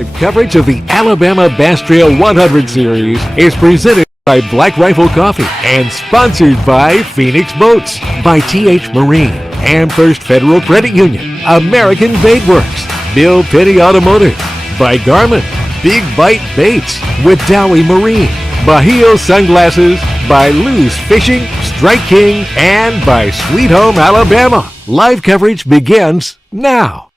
Live coverage of the Alabama Bass Trail 100 Series is presented by Black Rifle Coffee and sponsored by Phoenix Boats, by T.H. Marine, and First Federal Credit Union, American Bait Works, Bill Petty Automotive, by Garmin, Big Bite Baits with Dowie Marine, Bahio Sunglasses, by Lou's Fishing, Strike King, and by Sweet Home Alabama. Live coverage begins now.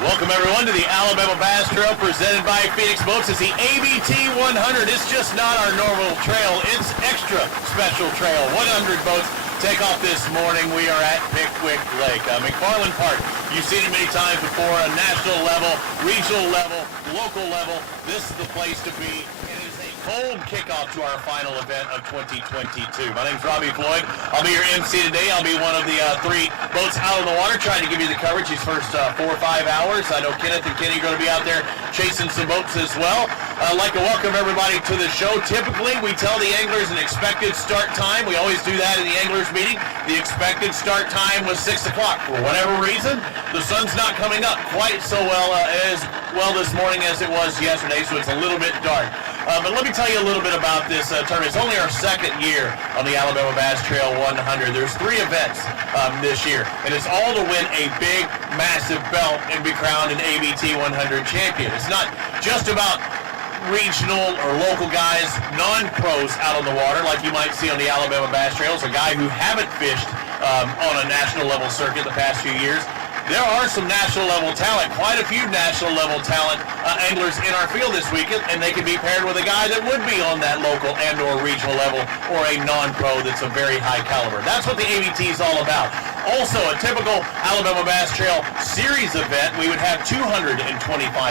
Welcome everyone to the Alabama Bass Trail presented by Phoenix Boats. It's the ABT100. It's just not our normal trail. It's extra special trail. 100 boats take off this morning. We are at Pickwick Lake, McFarland Park. You've seen it many times before, a national level, regional level, local level. This is the place to be. And it is a cold kickoff to our final event of 2022. My name's Robbie Floyd. I'll be your MC today. I'll be one of the three boats out on the water trying to give you the coverage these first 4 or 5 hours. I know Kenneth and Kenny are going to be out there chasing some boats as well. I'd like to welcome everybody to the show. Typically, we tell the anglers an expected start time. We always do that in the anglers meeting. The expected start time was 6 o'clock. For whatever reason, the sun's not coming up quite so well this morning as it was yesterday, so it's a little bit dark. But let me tell you a little bit about this tournament. It's only our second year on the Alabama Bass Trail 100. There's 3 events this year, and it's all to win a big, massive belt and be crowned an ABT 100 champion. It's not just about regional or local guys, non-pros out on the water like you might see on the Alabama Bass Trails, a guy who haven't fished on a national level circuit the past few years. There are some national level talent, quite a few national level talent anglers in our field this weekend, and they can be paired with a guy that would be on that local and or regional level, or a non-pro that's a very high caliber. That's what the ABT is all about. Also, a typical Alabama Bass Trail Series event, we would have 225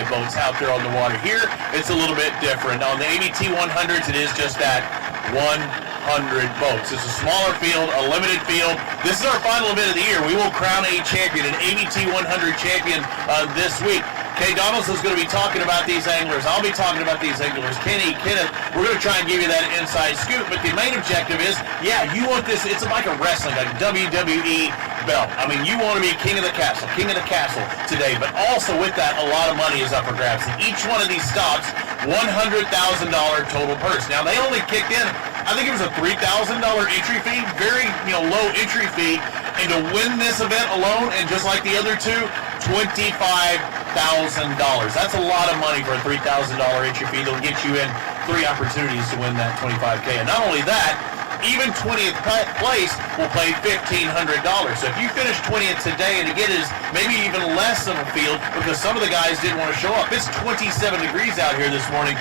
boats out there on the water. Here, it's a little bit different. On the ABT 100s, it is just that 100 boats. It's a smaller field, a limited field. This is our final event of the year. We will crown a champion, an ABT 100 champion this week. Kay Donaldson's going to be talking about these anglers. I'll be talking about these anglers. Kenny, Kenneth, we're going to try and give you that inside scoop, but the main objective is, yeah, you want this, it's like a wrestling, like a WWE belt. I mean, you want to be king of the castle today, but also with that, a lot of money is up for grabs. And each one of these stops, $100,000 total purse. Now, they only kicked in, I think it was a $3,000 entry fee, very low entry fee, and to win this event alone, and just like the other two, $25,000. That's a lot of money for a $3,000 entry fee. They'll get you in 3 opportunities to win that $25K. And not only that, even 20th place will pay $1,500. So if you finish 20th today, and again, is maybe even less of a field because some of the guys didn't want to show up. It's 27 degrees out here this morning.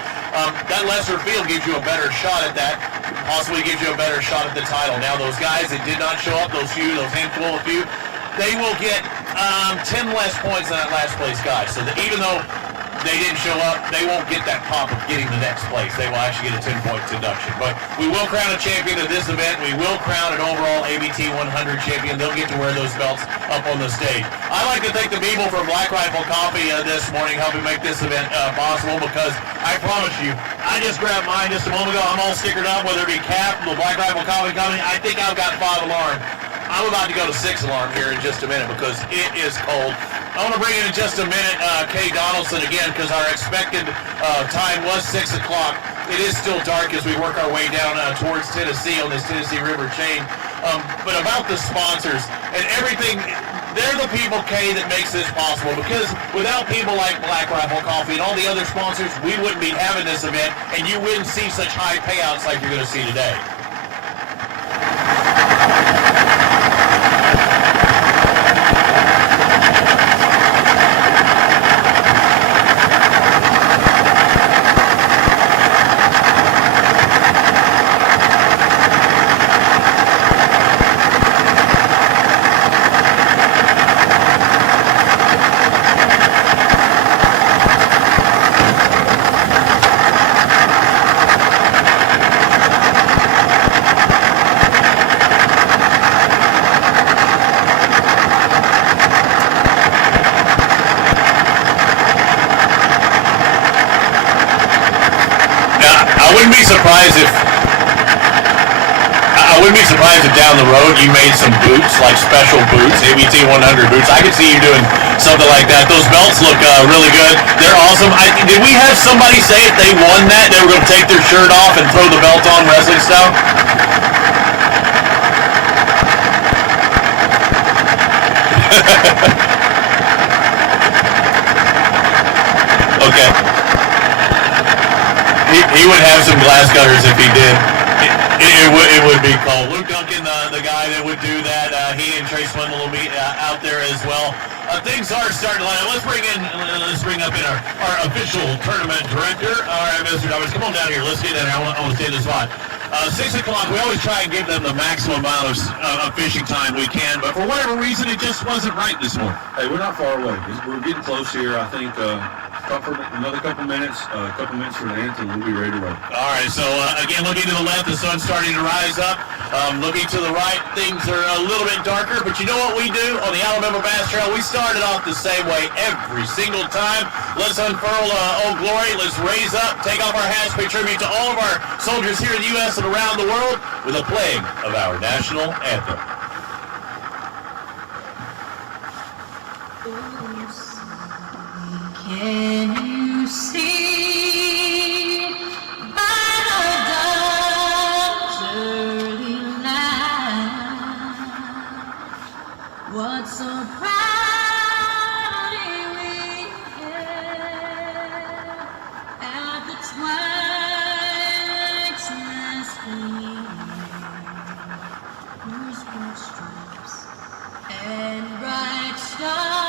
That lesser field gives you a better shot at that, possibly gives you a better shot at the title. Now, those guys that did not show up, those handful of few, they will get 10 less points than that last place guy. So that even though they didn't show up, they won't get that pop of getting the next place. They will actually get a 10-point deduction. But we will crown a champion of this event. We will crown an overall ABT 100 champion. They'll get to wear those belts up on the stage. I'd like to thank the people from Black Rifle Coffee this morning helping make this event possible, because I promise you, I just grabbed mine just a moment ago. I'm all stickered up, whether it be Cap, the Black Rifle Coffee Company. I think I've got 5 alarm. I'm about to go to 6 alarm here in just a minute because it is cold. I want to bring in just a minute Kay Donaldson again, because our expected time was 6 o'clock. It is still dark as we work our way down towards Tennessee on this Tennessee River chain. But about the sponsors and everything, they're the people, Kay, that makes this possible, because without people like Black Rifle Coffee and all the other sponsors, we wouldn't be having this event, and you wouldn't see such high payouts like you're going to see today. I wouldn't be surprised if down the road you made some boots, like special boots, ABT100 boots. I could see you doing something like that. Those belts look really good. They're awesome. Did we have somebody say if they won that, they were going to take their shirt off and throw the belt on wrestling style? Okay. He would have some glass gutters if he did. It would be cold. Luke Duncan, the guy that would do that, he and Trey Swindle will be out there as well. Things are starting to line up. Let's bring up in our official tournament director, our Mr. Dobbins. Come on down here. Let's get in there. I want to stay in this spot. 6 o'clock, we always try and give them the maximum amount of fishing time we can, but for whatever reason, it just wasn't right this morning. Hey, we're not far away. We're getting close here. I think another couple minutes for the anthem, we'll be ready to roll. All right, so again, looking to the left, the sun's starting to rise up. Looking to the right, things are a little bit darker, but you know what we do on the Alabama Bass Trail? We started off the same way every single time. Let's unfurl Old Glory. Let's raise up, take off our hats, pay tribute to all of our soldiers here in the U.S. and around the world with a playing of our national anthem. Can you see by the dawn's early light what so proudly we hailed at the twilight's last gleam, whose broad stripes and bright stars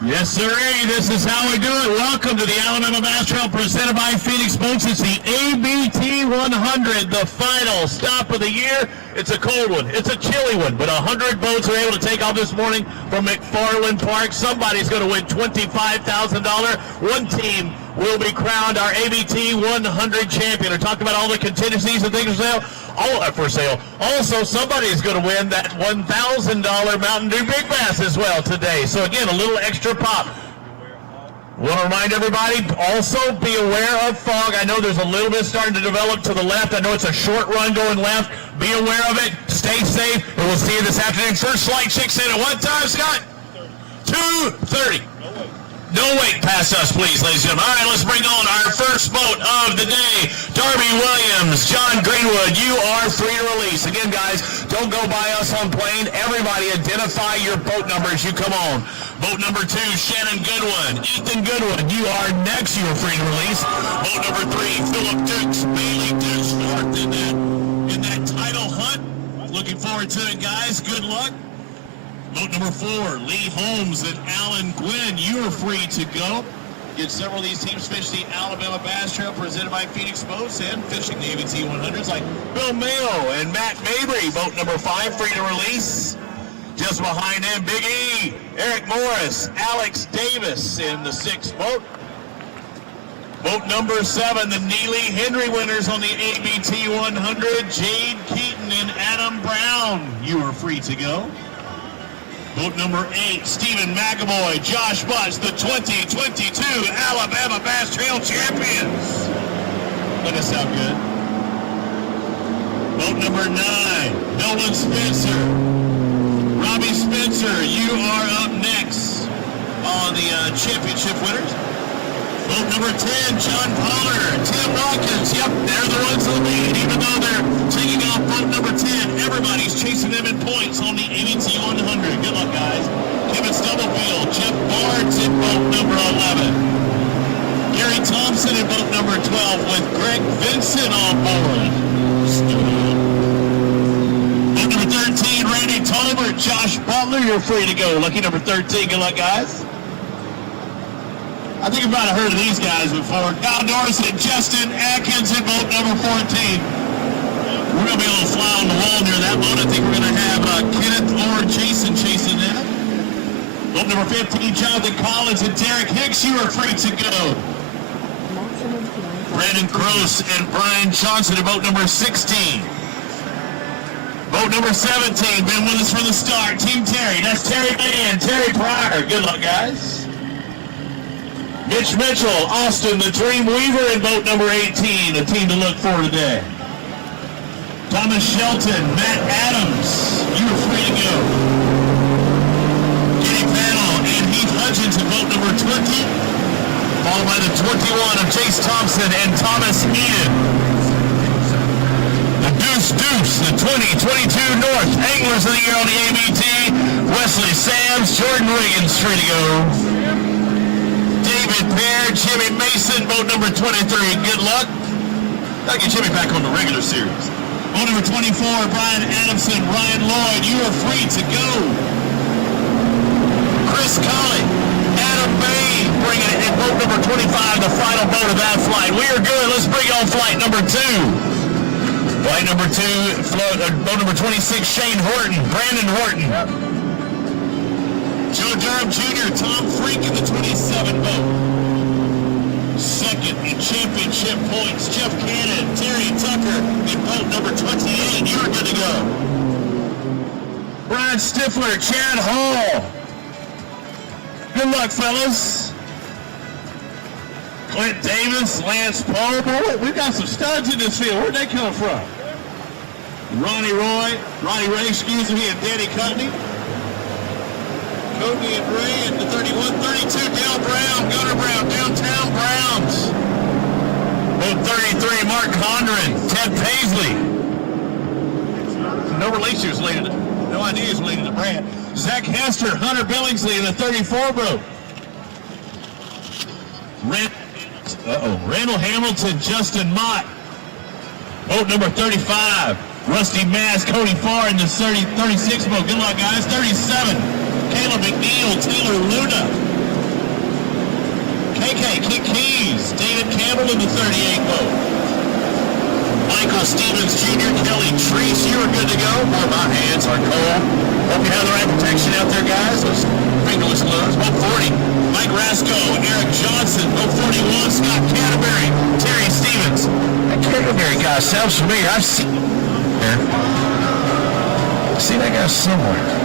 Yes, sirree. This is how we do it. Welcome to the Alabama Bass Trail presented by Phoenix Boats. It's the ABT100, the final stop of the year. It's a cold one. It's a chilly one, but 100 boats are able to take off this morning from McFarland Park. Somebody's going to win $25,000. One team will be crowned our ABT100 champion. We're talking about all the contingencies and things for sale. Also, somebody is going to win that $1,000 Mountain Dew Big Bass as well today. So again, a little extra pop. Want to remind everybody, also be aware of fog. I know there's a little bit starting to develop to the left. I know it's a short run going left. Be aware of it. Stay safe. And we'll see you this afternoon. First flight checks in at what time, Scott? 2:30. No wait past us, please, ladies and gentlemen. All right, let's bring on our first boat of the day. Darby Williams, John Greenwood, you are free to release. Again, guys, don't go by us on plane. Everybody identify your boat number as you come on. Boat number 2, Shannon Goodwin. Ethan Goodwin, you are next. You are free to release. Boat number 3, Philip Dukes, Bailey Dukes, north in that title hunt. Looking forward to it, guys. Good luck. Boat number 4, Lee Holmes and Alan Gwynn, you are free to go. Get several of these teams fish the Alabama Bass Trail presented by Phoenix Boats and fishing the ABT100s like Bill Mayo and Matt Mabry. Boat number 5, free to release. Just behind him, Big E, Eric Morris, Alex Davis in the 6th boat. Boat number 7, the Neely Henry winners on the ABT100, Jade Keaton and Adam Brown. You are free to go. Boat number 8, Stephen McAvoy, Josh Butts, the 2022 Alabama Bass Trail Champions. Doesn't that sound good? Boat number 9, Nolan Spencer. Robbie Spencer, you are up next on the championship winners. Boat number 10, John Pollard, Tim Dawkins. Yep, they're the ones in the lead, even though they're taking off boat number 10. Everybody's chasing them in points on the ABT100. Good luck, guys. Kevin Stubblefield, Jeff Barnes in boat number 11. Gary Thompson in boat number 12 with Greg Vincent on board. Boat number 13, Randy Tolbert, Josh Butler, you're free to go. Lucky number 13, good luck, guys. I think you might have heard of these guys before. Al Norris and Justin Atkins in boat number 14. We're going to be able to fly on the wall near that boat. I think we're going to have Kenneth or Jason chasing that. Boat number 15, Jonathan Collins and Derek Hicks, you are free to go. Brandon Gross and Brian Johnson in boat number 16. Boat number 17, been with us from the start, Team Terry. That's Terry Mann, Terry Pryor. Good luck, guys. Mitch Mitchell, Austin, the Dream Weaver in boat number 18, a team to look for today. Thomas Shelton, Matt Adams, you are free to go. Kenny Pannell and Heath Hudgens in boat number 20, followed by the 21 of Chase Thompson and Thomas Ian. The Deuce, the 2022 North Anglers of the Year on the ABT, Wesley Sams, Jordan Wiggins, free to go. David Pear, Jimmy Mason, boat number 23. Good luck. Gotta get Jimmy back on the regular series. Boat number 24, Brian Adamson, Ryan Lloyd, you are free to go. Chris Colley, Adam Bay, bringing it in boat number 25, the final boat of that flight. We are good. Let's bring on flight number 2. Flight number 2, boat number 26, Shane Horton, Brandon Horton. Joe Durham Jr., Tom Freak in the 27 boat. Second in championship points, Jeff Cannon, Terry Tucker in boat number 28. You're good to go. Brian Stifler, Chad Hall. Good luck, fellas. Clint Davis, Lance Paul. Boy, we've got some studs in this field. Where'd they come from? Ronnie Ray, and Danny Cutney. Cody and Ray and the 31-32, Dale Brown, Gunnar Brown, Downtown Browns. Boat 33, Mark Condren, Ted Paisley. No relation was related, no idea he was related to Brand. Zach Hester, Hunter Billingsley in the 34 boat. Randall Hamilton, Justin Mott. Boat number 35, Rusty Mass, Cody Farr in the 36 boat. Good luck, guys. 37, Caleb McNeil, Taylor Luna. KK, Kick Keys, David Campbell in the 38 boat. Michael Stevens Jr., Kelly Treese, you are good to go. Boy, my hands are cold. Hope you have the right protection out there, guys. Those fingerless gloves. Boat 40, Mike Rasco, Eric Johnson. Boat 41, Scott Canterbury, Terry Stevens. That Canterbury guy sounds familiar. I've seen him there. I see that guy somewhere.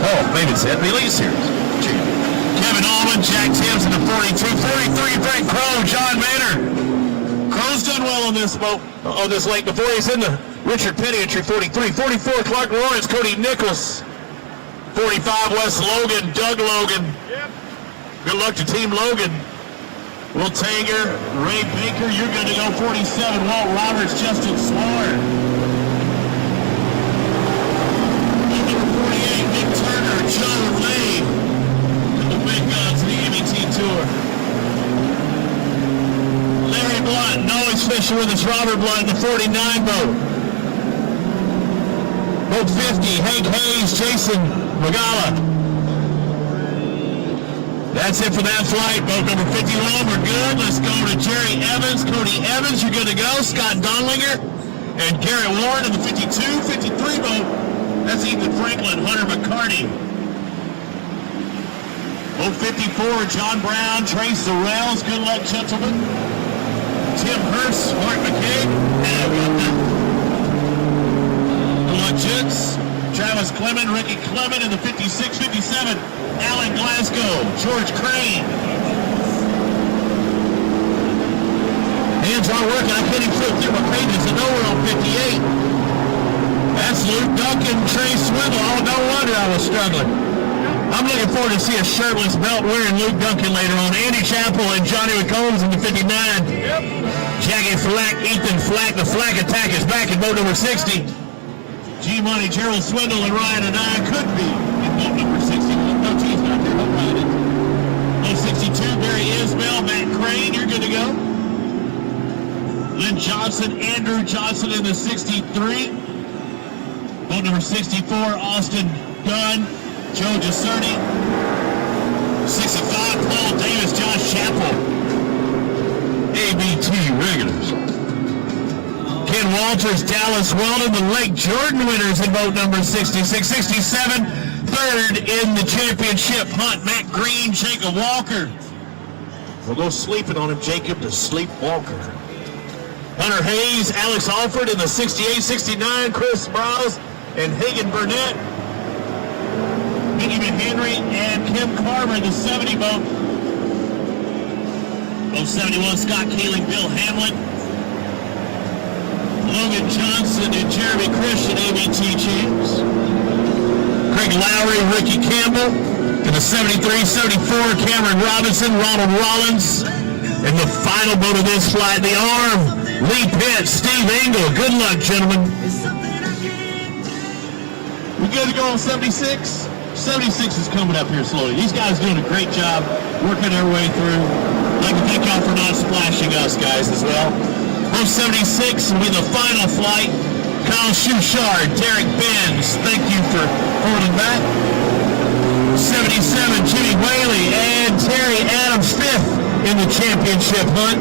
Oh, maybe it's Ed Lee Series. Kevin Allman, Jack Timms in the 42, 43, Brent Crow, John Maynard. Crow's done well on this boat, on this lake before. He's in the Richard Petty entry 43, 44, Clark Lawrence, Cody Nichols, 45, Wes Logan, Doug Logan. Good luck to Team Logan. Will Tanger, Ray Baker, you're good to go. 47, Walt Roberts, Justin Sward. John Lane, the big guns of the ABT Tour. Larry Blunt, always fishing with us, Robert Blunt, the 49 boat. Boat 50, Hank Hayes, Jason Magala. That's it for that flight. Boat number 51, we're good. Let's go to Jerry Evans, Cody Evans, you're good to go. Scott Donlinger and Garrett Warren in the 52, 53 boat. That's Ethan Franklin, Hunter McCarty. Boat 54, John Brown, Trace Sorrells. Good luck, gentlemen. Tim Hurst, Mark McCabe. Good luck, gents. Travis Clement, Ricky Clement in the 56-57. Alan Glasgow, George Crane. Hands aren't working. I can't even flip through my pages. I know we're on 58. That's Luke Duncan, Trey Swindle. Oh, no wonder I was struggling. I'm looking forward to see a shirtless belt wearing Luke Duncan later on. Andy Chappell and Johnny McCombs in the 59. Yep. Jackie Flack, Ethan Flack. The Flack attack is back in boat number 60. G-Money, Gerald Swindle, and Ryan and I could be in boat number 60. No, G's not there. Hope Ryan is. Boat 62, Barry Isbell, Matt Crane, you're good to go. Lynn Johnson, Andrew Johnson in the 63. Boat number 64, Austin Dunn, Joe Giserni. 65, Paul Davis, Josh Chappell. ABT regulars. Ken Walters, Dallas Weldon, the Lake Jordan winners in boat number 66. 67, third in the championship hunt, Matt Green, Jacob Walker. We'll go sleeping on him, Jacob, to sleep Walker. Hunter Hayes, Alex Alford in the 68-69, Chris Sprouse and Hagan Burnett. Benjamin Henry and Kim Carver in the 70 boat. 071, Scott Keeling, Bill Hamlin. Logan Johnson and Jeremy Christian, ABT champs. Craig Lowry, Ricky Campbell. In the 73-74, Cameron Robinson, Ronald Rollins. In the final boat of this flight, the Arm, Lee Pitt, Steve Engel. Good luck, gentlemen. We good to go on 76? 76 is coming up here slowly. These guys doing a great job working their way through. I'd like to thank y'all for not splashing us, guys, as well. Boat 76 will be the final flight. Kyle Schuchard, Derek Benz, thank you for holding back. 77, Jimmy Whaley and Terry Adams, fifth in the championship hunt.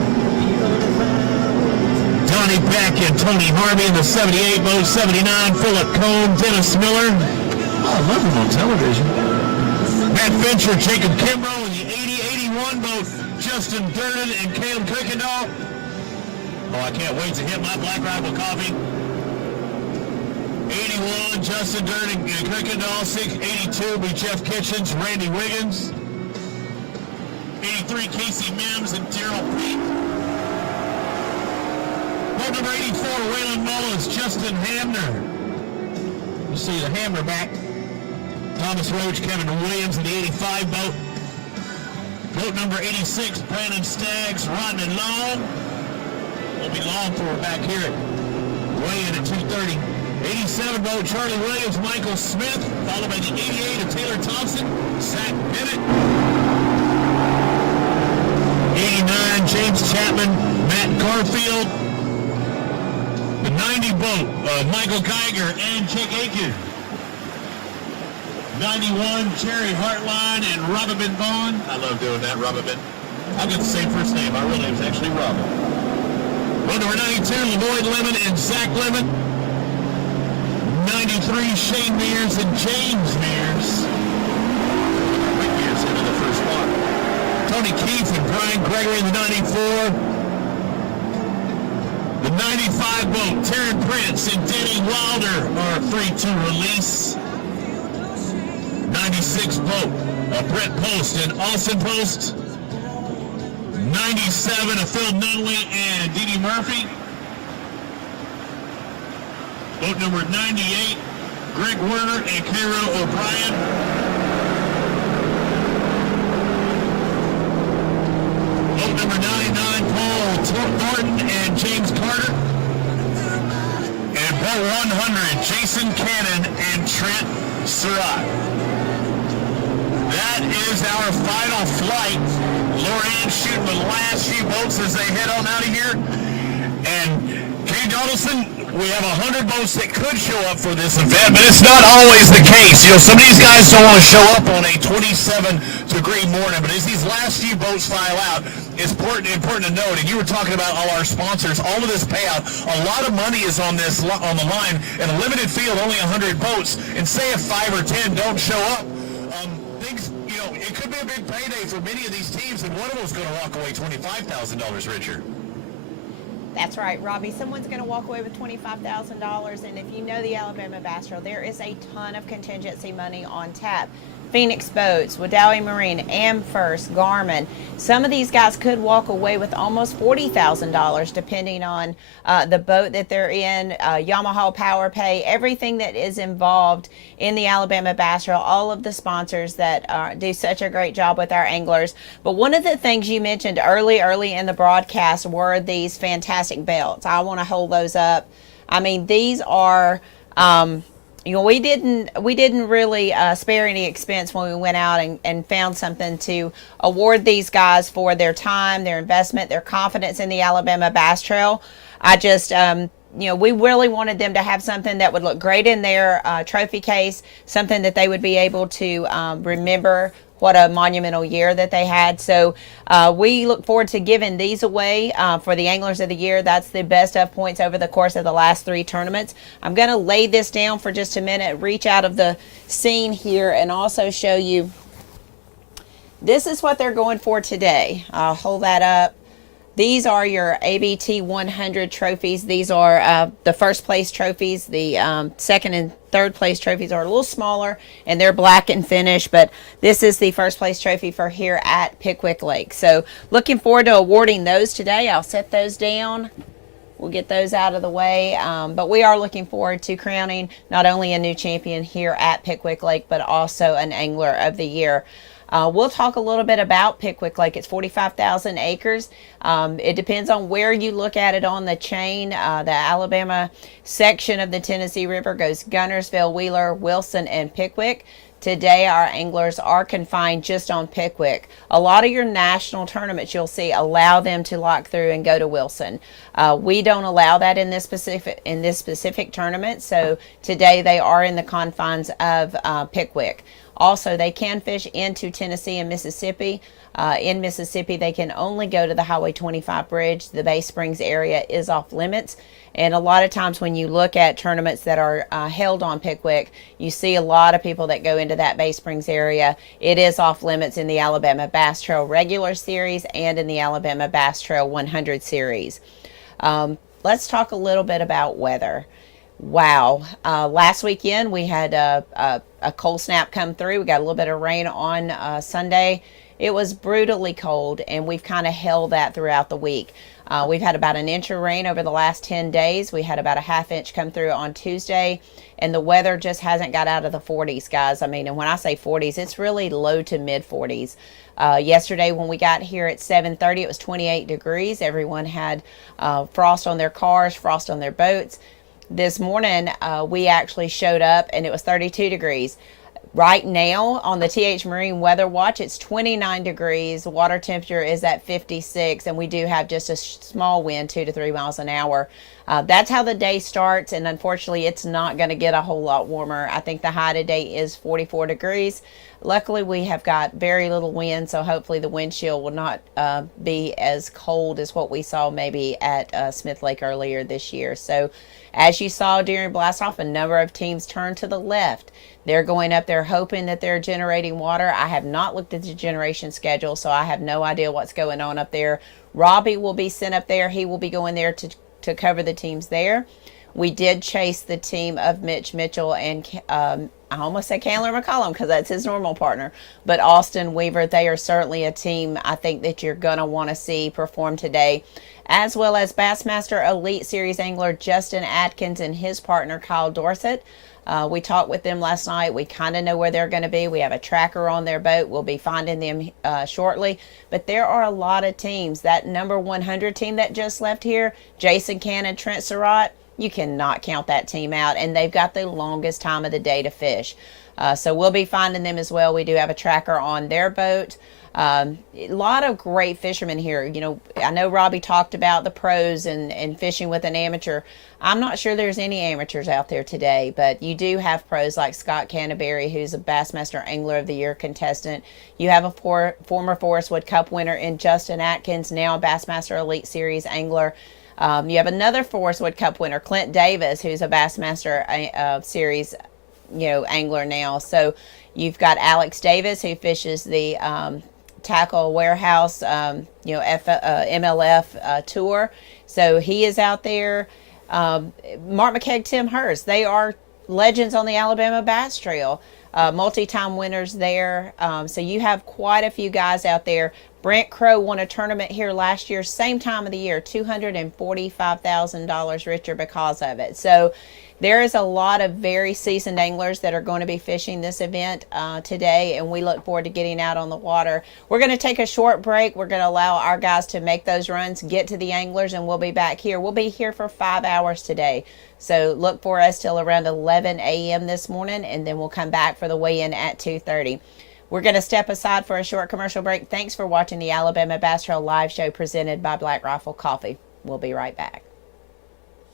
Donnie Beck and Tony Harvey in the 78 boat. 79, Philip Cohn, Dennis Miller. Oh, I love him on television. Matt Fincher, Jacob Kimbrough in the 80-81 boat. Justin Durden and Caleb Kuykendall. Oh, I can't wait to hit my Black Rifle coffee. 81, Justin Durden and Kuykendall. 82 be Jeff Kitchens, Randy Wiggins. 83, Casey Mims and Daryl Pete. Boat number 84, Waylon Mullins, Justin Hamner. You see the Hamner back. Thomas Roach, Kevin Williams in the 85 boat. Boat number 86, Brandon Staggs, Rodney Long. Won't be long for we're back here at weigh-in at 2:30. 87 boat, Charlie Williams, Michael Smith, followed by the 88 of Taylor Thompson, Zach Bennett. 89, James Chapman, Matt Garfield. The 90 boat, Michael Geiger and Jake Aiken. 91, Jerry Hartline and Robin Vaughn. I love doing that, Robin. I've got the same first name. My real name is actually Robin. Boat number 92, Lloyd Lemon and Zach Lemon. 93, Shane Mears and James Mears. Rick Mears into the first one. Tony Keefe and Brian Gregory in the 94. The 95 boat, Taryn Prince and Denny Wilder are free to release. 96 boat, Brett Post and Austin Post. 97 of Phil Nunley and Dee Dee Murphy. Boat number 98, Greg Werner and Cairo O'Brien. Boat number 99, Paul Thornton and James Carter. And boat 100, Jason Cannon and Trent Surratt. That is our final flight. Lorianne shooting the last few boats as they head on out of here. And Kay Donaldson, we have 100 boats that could show up for this event, but it's not always the case. You know, some of these guys don't want to show up on a 27-degree morning, but as these last few boats file out, it's important to note, and you were talking about all our sponsors, all of this payout, a lot of money is on the line, in a limited field, only 100 boats, and say if 5 or 10 don't show up, things, you know, it could be a big payday for many of these teams, and one of them's going to walk away $25,000 richer. That's right, Robbie. Someone's going to walk away with $25,000. And if you know the Alabama Bass Trail, there is a ton of contingency money on tap. Phoenix Boats, Wadowee Marine, AmFirst, Garmin. Some of these guys could walk away with almost $40,000 depending on the boat that they're in, Yamaha Power Pay, everything that is involved in the Alabama Bass Trail, all of the sponsors that do such a great job with our anglers. But one of the things you mentioned early in the broadcast were these fantastic belts. I want to hold those up. I mean, these are... we didn't really spare any expense when we went out and found something to award these guys for their time, their investment, their confidence in the Alabama Bass Trail. I just, we really wanted them to have something that would look great in their trophy case, something that they would be able to remember what a monumental year that they had. So we look forward to giving these away for the Anglers of the Year. That's the best of points over the course of the last 3 tournaments. I'm going to lay this down for just a minute, reach out of the scene here, and also show you this is what they're going for today. I'll hold that up. These are your ABT100 trophies. These are the first place trophies. The second and third place trophies are a little smaller, and they're black and finish, but this is the first place trophy for here at Pickwick Lake. So looking forward to awarding those today. I'll set those down. We'll get those out of the way, but we are looking forward to crowning not only a new champion here at Pickwick Lake, but also an Angler of the Year. We'll talk a little bit about Pickwick Lake. It's 45,000 acres. It depends on where you look at it on the chain. The Alabama section of the Tennessee River goes Gunnersville, Wheeler, Wilson, and Pickwick. Today, our anglers are confined just on Pickwick. A lot of your national tournaments you'll see allow them to lock through and go to Wilson. We don't allow that in this specific tournament. So today they are in the confines of Pickwick. Also, they can fish into Tennessee and Mississippi. In Mississippi, they can only go to the Highway 25 bridge. The Bay Springs area is off limits. And a lot of times when you look at tournaments that are held on Pickwick, you see a lot of people that go into that Bay Springs area. It is off limits in the Alabama Bass Trail Regular Series and in the Alabama Bass Trail 100 Series. Let's talk a little bit about weather. Wow. Last weekend we had a cold snap come through. We got a little bit of rain on Sunday. It was brutally cold, and we've kind of held that throughout the week. We've had about an inch of rain over the last 10 days. We had about a half inch come through on Tuesday, and the weather just hasn't got out of the 40s, guys. I mean, and when I say 40s, it's really low to mid 40s. Yesterday when we got here at 7:30, it was 28 degrees. Everyone had frost on their cars, frost on their boats. This morning, we actually showed up and it was 32 degrees. Right now on the TH Marine Weather Watch, it's 29 degrees. Water temperature is at 56, and we do have just a small wind, 2 to 3 miles an hour. That's how the day starts, and unfortunately, it's not going to get a whole lot warmer. I think the high today is 44 degrees. Luckily, we have got very little wind, so hopefully the wind chill will not be as cold as what we saw maybe at Smith Lake earlier this year. So as you saw during blast-off, a number of teams turned to the left. They're going up there hoping that they're generating water. I have not looked at the generation schedule, so I have no idea what's going on up there. Robbie will be sent up there. He will be going there to cover the teams there. We did chase the team of Mitch Mitchell and I almost said Candler McCollum because that's his normal partner, but Austin Weaver. They are certainly a team I think that you're going to want to see perform today, as well as Bassmaster Elite Series angler Justin Atkins and his partner Kyle Dorsett. We talked with them last night. We kind of know where they're going to be. We have a tracker on their boat. We'll be finding them shortly. But there are a lot of teams. That number 100 team that just left here, Jason Cannon, Trent Surratt, you cannot count that team out. And they've got the longest time of the day to fish. So we'll be finding them as well. We do have a tracker on their boat. A lot of great fishermen here. You know, I know Robbie talked about the pros and fishing with an amateur. I'm not sure there's any amateurs out there today, but you do have pros like Scott Canterbury, who's a Bassmaster Angler of the Year contestant. You have a former Forest Wood Cup winner in Justin Atkins, now a Bassmaster Elite Series angler. You have another Forest Wood Cup winner, Clint Davis, who's a Bassmaster Series angler now. So you've got Alex Davis, who fishes the Tackle Warehouse, MLF tour. So he is out there. Mark McKeag, Tim Hurst, they are legends on the Alabama Bass Trail, multi-time winners there. So you have quite a few guys out there. Brent Crow won a tournament here last year, same time of the year, $245,000 richer because of it. So there is a lot of very seasoned anglers that are going to be fishing this event today, and we look forward to getting out on the water. We're going to take a short break. We're going to allow our guys to make those runs, get to the anglers, and we'll be back here. We'll be here for 5 hours today. So look for us till around 11 a.m. this morning, and then we'll come back for the weigh-in at 2:30. We're going to step aside for a short commercial break. Thanks for watching the Alabama Bass Trail Live Show presented by Black Rifle Coffee. We'll be right back.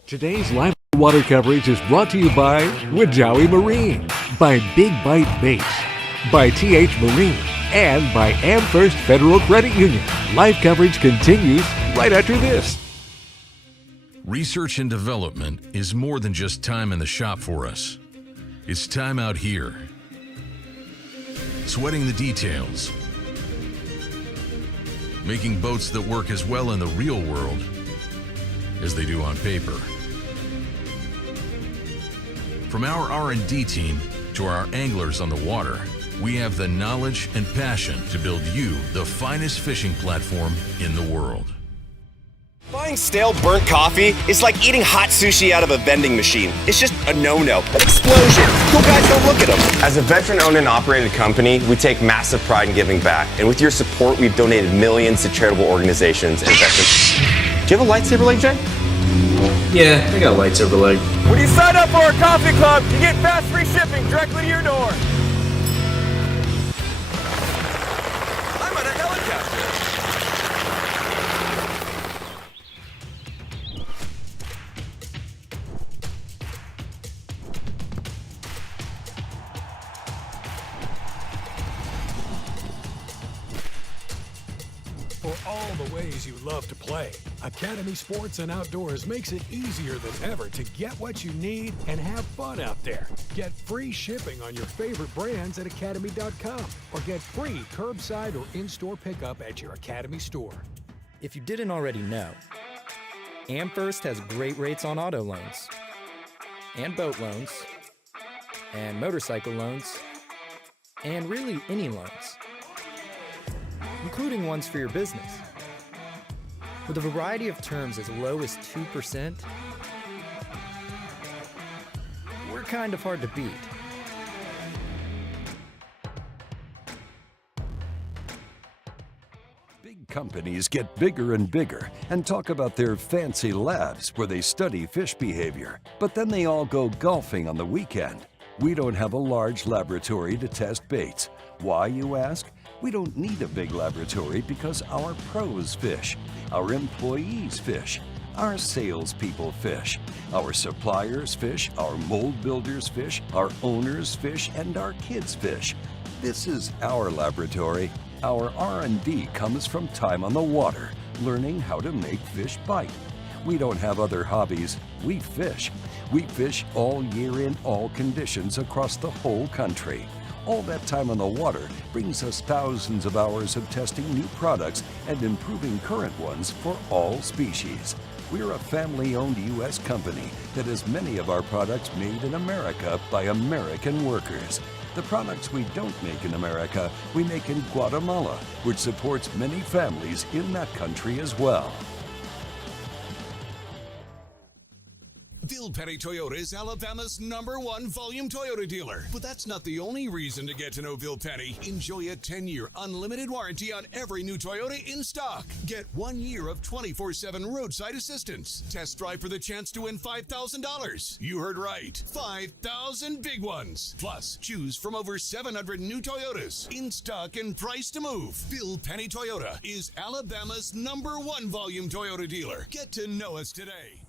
Today's live water coverage is brought to you by Wajawi Marine, by Big Bite Baits, by TH Marine, and by AmFirst Federal Credit Union. Live coverage continues right after this. Research and development is more than just time in the shop for us. It's time out here, sweating the details, making boats that work as well in the real world as they do on paper. From our R&D team to our anglers on the water, we have the knowledge and passion to build you the finest fishing platform in the world. Buying stale burnt coffee is like eating hot sushi out of a vending machine. It's just a no-no. Explosion. Cool guys don't look at them. As a veteran-owned and operated company, we take massive pride in giving back. And with your support, we've donated millions to charitable organizations and veterans. Do you have a lightsaber leg, Jay? Yeah, I got a lightsaber leg. When you sign up for our coffee club, you get fast free shipping directly to your door. I'm on a helicopter. For all the ways you love to play, Academy Sports and Outdoors makes it easier than ever to get what you need and have fun out there. Get free shipping on your favorite brands at academy.com or get free curbside or in-store pickup at your Academy store. If you didn't already know, AmFirst has great rates on auto loans and boat loans and motorcycle loans and really any loans, including ones for your business. With a variety of terms as low as 2%, we're kind of hard to beat. Big companies get bigger and bigger and talk about their fancy labs where they study fish behavior, but then they all go golfing on the weekend. We don't have a large laboratory to test baits. Why, you ask? We don't need a big laboratory because our pros fish, our employees fish, our salespeople fish, our suppliers fish, our mold builders fish, our owners fish, and our kids fish. This is our laboratory. Our R&D comes from time on the water, learning how to make fish bite. We don't have other hobbies. We fish. We fish all year in all conditions across the whole country. All that time on the water brings us thousands of hours of testing new products and improving current ones for all species. We're a family-owned U.S. company that has many of our products made in America by American workers. The products we don't make in America, we make in Guatemala, which supports many families in that country as well. Bill Petty Toyota is Alabama's #1 volume Toyota dealer. But that's not the only reason to get to know Bill Petty. Enjoy a 10-year unlimited warranty on every new Toyota in stock. Get 1 year of 24/7 roadside assistance. Test drive for the chance to win $5,000. You heard right. 5,000 big ones. Plus, choose from over 700 new Toyotas in stock and price to move. Bill Petty Toyota is Alabama's #1 volume Toyota dealer. Get to know us today.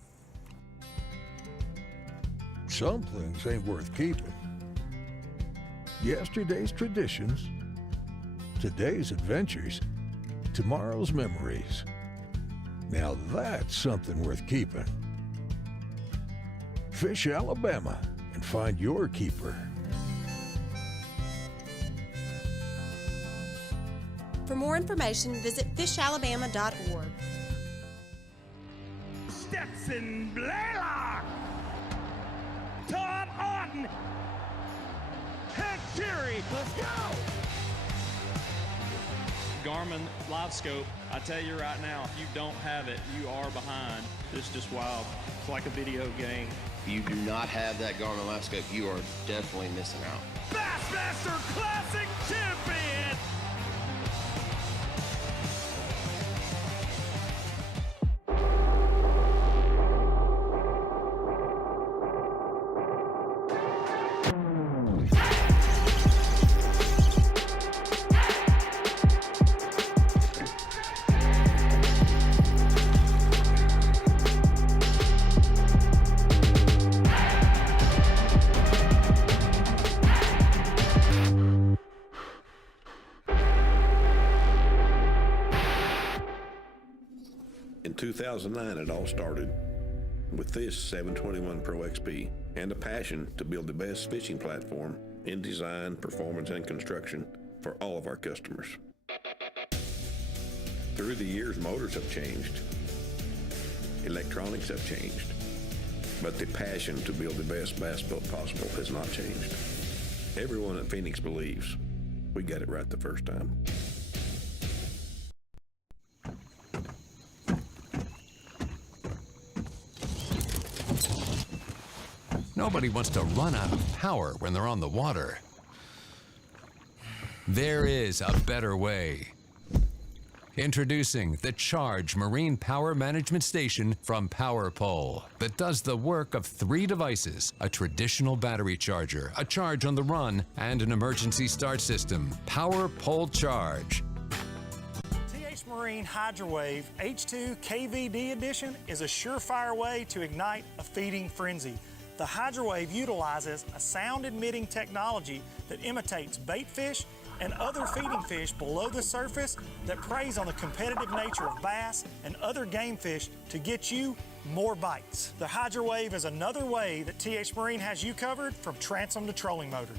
Some things ain't worth keeping. Yesterday's traditions, today's adventures, tomorrow's memories. Now that's something worth keeping. Fish Alabama and find your keeper. For more information, visit fishalabama.org. Jackson Blaylock, Todd Orton, Hank Terry. Let's go! Garmin Live Scope, I tell you right now, if you don't have it, you are behind. It's just wild. It's like a video game. If you do not have that Garmin Live Scope, you are definitely missing out. Bassmaster Classic Champion! In 2009, it all started with this 721 Pro XP and a passion to build the best fishing platform in design, performance, and construction for all of our customers. Through the years, motors have changed, electronics have changed, but the passion to build the best bass boat possible has not changed. Everyone at Phoenix believes we got it right the first time. Nobody wants to run out of power when they're on the water. There is a better way. Introducing the Charge Marine Power Management Station from PowerPole that does the work of 3 devices: a traditional battery charger, a charge on the run, and an emergency start system. PowerPole Charge. TH Marine HydroWave H2 KVD Edition is a surefire way to ignite a feeding frenzy. The HydroWave utilizes a sound-emitting technology that imitates bait fish and other feeding fish below the surface that preys on the competitive nature of bass and other game fish to get you more bites. The HydroWave is another way that TH Marine has you covered from transom to trolling motor.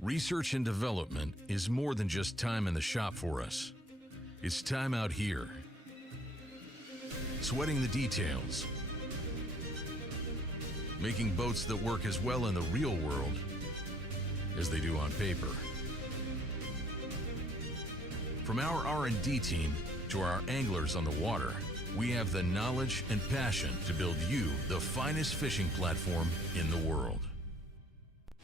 Research and development is more than just time in the shop for us. It's time out here, sweating the details, making boats that work as well in the real world as they do on paper. From our R&D team to our anglers on the water, we have the knowledge and passion to build you the finest fishing platform in the world.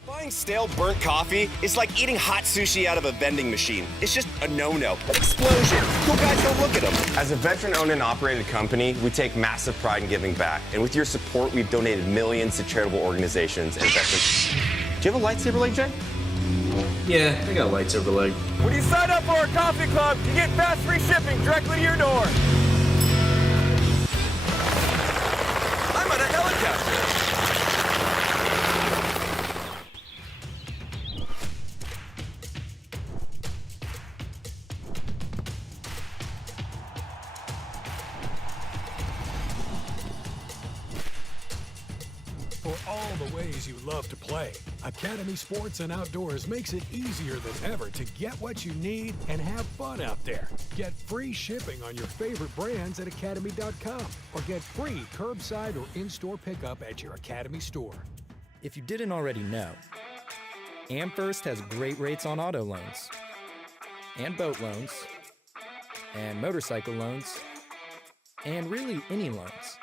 Buying stale burnt coffee is like eating hot sushi out of a vending machine. It's just a no-no. Explosion! Cool guys don't look at them. As a veteran-owned and operated company, we take massive pride in giving back. And with your support, we've donated millions to charitable organizations and veterans. Do you have a lightsaber leg, Jay? Yeah, I got a lightsaber leg. When you sign up for our coffee club, you get fast free shipping directly to your door. I'm on a helicopter. For all the ways you love to play, Academy Sports and Outdoors makes it easier than ever to get what you need and have fun out there. Get free shipping on your favorite brands at academy.com or get free curbside or in-store pickup at your Academy store. If you didn't already know, AmFirst has great rates on auto loans, and boat loans, and motorcycle loans, and really any loans,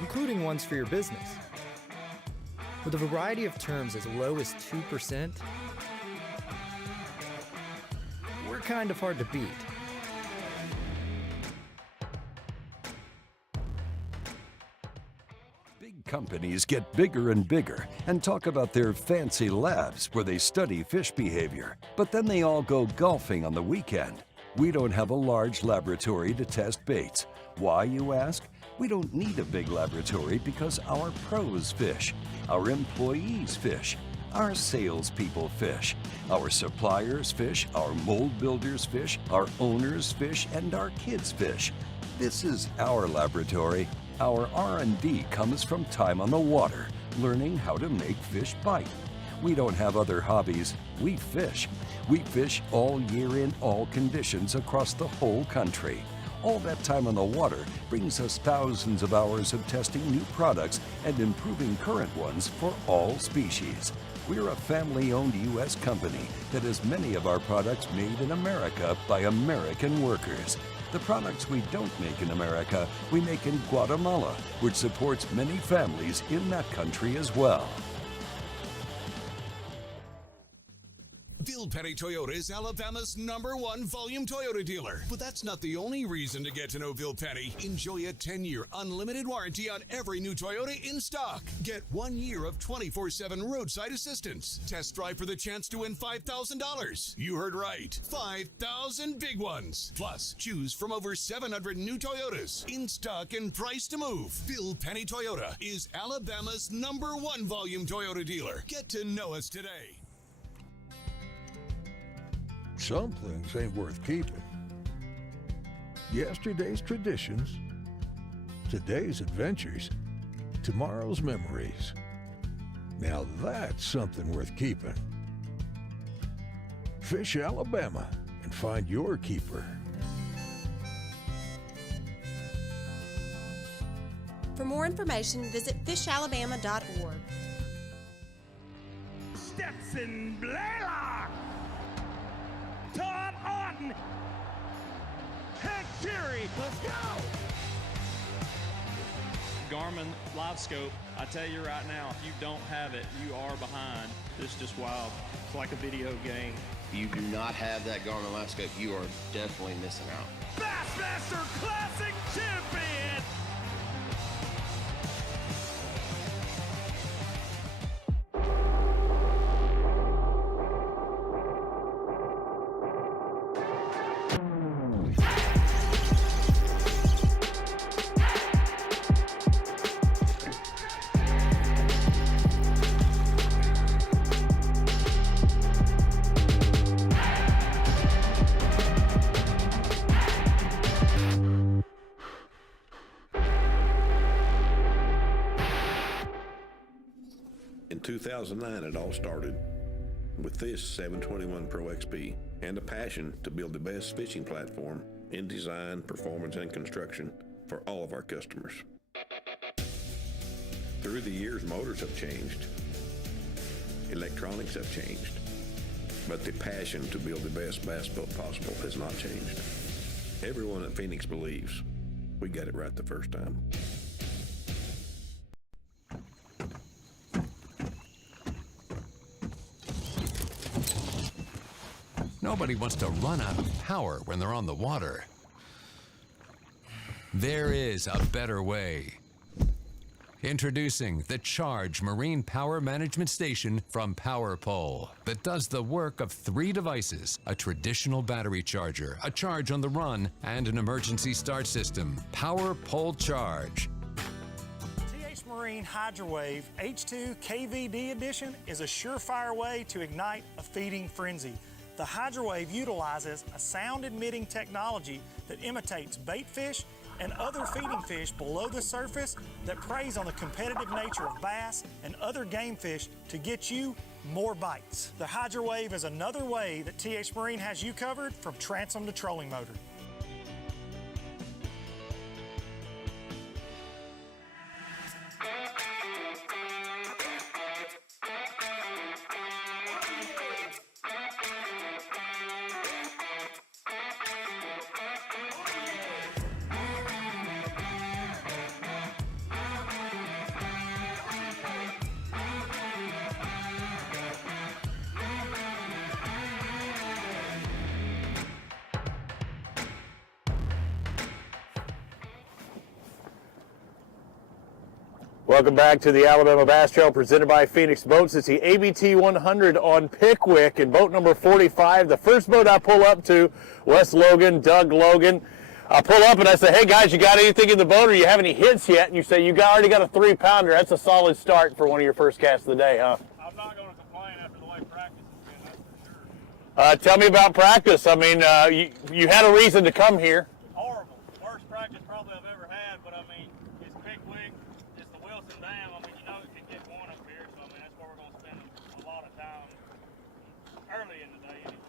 including ones for your business. With a variety of terms as low as 2%, we're kind of hard to beat. Big companies get bigger and bigger and talk about their fancy labs where they study fish behavior. But then they all go golfing on the weekend. We don't have a large laboratory to test baits. Why, you ask? We don't need a big laboratory because our pros fish, our employees fish, our salespeople fish, our suppliers fish, our mold builders fish, our owners fish, and our kids fish. This is our laboratory. Our R&D comes from time on the water, learning how to make fish bite. We don't have other hobbies. We fish. We fish all year in all conditions across the whole country. All that time on the water brings us thousands of hours of testing new products and improving current ones for all species. We're a family-owned U.S. company that has many of our products made in America by American workers. The products we don't make in America, we make in Guatemala, which supports many families in that country as well. Petty Toyota is Alabama's #1 volume Toyota dealer. But that's not the only reason to get to know Bill Petty. Enjoy a 10-year unlimited warranty on every new Toyota in stock. Get 1 year of 24/7 roadside assistance. Test drive for the chance to win $5,000. You heard right. 5,000 big ones. Plus, choose from over 700 new Toyotas in stock and price to move. Bill Petty Toyota is Alabama's #1 volume Toyota dealer. Get to know us today. Some things ain't worth keeping. Yesterday's traditions, today's adventures, tomorrow's memories. Now that's something worth keeping. Fish Alabama and find your keeper. For more information, visit fishalabama.org. Stetson Blaylock, Todd Auten, Hank Terry, let's go! Garmin Live Scope, I tell you right now, if you don't have it, you are behind. It's just wild. It's like a video game. If you do not have that Garmin Live Scope, you are definitely missing out. Bassmaster Classic Champion! In 2009, it all started with this 721 Pro XP and a passion to build the best fishing platform in design, performance, and construction for all of our customers. Through the years, motors have changed, electronics have changed, but the passion to build the best bass boat possible has not changed. Everyone at Phoenix believes we got it right the first time. Nobody wants to run out of power when they're on the water. There is a better way. Introducing the Charge Marine Power Management Station from PowerPole that does the work of 3 devices: a traditional battery charger, a charge on the run, and an emergency start system. PowerPole Charge. TH Marine HydroWave H2 KVD Edition is a surefire way to ignite a feeding frenzy. The HydroWave utilizes a sound-emitting technology that imitates bait fish and other feeding fish below the surface that preys on the competitive nature of bass and other game fish to get you more bites. The HydroWave is another way that TH Marine has you covered from transom to trolling motor. Welcome back to the Alabama Bass Trail presented by Phoenix Boats. It's the ABT100 on Pickwick and boat number 45. The first boat I pull up to, Wes Logan, Doug Logan. I pull up and I say, hey guys, you got anything in the boat or you have any hits yet? And you say, already got a 3-pounder. That's a solid start for one of your first casts of the day, huh? I'm not going to complain after the way practice has been, that's for sure. Tell me about practice. I mean, you had a reason to come here. Horrible. Worst practice probably I've ever had, but I mean, it's Pickwick, it's the Wilson Dam. I mean, you know it can get one up here, so I mean, that's where we're going to spend a lot of time early in the day anyway.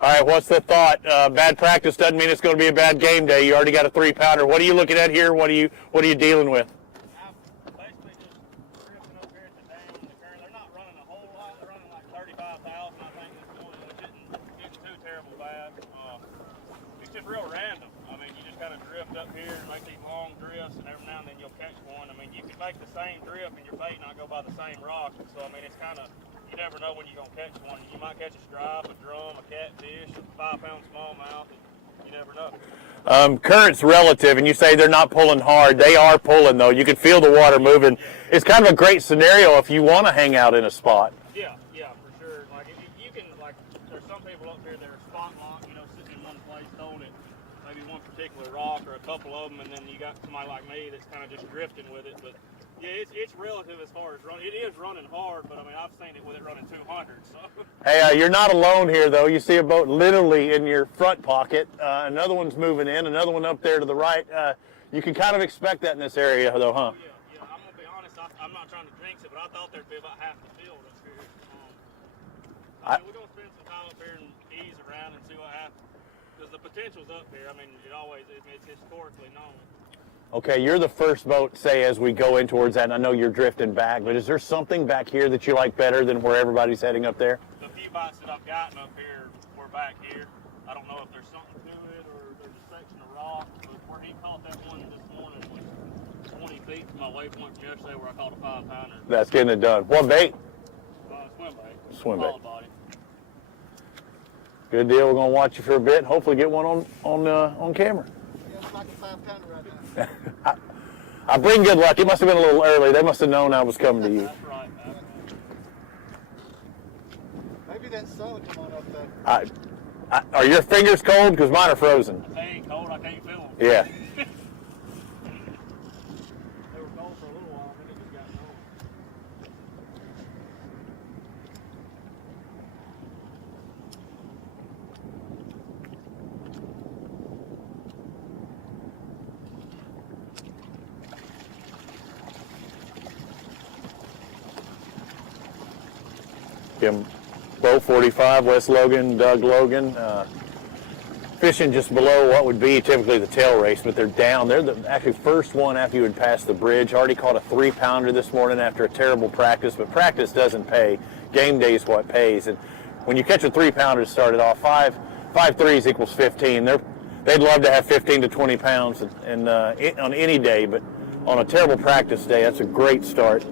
All right, what's the thought? Bad practice doesn't mean it's going to be a bad game day. You already got a 3-pounder. What are you looking at here? What are you dealing with? I'm basically just drifting up here at the dam and the current. They're not running a whole lot. They're running like 35,000, I think, this morning, which isn't too terrible bad. It's just real random. I mean, you just kind of drift up here and make these long drifts, and every now and then you'll catch one. I mean, you can make the same drift and your bait not go by the same rock. So, I mean, it's kind of, you never know when you're going to catch one. You might catch a stripe, a drum, a catfish, a 5-pound smallmouth. You never know. Current's relative, and you say they're not pulling hard. They are pulling, though. You can feel the water moving. It's kind of a great scenario if you want to hang out in a spot. Yeah, for sure. Like, you can, like, there's some people up here that are spot locked, you know, sitting in one place, throwing it, maybe one particular rock or a couple of them, and then you got somebody like me that's kind of just drifting with it. But yeah, it's relative as far as running. It is running hard, but I mean, I've seen it with it running 200. So. Hey, you're not alone here, though. You see a boat literally in your front pocket. Another one's moving in. Another one up there to the right. You can kind of expect that in this area, though, huh? Yeah. I'm gonna be honest. I'm not trying to jinx it, but I thought there'd be about half the field up here. We're gonna spend some time up here and ease around and see what happens. Because the potential's up here. I mean, it's historically known. Okay, you're the first boat, say, as we go in towards that, and I know you're drifting back, but is there something back here that you like better than where everybody's heading up there? The few bites that I've gotten up here were back here. I don't know if there's something to it or there's a section of rock, but where he caught that one this morning was 20 feet from my waypoint from yesterday where I caught a 5-pounder. That's getting it done. What bait? Swim bait. Swim bait. Solid body. Good deal. We're going to watch you for a bit and hopefully get one on camera. Yeah, it's like a 5-pounder right now. I bring good luck. It must have been a little early. They must have known I was coming to you. That's right. Maybe that sun will come on up there. Are your fingers cold? Because mine are frozen. They ain't cold. I can't feel them. Yeah. They were cold for a little while. I think it just got cold. Bo 45, Wes Logan, Doug Logan, fishing just below what would be typically the tail race, but they're down. They're the actually first one after you had passed the bridge. Already caught a 3-pounder this morning after a terrible practice, but practice doesn't pay. Game day is what pays. And when you catch a 3-pounder to start it off, 5 threes equals 15. They'd love to have 15 to 20 pounds and on any day, but on a terrible practice day, that's a great start.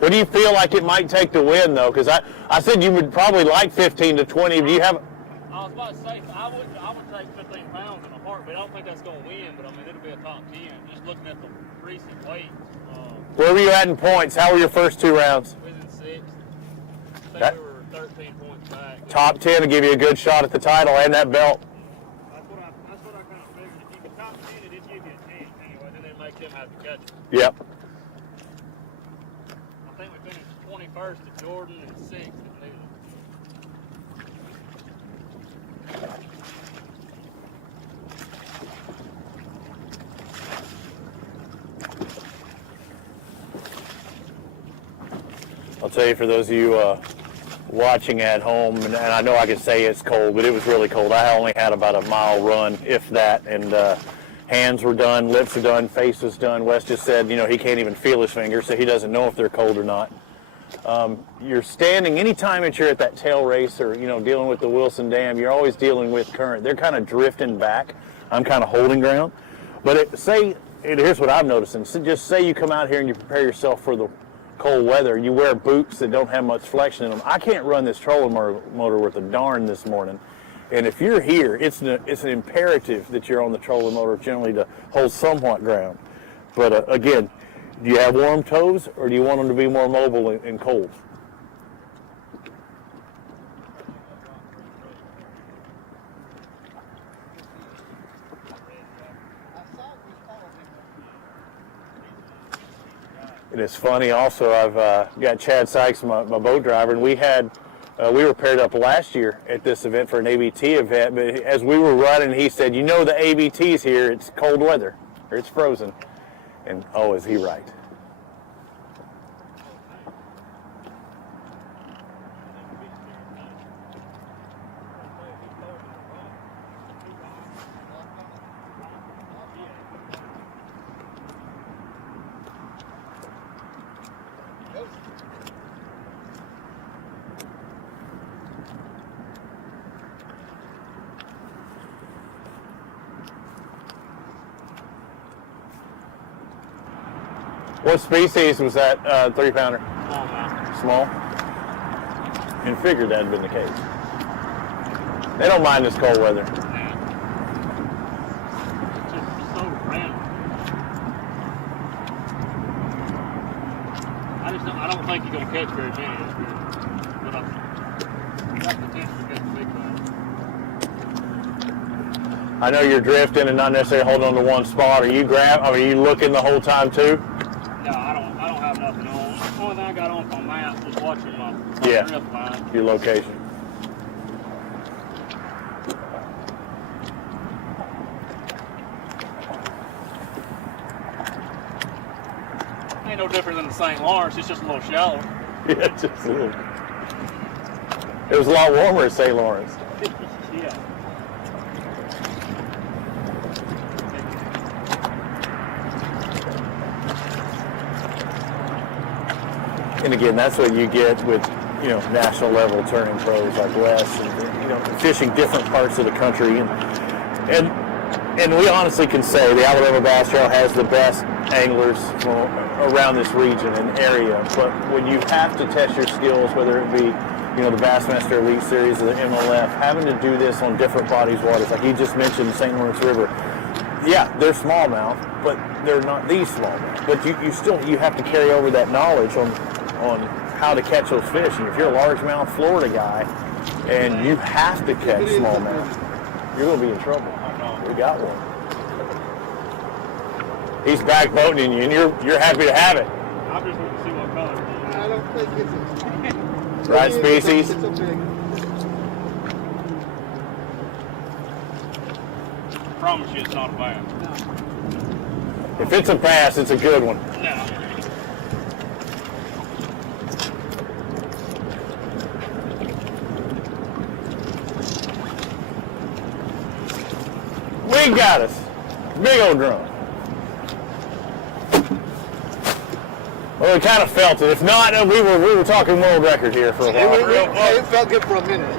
What do you feel like it might take to win, though? Because I said you would probably like 15 to 20. Do you have? I was about to say I would take 15 pounds in a heartbeat. I don't think that's going to win, but I mean it'll be a top 10. Just looking at the recent weights. Where were you at in points? How were your first 2 rounds? We was in 6th. I think we were 13 points back. Top 10 to give you a good shot at the title and that belt. That's what I kind of figured. If you could top 10 it, it'd give you a chance anyway. Then it'd make them have to catch it. Yep. I think we finished 21st at Jordan and 6th at Newton. I'll tell you, for those of you watching at home, and I know I can say it's cold, but it was really cold. I only had about a mile run, if that, and hands were done, lips are done, face was done. Wes just said, he can't even feel his fingers, so he doesn't know if they're cold or not. You're standing, anytime that you're at that tail race or, dealing with the Wilson Dam, you're always dealing with current. They're kind of drifting back. I'm kind of holding ground. But here's what I'm noticing. So just say you come out here and you prepare yourself for the cold weather. You wear boots that don't have much flexion in them. I can't run this trolling motor worth a darn this morning. And if you're here, it's an imperative that you're on the trolling motor generally to hold somewhat ground. But again, do you have warm toes, or do you want them to be more mobile and cold? And it's funny also, I've got Chad Sykes, my boat driver, and we were paired up last year at this event for an ABT event, but as we were running, he said, you know, the ABT's here, it's cold weather, or it's frozen. And oh, is he right? What species was that 3-pounder? Small. And figured that had been the case. They don't mind this cold weather. It's just so random. I don't think you're gonna catch very many this year. But I've got potential to catch big ones. I know you're drifting and not necessarily holding on to one spot. Are you looking the whole time too? No, I don't have nothing on. The only thing I got on my map was watching my drift line. Your location. Ain't no different than the St. Lawrence, it's just a little shallower. Yeah, just a little. It was a lot warmer at St. Lawrence. Yeah. And again, that's what you get with, national level turning pros like Wes, and, fishing different parts of the country. And we honestly can say the Alabama Bass Trail has the best anglers around this region and area. But when you have to test your skills, whether it be, the Bassmaster Elite Series or the MLF, having to do this on different bodies of waters, like you just mentioned, the St. Lawrence River. Yeah, they're smallmouth, but they're not these smallmouth. But you have to carry over that knowledge on how to catch those fish. And if you're a largemouth Florida guy and you have to catch smallmouth, you're going to be in trouble. We got one. He's back boating you, and you're happy to have it. I just want to see what color. I don't think it's right species. I promise you it's not a bass. If it's a bass, it's a good one. No. We got us. Big old drum. Well, we kind of felt it. If not, we were talking world record here for a while. It felt good for a minute.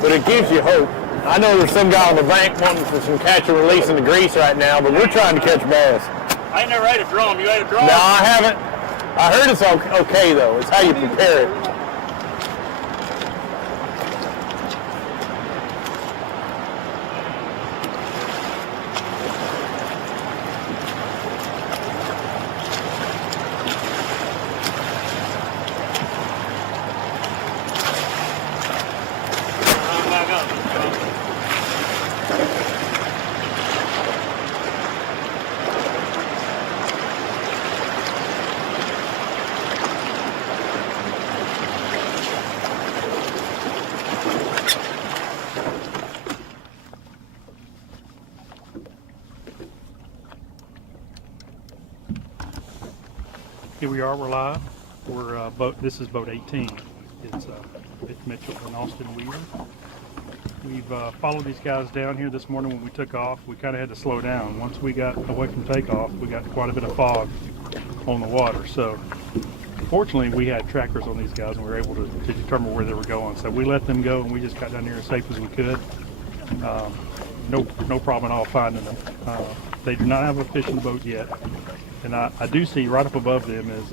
But it gives you hope. I know there's some guy on the bank wanting for some catch and release in the grease right now, but we're trying to catch bass. I ain't never ate a drum. You ate a drum? No, I haven't. I heard it's okay though. It's how you prepare it. Here we are, we're live. This is boat 18. It's Mitchell and Austin Wheeler. We've followed these guys down here this morning when we took off. We kind of had to slow down. Once we got away from takeoff, we got quite a bit of fog on the water. So fortunately, we had trackers on these guys and we were able to determine where they were going. So we let them go and we just got down here as safe as we could. No problem at all finding them. They do not have a fishing boat yet. And I do see right up above them is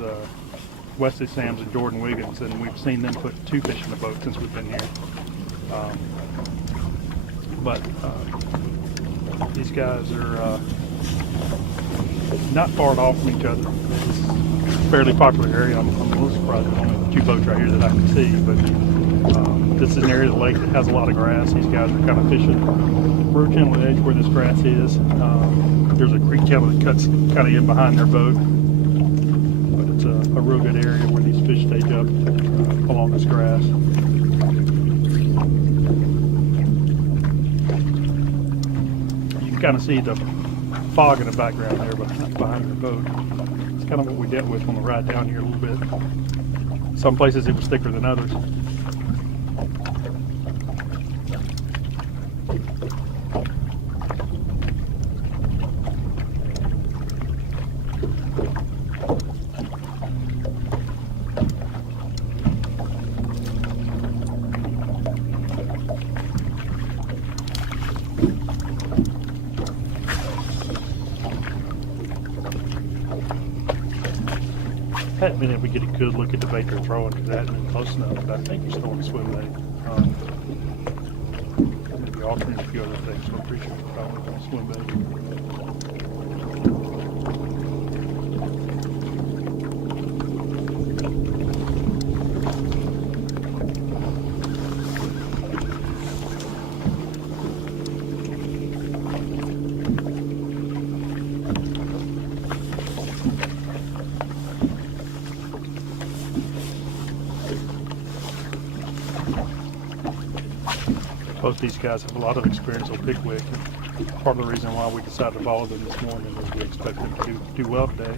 Wesley Sams and Jordan Wiggins, and we've seen them put 2 fish in the boat since we've been here. But these guys are not far off from each other. It's a fairly popular area. I'm a little surprised there's only 2 boats right here that I can see, but this is an area of the lake that has a lot of grass. These guys are kind of fishing real gentle edge where this grass is. There's a creek channel that cuts kind of in behind their boat, but it's a real good area where these fish stage up along this grass. You can kind of see the fog in the background there behind their boat. It's kind of what we dealt with on the ride down here a little bit. Some places it was thicker than others. I hadn't been able to get a good look at the bait they're throwing because it hadn't been close enough, but I think he's throwing a swim bait. Maybe altering a few other things, so I'm pretty sure he's probably a swim bait. Both these guys have a lot of experience on Pickwick. Part of the reason why we decided to follow them this morning is we expect them to do well today.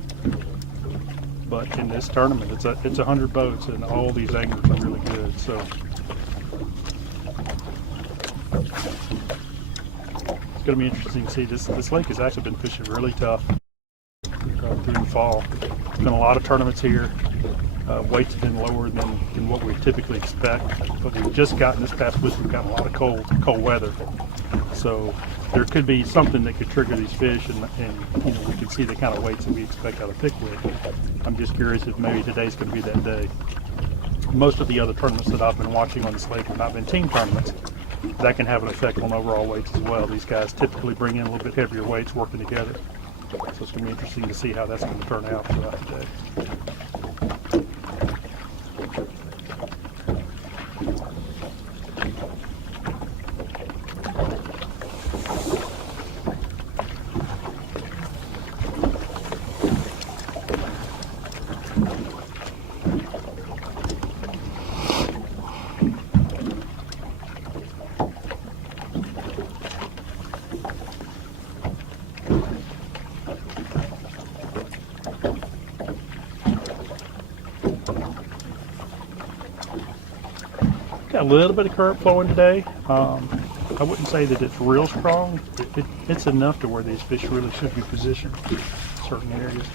But in this tournament, it's 100 boats, and all these anglers are really good. So it's going to be interesting to see. This lake has actually been fishing really tough through the fall. There's been a lot of tournaments here. Weights have been lower than what we typically expect, but we've just gotten this past week. We've got a lot of cold weather, so there could be something that could trigger these fish, and you know, we can see the kind of weights that we expect out of Pickwick. I'm just curious if maybe today's going to be that day. Most of the other tournaments that I've been watching on this lake have not been team tournaments. That can have an effect on overall weights as well. These guys typically bring in a little bit heavier weights working together, so it's going to be interesting to see how that's going to turn out throughout the day. Got a little bit of current flowing today. I wouldn't say that it's real strong. It's enough to where these fish really should be positioned in certain areas.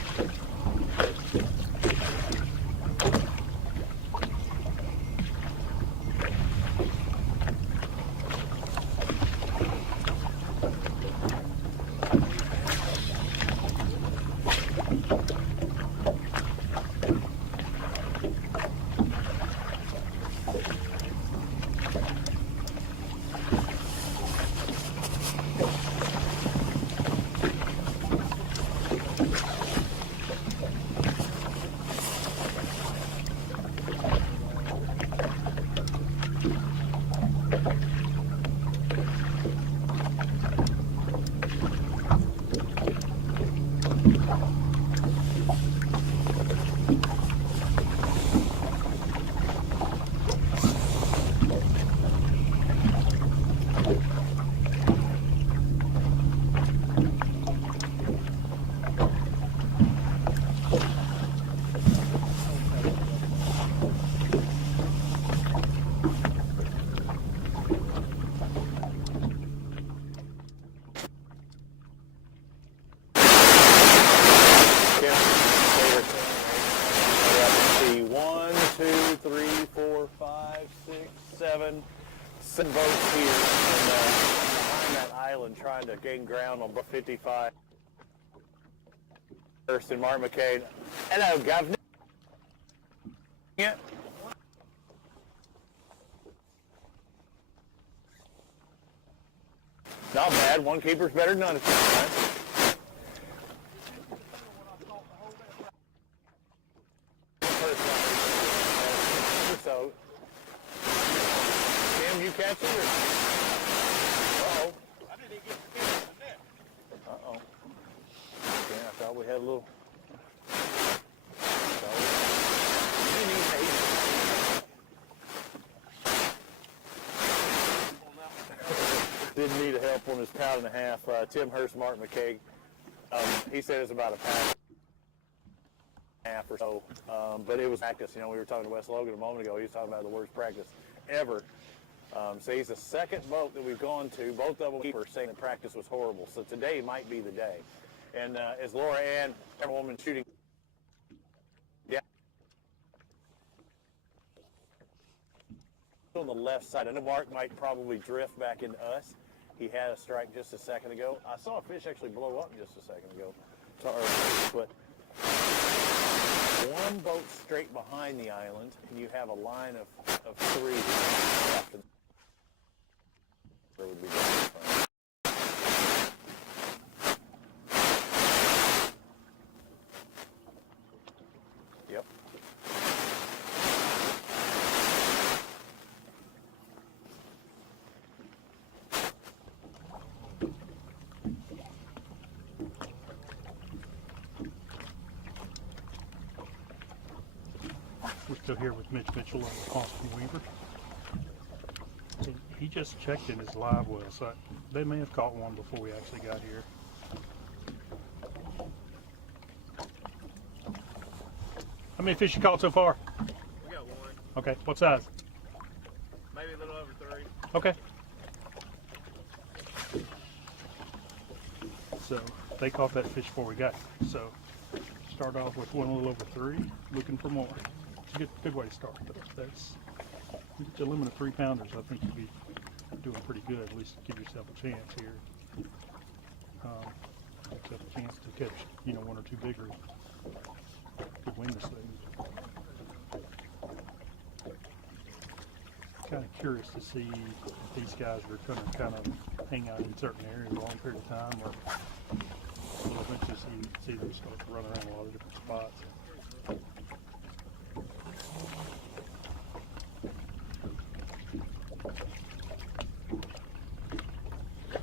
Seven boats here and behind that island trying to gain ground on 55. First and Mark McCain. Hello, Governor. Yeah. Not bad. One keeper's better than none at this time. So, Tim, you catch it? Or? Uh-oh. I didn't even get the catch the net. Uh-oh. Okay, I thought we had a little... Didn't need a help on his pound and a half. Tim Hurst, Mark McKay, he said it's about a pound and a half or so, but it was practice. You know, we were talking to Wes Logan a moment ago. He was talking about the worst practice ever. So he's the second boat that we've gone to. Both of them keepers saying the practice was horrible. So today might be the day. And as Laura Ann, every woman shooting, yeah, on the left side. I know Mark might probably drift back into us. He had a strike just a second ago. I saw a fish actually blow up just a second ago. But one boat straight behind the island, and you have a line of three after. Would be good. Yep. We're still here with Mitch Mitchell and Austin Weaver. And he just checked in his live well, so they may have caught one before we actually got here. How many fish you caught so far? We got one. Okay, what size? Maybe a little over 3. Okay. So they caught that fish before we got here. So start off with one a little over 3, looking for more. It's a good way to start. That's you get to a limit of 3 pounders. I think you'd be doing pretty good. At least give yourself a chance here. Give yourself a chance to catch, you know, 1 or 2 bigger. Could win this thing. Kind of curious to see if these guys are going to kind of hang out in certain areas a long period of time, or we'll eventually see them start to run around a lot of different spots.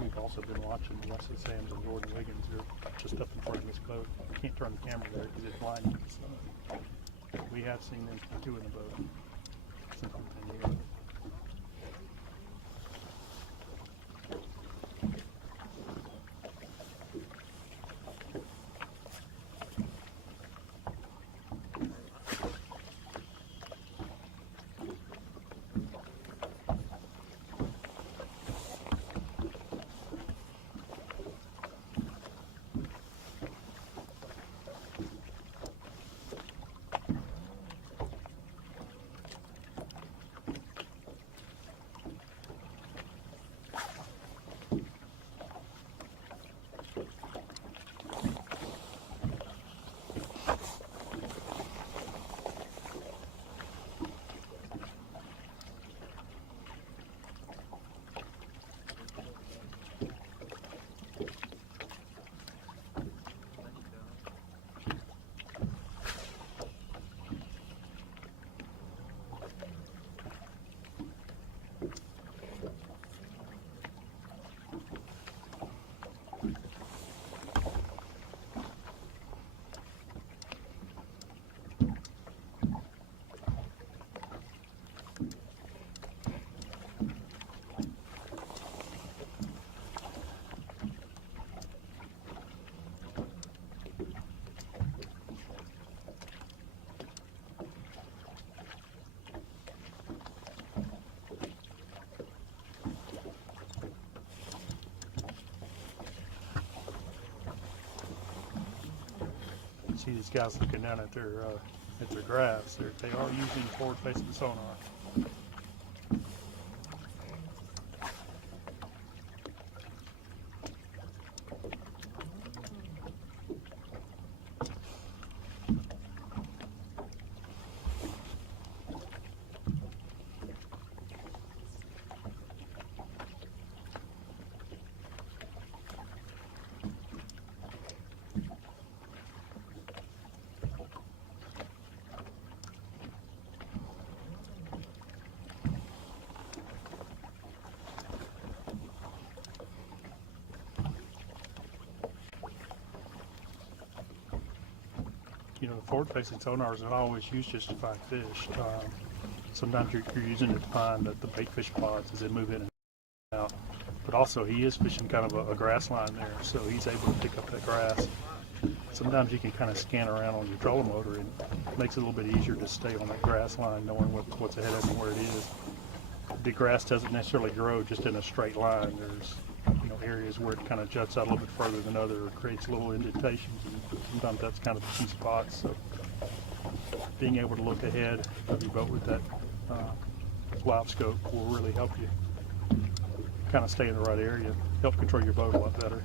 We've also been watching Wesley Sams and Jordan Wiggins. They're just up in front of this boat. I can't turn the camera there because it's blinding in the sun. We have seen them two in the boat since we've been here. See these guys looking down at their graphs. They are using forward-facing sonar. you know, the forward-facing sonar is not always used just to find fish. Sometimes you're using it to find the bait fish pods as they move in and out. But also he is fishing kind of a grass line there, so he's able to pick up that grass. Sometimes you can kind of scan around on your trolling motor, and it makes it a little bit easier to stay on that grass line, knowing what's ahead of you, where it is. The grass doesn't necessarily grow just in a straight line. There's, you know, areas where it kind of juts out a little bit further than others, or creates little indentations, and sometimes that's kind of the key spots. So being able to look ahead of your boat with that live scope will really help you kind of stay in the right area, help control your boat a lot better.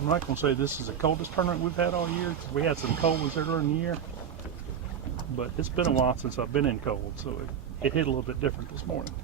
I'm not going to say this is the coldest tournament we've had all year. We had some cold ones earlier in the year, but it's been a while since I've been in cold, so it hit a little bit different this morning.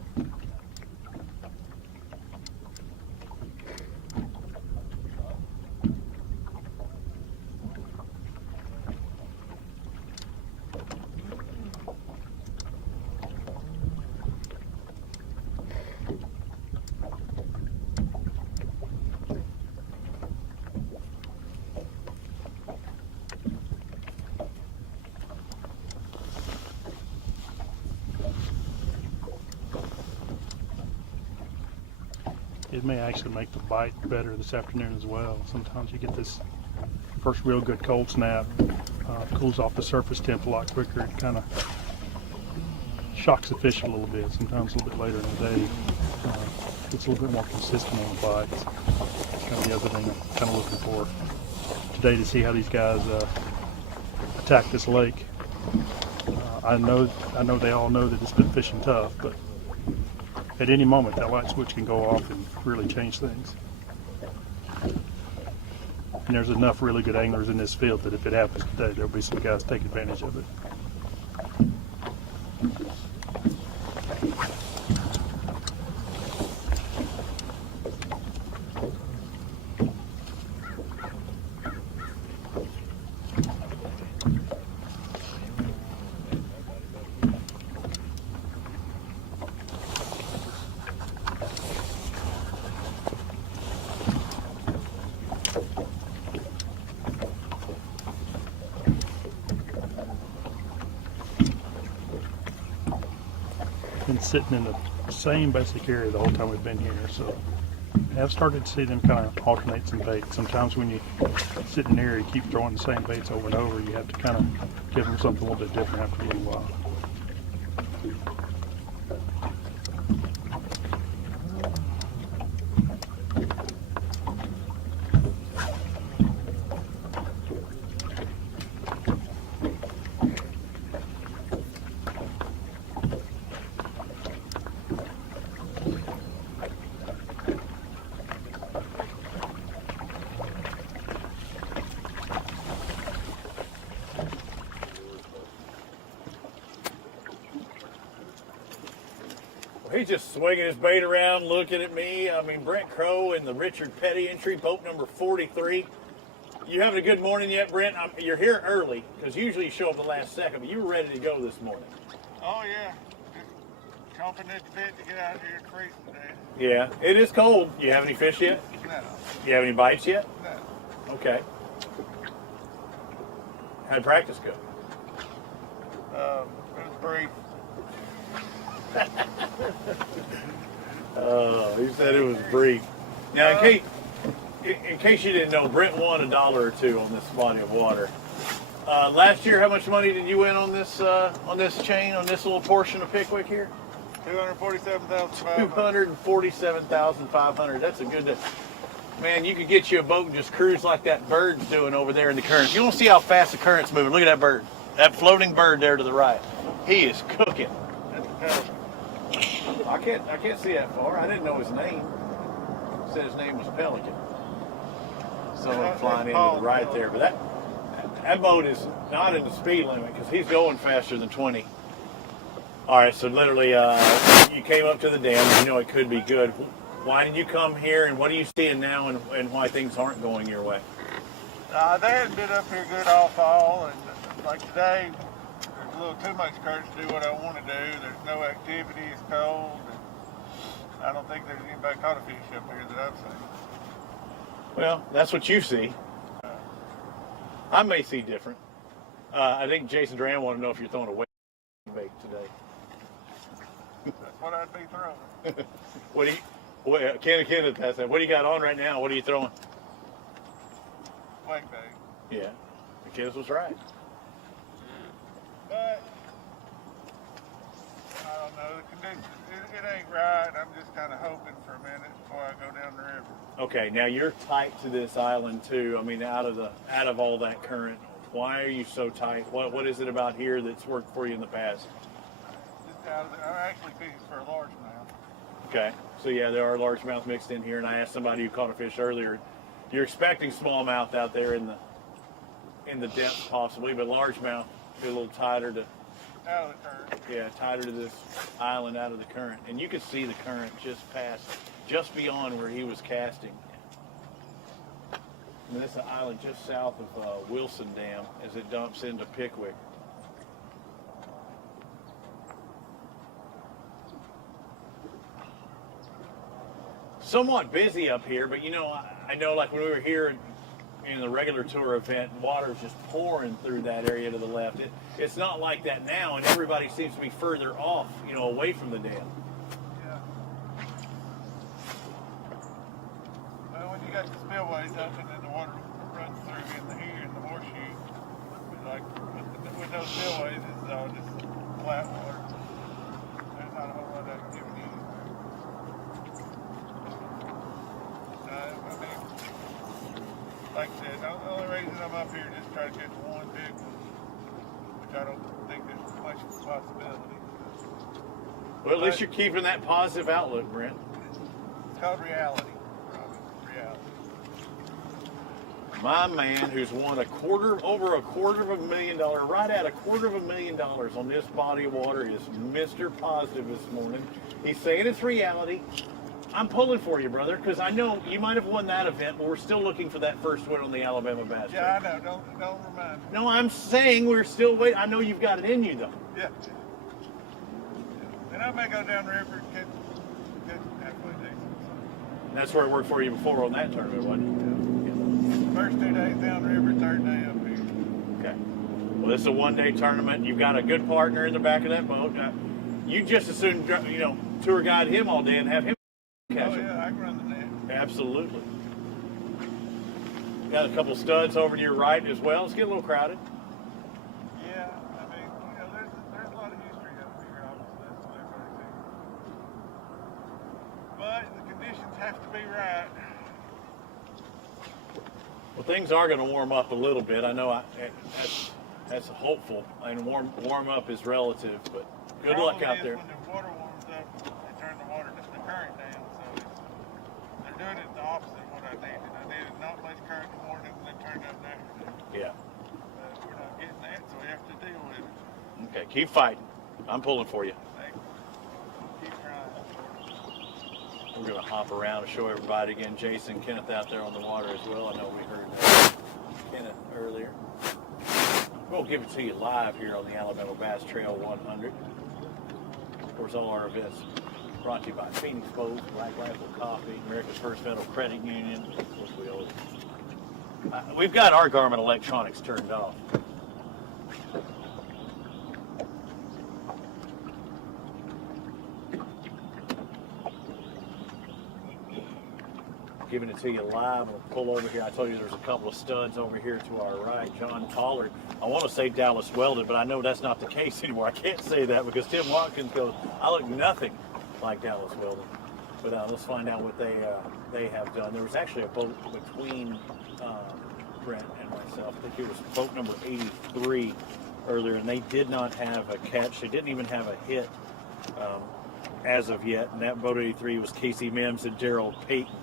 It may actually make the bite better this afternoon as well. Sometimes you get this first real good cold snap, cools off the surface temp a lot quicker. It kind of shocks the fish a little bit. Sometimes a little bit later in the day, it's a little bit more consistent on the bites. That's kind of the other thing I'm kind of looking for today, to see how these guys attack this lake. I know they all know that it's been fishing tough, but at any moment that light switch can go off and really change things. And there's enough really good anglers in this field that if it happens today, there'll be some guys take advantage of it. Been sitting in the same basic area the whole time we've been here, so I've started to see them kind of alternate some baits. Sometimes when you sit in an area, you keep throwing the same baits over and over, you have to kind of give them something a little bit different after a little while. He's just swinging his bait around, looking at me. I mean, Brent Crow in the Richard Petty entry, boat number 43. You having a good morning yet, Brent? You're here early, because usually you show up the last second, but you were ready to go this morning. Oh, yeah. Just chomping at the bit to get out of here creek today. Yeah, it is cold. You have any fish yet? No. You have any bites yet? No. Okay. How'd practice go? It was brief. He said it was brief. Now, in case you didn't know, Brent won $1 or $2 on this body of water. Last year, how much money did you win on this chain, on this little portion of Pickwick here? $247,500. $247,500. That's a good. Man, you could get you a boat and just cruise like that bird's doing over there in the current. You want to see how fast the current's moving? Look at that bird. That floating bird there to the right. He is cooking. I can't see that far. I didn't know his name. It said his name was Pelican. Someone flying into the right there, but that boat is not in the speed limit because he's going faster than 20. All right, so literally, you came up to the dam. You know it could be good. Why did you come here, and what are you seeing now, and why things aren't going your way? They hadn't been up here good all fall, and like today, there's a little too much current to do what I want to do. There's no activity, it's cold, and I don't think there's anybody caught a fish up here that I've seen. Well, that's what you see. I may see different. I think Jason Duran wanted to know if you're throwing a weight bait today. That's what I'd be throwing. What do you? Ken, that's that. What do you got on right now? What are you throwing? Wake bait. Yeah, the kids was right. But I don't know. The conditions, it ain't right. I'm just kind of hoping for a minute before I go down the river. Okay, now you're tight to this island too. I mean, out of all that current. Why are you so tight? What is it about here that's worked for you in the past? Just out of the, I actually fishing for a largemouth. Okay, so yeah, there are largemouth mixed in here, and I asked somebody who caught a fish earlier. You're expecting smallmouth out there in the depths possibly, but largemouth is a little tighter to. Out of the current. Yeah, tighter to this island out of the current, and you can see the current just beyond where he was casting. I mean, this is an island just south of Wilson Dam as it dumps into Pickwick. Somewhat busy up here, but you know, I know like when we were here in the regular tour event, water's just pouring through that area to the left. It's not like that now, and everybody seems to be further off, you know, away from the dam. Yeah. Well, when you got the spillways up and then the water runs through in the horseshoe, like with those spillways, it's all just flat water. There's not a whole lot of activity anywhere. I mean, like I said, the only reason I'm up here is just try to catch one big one, which I don't think there's much possibility. Well, at least you're keeping that positive outlook, Brent. It's called reality, Robin. Reality. My man who's won over $250,000, right at $250,000 on this body of water is Mr. Positive this morning. He's saying it's reality. I'm pulling for you, brother, because I know you might have won that event, but we're still looking for that first win on the Alabama Bass Trail. Yeah, I know. Don't remind me. No, I'm saying we're still waiting. I know you've got it in you, though. Yeah. And I may go down the river and get halfway decent. That's where it worked for you before on that tournament, wasn't it? Yeah. First 2 days down the river, third day up here. Okay. Well, this is a one-day tournament. You've got a good partner in the back of that boat. You just as soon, tour guide him all day and have him catch him. Oh, yeah, I can run the net. Absolutely. Got a couple studs over to your right as well. It's getting a little crowded. Yeah, I mean, there's a lot of history up here, obviously. That's what everybody thinks. But the conditions have to be right. Well, things are going to warm up a little bit. I know that's hopeful, and warm up is relative, but good luck out there. When the water warms up, they turn the current down, so they're doing it the opposite of what I needed. I needed not much current in the morning and then turn up next day. Yeah. But we're not getting that, so we have to deal with it. Okay, keep fighting. I'm pulling for you. Keep trying. We're going to hop around and show everybody again. Jason, Kenneth out there on the water as well. I know we heard Kenneth earlier. We'll give it to you live here on the Alabama Bass Trail 100. Of course, all our events brought to you by Phoenix Boats, Black Rifle Coffee, America's First Federal Credit Union. Of course, we always. We've got our Garmin electronics turned off. giving it to you live. We'll pull over here. I told you there's a couple of studs over here to our right. John Collard. I want to say Dallas Welded, but I know that's not the case anymore. I can't say that because Tim Watkins goes, I look nothing like Dallas Welded. But let's find out what they have done. There was actually a boat between Brent and myself. I think it was boat number 83 earlier, and they did not have a catch. They didn't even have a hit as of yet. And that boat 83 was Casey Mims and Gerald Payton.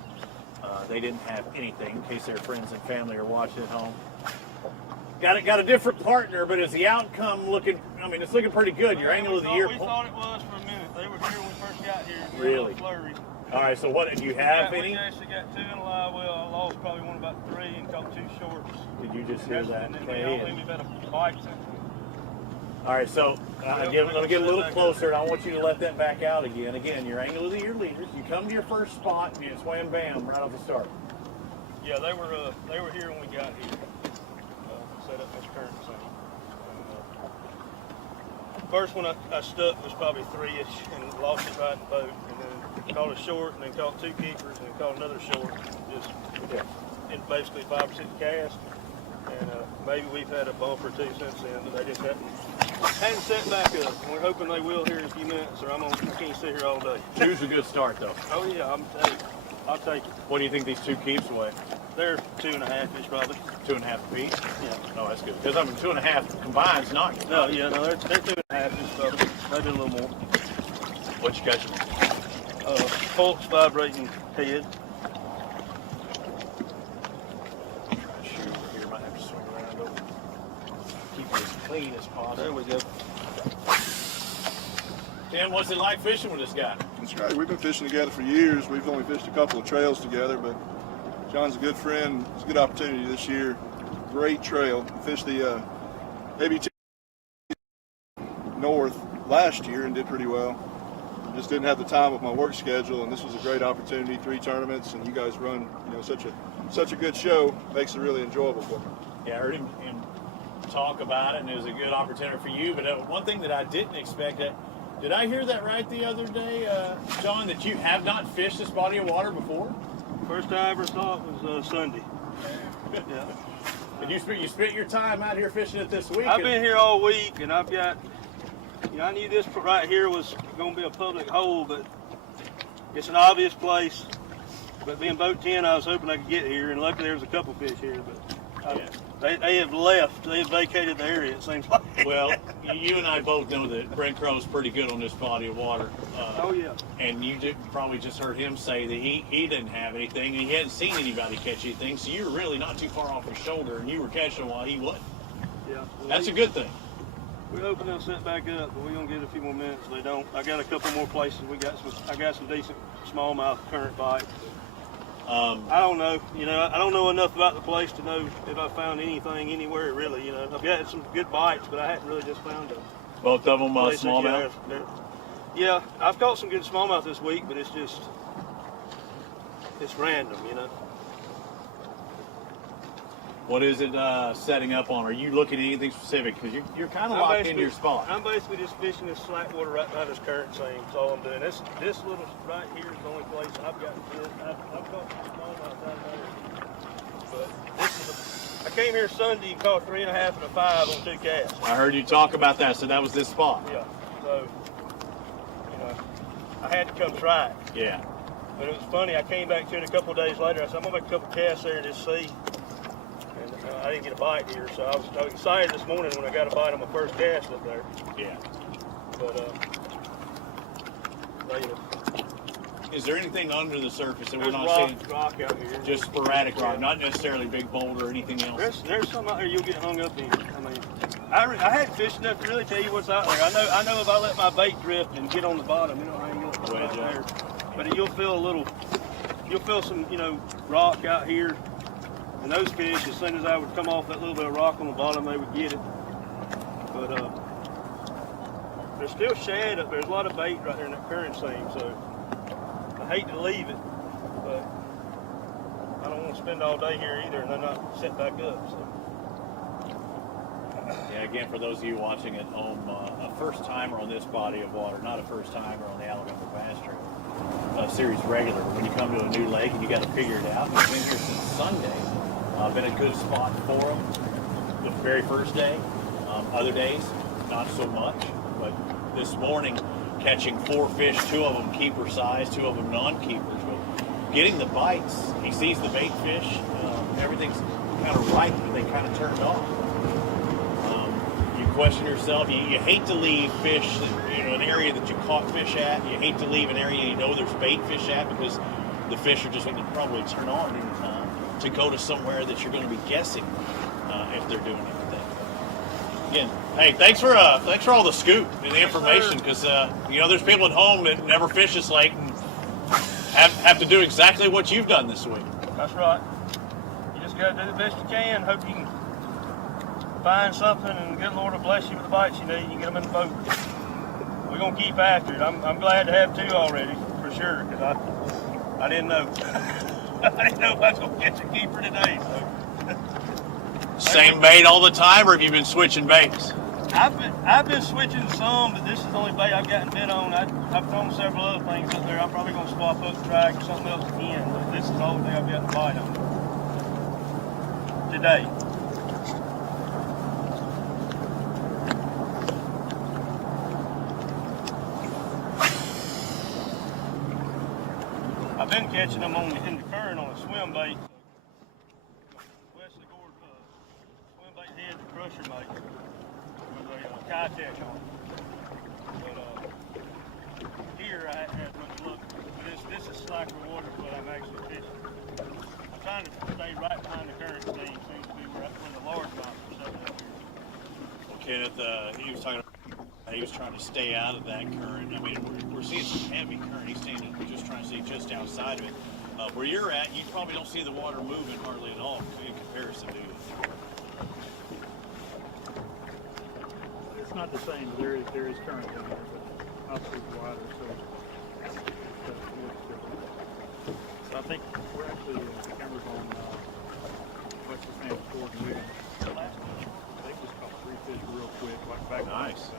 They didn't have anything, in case their friends and family are watching at home. Got a different partner, but is the outcome looking? I mean, it's looking pretty good. Your angle of the year. We thought it was for a minute. They were here when we first got here. Really? All right. So what did you have? Any? We actually got 2 in a live well. I lost probably one about 3 and caught 2 shorts. Did you just hear that? We've had a bite since. All right, so let me get a little closer, and I want you to let that back out again. Again, your angle of the year leaders. You come to your first spot, and it's wham bam right off the start. Yeah, they were here when we got here. Set up this current scene. First one I stuck was probably 3-ish and lost it right in the boat, and then caught a short, and then caught 2 keepers, and then caught another short. Just in basically 5% cast. And maybe we've had a bump or 2 since then, but they just hadn't set back up. And we're hoping they will here in a few minutes, or I can't sit here all day. 2's a good start, though. Oh yeah, I'll take it. What do you think these 2 keeps weigh? They're 2.5-ish probably. 2.5 apiece? Yeah. No, that's good. Because I mean, 2.5 combined is not good. No, yeah, no, they're 2.5-ish probably. Maybe a little more. What you got? Pulse vibrating head. Clean as possible. There we go. Tim, what's it like fishing with this guy? That's right. We've been fishing together for years. We've only fished a couple of trails together, but John's a good friend. It's a good opportunity this year. Great trail. We fished the ABT North last year and did pretty well. Just didn't have the time with my work schedule, and this was a great opportunity. 3 tournaments, and you guys run, such a good show. Makes it really enjoyable for me. Yeah, I heard him talk about it, and it was a good opportunity for you. But one thing that I didn't expect, did I hear that right the other day, John, that you have not fished this body of water before? First time I ever saw it was Sunday. Yeah. And you spent your time out here fishing it this week? I've been here all week, and I've got, I knew this right here was going to be a public hole, but it's an obvious place. But being boat 10, I was hoping I could get here, and luckily there was a couple fish here. But they have left. They have vacated the area, it seems like. Well, you and I both know that Brent Crow's pretty good on this body of water. Oh, yeah. And you probably just heard him say that he didn't have anything, and he hadn't seen anybody catch anything, so you were really not too far off his shoulder, and you were catching while he wasn't. Yeah. Well, that's a good thing. We're hoping they'll set back up, but we're going to get a few more minutes. If they don't, I got a couple more places. I got some decent smallmouth current bites. I don't know. I don't know enough about the place to know if I found anything anywhere really. I've got some good bites, but I hadn't really just found them. Both of them smallmouth? Yeah, I've caught some good smallmouth this week, but it's random, What is it setting up on? Are you looking at anything specific? Because you're kind of locked into your spot. I'm basically just fishing this slack water right by this current seam. That's all I'm doing. This little right here is the only place I've got to fish. I've caught some smallmouth out there. But I came here Sunday and caught 3.5 and a 5 on 2 casts. I heard you talk about that, so that was this spot. Yeah. So, I had to come try it. Yeah. But it was funny. I came back to it a couple of days later. I said, I'm going to make a couple casts there and just see. I didn't get a bite here, so I was excited this morning when I got a bite on my first cast up there. Yeah. But, is there anything under the surface that we're there's not seeing? Rock out here. Just sporadic rock, not necessarily big boulder or anything else? There's some out there you'll get hung up in. I hadn't fished enough to really tell you what's out there. I know if I let my bait drift and get on the bottom, it'll hang up right there. But you'll feel some, rock out here. And those fish, as soon as I would come off that little bit of rock on the bottom, they would get it. But there's still shad up there. There's a lot of bait right there in that current seam, so I hate to leave it, but I don't want to spend all day here either and then not set back up. So. Yeah, again, for those of you watching at home, a first-timer on this body of water, not a first-timer on the Alabama Bass Trail. series regular. When you come to a new lake and you got to figure it out, it's been here since Sunday. Been a good spot for them the very first day. Other days, not so much. But this morning, catching 4 fish, 2 of them keeper size, 2 of them non-keepers. But getting the bites, he sees the bait fish, everything's kind of right, and they kind of turned off. You question yourself. You hate to leave fish, an area that you caught fish at. You hate to leave an area you know there's bait fish at, because the fish are just going to probably turn on in time to go to somewhere that you're going to be guessing if they're doing anything. Again, hey, thanks for all the scoop and the information, because there's people at home that never fish this lake and have to do exactly what you've done this week. That's right. You just got to do the best you can. Hope you can find something, and good Lord will bless you with the bites you need. You can get them in the boat. We're going to keep after it. I'm glad to have 2 already, for sure, because I didn't know. I didn't know if I was going to catch a keeper today. So. Same bait all the time, or have you been switching baits? I've been switching some, but this is the only bait I've gotten bit on. I've thrown several other things up there. I'm probably going to swap up and try something else again, but this is the only thing I've gotten a bite on today. I've been catching them in the current on a swim bait. Wesley Gore swim bait head, the crusher bait, with a Kitech on it. But here I haven't had much luck. But this is slacker water, but I'm actually fishing. I'm trying to stay right behind the current thing. Seems to be where the large mouth is up here. Well, Kenneth, he was talking about he was trying to stay out of that current. I mean, we're seeing some heavy current. He's standing just trying to stay just outside of it. Where you're at, you probably don't see the water moving hardly at all in comparison to you. It's not the same, but there is current in there, but obviously it's wider, so it looks different. So I think we're actually the cameras on West San Ford and Williams. They just caught 3 fish real quick, like back. Nice.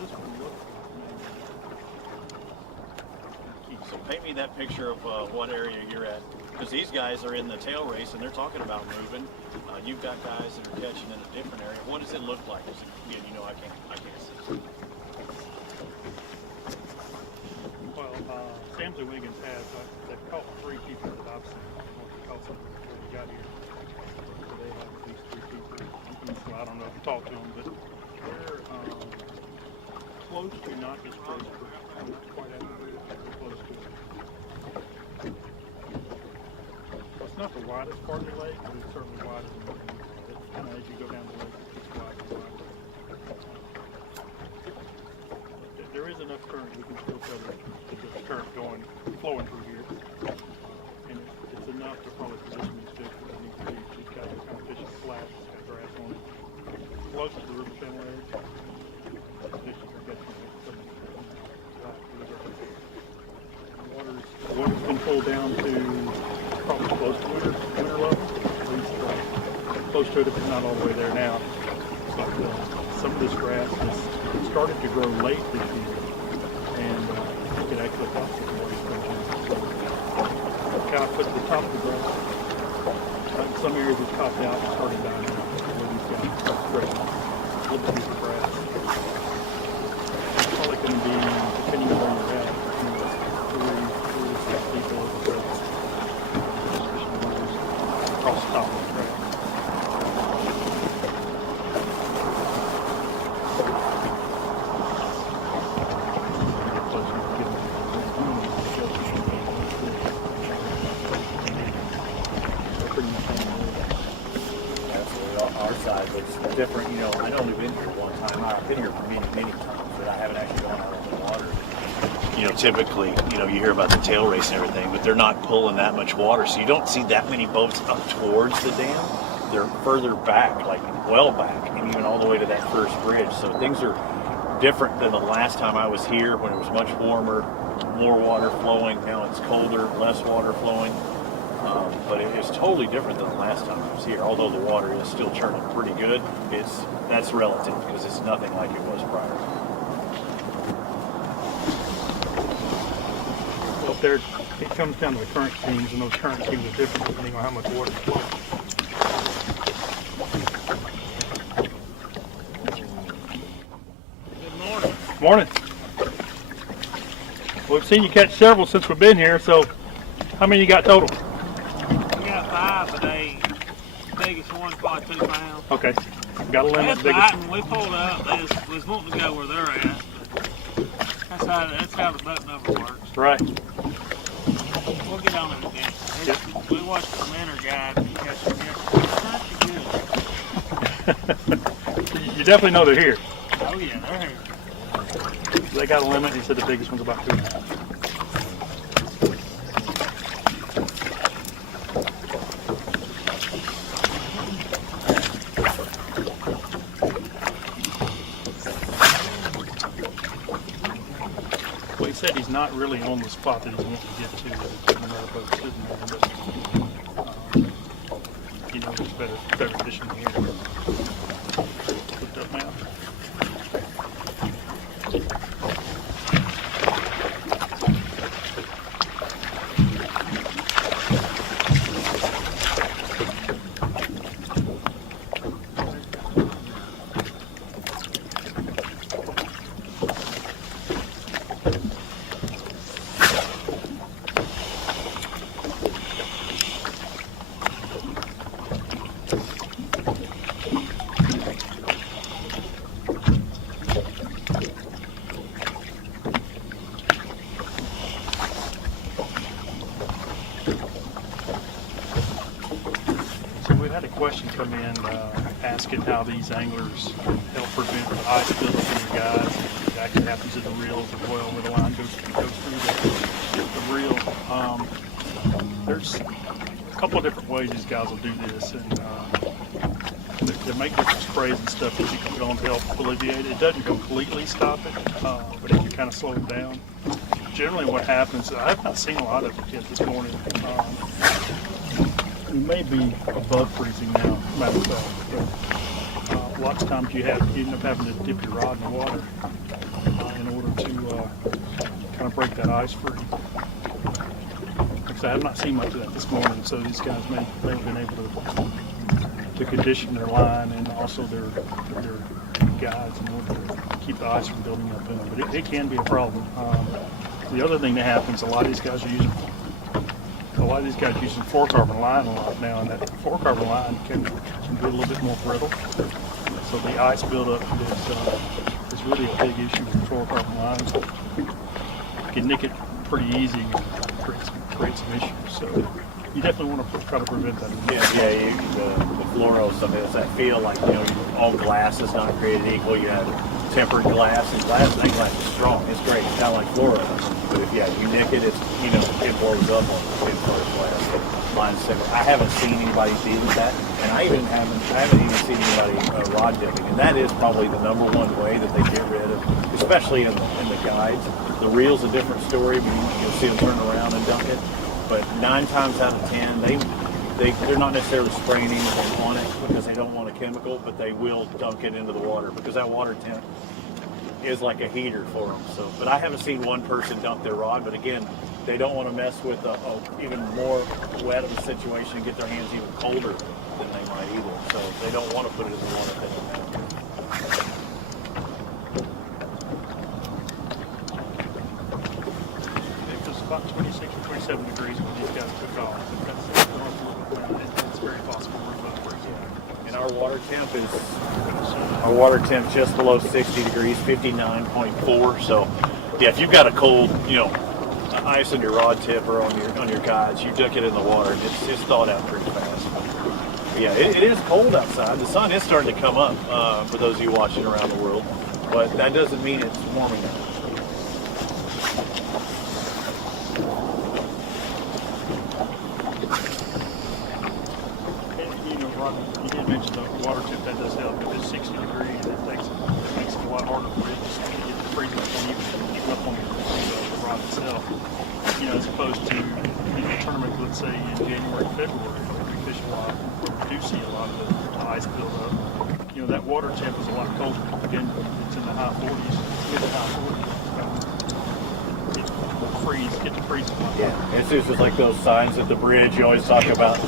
This one looks So paint me that picture of what area you're at, because these guys are in the tail race and they're talking about moving. You've got guys that are catching in a different area. What does it look like? Again, I can't see. Well, Samson Wiggins has they've caught 3 keepers that I've seen. They caught some before we got here. So they have at least 3 keepers. So I don't know if you talked to them, but they're close to not just close, but not quite accurate. They're close to it. It's not the widest part of the lake, but it's certainly wider than the lake. It's kind of as you go down the lake, it's wider and wider. But there is enough current, we can still tell that there's current flowing through here. And it's enough to probably position these fish where they need to be. These guys are kind of fishing flat, it's got grass on it. Close to the river channel edge, the fish are catching some the water's been pulled down to probably close to winter level, at least close to it, if it's not all the way there now. But some of this grass has started to grow late this year, and it actually pops the water comes in. So kind of put the top of the grass. In some areas it's topped out and started dying out. Where these guys start spreading a little piece of grass. It's probably going to be, depending on where you're at, 3 to 6 feet below the surface. Across the top of the grass. Our side looks different. I know we've been here one time. I've been here for many times, but I haven't actually gone out on the water. Typically, you hear about the tail race and everything, but they're not pulling that much water, so you don't see that many boats up towards the dam. They're further back, like well back, and even all the way to that first bridge. So things are different than the last time I was here, when it was much warmer, more water flowing. Now it's colder, less water flowing. But it is totally different than the last time I was here. Although the water is still churning pretty good, that's relative, because it's nothing like it was prior. there, it comes down to the current seams, and those current seams are different depending on how much water is flowing. Good morning. Morning. Well, we've seen you catch several since we've been here, so how many you got total? We got 5 today. The biggest one's probably 2 pounds. Okay. Got a limit. That's right, when we pulled up, they was wanting to go where they're at. That's how the boat number works. Right. We'll get on it again. Yep. We watched the winter guide. You definitely know they're here. Oh yeah, they're here. They got a limit. He said the biggest one's about 2.5. Well, he said he's not really on the spot that he's wanting to get to. There's another boat sitting there, but he knows there's better fishing here. Hooked up now. Question come in asking how these anglers help prevent the ice buildup in your guides. It actually happens in the reels as well, where the line goes through the reel. There's a couple of different ways these guys will do this, and they make different sprays and stuff that you can put on to help alleviate it. It doesn't completely stop it, but it can kind of slow it down. Generally what happens, I have not seen a lot of it yet this morning. You may be above freezing now, matter of fact, but lots of times you end up having to dip your rod in the water in order to kind of break that ice free. Like I said, I have not seen much of that this morning, so these guys may have been able to condition their line and also their guides in order to keep the ice from building up in them. But it can be a problem. The other thing that happens, a lot of these guys are using fluorocarbon line a lot now, and that fluorocarbon line can be a little bit more brittle. So the ice buildup is really a big issue with fluorocarbon lines. You can nick it pretty easy and create some issues. So you definitely want to try to prevent that. The fluoro, something that's that feel like, all glass is not created equal. You have tempered glass, and that glass is strong. It's great. It's kind of like fluoro. But if you nick it, it blows up on the first glass. So mine's similar. I haven't seen anybody deal with that, and I haven't even seen anybody rod dipping. And that is probably the number one way that they get rid of, especially in the guides. The reel's a different story, but you'll see them turn around and dunk it. But 9 times out of 10, they're not necessarily spraying anything on it because they don't want a chemical, but they will dunk it into the water because that water temp is like a heater for them. So, but I haven't seen one person dunk their rod. But again, they don't want to mess with even more wet of a situation and get their hands even colder than they might either. So they don't want to put it in the water if they don't have to. It was about 26 or 27 degrees when these guys took off. It's very possible we're about freezing. And our water temp just below 60 degrees, 59.4. So yeah, if you've got a cold, ice on your rod tip or on your guides, you dunk it in the water and it's thawed out pretty fast. But yeah, it is cold outside. The sun is starting to come up for those of you watching around the world, but that doesn't mean it's warming up. You did mention the water tip, that does help. If it's 60 degrees, it makes it a lot harder for it to get the freezing point even up on the rod itself. As opposed to tournaments, let's say in January, February, where we fish a lot, where we do see a lot of the ice build up. That water temp is a lot colder. Again, it's in the high 40s, mid to high 40s. get to freeze. Yeah, it's just like those signs at the bridge you always talk about.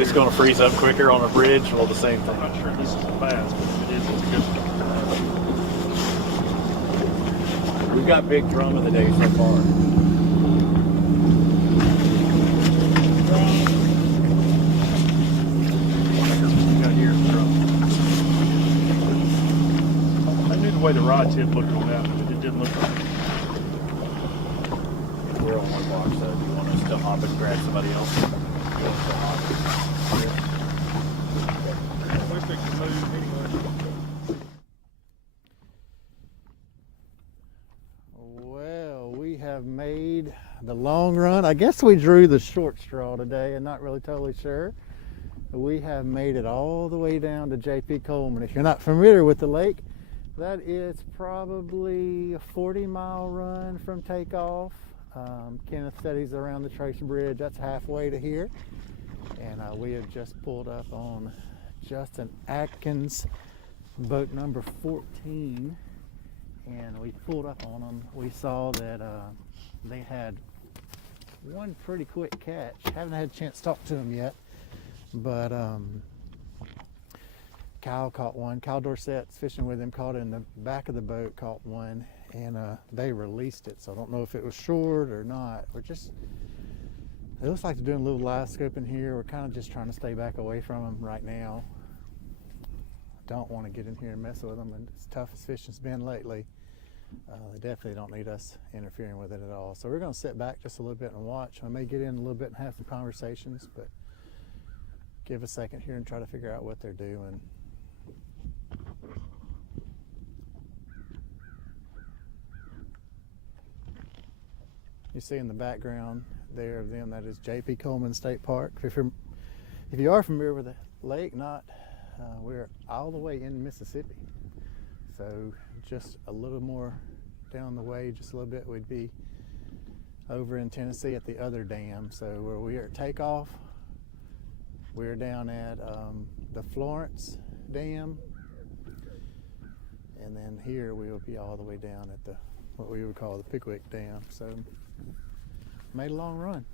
It's going to freeze up quicker on a bridge. Well, the same thing. I'm not sure this is fast, but if it is, it's good. We've got big drum of the day so far. I knew the way the rod tip looked on that, but it didn't look like it. We're on one box, so if you want us to hop and grab somebody else. Well, we have made the long run. I guess we drew the short straw today. I'm not really totally sure. We have made it all the way down to J.P. Coleman. If you're not familiar with the lake, that is probably a 40-mile run from takeoff. Kenneth said he's around the Tracy Bridge. That's halfway to here. And we have just pulled up on Justin Atkins, boat number 14. And we pulled up on them. We saw that they had one pretty quick catch. Haven't had a chance to talk to them yet. But Kyle caught one. Kyle Dorsett's fishing with him, caught it in the back of the boat, caught one, and they released it. So I don't know if it was short or not. It looks like they're doing a little live scooping here. We're kind of just trying to stay back away from them right now. Don't want to get in here and mess with them. And as tough as fishing's been lately, they definitely don't need us interfering with it at all. So we're going to sit back just a little bit and watch. I may get in a little bit and have some conversations, but give a second here and try to figure out what they're doing. You see in the background there of them, that is J.P. Coleman State Park. If you are familiar with the lake, we're all the way in Mississippi. So just a little more down the way, just a little bit, we'd be over in Tennessee at the other dam. So where we are at takeoff, we're down at the Florence Dam, and then here we will be all the way down at what we would call the Pickwick Dam. So made a long run.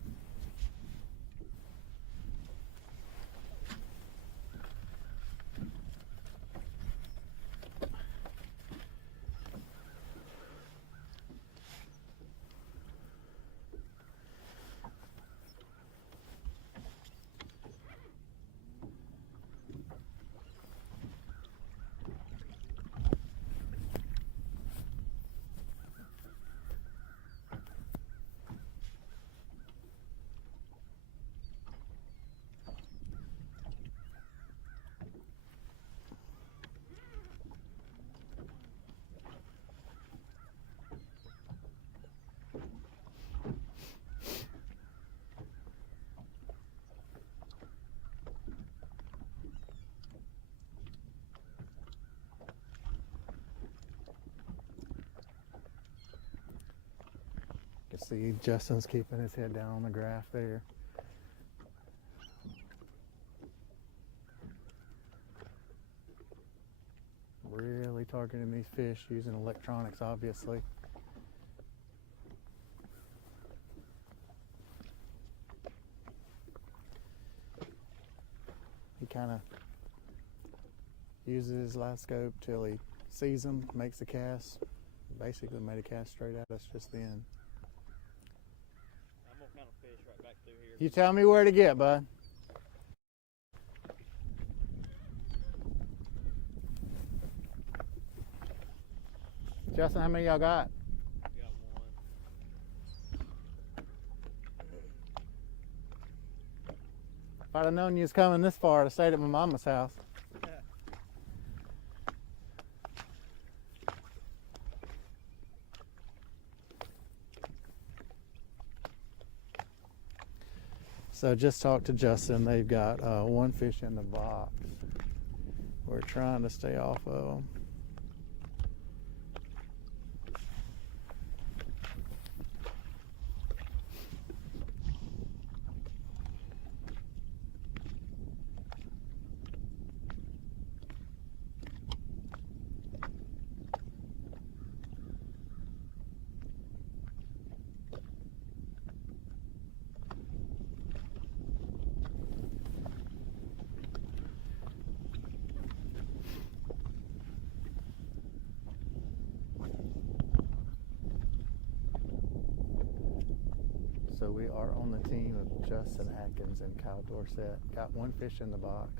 You see Justin's keeping his head down on the graph there. Really targeting these fish using electronics, obviously. He kind of uses his live scope till he sees them, makes a cast. Basically made a cast straight at us just then. I'm gonna kind of fish right back through here. You tell me where to get, bud. Justin, how many y'all got? Got one. If I'd have known you was coming this far, I'd have stayed at my mama's house. So just talked to Justin. They've got one fish in the box. We're trying to stay off of them. So we are on the team of Justin Atkins and Kyle Dorsett. Got one fish in the box.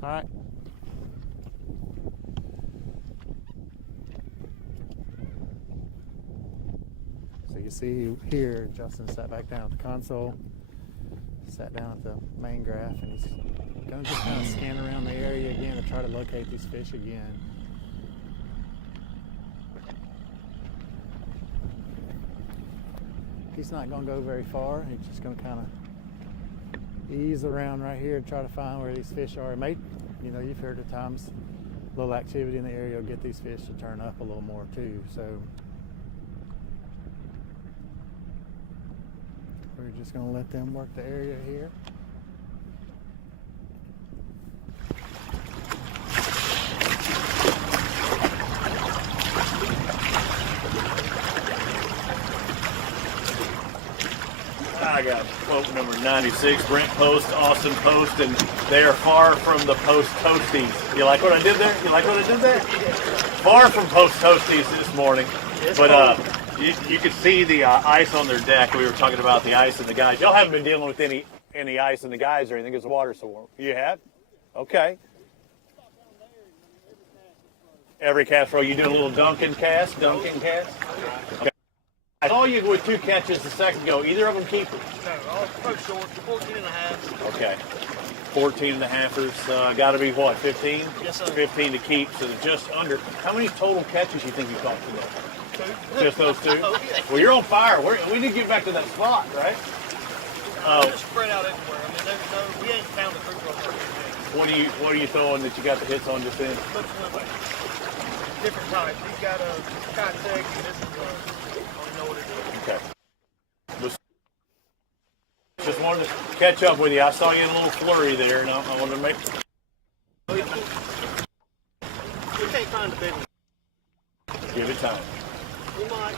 All right. So you see here, Justin sat back down at the console, sat down at the main graph, and he's going to just kind of scan around the area again to try to locate these fish again. He's not going to go very far. He's just going to kind of ease around right here and try to find where these fish are. You know, you've heard at times a little activity in the area will get these fish to turn up a little more too. So we're just going to let them work the area here. I got quote number 96, Brent Post, Austin Post, and they are far from the Post Toasties. You like what I did there? You like what I did there? Far from Post Toasties this morning. But you could see the ice on their deck. We were talking about the ice and the guys. Y'all haven't been dealing with any ice in the guys or anything because the water's so warm. You have? Okay. Every cast row, you do a little dunking cast? Okay. I saw you with 2 catches a second ago. Either of them keepers? No, all both short, 14 and a half. Okay. 14 and a halfers. Got to be what, 15? Yes, sir. 15 to keep, so just under. How many total catches you think you caught today? 2. Just those 2? Oh, yeah. Well, you're on fire. We need to get back to that spot, right? They're just spread out everywhere. I mean, we ain't found a fruit roll yet. What are you throwing that you got the hits on just then? Different types. He's got a contact, and this is I don't know what it is. Okay. Just wanted to catch up with you. I saw you in a little flurry there, and I wanted to make. We can't find the big one. Give it time. We might.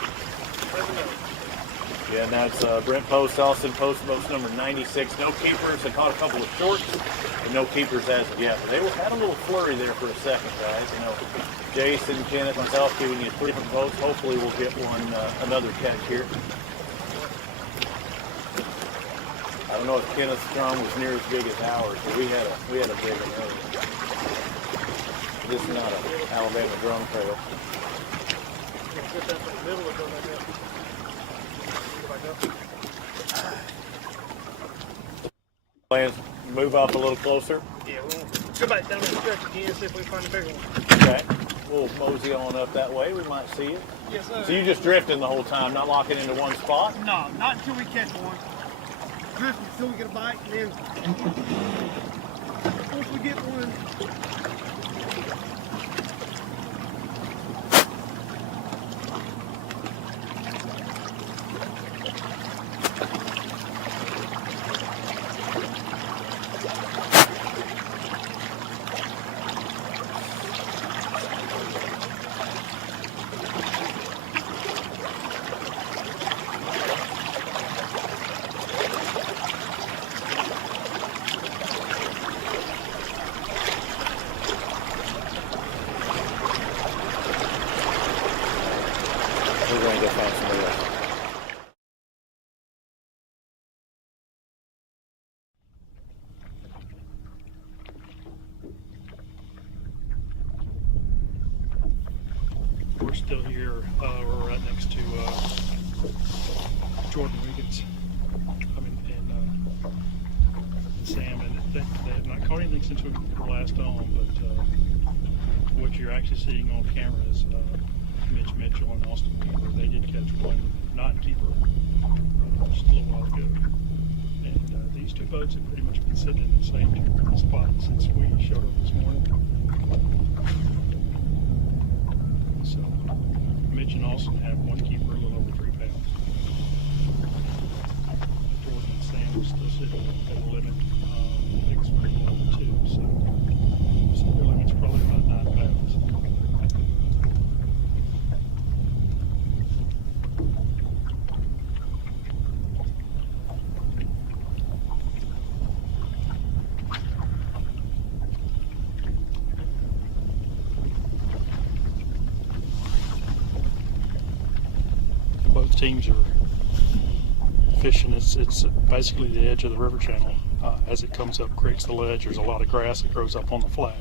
Never know. Yeah, and that's Brent Post, Austin Post, boat number 96. No keepers. They caught a couple of shorts, and no keepers as of yet. But they had a little flurry there for a second, guys. You know, Jason, Kenneth, myself, giving you 3 different boats. Hopefully, we'll get another catch here. I don't know if Kenneth's drum was near as big as ours, but we had a big one earlier. This is not an Alabama drum trailer. Get that in the middle of it. Plans move up a little closer. Yeah, we'll go back down the stretch again, see if we find a bigger one. Okay. We'll mosey on up that way. We might see it. Yes, sir. So you just drifting the whole time, not locking into one spot? No, not until we catch one. Drifting until we get a bite, and then once we get one. We're going to go find somebody else. We're still here. We're right next to Jordan Wiggins. And Sam. And they have not caught anything since we were last on, but what you're actually seeing on camera is Mitch Mitchell and Austin Weaver. They did catch one non-keeper just a little while ago. And these 2 boats have pretty much been sitting in the same spot since we showed up this morning. So Mitch and Austin have one keeper a little over 3 pounds. Jordan and Sam are still sitting at the limit. Nick's pretty low over 2, so their limit's probably about 9 pounds. Both teams are fishing. It's basically the edge of the river channel. As it comes up, creates the ledge. There's a lot of grass that grows up on the flat.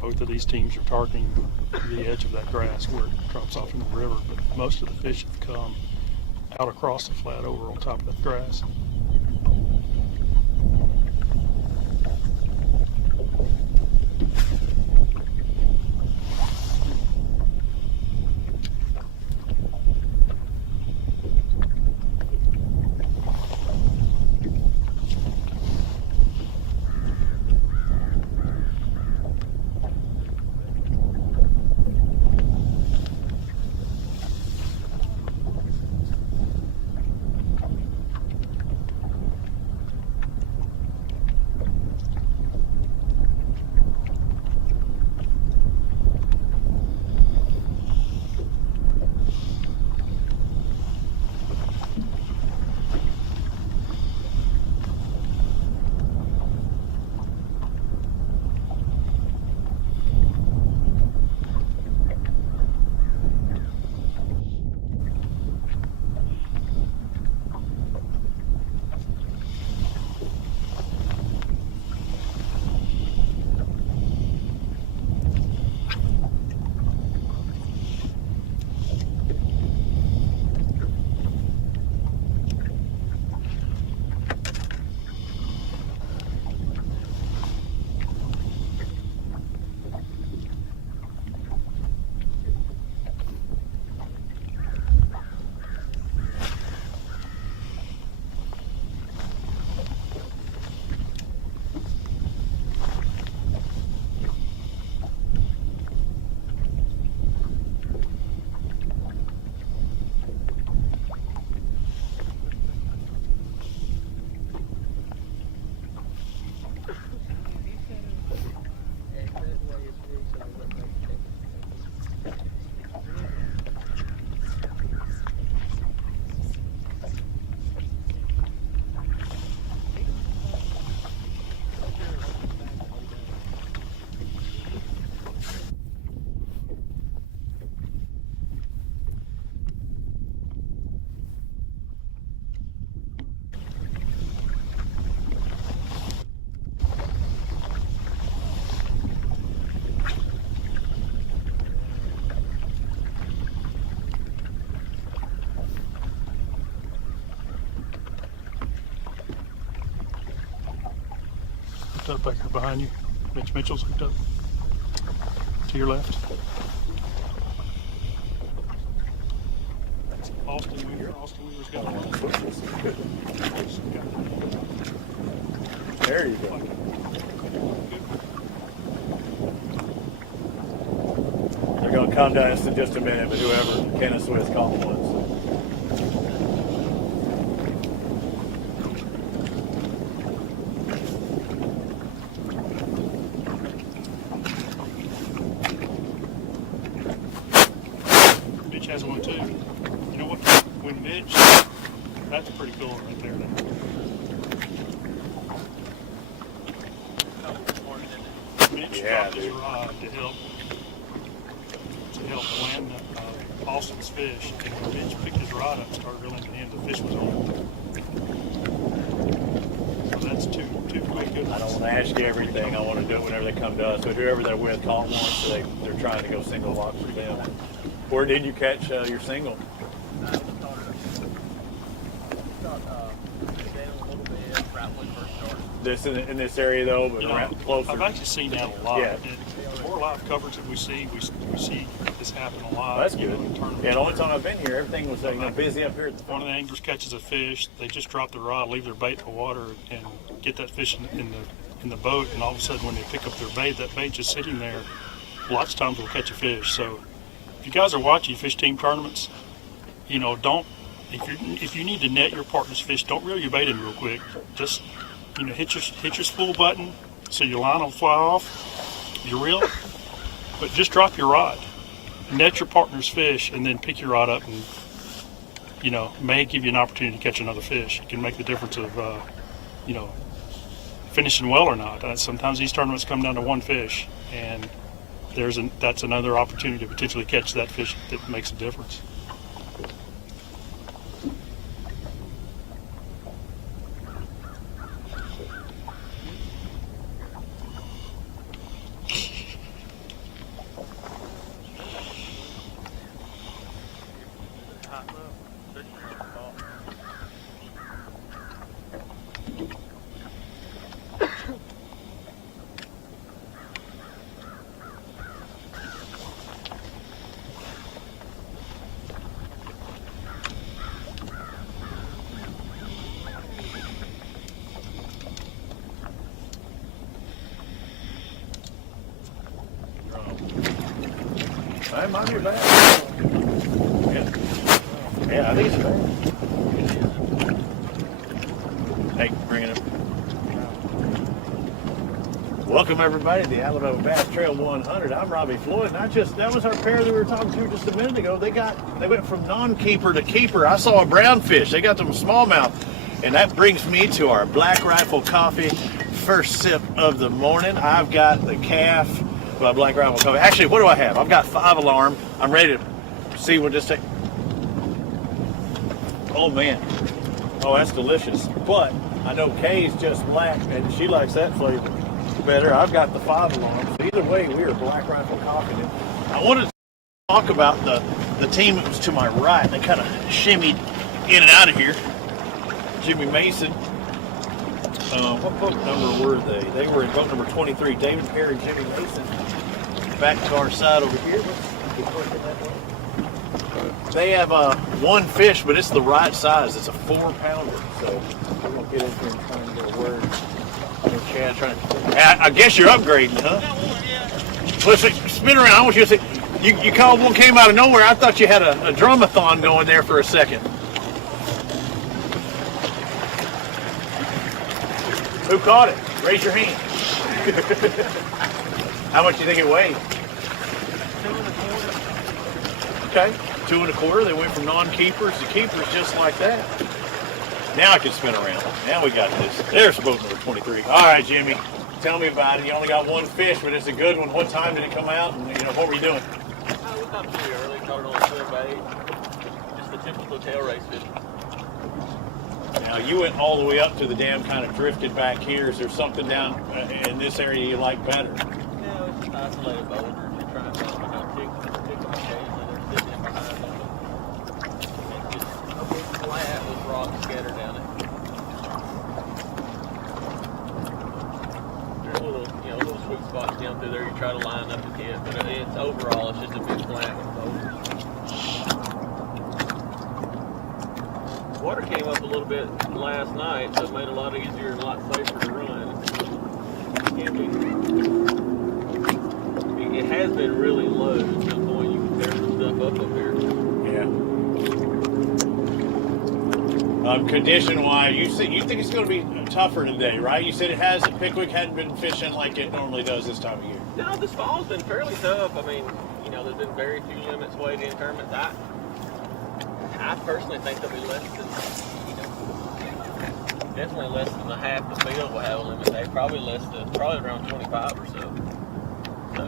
Both of these teams are targeting the edge of that grass where it drops off into the river. But most of the fish have come out across the flat over on top of the grass. Up back here behind you. Mitch Mitchell's hooked up. To your left. That's Austin Weaver. Austin Weaver's got one. There you go. They're going to come down in just a minute, but whoever Kenneth Swiss caught was. Has one too. You know what? When Mitch, that's pretty cool right there. Mitch dropped his rod to help land Austin's fish. And when Mitch picked his rod up and started reeling it in, the fish was on. So that's two quick good ones. I don't want to ask you everything. I want to do it whenever they come to us. But whoever they're with caught one, so they're trying to go single lock for them. Where did you catch your single? This in this area though, but closer. I've actually seen that a lot. Yeah. The more live coverage that we see this happen a lot. Well, that's good. Yeah, the only time I've been here, everything was busy up here at the front. One of the anglers catches a fish, they just drop the rod, leave their bait in the water, and get that fish in the boat, and all of a sudden when they pick up their bait, that bait just sitting there, lots of times will catch a fish. So if you guys are watching fish team tournaments, you know, don't, if you need to net your partner's fish, don't reel your bait in real quick. Just, you know, hit your spool button so your line will fly off. You reel it, but just drop your rod, net your partner's fish, and then pick your rod up, and you know, may give you an opportunity to catch another fish. It can make the difference of, you know, finishing well or not. Sometimes these tournaments come down to one fish, and that's another opportunity to potentially catch that fish that makes a difference. That might be bad. Yeah, I think it's bad. Hey, bring it up. Welcome everybody to the Alabama Bass Trail 100. I'm Robbie Floyd, and that was our pair that we were talking to just a minute ago. They went from non-keeper to keeper. I saw a brown fish. They got them smallmouth, and that brings me to our Black Rifle Coffee first sip of the morning. I've got the calf. Black Rifle Coffee. Actually, what do I have? I've got 5 Alarm. I'm ready to see what this takes. Oh man. Oh, that's delicious. But I know Kay's just black and she likes that flavor better. I've got the 5 Alarm. So either way, we are Black Rifle Coffee. I wanted to talk about the team that was to my right. They kind of shimmied in and out of here. Jimmy Mason. What boat number were they? They were in boat number 23. David Perry, Jimmy Mason. Back to our side over here. They have one fish, but it's the right size. It's a 4-pounder. So we're gonna get in here and try and get a word. Chad, I guess you're upgrading, huh? Let's spin around. I want you to say, you called one came out of nowhere. I thought you had a drumathon going there for a second. Who caught it? Raise your hand. How much do you think it weighed? 2 1/4. Okay, 2 1/4. They went from non-keepers to keepers just like that. Now I can spin around. Now we got this. There's boat number 23. All right, Jimmy, tell me about it. You only got one fish, but it's a good one. What time did it come out? And what were you doing? We caught it pretty early. Caught it on swim bait. Just the typical tail race fish. Now you went all the way up to the dam, kind of drifted back here. Is there something down in this area you like better? No, it's just isolated boulders. You're trying to tick them occasionally. They're sitting in behind them. It's just flat with rocks scattered down it. There's little sweet spots down through there you try to line up to hit, but it's overall it's just a big flat with boulders. Water came up a little bit last night, so it made it a lot easier and a lot safer to run. It has been really low to the point you can tear some stuff up here. Yeah. Condition-wise, you think it's going to be tougher today, right? You said it has. Pickwick hadn't been fishing like it normally does this time of year. No, this fall's been fairly tough. I mean, there's been very few limits weighed in tournaments. I personally think there'll be less than, definitely less than a half the field will have a limit day. Probably around 25 or so. So,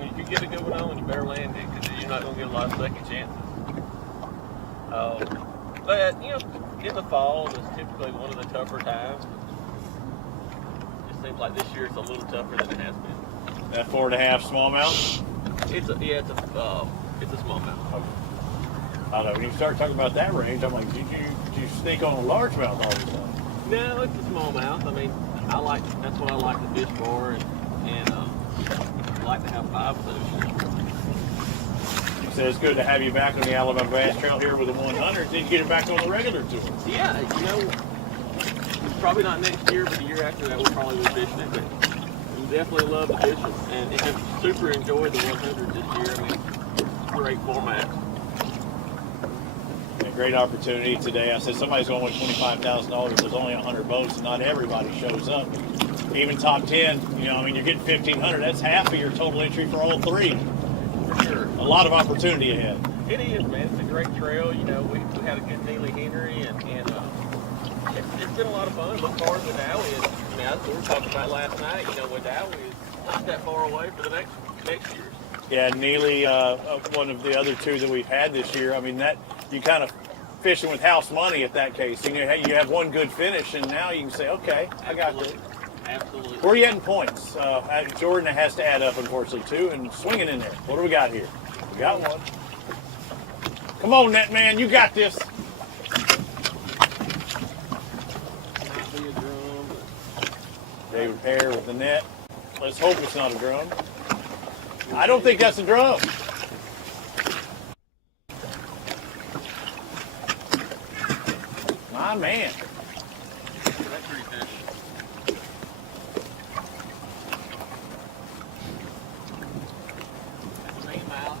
if you get a good one on, you better land it because you're not going to get a lot of second chances. But in the fall is typically one of the tougher times. It just seems like this year it's a little tougher than it has been. That 4.5 smallmouth? It's a smallmouth. Okay. I know when you start talking about that range, I'm like, did you sneak on a largemouth all of a sudden? No, it's a smallmouth. I mean, that's what I like to fish for, and I like to have 5 of those. You said it's good to have you back on the Alabama Bass Trail here with the 100. Did you get it back on the regular tour? Yeah, probably not next year, but the year after that we'll probably be fishing it. But definitely love the fishing and have super enjoyed the 100 this year. I mean, great format. A great opportunity today. I said somebody's going to win $25,000. There's only 100 boats, and not everybody shows up. Even top 10, you know, I mean, you're getting 1,500. That's half of your total entry for all three. For sure. A lot of opportunity ahead. It is, man. It's a great trail. You know, we had a good Neely Henry, and it's been a lot of fun. Look forward to Dowie. I mean, that's what we were talking about last night. You know, with Dowie is not that far away for the next year. Yeah, Neely, one of the other two that we've had this year. I mean, that you kind of fishing with house money at that case. You have one good finish, and now you can say, okay, I got this. Absolutely. Where are you at in points? Jordan has to add up, unfortunately, too, and swinging in there. What do we got here? We got one. Come on, net man, you got this. David Pear with the net. Let's hope it's not a drum. I don't think that's a drum. My man. That's pretty fish. Mean mouth.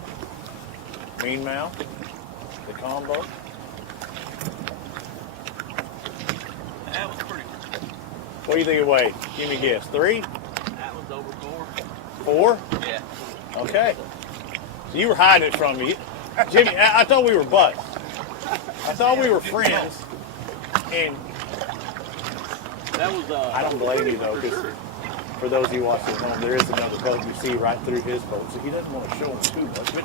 Mean mouth. The combo. That was pretty. What do you think it weighed? Give me a guess. 3? That was over 4. 4? Yeah. Okay. So you were hiding it from me. Jimmy, I thought we were buds. I thought we were friends. And that was I don't blame you though, because for those of you watching at home, there is another boat you see right through his boat, so he doesn't want to show them too much. But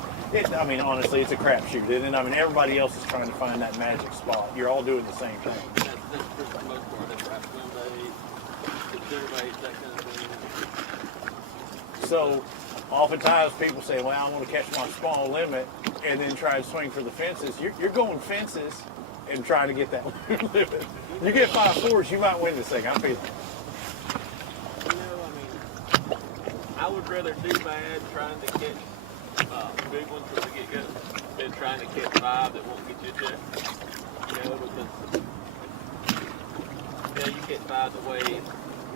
I mean, honestly, it's a crapshoot, isn't it? I mean, everybody else is trying to find that magic spot. You're all doing the same thing. That's for the most part. That's right. Swim bait, consider bait, that kind of thing. So, oftentimes people say, well, I want to catch my small limit and then try to swing for the fences. You're going fences and trying to get that limit. You get 5-4s, you might win this thing. I'm feeling it. You know, I mean, I would rather do bad trying to catch big ones from the get-go than trying to catch 5 that won't get you a check. You know, because you get 5 that weigh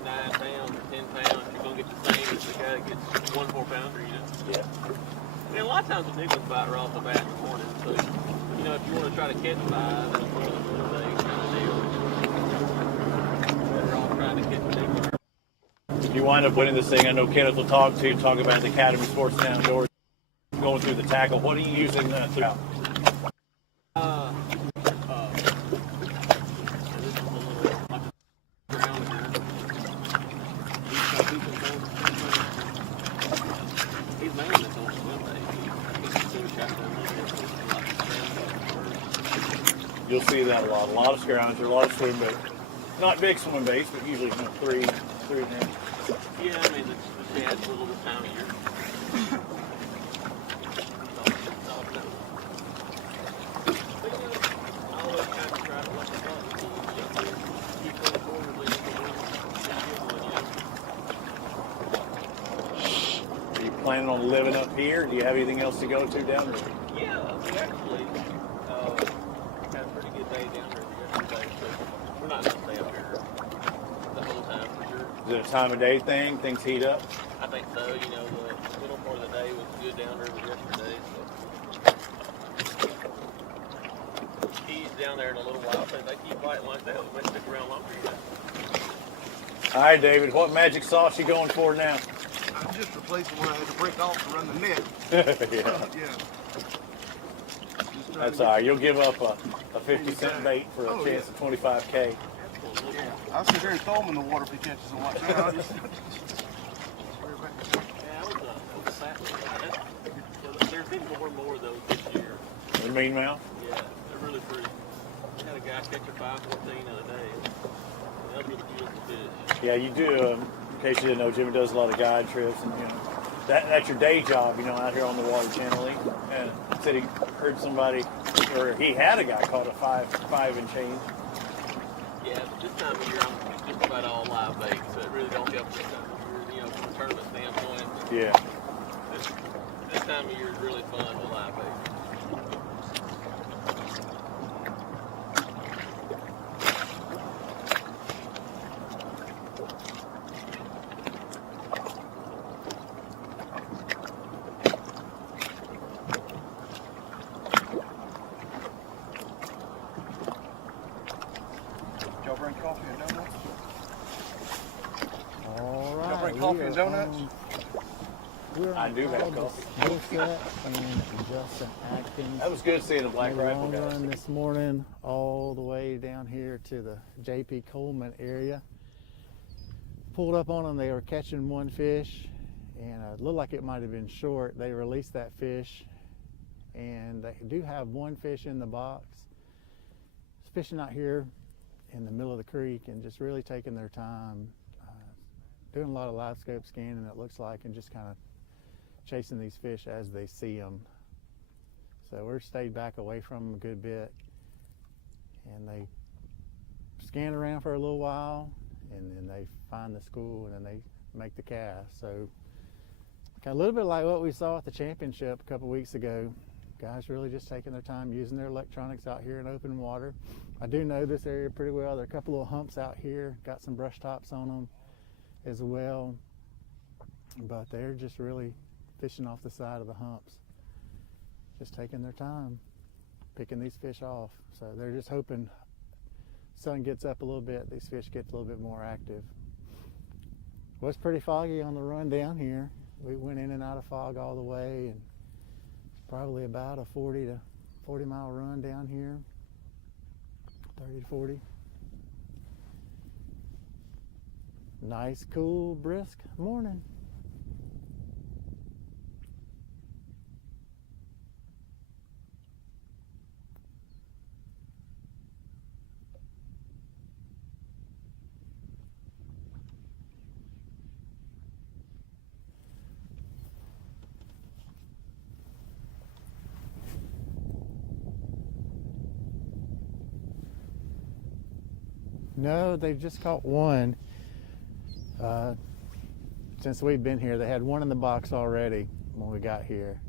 9 pounds or 10 pounds, you're going to get the same as the guy that gets 1 4-pounder, you know? Yeah. And a lot of times the big ones bite right off the bat in the morning, so, you know, if you want to try to catch 5, that's one of the things kind of deal. Better off trying to catch a big one. You wind up winning this thing. I know Kenneth will talk about the Academy Sports and Outdoors, going through the tackle. What are you using throughout? You'll see that a lot of scrounger, a lot of swim baits. Not big swim baits, but usually 3 and a half. Yeah, I mean, the shad's a little bit tinier. Are you planning on living up here? Do you have anything else to go to down there? Yeah, we actually had a pretty good day down there yesterday, so we're not going to stay up here the whole time for sure. Is it a time of day thing? Things heat up? I think so. You know, the middle part of the day was good down there yesterday, so he's down there in a little while. So if they keep fighting like that, we may stick around longer. You know? All right, David, what magic sauce you going for now? I'm just replacing one I had to break off to run the net. Yeah. That's all right. You'll give up a 50-cent bait for a chance of $25K. Yeah. I'll sit here and throw him in the water if he catches a lot. Yeah, that was a fat one. There's been more and more of those this year. The mean mouth? Yeah, they're really pretty. I had a guy catch a 514 the other day. That was really beautiful fish. Yeah, you do. In case you didn't know, Jimmy does a lot of guide trips, and you know that's your day job. You know, out here on the water channeling. And said he heard somebody, or he had a guy caught a 5 and change. Yeah, but this time of year I'm just about all live bait, so it really don't help this time of year. You know, from a tournament standpoint. Yeah. This time of year is really fun with live bait. bring coffee and donuts? All right. Y'all bring coffee and donuts? I do have coffee. Dorset and Justin Atkins. That was good seeing the Black Made a Rifle long guys. run this morning all the way down here to the J.P. Coleman area. Pulled up on them. They were catching one fish, and it looked like it might have been short. They released that fish, and they do have one fish in the box. It's fishing out here in the middle of the creek and just really taking their time, doing a lot of live scope scanning, it looks like, and just kind of chasing these fish as they see them. So we're stayed back away from them a good bit, and they scan around for a little while, and then they find the school, and then they make the cast. So kind of a little bit like what we saw at the championship a couple weeks ago. Guys really just taking their time, using their electronics out here in open water. I do know this area pretty well. There are a couple of humps out here, got some brush tops on them as well, but they're just really fishing off the side of the humps, just taking their time, picking these fish off. So they're just hoping sun gets up a little bit, these fish get a little bit more active. It was pretty foggy on the run down here. We went in and out of fog all the way, and probably about a 40 mile run down here, 30 to 40. Nice, cool, brisk morning. No, they've just caught one. Since we've been here, they had one in the box already when we got here.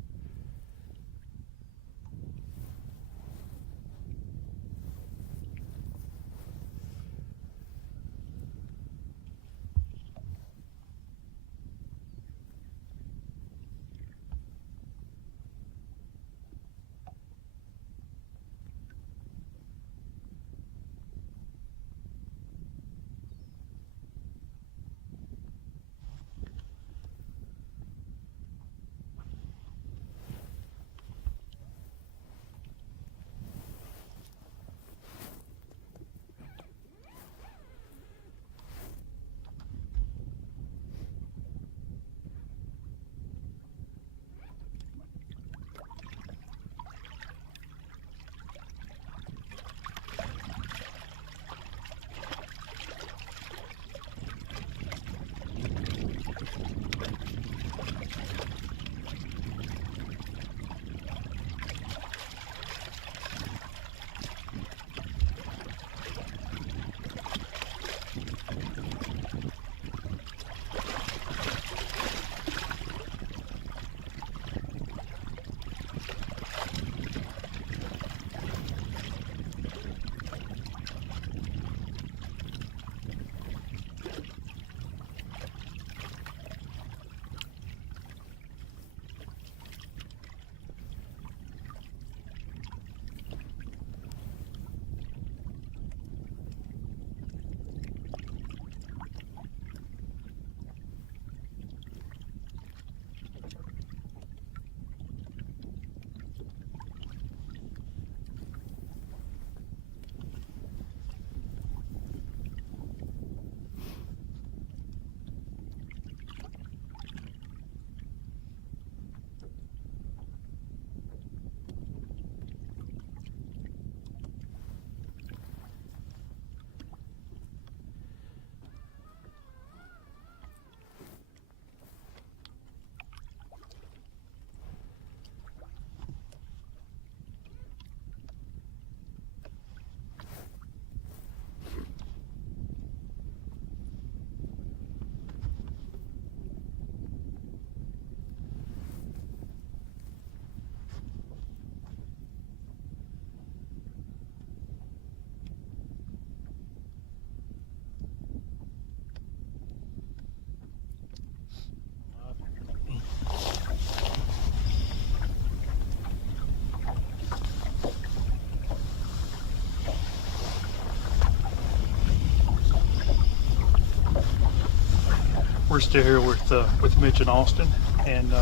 We're still here with Mitch and Austin, and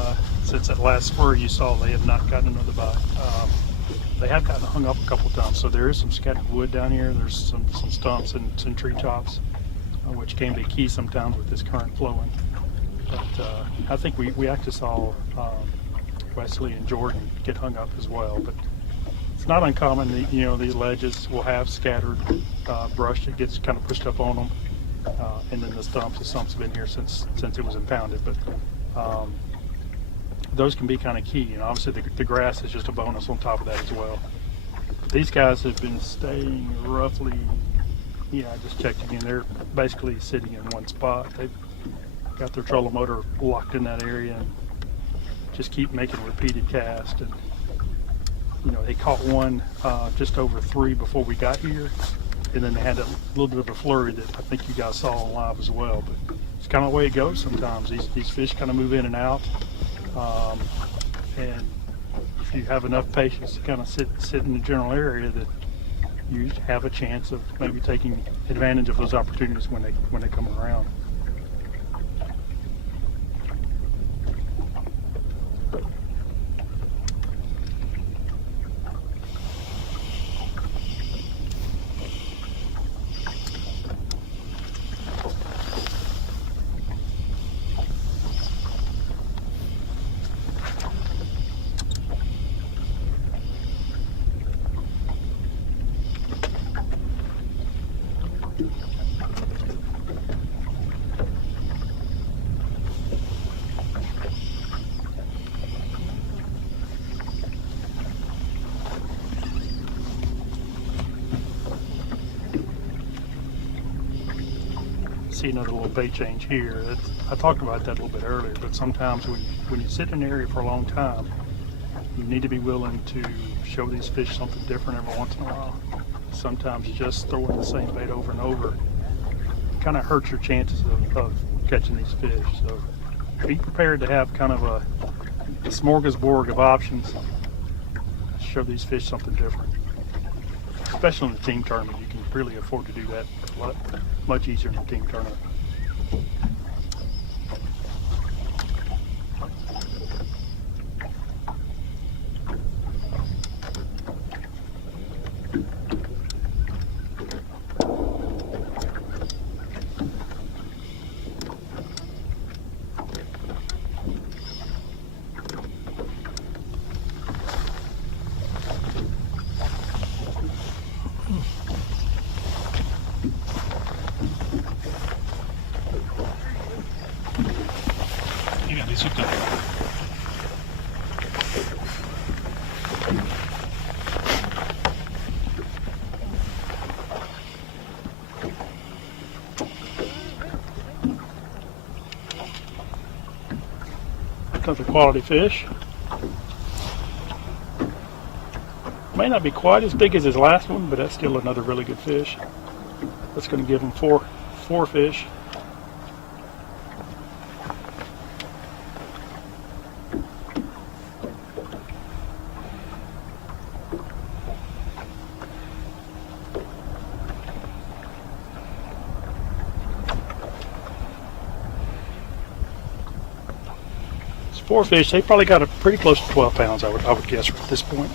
since that last spur you saw, they have not gotten another bite. They have gotten hung up a couple times, so there is some scattered wood down here. There's some stumps and some treetops, which can be key sometimes with this current flowing. But I think we actually saw Wesley and Jordan get hung up as well. But it's not uncommon. These ledges will have scattered brush that gets kind of pushed up on them, and then the stumps have been here since it was impounded. But those can be kind of key, and obviously the grass is just a bonus on top of that as well. But these guys have been staying roughly, I just checked again, they're basically sitting in one spot. They've got their trolling motor locked in that area and just keep making repeated casts. And they caught one just over 3 before we got here, and then they had a little bit of a flurry that I think you guys saw on live as well. But it's kind of the way it goes sometimes. These fish kind of move in and out. And if you have enough patience to kind of sit in the general area, that you have a chance of maybe taking advantage of those opportunities when they come around. See another little bait change here. I talked about that a little bit earlier, but sometimes when you sit in an area for a long time, you need to be willing to show these fish something different every once in a while. Sometimes just throwing the same bait over and over kind of hurts your chances of catching these fish. So be prepared to have kind of a smorgasbord of options. Show these fish something different. Especially in the team tournament, you can really afford to do that much easier in the team tournament. Another quality fish. May not be quite as big as his last one, but that's still another really good fish. That's going to give him four fish. Four fish, they probably got a pretty close to 12 pounds, I would guess at this point.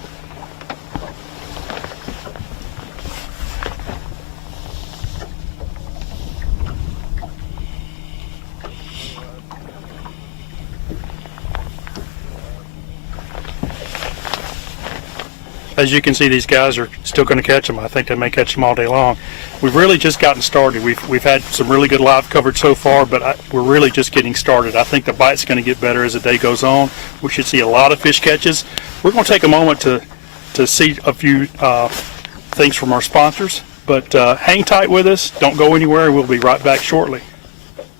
As you can see, these guys are still going to catch them. I think they may catch them all day long. We've really just gotten started. We've had some really good live coverage so far, but we're really just getting started. I think the bite's going to get better as the day goes on. We should see a lot of fish catches. We're going to take a moment to see a few things from our sponsors, but hang tight with us. Don't go anywhere. We'll be right back shortly.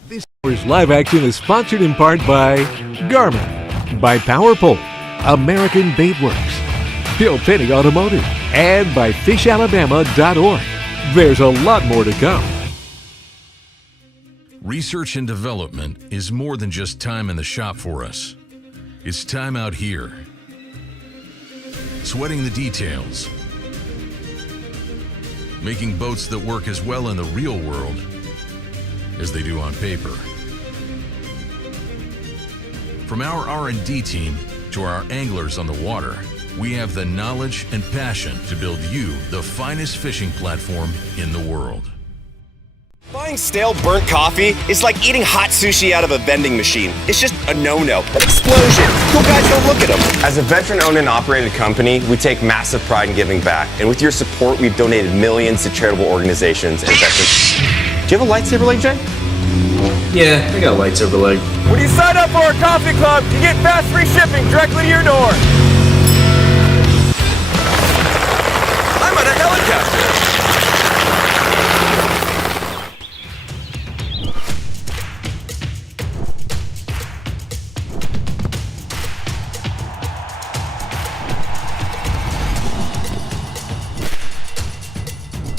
This hour's live action is sponsored in part by Garmin, by PowerPole, American Bait Works, Bill Penny Automotive, and by fishalabama.org. There's a lot more to come. Research and development is more than just time in the shop for us. It's time out here, sweating the details, making boats that work as well in the real world as they do on paper. From our R&D team to our anglers on the water, we have the knowledge and passion to build you the finest fishing platform in the world. Buying stale burnt coffee is like eating hot sushi out of a vending machine. It's just a no-no. Explosion! Cool guys don't look at them. As a veteran-owned and operated company, we take massive pride in giving back. And with your support, we've donated millions to charitable organizations and veterans. Do you have a lightsaber leg, Jay? Yeah, I got a lightsaber leg. When you sign up for our coffee club, you get fast free shipping directly to your door. I'm on a helicopter.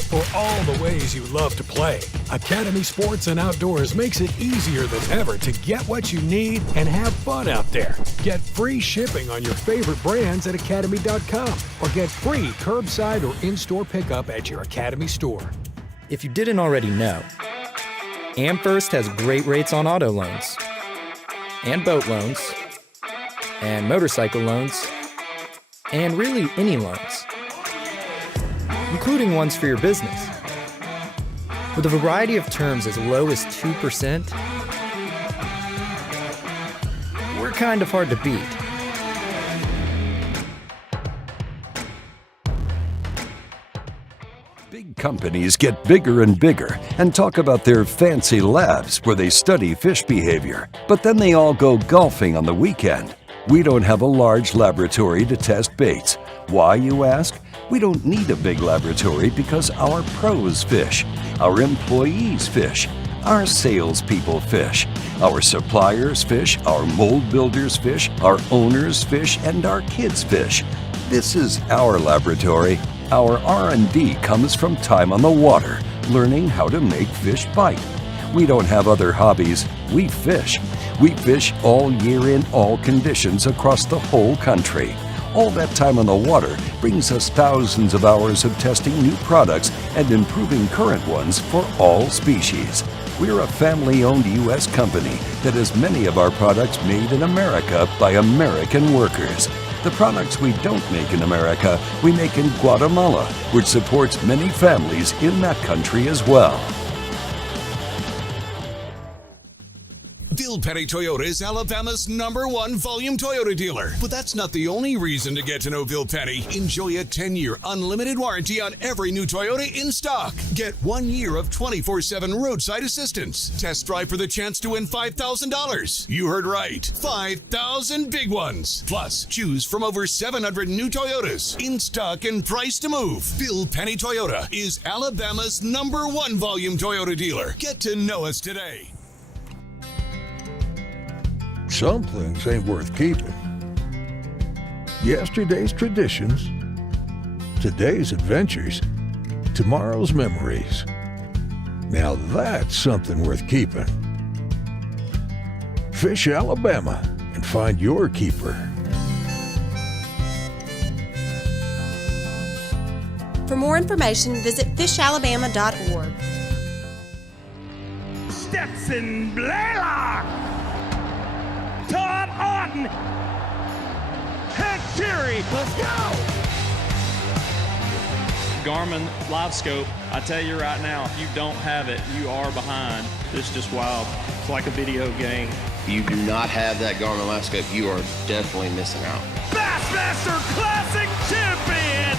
For all the ways you love to play, Academy Sports and Outdoors makes it easier than ever to get what you need and have fun out there. Get free shipping on your favorite brands at Academy.com or get free curbside or in-store pickup at your Academy store. If you didn't already know, AmFirst has great rates on auto loans and boat loans and motorcycle loans and really any loans, including ones for your business. With a variety of terms as low as 2%, we're kind of hard to beat. Big companies get bigger and bigger and talk about their fancy labs where they study fish behavior, but then they all go golfing on the weekend. We don't have a large laboratory to test baits. Why, you ask? We don't need a big laboratory because our pros fish, our employees fish, our salespeople fish, our suppliers fish, our mold builders fish, our owners fish, and our kids fish. This is our laboratory. Our R&D comes from time on the water, learning how to make fish bite. We don't have other hobbies. We fish. We fish all year in all conditions across the whole country. All that time on the water brings us thousands of hours of testing new products and improving current ones for all species. We're a family-owned U.S. company that has many of our products made in America by American workers. The products we don't make in America, we make in Guatemala, which supports many families in that country as well. Petty Toyota is Alabama's #1 volume Toyota dealer. But that's not the only reason to get to know Bill Petty. Enjoy a 10-year unlimited warranty on every new Toyota in stock. Get 1 year of 24/7 roadside assistance. Test drive for the chance to win $5,000. You heard right. 5,000 big ones. Plus, choose from over 700 new Toyotas in stock and priced to move. Bill Petty Toyota is Alabama's #1 volume Toyota dealer. Get to know us today. Some things ain't worth keeping. Yesterday's traditions, today's adventures, tomorrow's memories. Now that's something worth keeping. Fish Alabama and find your keeper. For more information, visit fishalabama.org. Stetson Blaylock! Todd Auten! Head Terry, let's go! Garmin Live Scope, I tell you right now, if you don't have it, you are behind. It's just wild. It's like a video game. If you do not have that Garmin Live Scope, you are definitely missing out. Bassmaster Classic Champion!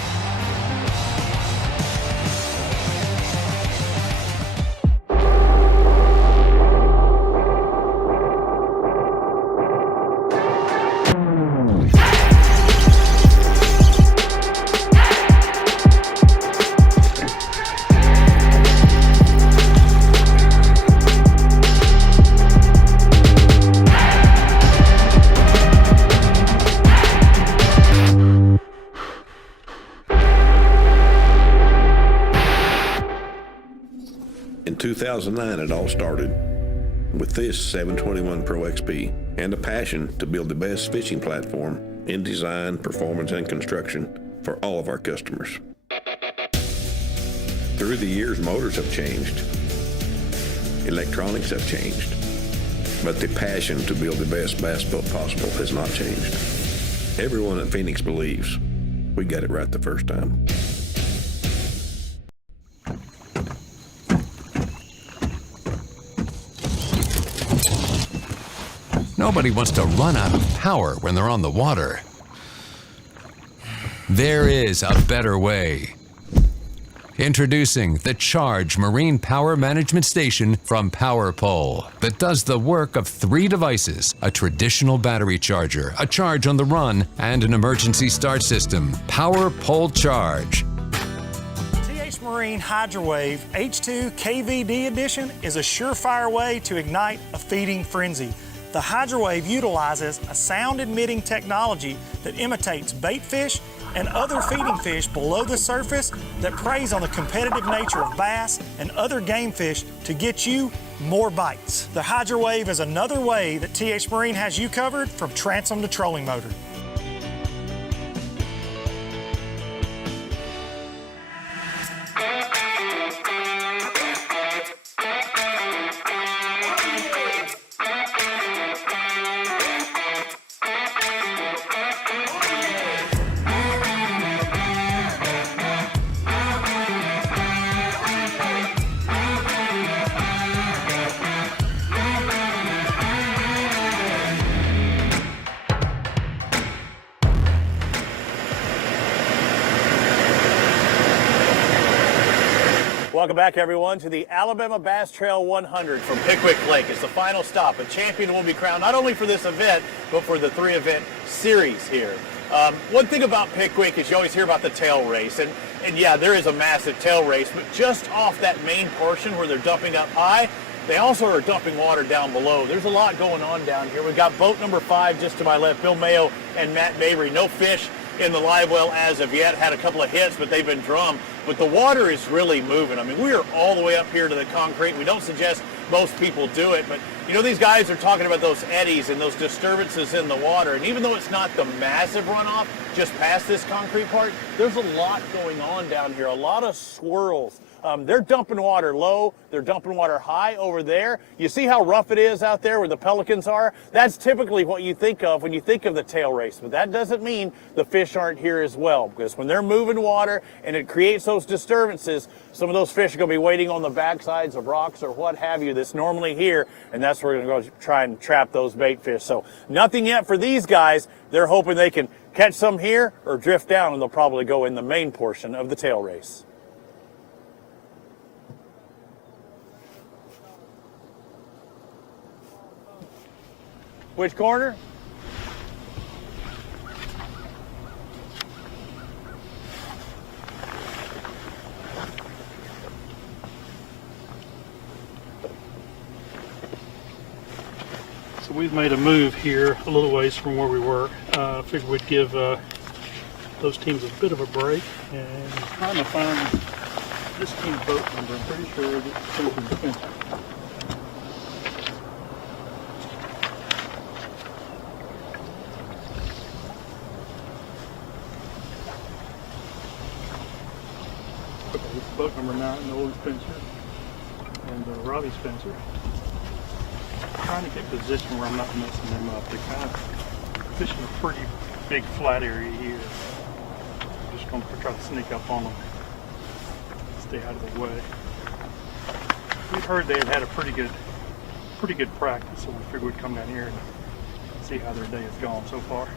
In 2009, it all started with this 721 Pro XP and a passion to build the best fishing platform in design, performance, and construction for all of our customers. Through the years, motors have changed. Electronics have changed. But the passion to build the best bass boat possible has not changed. Everyone at Phoenix believes we got it right the first time. Nobody wants to run out of power when they're on the water. There is a better way. Introducing the Charge Marine Power Management Station from PowerPole that does the work of 3 devices: a traditional battery charger, a charge on the run, and an emergency start system. PowerPole Charge. TH Marine HydroWave H2 KVD Edition is a surefire way to ignite a feeding frenzy. The HydroWave utilizes a sound-emitting technology that imitates bait fish and other feeding fish below the surface that preys on the competitive nature of bass and other game fish to get you more bites. The HydroWave is another way that TH Marine has you covered from transom to trolling motor. Welcome back, everyone, to the Alabama Bass Trail 100 from Pickwick Lake. It's the final stop. A champion will be crowned not only for this event, but for the 3-event series here. One thing about Pickwick is you always hear about the tail race, and yeah, there is a massive tail race, but just off that main portion where they're dumping up high, they also are dumping water down below. There's a lot going on down here. We've got boat number 5 just to my left, Bill Mayo and Matt Mabry. No fish in the live well as of yet. Had a couple of hits, but they've been drummed. But the water is really moving. I mean, we are all the way up here to the concrete. We don't suggest most people do it, but you know, these guys are talking about those eddies and those disturbances in the water. And even though it's not the massive runoff just past this concrete part, there's a lot going on down here, a lot of swirls. They're dumping water low, they're dumping water high over there. You see how rough it is out there where the pelicans are? That's typically what you think of when you think of the tail race, but that doesn't mean the fish aren't here as well, because when they're moving water and it creates those disturbances, some of those fish are going to be waiting on the backsides of rocks or what have you that's normally here, and that's where we're going to go try and trap those bait fish. So nothing yet for these guys. They're hoping they can catch some here or drift down, and they'll probably go in the main portion of the tail race. Which corner? So we've made a move here a little ways from where we were. Figured we'd give those teams a bit of a break, and trying to find this team's boat number. I'm pretty sure it's going to be Spencer. Okay, this is boat number 9, Nolan Spencer and Robbie Spencer. Trying to get position where I'm not messing them up. They're kind of fishing a pretty big flat area here. I'm just going to try to sneak up on them, stay out of the way. We heard they had a pretty good practice, so we figured we'd come down here and see how their day has gone so far.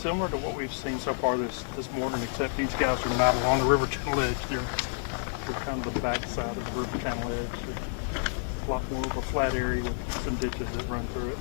Similar to what we've seen so far this morning, except these guys are not along the river channel edge. They're kind of the back side of the river channel edge. They're a lot more of a flat area with some ditches that run through it.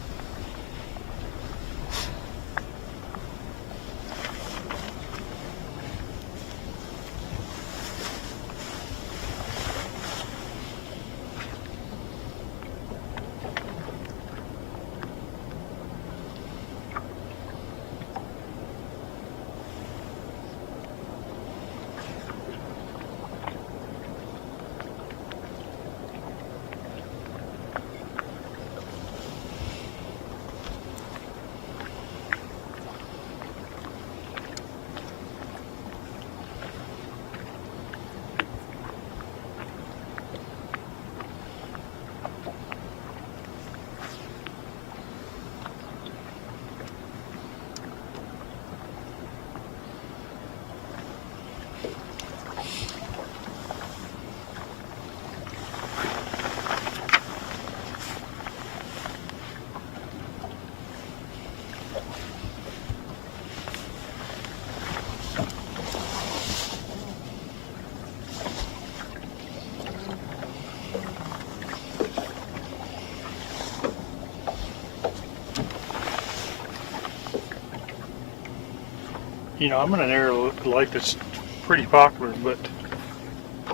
You know, I'm in an area of the lake that's pretty popular, but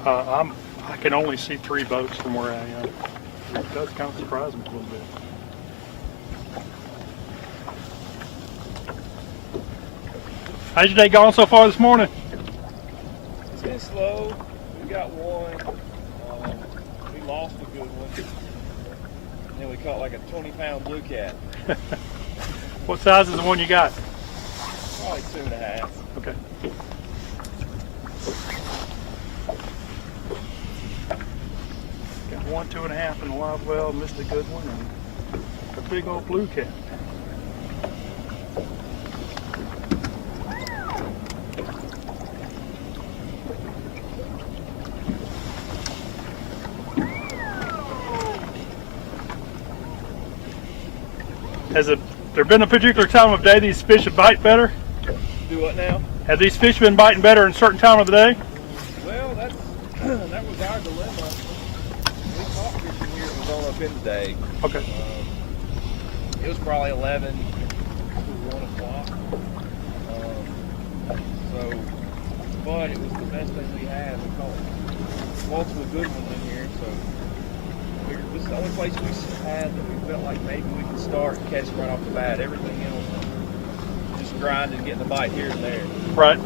I can only see 3 boats from where I am. It does kind of surprise me a little bit. How's your day going so far this morning? It's been slow. We got one. We lost a good one. And then we caught like a 20-pound blue cat. What size is the one you got? Probably 2.5. Okay. Got one 2.5 in the live well, missed a good one, and a big old blue cat. Has there been a particular time of day these fish would bite better? Do what now? Have these fish been biting better in a certain time of the day? Well, that was our dilemma. We caught fishing here. It was all up in the day. Okay. It was probably 11 to 1 o'clock. But it was the best thing we had. We caught multiple good ones in here, so this is the only place we had that we felt like maybe we could start and catch right off the bat. Everything else, just grinding, getting a bite here and there. Right.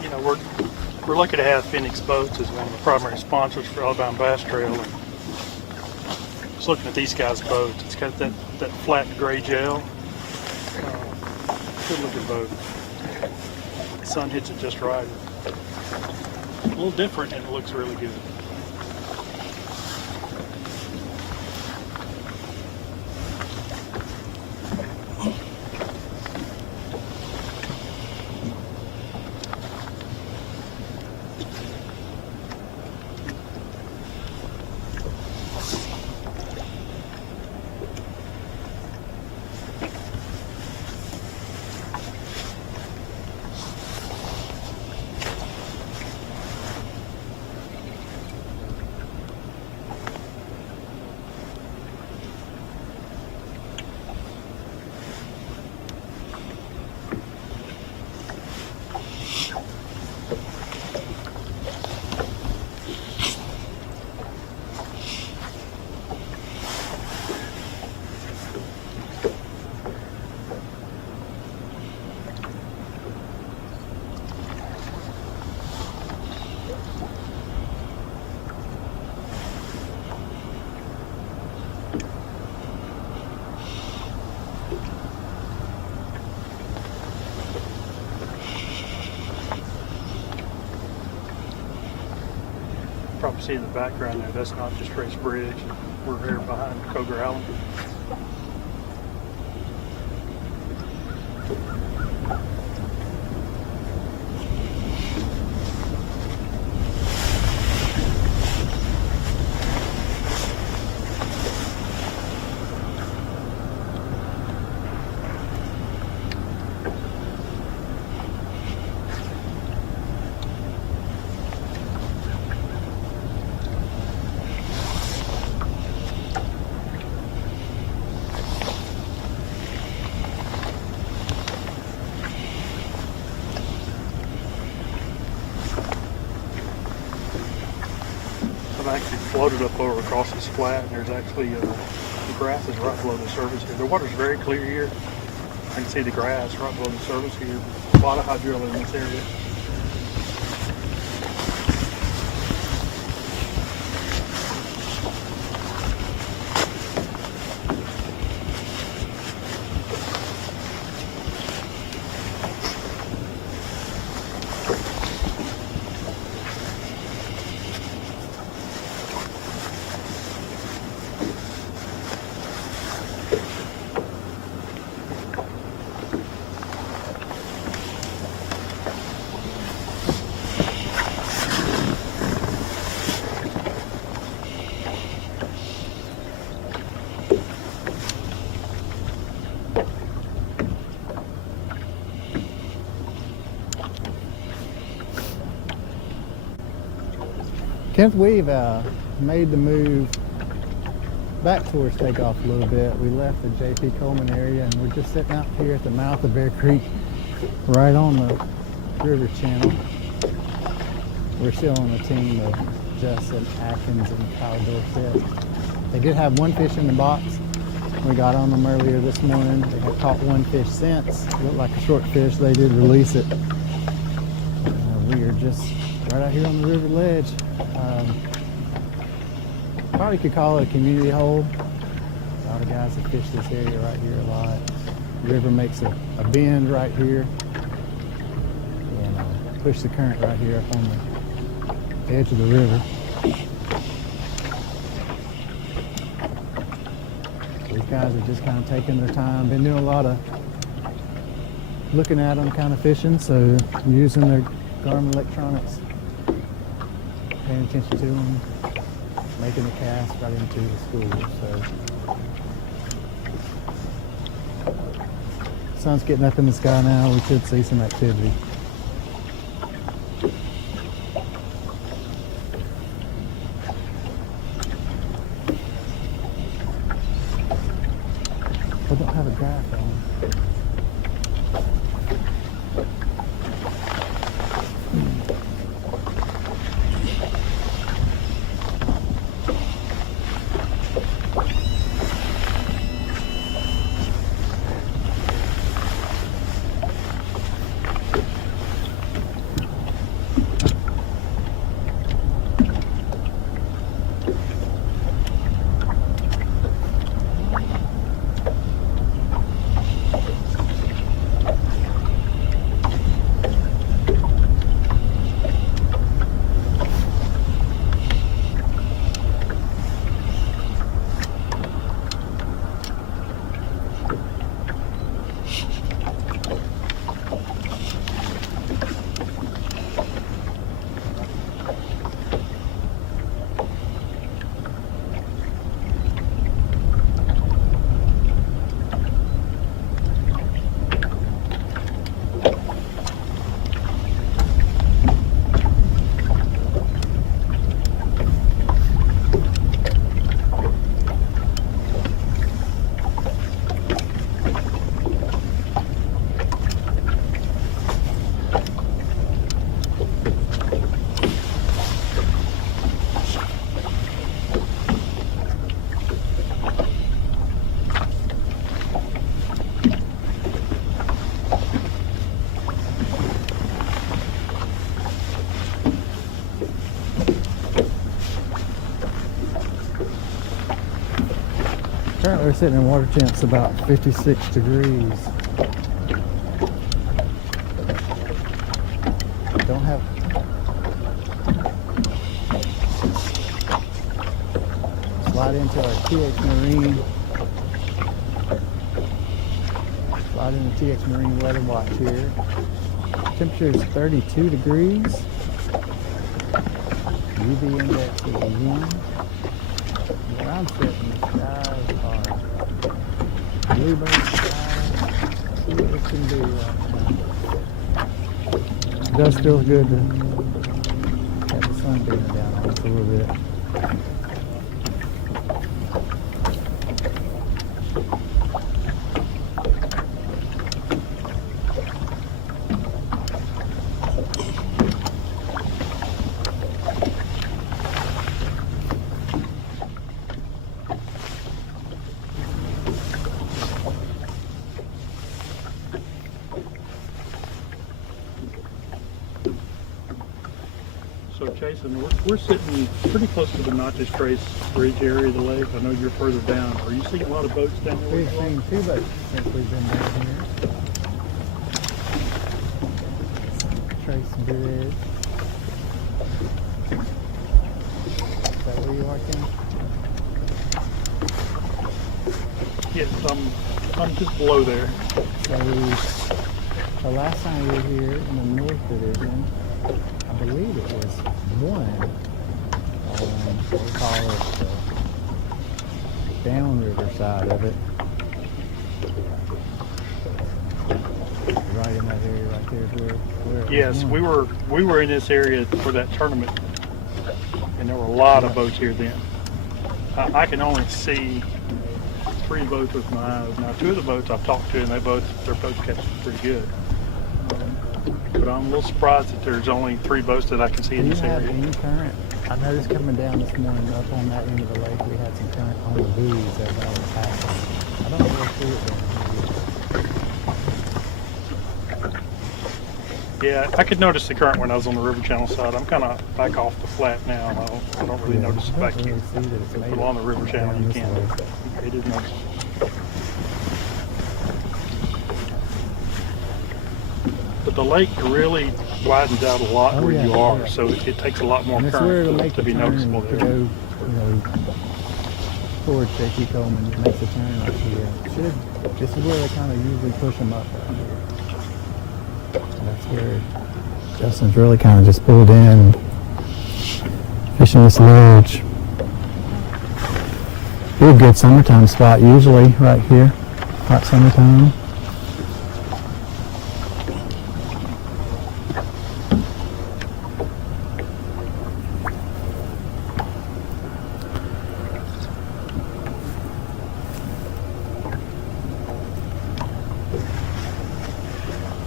You know, we're lucky to have Phoenix Boats as one of the primary sponsors for Alabama Bass Trail. And just looking at these guys' boats, it's got that flat gray gel. Good looking boat. The sun hits it just right. A little different, and it looks really good. probably see in the background there, that's not just Trace Bridge. We're here behind Coger Island. Actually floated up over across this flat, and there's actually the grass is right below the surface here. The water's very clear here. I can see the grass right below the surface here. A lot of hydrilla in this area. Since we've made the move back towards takeoff a little bit, we left the J.P. Coleman area and we're just sitting out here at the mouth of Bear Creek, right on the river channel. We're still on the team of Justin Atkins and Kyle Dorsett. They did have one fish in the box. We got on them earlier this morning. They had caught one fish since. It looked like a short fish. They did release it. We are just right out here on the river ledge. Probably could call it a community hole. A lot of guys have fished this area right here a lot. The river makes a bend right here and push the current right here up on the edge of the river. These guys are just kind of taking their time. Been doing a lot of looking at them, kind of fishing, so using their Garmin electronics, paying attention to them, making the cast right into the school. So, sun's getting up in the sky now. We should see some activity. We don't have a graph on. Currently we're sitting in water temps about 56 degrees. Don't have slide into our TX Marine. Slide into TX Marine weather watch here. Temperature is 32 degrees. UV index is 1. Where I'm sitting, the skies are bluebird skies. See what we can do right now. It does feel good to have the sun beating down on us a little bit. So Jason, we're sitting pretty close to the Natchez Trace Bridge area of the lake. I know you're further down. Are you seeing a lot of boats down there? We've seen 2 boats since we've been down here. Trace Bridge. Is that where you are, Ken? Yes, I'm just below there. So the last time we were here in the North Division, I believe it was 1 on, what we call it, the downriver side of it. Right in that area right there is where it Yes, was we were in this area for that tournament, and there were a lot of boats here then. I can only see 3 boats with my eyes. Now 2 of the boats I've talked to, and their boats catch pretty good. But I'm a little surprised that there's only 3 boats that I can see in this area. Do you have any current? I noticed coming down this morning up on that end of the lake, we had some current on the buoys as I was passing. I don't really see it down here. Yeah, I could notice the current when I was on the river channel side. I'm kind of back off the flat now. I don't really notice it back here. But on the river channel, you can. It is nice. But the lake really widens out a lot where you are, so it takes a lot more current to be noticeable there. To go, towards J.P. Coleman, it makes a turn right here. This is where they kind of usually push them up right here. That's where Justin's really kind of just pulled in, fishing this ledge. Be a good summertime spot usually right here, hot summertime.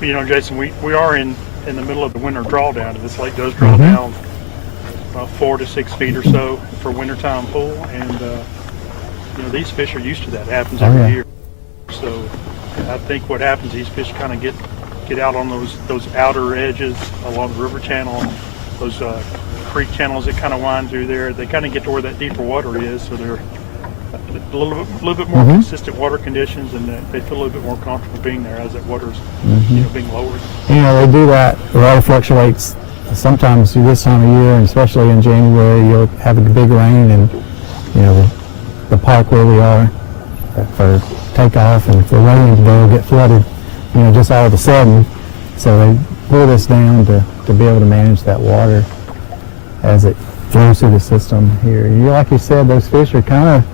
You know, Jason, we are in the middle of the winter drawdown, and this lake does draw down about 4 to 6 feet or so for wintertime pool, and you know, these fish are used to that. It happens every year. So I think what happens, these fish kind of get out on those outer edges along the river channel, those creek channels that kind of wind through there. They kind of get to where that deeper water is, so they're a little bit more consistent water conditions, and they feel a little bit more comfortable being there as that water's being lowered. You know, they do that. The water fluctuates sometimes through this time of year, and especially in January, you'll have a big rain, and you know the park where we are for takeoff, and if the rains will get flooded, you know, just all of a sudden. So they pull this down to be able to manage that water as it flows through the system here. And like you said, those fish are kind of,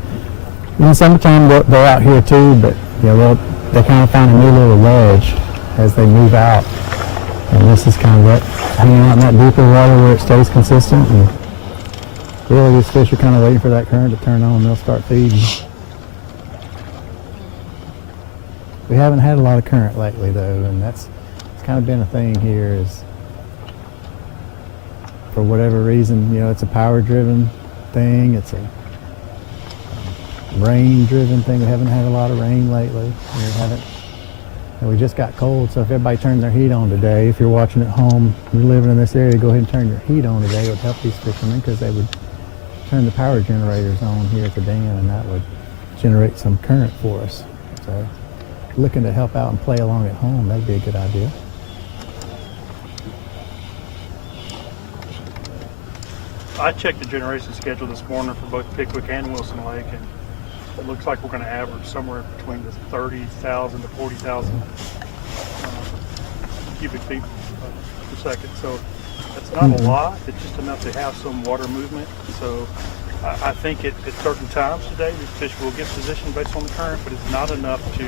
in the summertime they're out here too, but you know they kind of find a new little ledge as they move out. And this is kind of that, hanging out in that deeper water where it stays consistent. And really, these fish are kind of waiting for that current to turn on, and they'll start feeding. We haven't had a lot of current lately though, and it's kind of been a thing here, is for whatever reason, you know, it's a power-driven thing, it's a rain-driven thing. We haven't had a lot of rain lately. And we just got cold, so if everybody turned their heat on today, if you're watching at home, you're living in this area, go ahead and turn your heat on today. It would help these fishermen, because they would turn the power generators on here at the dam, and that would generate some current for us. So looking to help out and play along at home, that'd be a good idea. I checked the generation schedule this morning for both Pickwick and Wilson Lake, and it looks like we're going to average somewhere between the 30,000 to 40,000 cubic feet per second. So that's not a lot. It's just enough to have some water movement. So I think at certain times today, these fish will get positioned based on the current, but it's not enough to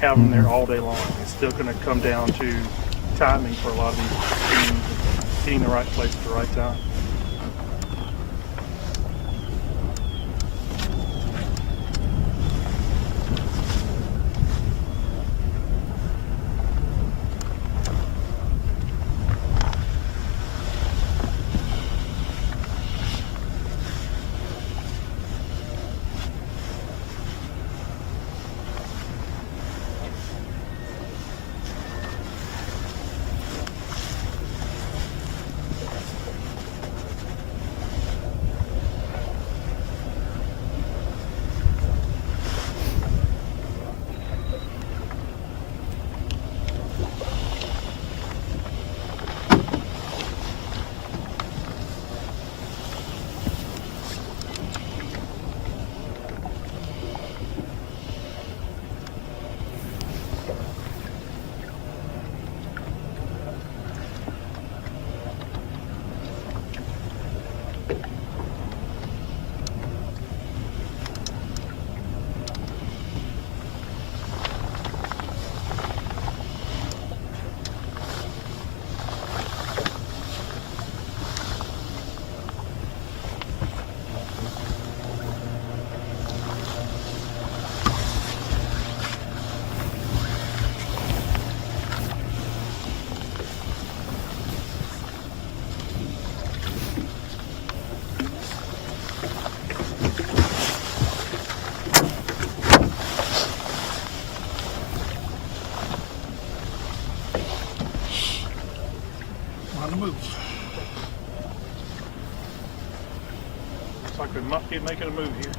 have them there all day long. It's still going to come down to timing for a lot of these teams, getting the right place at the right time. On the move. Looks like we might be making a move here.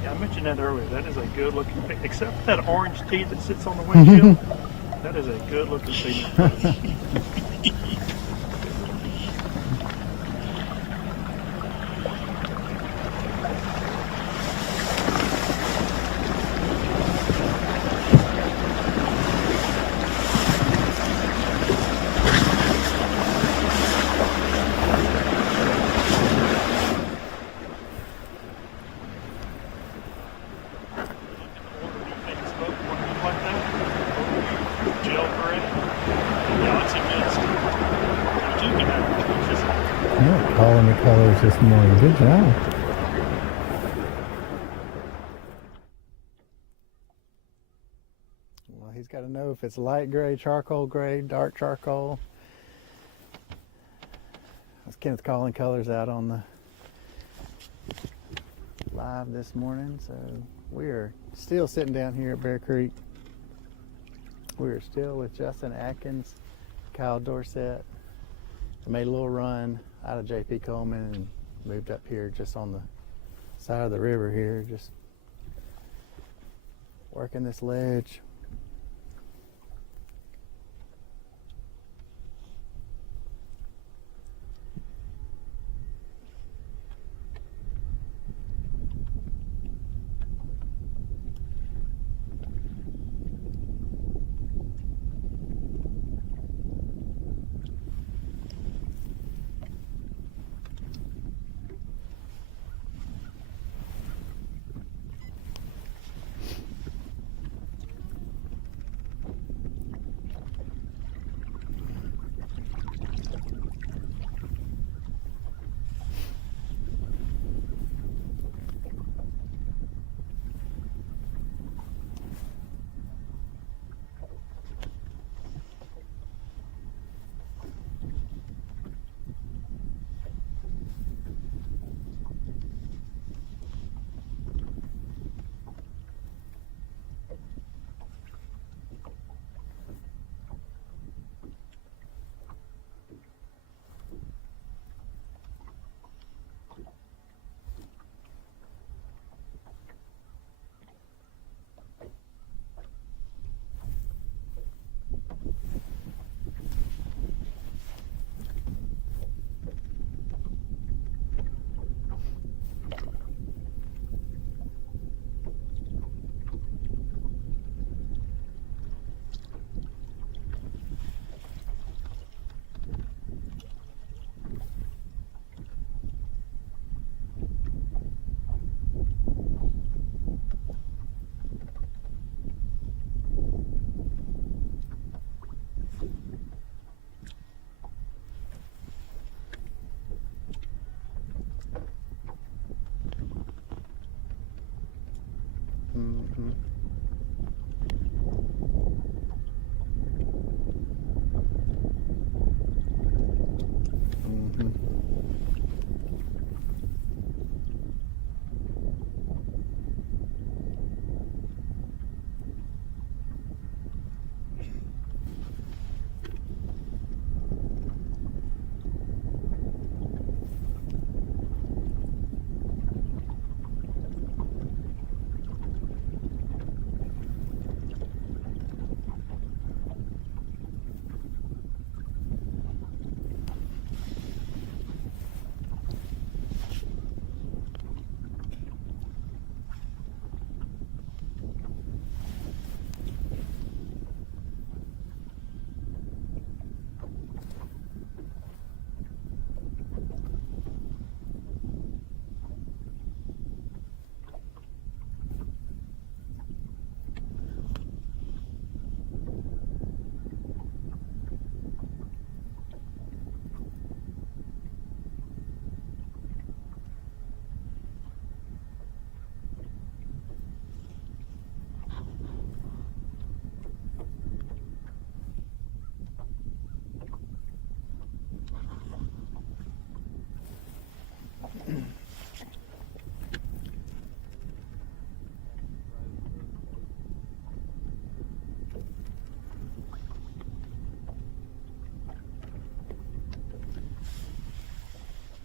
I mentioned that earlier. That is a good looking fish. Except for that orange teeth that sits on the windshield. That is a good looking fish. Yeah, calling the colors this morning. Good job. Well, he's got to know if it's light gray, charcoal gray, dark charcoal. That's Kenneth calling colors out on the live this morning. So we are still sitting down here at Bear Creek. We are still with Justin Atkins, Kyle Dorsett. I made a little run out of J.P. Coleman and moved up here just on the side of the river here, just working this ledge. Mm-hmm. Mm-hmm.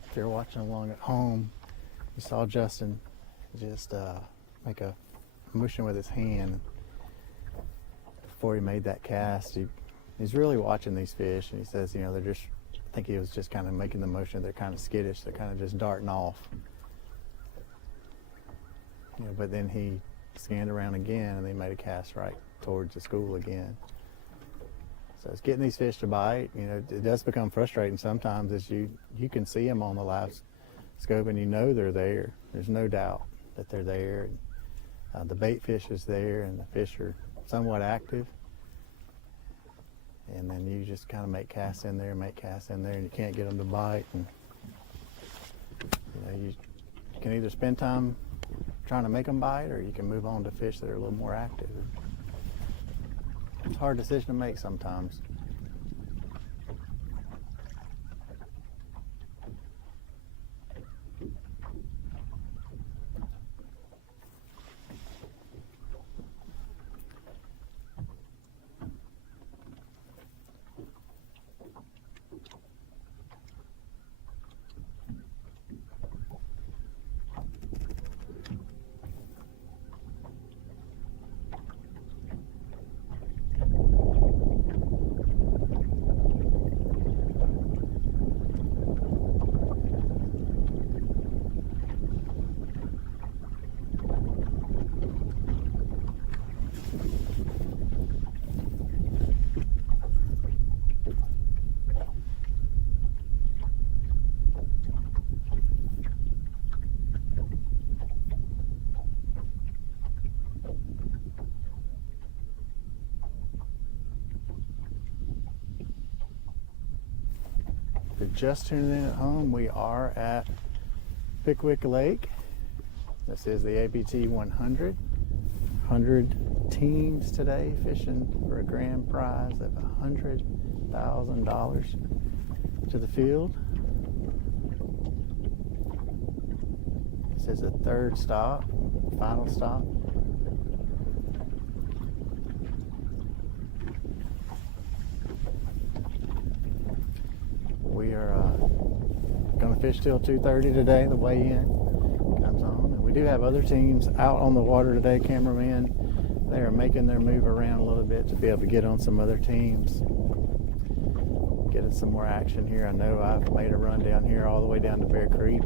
If you're watching along at home, you saw Justin just make a motion with his hand before he made that cast. He's really watching these fish, and he says, they're just, I think he was just kind of making the motion. They're kind of skittish. They're kind of just darting off. But then he scanned around again, and they made a cast right towards the school again. So it's getting these fish to bite. It does become frustrating sometimes as you can see them on the live scope, and they're there. There's no doubt that they're there. And, the bait fish is there, and the fish are somewhat active. And then you just kind of make casts in there, and you can't get them to bite. And you can either spend time trying to make them bite, or you can move on to fish that are a little more active. It's a hard decision to make sometimes. If you're just tuning in at home, we are at Pickwick Lake. This is the ABT100. 100 teams today fishing for a grand prize of $100,000 to the field. This is the third stop, final stop. We are going to fish till 2:30 today. The weigh-in comes on. And we do have other teams out on the water today. Cameramen, they are making their move around a little bit to be able to get on some other teams. Getting some more action here. I know I've made a run down here all the way down to Bear Creek.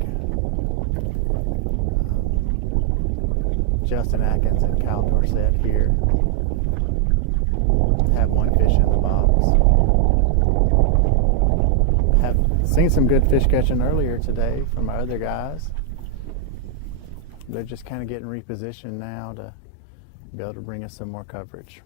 Justin Atkins and Cal Dorset here have one fish in the box. Have seen some good fish catching earlier today from our other guys. They're just kind of getting repositioned now to be able to bring us some more coverage.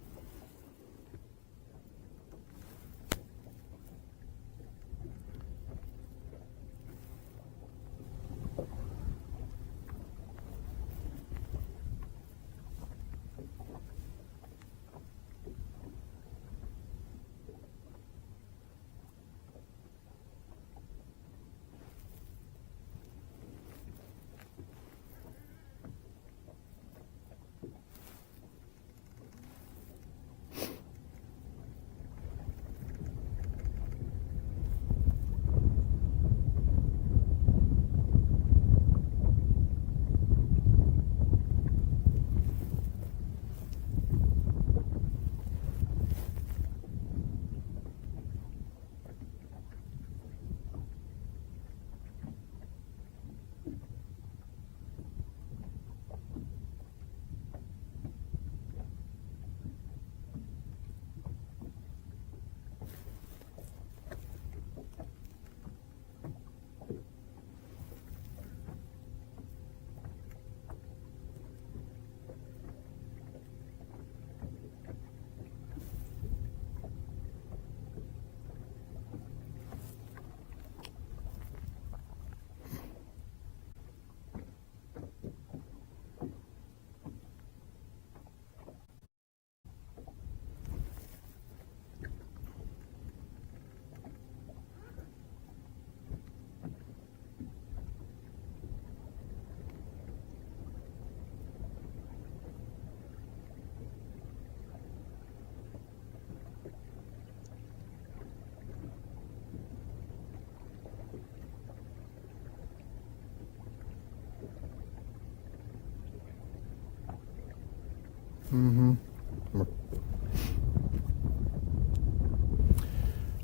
Mm-hmm.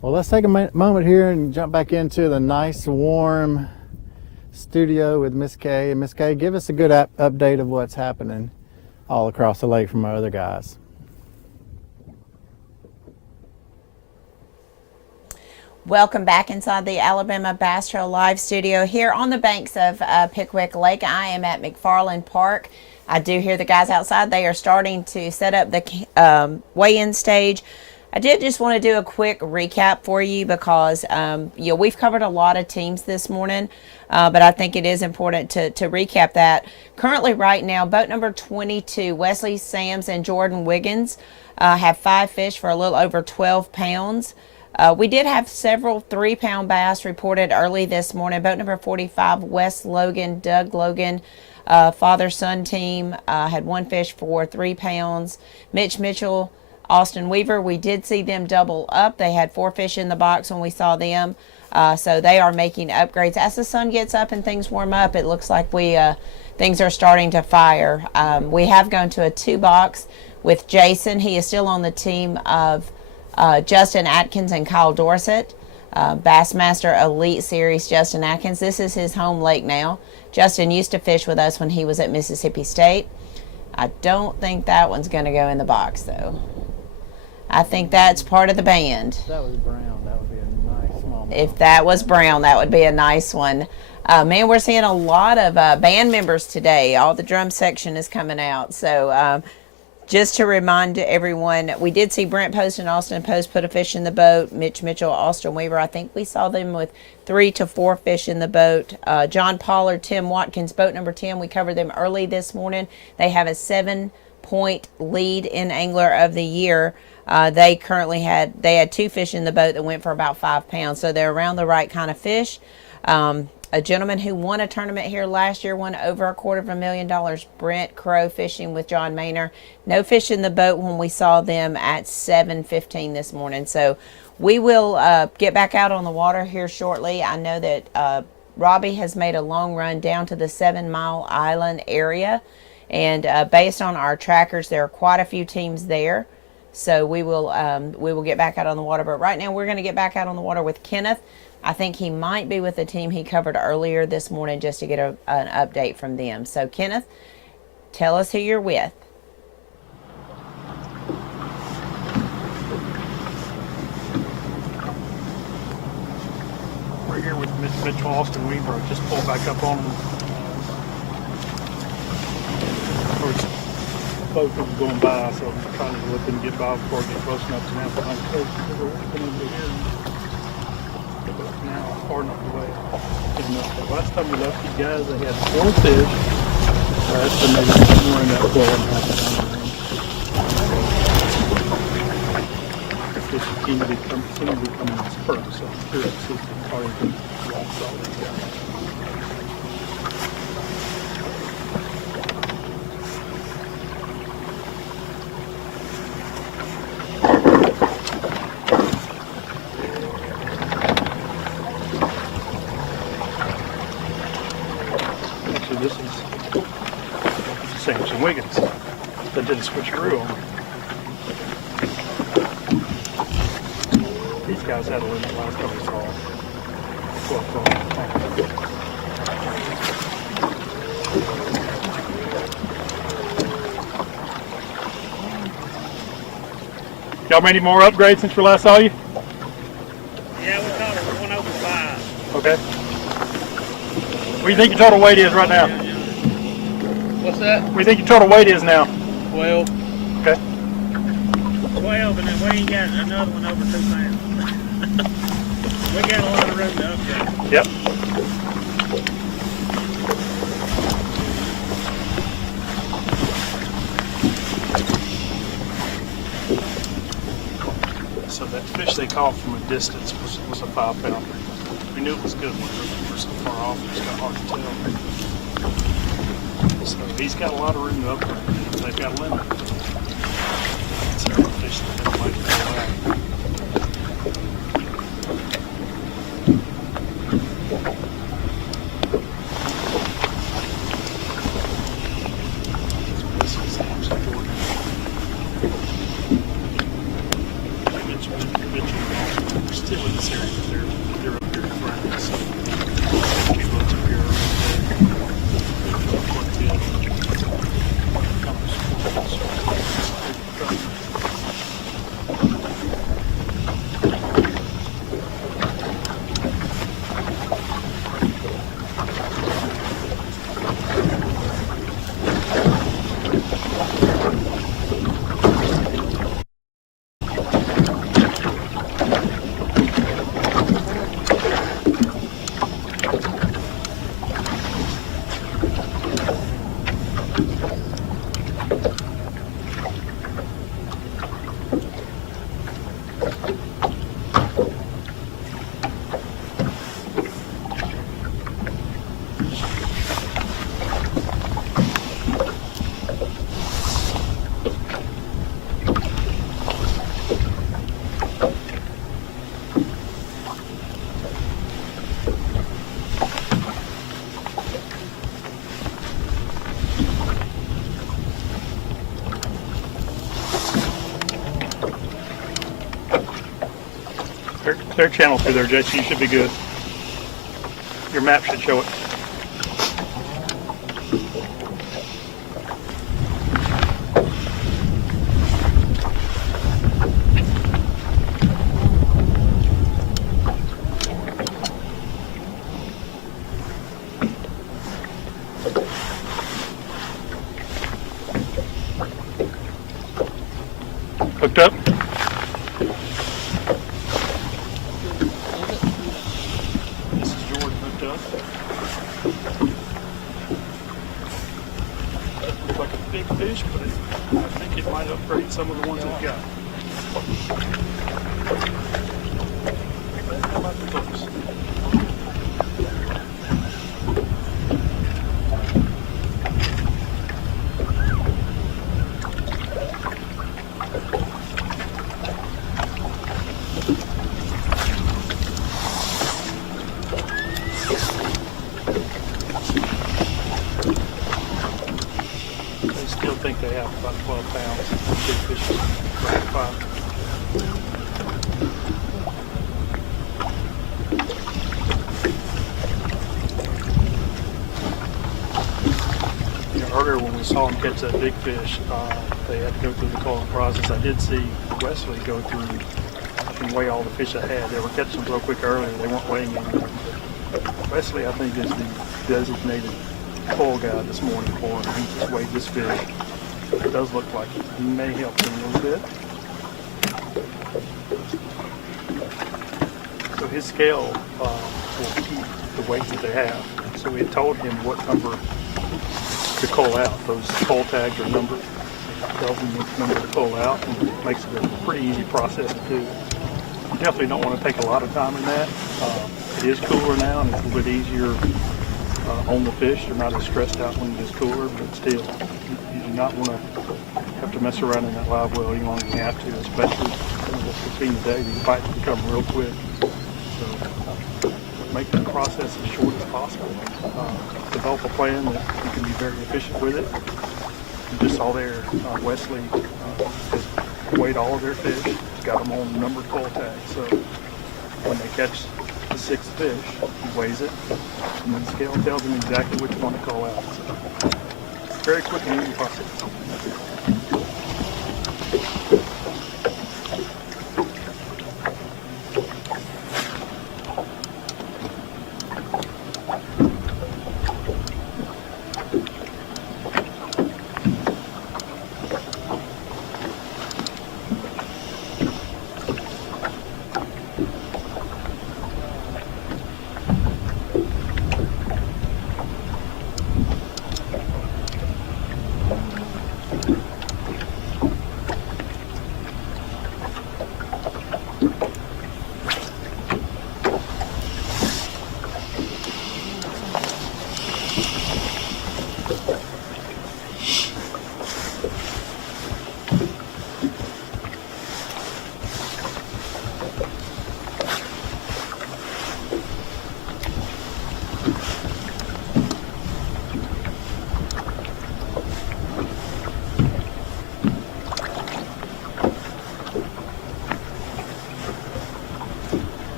Well, let's take a moment here and jump back into the nice, warm studio with Miss Kay. And Miss Kay, give us a good update of what's happening all across the lake from our other guys. Welcome back inside the Alabama Bass Trail Live studio here on the banks of Pickwick Lake. I am at McFarland Park. I do hear the guys outside. They are starting to set up the weigh-in stage. I did just want to do a quick recap for you because we've covered a lot of teams this morning, but I think it is important to recap that. Currently right now, boat number 22, Wesley Sams and Jordan Wiggins have 5 fish for a little over 12 pounds. We did have several 3-pound bass reported early this morning. Boat number 45, Wes Logan, Doug Logan, father-son team had 1 fish for 3 pounds. Mitch Mitchell, Austin Weaver, we did see them double up. They had 4 fish in the box when we saw them. So they are making upgrades. As the sun gets up and things warm up, it looks like things are starting to fire. We have gone to a 2-box with Jason. He is still on the team of Justin Atkins and Kyle Dorsett. Bassmaster Elite Series Justin Atkins. This is his home lake now. Justin used to fish with us when he was at Mississippi State. I don't think that one's going to go in the box, though. I think that's part of the band. If that was brown, that would be a nice small one. If that was brown, that would be a nice one. Man, we're seeing a lot of band members today. All the drum section is coming out. So just to remind everyone, we did see Brent Post and Austin Post put a fish in the boat. Mitch Mitchell, Austin Weaver, I think we saw them with 3 to 4 fish in the boat. John Pollard, Tim Watkins, boat number 10, we covered them early this morning. They have a 7-point lead in Angler of the Year. They had 2 fish in the boat that went for about 5 pounds, so they're around the right kind of fish. A gentleman who won a tournament here last year won over $250,000, Brent Crow, fishing with John Maynor. No fish in the boat when we saw them at 7:15 this morning. So we will get back out on the water here shortly. I know that Robbie has made a long run down to the 7 Mile Island area, and based on our trackers, there are quite a few teams there. So we will get back out on the water. But right now we're going to get back out on the water with Kenneth. I think he might be with the team he covered earlier this morning just to get an update from them. So Kenneth, tell us who you're with. We're here with Mitchell, Austin Weaver. Just pulled back up on him. Both of them going by, so I'm trying to let them get by before I get close enough to now. But I'm over here. Now far enough away. The last time we left you guys, they had 4 fish. I estimated somewhere in that 12.5 pound range. The fish seem to be coming in spurts, so I'm curious to see if the car can walk all these guys. Wiggins that didn't switcheroo on. These guys had a limit last time we saw 12. Y'all made any more upgrades since we last saw you? Yeah, we caught her 1 over 5. Okay. What do you think your total weight is right now? What's that? What do you think your total weight is now? 12. Okay. 12, and then we ain't got another one over 2 pounds. We got a lot of room to upgrade. Yep. So that fish they caught from a distance was a 5-pounder. We knew it was good when we were so far off. It was kind of hard to tell. So he's got a lot of room to upgrade. They've got a limit. Several fish that they might go out. Their channel through there, Jason. You should be good. Your map should show it. Hooked up? This is Jordan hooked up. Looks like a big fish, but I think it might upgrade some of the ones we've got. How about the hooks? I think they have about 12 pounds. Big fish, about 5. You know, earlier when we saw them catch that big fish, they had to go through the culling process. I did see Wesley go through and weigh all the fish I had. They were catching them real quick earlier. They weren't weighing anymore. But Wesley, I think, is the designated cull guy this morning for him. He just weighed this fish. It does look like it may help them a little bit. So his scale will keep the weight that they have. So we had told him what number to cull out. Those cull tags are numbered. It tells him which number to cull out, and it makes it a pretty easy process to do. You definitely don't want to take a lot of time in that. It is cooler now, and it's a little bit easier on the fish. They're not as stressed out when it is cooler, but still, you do not want to have to mess around in that live well any longer than you have to, especially what we've seen today. These bites become real quick. So make the process as short as possible. Develop a plan that you can be very efficient with it. You just saw there, Wesley has weighed all of their fish, got them on numbered cull tags. So when they catch the sixth fish, he weighs it, and then the scale tells him exactly which one to cull out. So, very quick and easy process.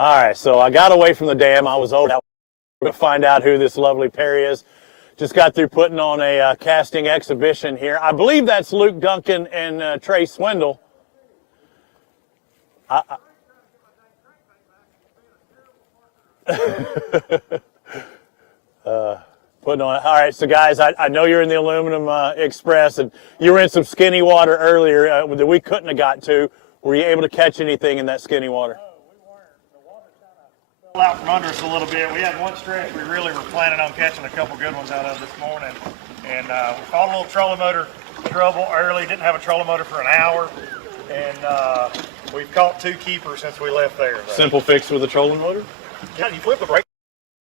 All right, so I got away from the dam. I was over to find out who this lovely pair is. Just got through putting on a casting exhibition here. I believe that's Luke Duncan and Trey Swindle. Putting on. All right, so guys, I know you're in the Aluminum Express, and you were in some skinny water earlier that we couldn't have got to. Were you able to catch anything in that skinny water? No, we weren't. The water kind of fell out from under us a little bit. We had one stretch we really were planning on catching a couple good ones out of this morning, and we caught a little trolling motor trouble early. Didn't have a trolling motor for an hour, and we've caught 2 keepers since we left there. Though. Simple fix with a trolling motor? Yeah, you flip the brake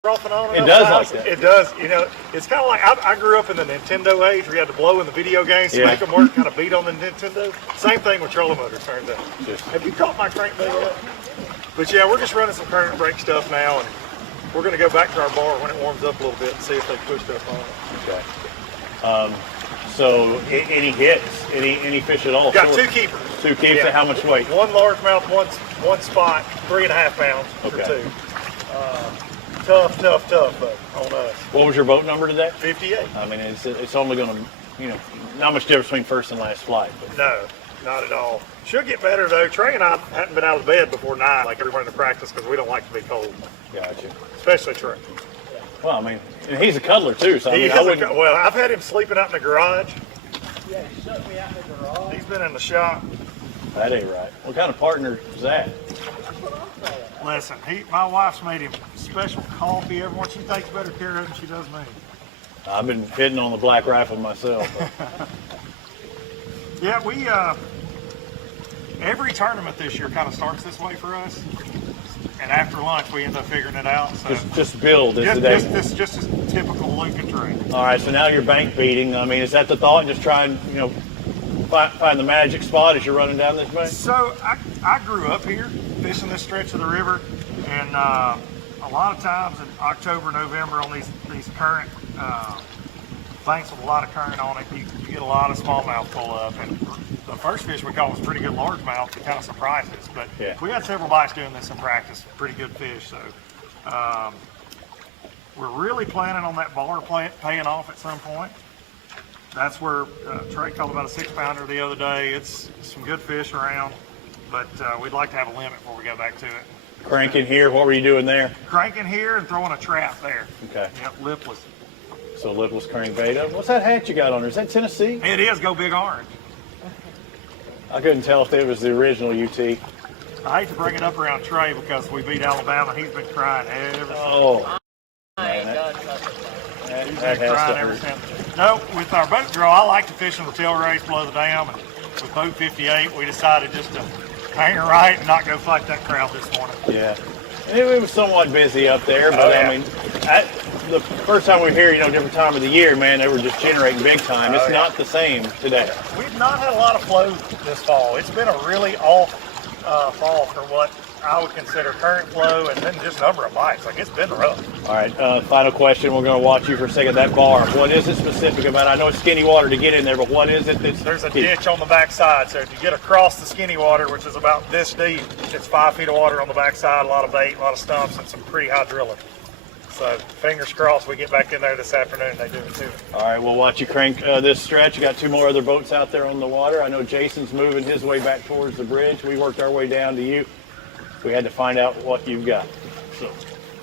off and on. It does like that. It does. You know, it's kind of like I grew up in the Nintendo age where you had to blow in the video games to make them work, kind of beat on the Nintendo. Same thing with trolling motors, turns out. Have you caught my crankbait yet? But yeah, we're just running some current brake stuff now, and we're going to go back to our bar when it warms up a little bit and see if they push stuff on it. Okay. So any hits, any fish at all? Got 2 keepers. 2 keepers. At how much weight? 1 largemouth, one spot, 3.5 pounds for 2. Tough, but on us. What was your boat number today? 58. I mean, it's only going to, you know, not much difference between first and last flight. But. No, not at all. Should get better though. Trey and I hadn't been out of bed before 9 like everyone in the practice because we don't like to be cold. Gotcha. Especially Trey. Well, I mean, and he's a cuddler too, so well, I've had him sleeping out in the garage. Yeah, he shut me out in the garage. He's been in the shop. That ain't right. What kind of partner is that? Listen, my wife's made him special coffee every morning. She takes better care of him than she does me. I've been hitting on the black rifle myself. Yeah, we every tournament this year kind of starts this way for us. And after lunch, we end up figuring it out. So just build is the day. Just a typical Luke and Trey. All right, so now you're bank beating. I mean, is that the thought? Just try and, you know, find the magic spot as you're running down this bank? So I grew up here fishing this stretch of the river, and a lot of times in October, November on these current banks with a lot of current on it, you get a lot of smallmouth pull up. And the first fish we caught was pretty good largemouth that kind of surprised us. But we had several bites doing this in practice, pretty good fish. So we're really planning on that bar paying off at some point. That's where Trey caught about a 6-pounder the other day. It's some good fish around, but we'd like to have a limit before we go back to it. Cranking here, what were you doing there? Cranking here and throwing a trap there. Okay. Yep, lipless. So lipless crankbait. What's that hat you got on there? Is that Tennessee? It is, go big orange. I couldn't tell if it was the original UT. I hate to bring it up around Trey because we beat Alabama. He's been crying ever since. Oh. I ain't done nothing. He's been crying ever since. No, with our boat draw, I like to fish in the tail race below the dam. And with boat 58, we decided just to hang right and not go fight that crowd this morning. Yeah. And it was somewhat busy up there, but I mean, the first time we were here, you know, different time of the year, man, they were just generating big time. It's not the same today. We've not had a lot of flow this fall. It's been a really off fall for what I would consider current flow and then just number of bites. Like, it's been rough. All right, final question. We're going to watch you for a second. That bar, what is it specific about it? I know it's skinny water to get in there, but what is it that's There's a ditch on the backside, so if you get across the skinny water, which is about this deep, it's 5 feet of water on the backside, a lot of bait, a lot of stumps, and some pretty high drilling. So fingers crossed we get back in there this afternoon and they do it too. All right, we'll watch you crank this stretch. You got 2 more other boats out there on the water. I know Jason's moving his way back towards the bridge. We worked our way down to you. We had to find out what you've got. So,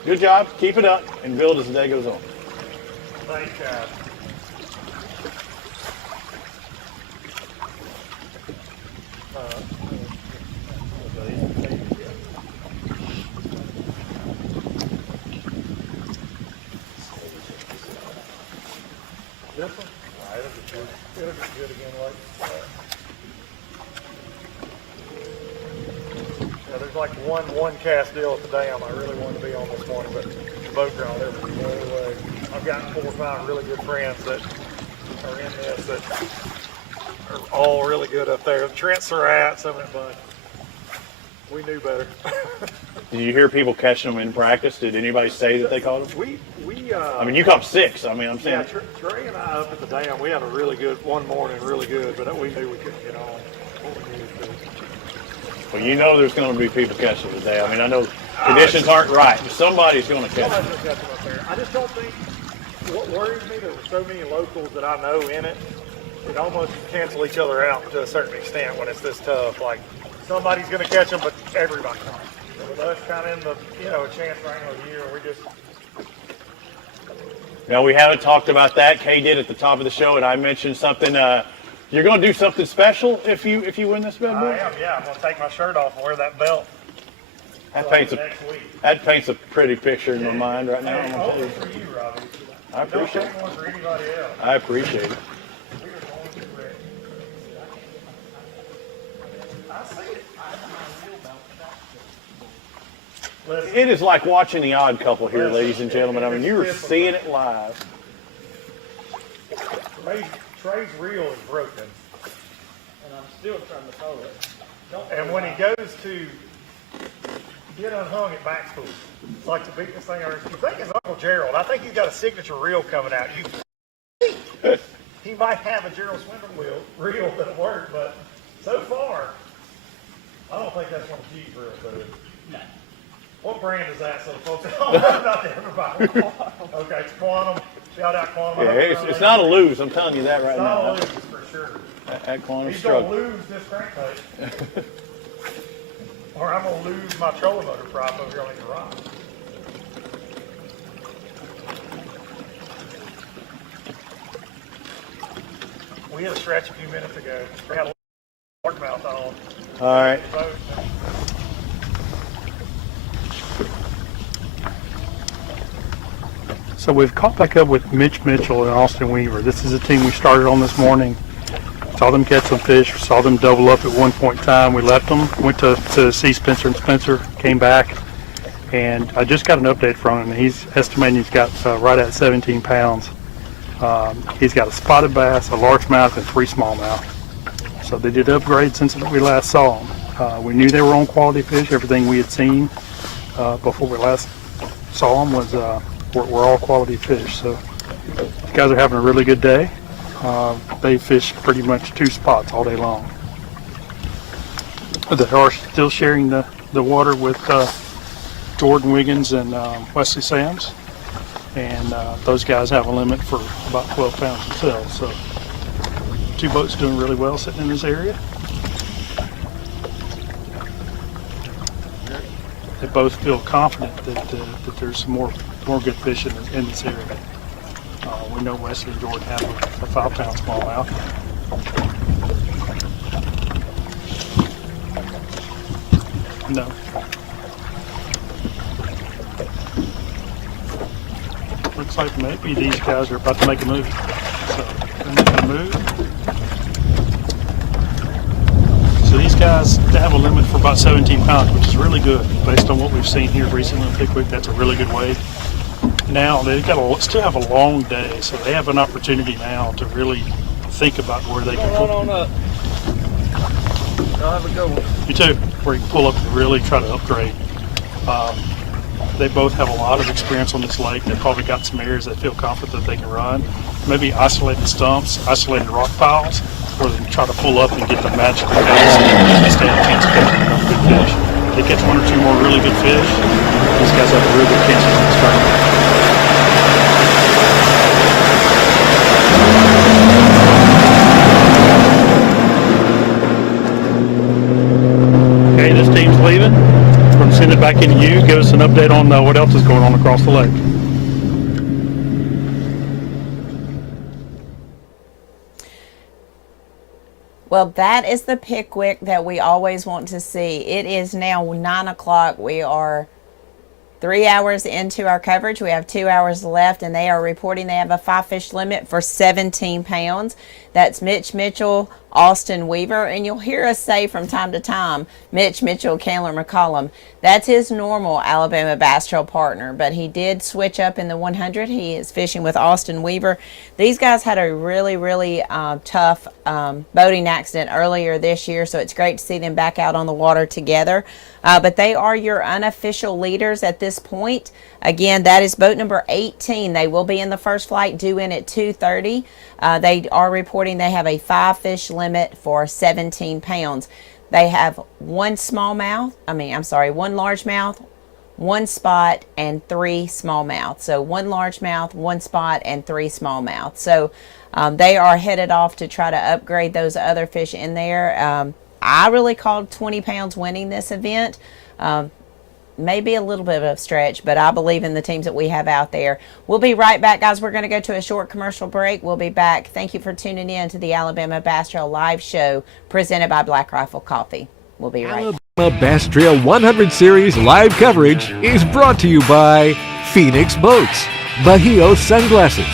good job. Keep it up and build as the day goes on. Thanks, guys. This one? All right, it'll be good. It'll be good again later. Yeah, there's like one cast deal at the dam I really wanted to be on this morning, but the boat ground there was no way. I've gotten 4 or 5 really good friends that are in this that are all really good up there. Trent Surratt, some of that bunch. We knew better. Did you hear people catching them in practice? Did anybody say that they caught them? I mean, you caught 6. I mean, I'm saying. Yeah, Trey and I up at the dam, we had a really good one morning, really good, but we knew we couldn't get on what we needed to do. Well, you know there's going to be people catching today. I mean, I know conditions aren't right, but somebody's going to catch them. Somebody's going to catch them up there. I just don't think, what worries me, there were so many locals that I know in it, it almost cancel each other out to a certain extent when it's this tough. Like, somebody's going to catch them, but everybody's not. And with us kind of in the, a chance right now of the year, we just, Now, we haven't talked about that. Kay did at the top of the show, and I mentioned something. You're going to do something special if you win this bad boy? I am, yeah. I'm going to take my shirt off and wear that belt. That paints a pretty picture in my mind right now. I'm gonna tell you. For you, Robbie. I appreciate it. Don't take one for anybody else. I appreciate it. It is like watching The Odd Couple here, ladies and gentlemen. I mean, you are seeing it live. Trey's reel is broken. And I'm still trying to hold it. And when he goes to get unhung at back school, it's like the biggest thing I ever. You think it's Uncle Gerald. I think he's got a signature reel coming out. He might have a Gerald Swindle reel that'll work, but so far, I don't think that's one of G's reels, though. No. What brand is that, so folks? Not everybody. Okay, it's Quantum. Shout out Quantum. Yeah, it's not a lose. I'm telling you that right now. It's not a lose, for sure. At Quantum He's struggle. going to lose this crankcase. Or I'm going to lose my trolling motor prop over here on the garage. We had a stretch a few minutes ago. We had a largemouth on. All right. So we've caught back up with Mitch Mitchell and Austin Weaver. This is a team we started on this morning. Saw them catch some fish, saw them double up at one point in time. We left them, went to see Spencer and Spencer, came back, and I just got an update from him. He's estimating he's got right at 17 pounds. He's got a spotted bass, a largemouth, and 3 smallmouth. So they did upgrade since we last saw them. We knew they were on quality fish. Everything we had seen before we last saw them was were all quality fish. So these guys are having a really good day. They fish pretty much 2 spots all day long. They are still sharing the water with Jordan Wiggins and Wesley Sams, and those guys have a limit for about 12 pounds themselves. So 2 boats doing really well sitting in this area. They both feel confident that there's some more good fish in this area. We know Wesley and Jordan have a 5-pound smallmouth. No. Looks like maybe these guys are about to make a move. So they're making a move. So these guys, they have a limit for about 17 pounds, which is really good. Based on what we've seen here recently in Pickwick, that's a really good weight. Now they've still have a long day, so they have an opportunity now to really think about where they can pull. Come on up. I'll have a good one. You too, where you can pull up and really try to upgrade. They both have a lot of experience on this lake. They've probably got some areas they feel confident that they can run. Maybe isolated stumps, isolated rock piles, where they can try to pull up and get the magical cast and stand a chance of catching enough good fish. They catch 1 or 2 more really good fish. These guys have a real good chance of starting. Okay, this team's leaving. We're going to send it back into you. Give us an update on what else is going on across the lake. Well, that is the Pickwick that we always want to see. It is now 9 o'clock. We are 3 hours into our coverage. We have 2 hours left, and they are reporting they have a 5-fish limit for 17 pounds. That's Mitch Mitchell, Austin Weaver, and you'll hear us say from time to time, Mitch Mitchell, Candler McCollum. That's his normal Alabama Bass Trail partner, but he did switch up in the 100. He is fishing with Austin Weaver. These guys had a really tough boating accident earlier this year, so it's great to see them back out on the water together. But they are your unofficial leaders at this point. Again, that is boat number 18. They will be in the first flight, due in at 2:30. They are reporting they have a 5-fish limit for 17 pounds. They have 1 largemouth, 1 spot, and 3 smallmouth. So 1 largemouth, 1 spot, and 3 smallmouth. So they are headed off to try to upgrade those other fish in there. I really called 20 pounds winning this event. may be a little bit of a stretch, but I believe in the teams that we have out there. We'll be right back, guys. We're going to go to a short commercial break. We'll be back. Thank you for tuning in to the Alabama Bass Trail Live Show presented by Black Rifle Coffee. We'll be right back. Alabama Bass Trail 100 Series live coverage is brought to you by Phoenix Boats, Bahio Sunglasses,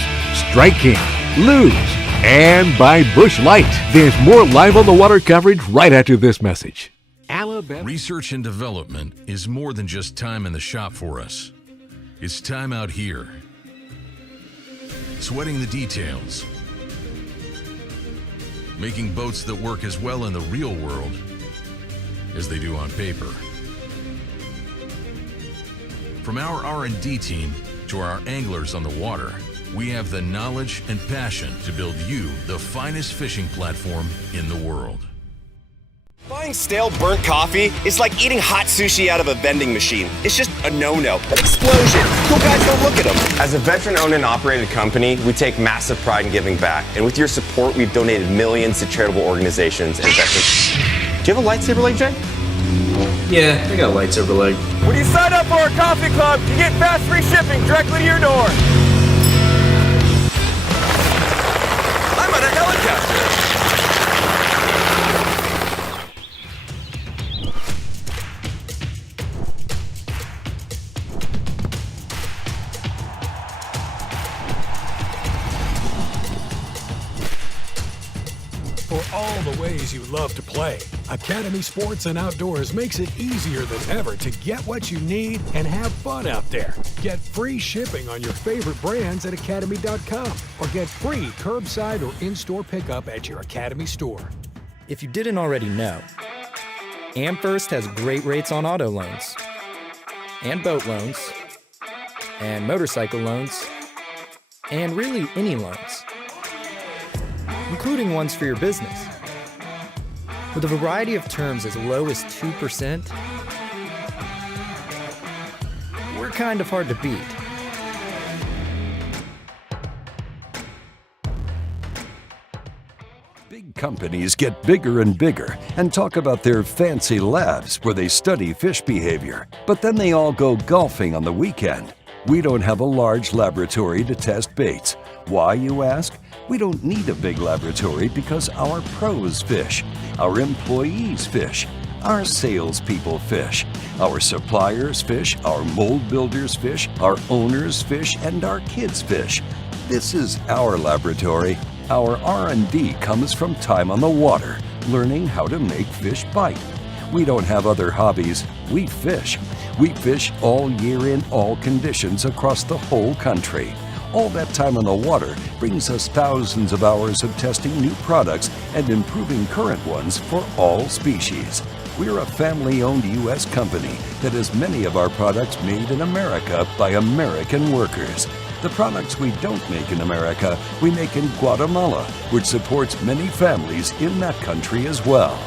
Strike King, Luz, and by Bush Light. There's more live on the water coverage right after this message. Alabama. Research and development is more than just time in the shop for us. It's time out here. Sweating the details. Making boats that work as well in the real world as they do on paper. From our R&D team to our anglers on the water, we have the knowledge and passion to build you the finest fishing platform in the world. Buying stale burnt coffee is like eating hot sushi out of a vending machine. It's just a no-no. Explosion. Cool guys don't look at them. As a veteran-owned and operated company, we take massive pride in giving back. And with your support, we've donated millions to charitable organizations and veterans. Do you have a lightsaber leg, Jay? Yeah, I got a lightsaber leg. When you sign up for our coffee club, you get fast free shipping directly to your door. I'm on a helicopter. For all the ways you love to play, Academy Sports and Outdoors makes it easier than ever to get what you need and have fun out there. Get free shipping on your favorite brands at academy.com or get free curbside or in-store pickup at your Academy store. If you didn't already know, AmFirst has great rates on auto loans and boat loans and motorcycle loans and really any loans, including ones for your business. With a variety of terms as low as 2%, we're kind of hard to beat. Big companies get bigger and bigger and talk about their fancy labs where they study fish behavior, but then they all go golfing on the weekend. We don't have a large laboratory to test baits. Why, you ask? We don't need a big laboratory because our pros fish, our employees fish, our salespeople fish, our suppliers fish, our mold builders fish, our owners fish, and our kids fish. This is our laboratory. Our R&D comes from time on the water, learning how to make fish bite. We don't have other hobbies. We fish. We fish all year in all conditions across the whole country. All that time on the water brings us thousands of hours of testing new products and improving current ones for all species. We're a family-owned U.S. company that has many of our products made in America by American workers. The products we don't make in America, we make in Guatemala, which supports many families in that country as well.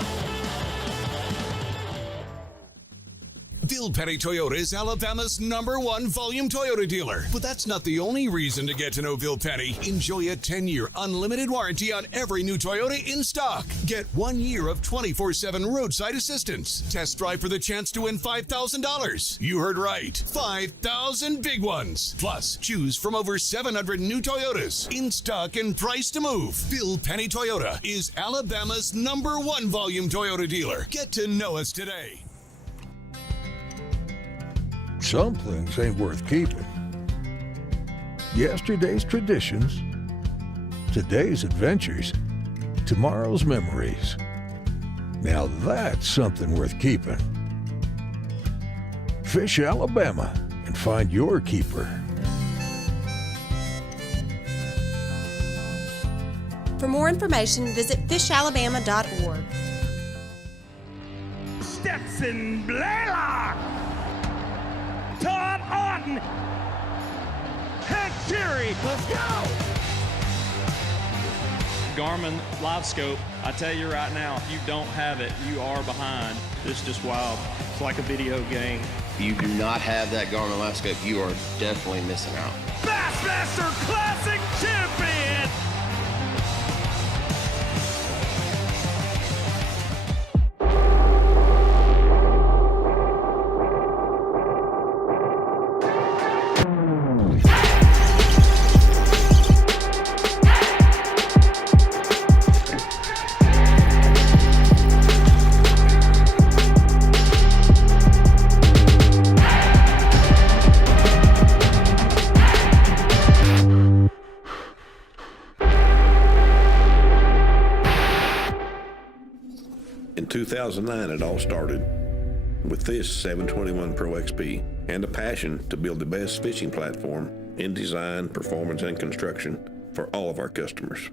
Petty Toyota is Alabama's #1 volume Toyota dealer. But that's not the only reason to get to know Bill Petty. Enjoy a 10-year unlimited warranty on every new Toyota in stock. Get 1 year of 24/7 roadside assistance. Test drive for the chance to win $5,000. You heard right. 5,000 big ones. Plus, choose from over 700 new Toyotas in stock and price to move. Bill Petty Toyota is Alabama's #1 volume Toyota dealer. Get to know us today. Some things ain't worth keeping. Yesterday's traditions, today's adventures, tomorrow's memories. Now that's something worth keeping. Fish Alabama and find your keeper. For more information, visit fishalabama.org. Stetson Blaylock, Todd Auden, Hank Terry, let's go! Garmin Live Scope, I tell you right now, if you don't have it, you are behind. This is just wild. It's like a video game. If you do not have that Garmin Live Scope, you are definitely missing out. Bassmaster Classic Champion! In 2009, it all started with this 721 Pro XP and a passion to build the best fishing platform in design, performance, and construction for all of our customers.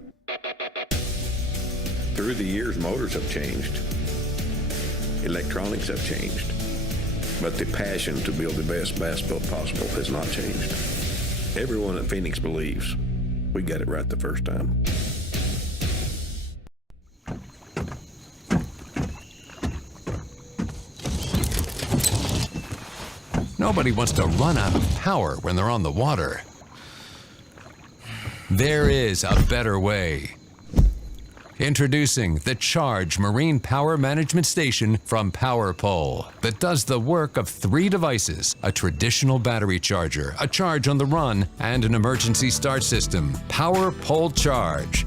Through the years, motors have changed. Electronics have changed. But the passion to build the best bass boat possible has not changed. Everyone at Phoenix believes we got it right the first time. Nobody wants to run out of power when they're on the water. There is a better way. Introducing the Charge Marine Power Management Station from PowerPole that does the work of 3 devices: a traditional battery charger, a charge on the run, and an emergency start system. PowerPole Charge.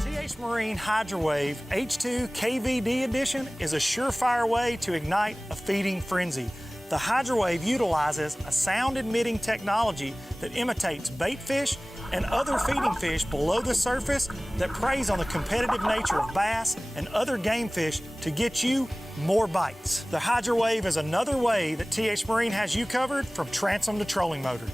TH Marine HydroWave H2 KVD Edition is a surefire way to ignite a feeding frenzy. The HydroWave utilizes a sound-emitting technology that imitates bait fish and other feeding fish below the surface that preys on the competitive nature of bass and other game fish to get you more bites. The HydroWave is another way that TH Marine has you covered from transom to trolling motor.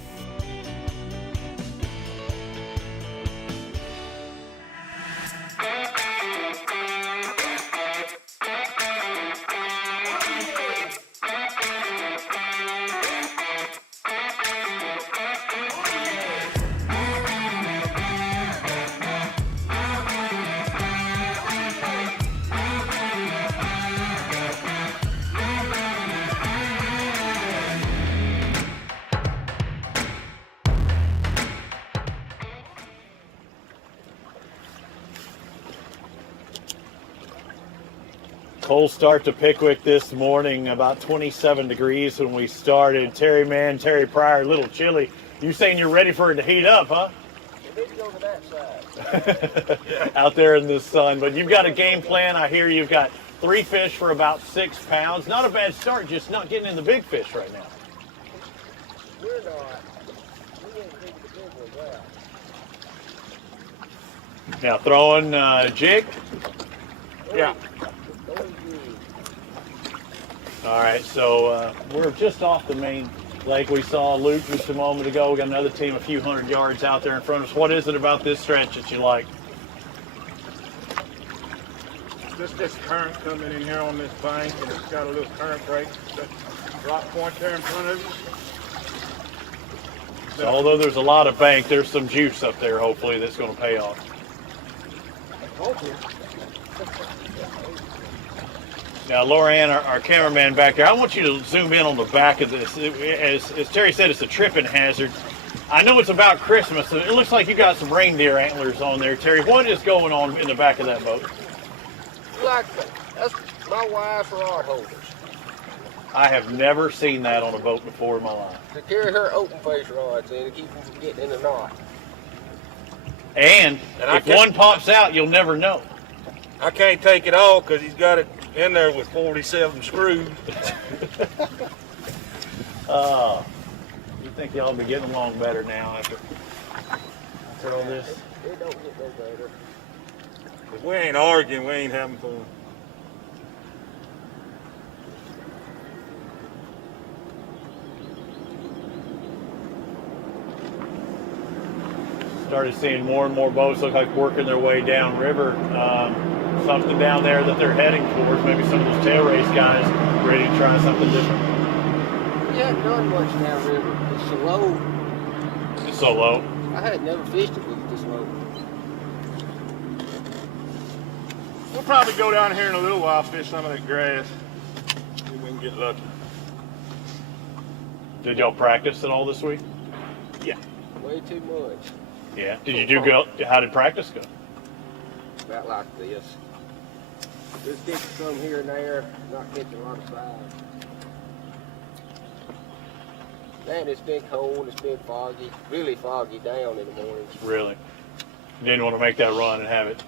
Cold start to Pickwick this morning, about 27 degrees when we started. Terry Pryor, a little chilly. You saying you're ready for it to heat up, huh? We need to go to that side. Out there in the sun. But you've got a game plan. I hear you've got 3 fish for about 6 pounds. Not a bad start, just not getting in the big fish right now. We're not. We ain't taking the big ones out. Now throwing jig. Yeah. All right, so we're just off the main lake. We saw Luke just a moment ago. We got another team a few hundred yards out there in front of us. What is it about this stretch that you like? Just this current coming in here on this bank, and it's got a little current break. That rock point there in front of you. So although there's a lot of bank, there's some juice up there, hopefully, that's going to pay off. Hopefully. Now, Lorianne, our cameraman back there, I want you to zoom in on the back of this. As Terry said, it's a tripping hazard. I know it's about Christmas, and it looks like you got some reindeer antlers on there. Terry, what is going on in the back of that boat? That's my wife's rod holders. I have never seen that on a boat before in my life. To carry her open face rods in to keep them from getting in the knot. And if one pops out, you'll never know. I can't take it all because he's got it in there with 47 screws. You think y'all be getting along better now after all this? It don't get no better. If we ain't arguing, we ain't having fun. Started seeing more and more boats look like working their way downriver. Something down there that they're heading towards. Maybe some of those tail race guys ready to try something different. We haven't done much downriver. It's so low. It's so low? I had never fished it with it this low. We'll probably go down here in a little while, fish some of that grass. See if we can get lucky. Did y'all practice at all this week? Yeah. Way too much. Yeah. Did you do good? How did practice go? About like this. Just catching some here and there, not catching a lot of size. Man, it's been cold, it's been foggy, really foggy down in the mornings. Really? You didn't want to make that run and have it,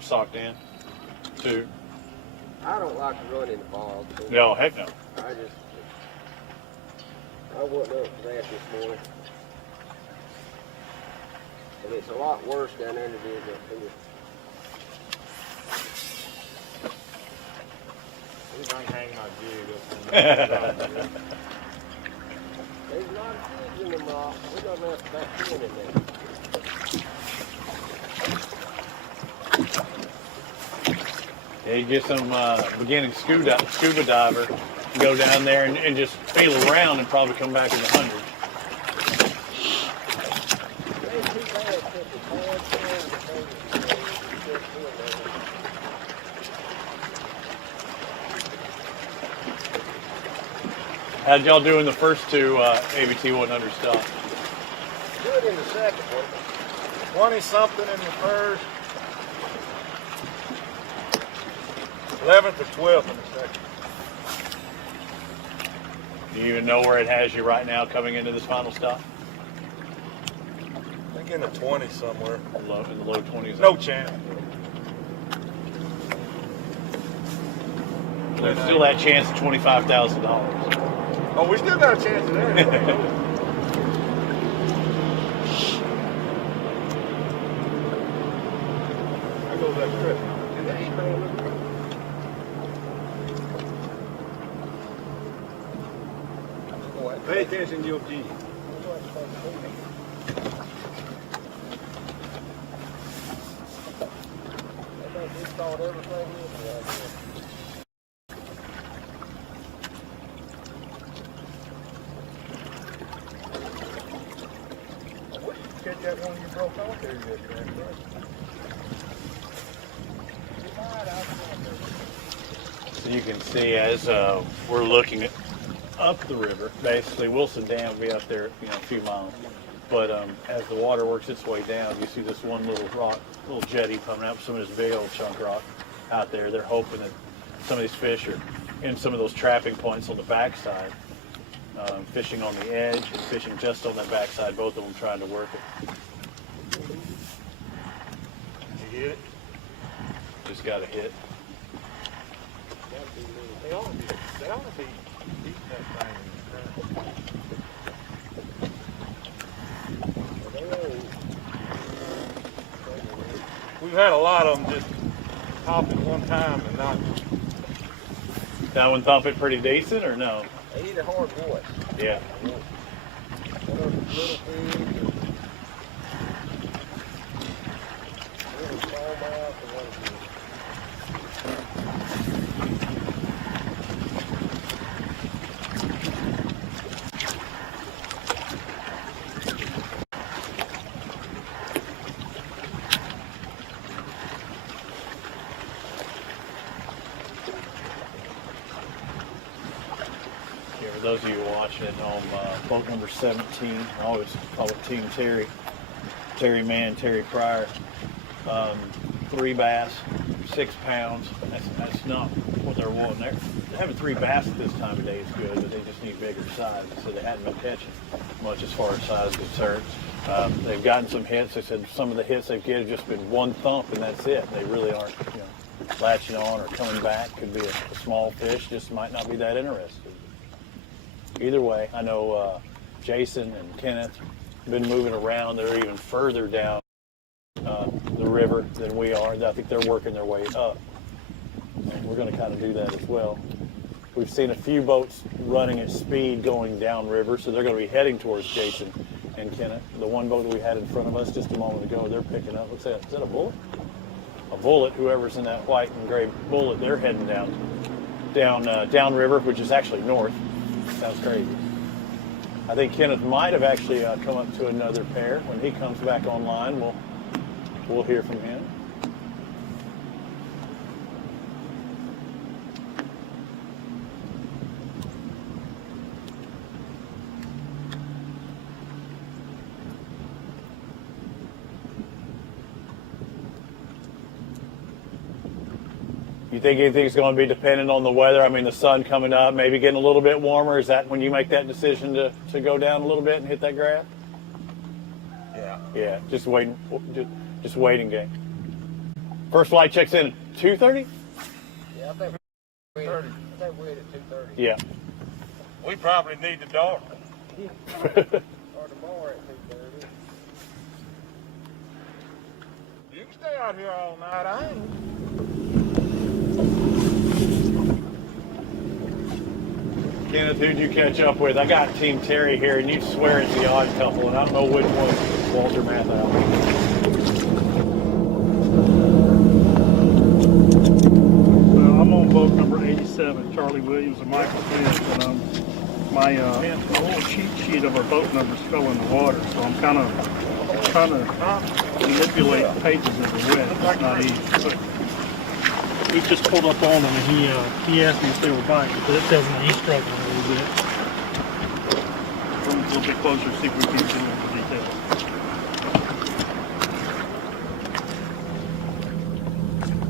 socked in, too? I don't like to run in the fog. So No, heck no. I wasn't up for that this morning. And it's a lot worse down there than it is up here. I can hang my jig up. There's a lot of kids in them rocks. We don't have to back in there. Yeah, you get some beginning scuba diver, go down there and just feel around and probably come back in the hundreds. How'd y'all do in the first two ABT100 stops? Good in the second one. 20-something in the first. 11th or 12th in the second. Do you even know where it has you right now coming into this final stop? I think in the 20s somewhere. In the low 20s? No chance. There's still that chance of $25,000. Oh, we still got a chance of that. There goes that trip. Pay attention to your G. Catch that one you broke off there yesterday, So you can see as we're looking up the river, basically Wilson Dam will be up there, a few miles. But as the water works its way down, you see this one little rock, little jetty coming out, some of this big old chunk rock out there. They're hoping that some of these fish are in some of those trapping points on the backside, fishing on the edge and fishing just on that backside, both of them trying to work it. Did you hit it? Just got a hit. They ought to be eating that thing. We've had a lot of them just hop at one time and not. That one thump it pretty decent or no? They eat a hard voice. Yeah. Little fish, little smallmouth, and what is it? For those of you watching at home, boat number 17, I always call it Team Terry, Terry Mann, Terry Pryor, 3 bass, 6 pounds. That's not what they're wanting. They're having 3 bass at this time of day is good, but they just need bigger size. So they hadn't been catching much as far as size is concerned. They've gotten some hits. They said some of the hits they've get have just been one thump and that's it. They really aren't, latching on or coming back. Could be a small fish, just might not be that interested. Either way, I know Jason and Kenneth have been moving around. They're even further down the river than we are. I think they're working their way up. And we're going to kind of do that as well. We've seen a few boats running at speed going downriver, so they're going to be heading towards Jason and Kenneth. The one boat that we had in front of us just a moment ago, they're picking up. What's that? Is that a bullet? A bullet. Whoever's in that white and gray bullet, they're heading downriver, which is actually north. Sounds crazy. I think Kenneth might have actually come up to another pair. When he comes back online, we'll hear from him. You think anything's going to be dependent on the weather? I mean, the sun coming up, maybe getting a little bit warmer. Is that when you make that decision to go down a little bit and hit that grass? Yeah. Yeah, just waiting game. First flight checks in at 2:30? Yeah, I think we're at 2:30. Yeah. We probably need the dark. Or tomorrow at 2:30. You can stay out here all night. I ain't. Kenneth, who'd you catch up with? I got Team Terry here, and you swear it's the odd couple, and I don't know which one's Walter Matthau. Well, I'm on boat number 87, Charlie Williams and Michael Flint, and my little cheat sheet of our boat numbers fell in the water, so I'm kind of trying to manipulate pages as they're wet. It's not easy. But we just pulled up on him, and he asked me if they were biting, but it tells me he's struggling a little bit. Come a little bit closer, see if we can get into the details.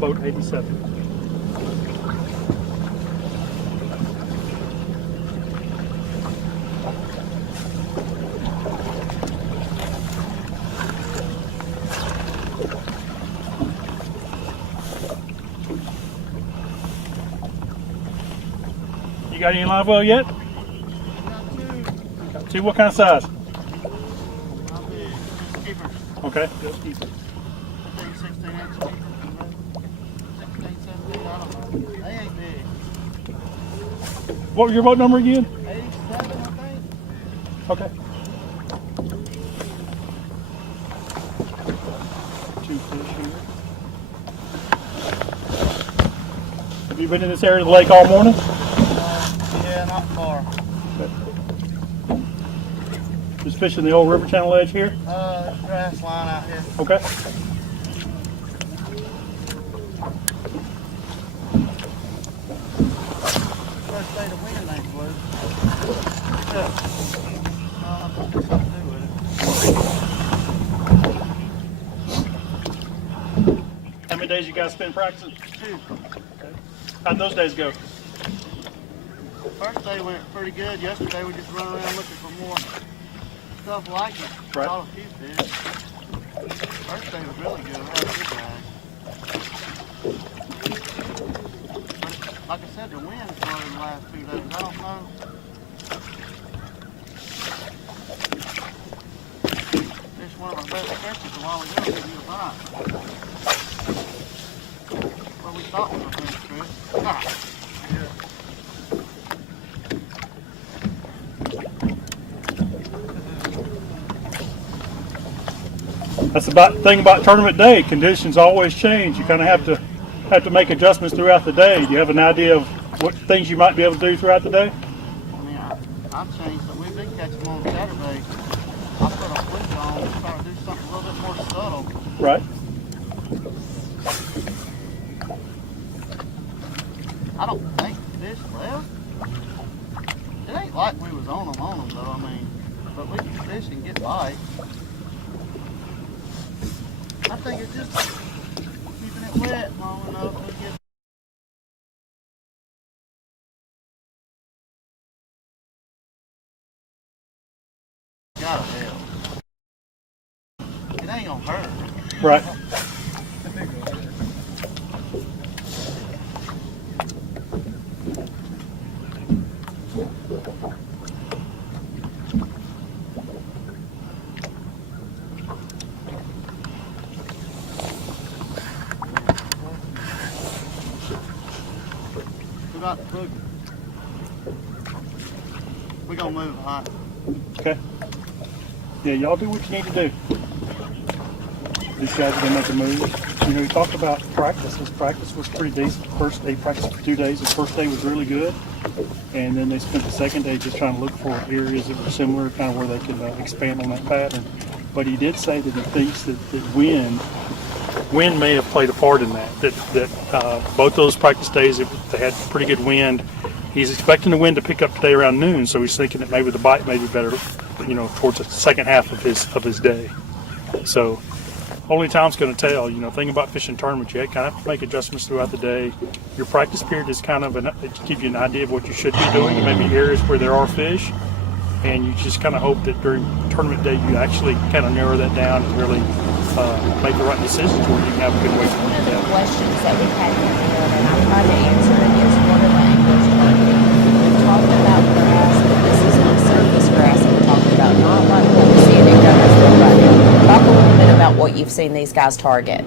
Boat 87. You got any live well yet? Got two. What kind of size? Okay. Just keep it. What was your boat number again? 87, I think. Okay. Two fish here. Have you been in this area of the lake all morning? Yeah, not far. Okay. Just fishing the old river channel edge here? Grass line out here. Okay. First day the wind ain't blue. Yeah. I think there's something to do with it. How many days you guys spend practicing? 2. Okay. How'd those days go? First day went pretty good. Yesterday we just run around looking for more stuff like it. Right. Caught a few fish. First day was really good. We had a good bag. But like I said, the wind started the last 2 days. I don't know. Fished one of our best fishes a while ago. Didn't get a bite. Well, we thought we were going to fish. That's the thing about tournament day. Conditions always change. You kind of have to make adjustments throughout the day. Do you have an idea of what things you might be able to do throughout the day? I mean, I've changed it. We did catch them on Saturday. I put a flick on and try to do something a little bit more subtle. Right. I don't think fish left. It ain't like we was on them though. I mean, but we can fish and get bites. I think it's just keeping it wet long enough to get. Gotta help. It ain't gonna hurt. Right. Got the boogie. We're gonna move hot. Okay. Yeah, y'all do what you need to do. These guys are gonna make a move. You know, we talked about practice. This practice was pretty decent. First day practiced for 2 days. The first day was really good, and then they spent the second day just trying to look for areas that were similar, kind of where they could expand on that pattern. But he did say that he thinks that wind may have played a part in that. Both those practice days, they had pretty good wind. He's expecting the wind to pick up today around noon, so he's thinking that maybe the bite may be better, you know, towards the second half of his day. So only time's going to tell. You know, thing about fishing tournaments, you kind of have to make adjustments throughout the day. Your practice period is kind of to give you an idea of what you should be doing, and maybe areas where there are fish. And you just kind of hope that during tournament day you actually kind of narrow that down and really make the right decisions where you can have a good way to do that. One of the questions that we've had here, and I tried to answer it, is water language targeting. We've talked about grass, but this is not surface grass that we're talking about, not like what we're seeing in Gunnersville right now. Talk a little bit about what you've seen these guys target.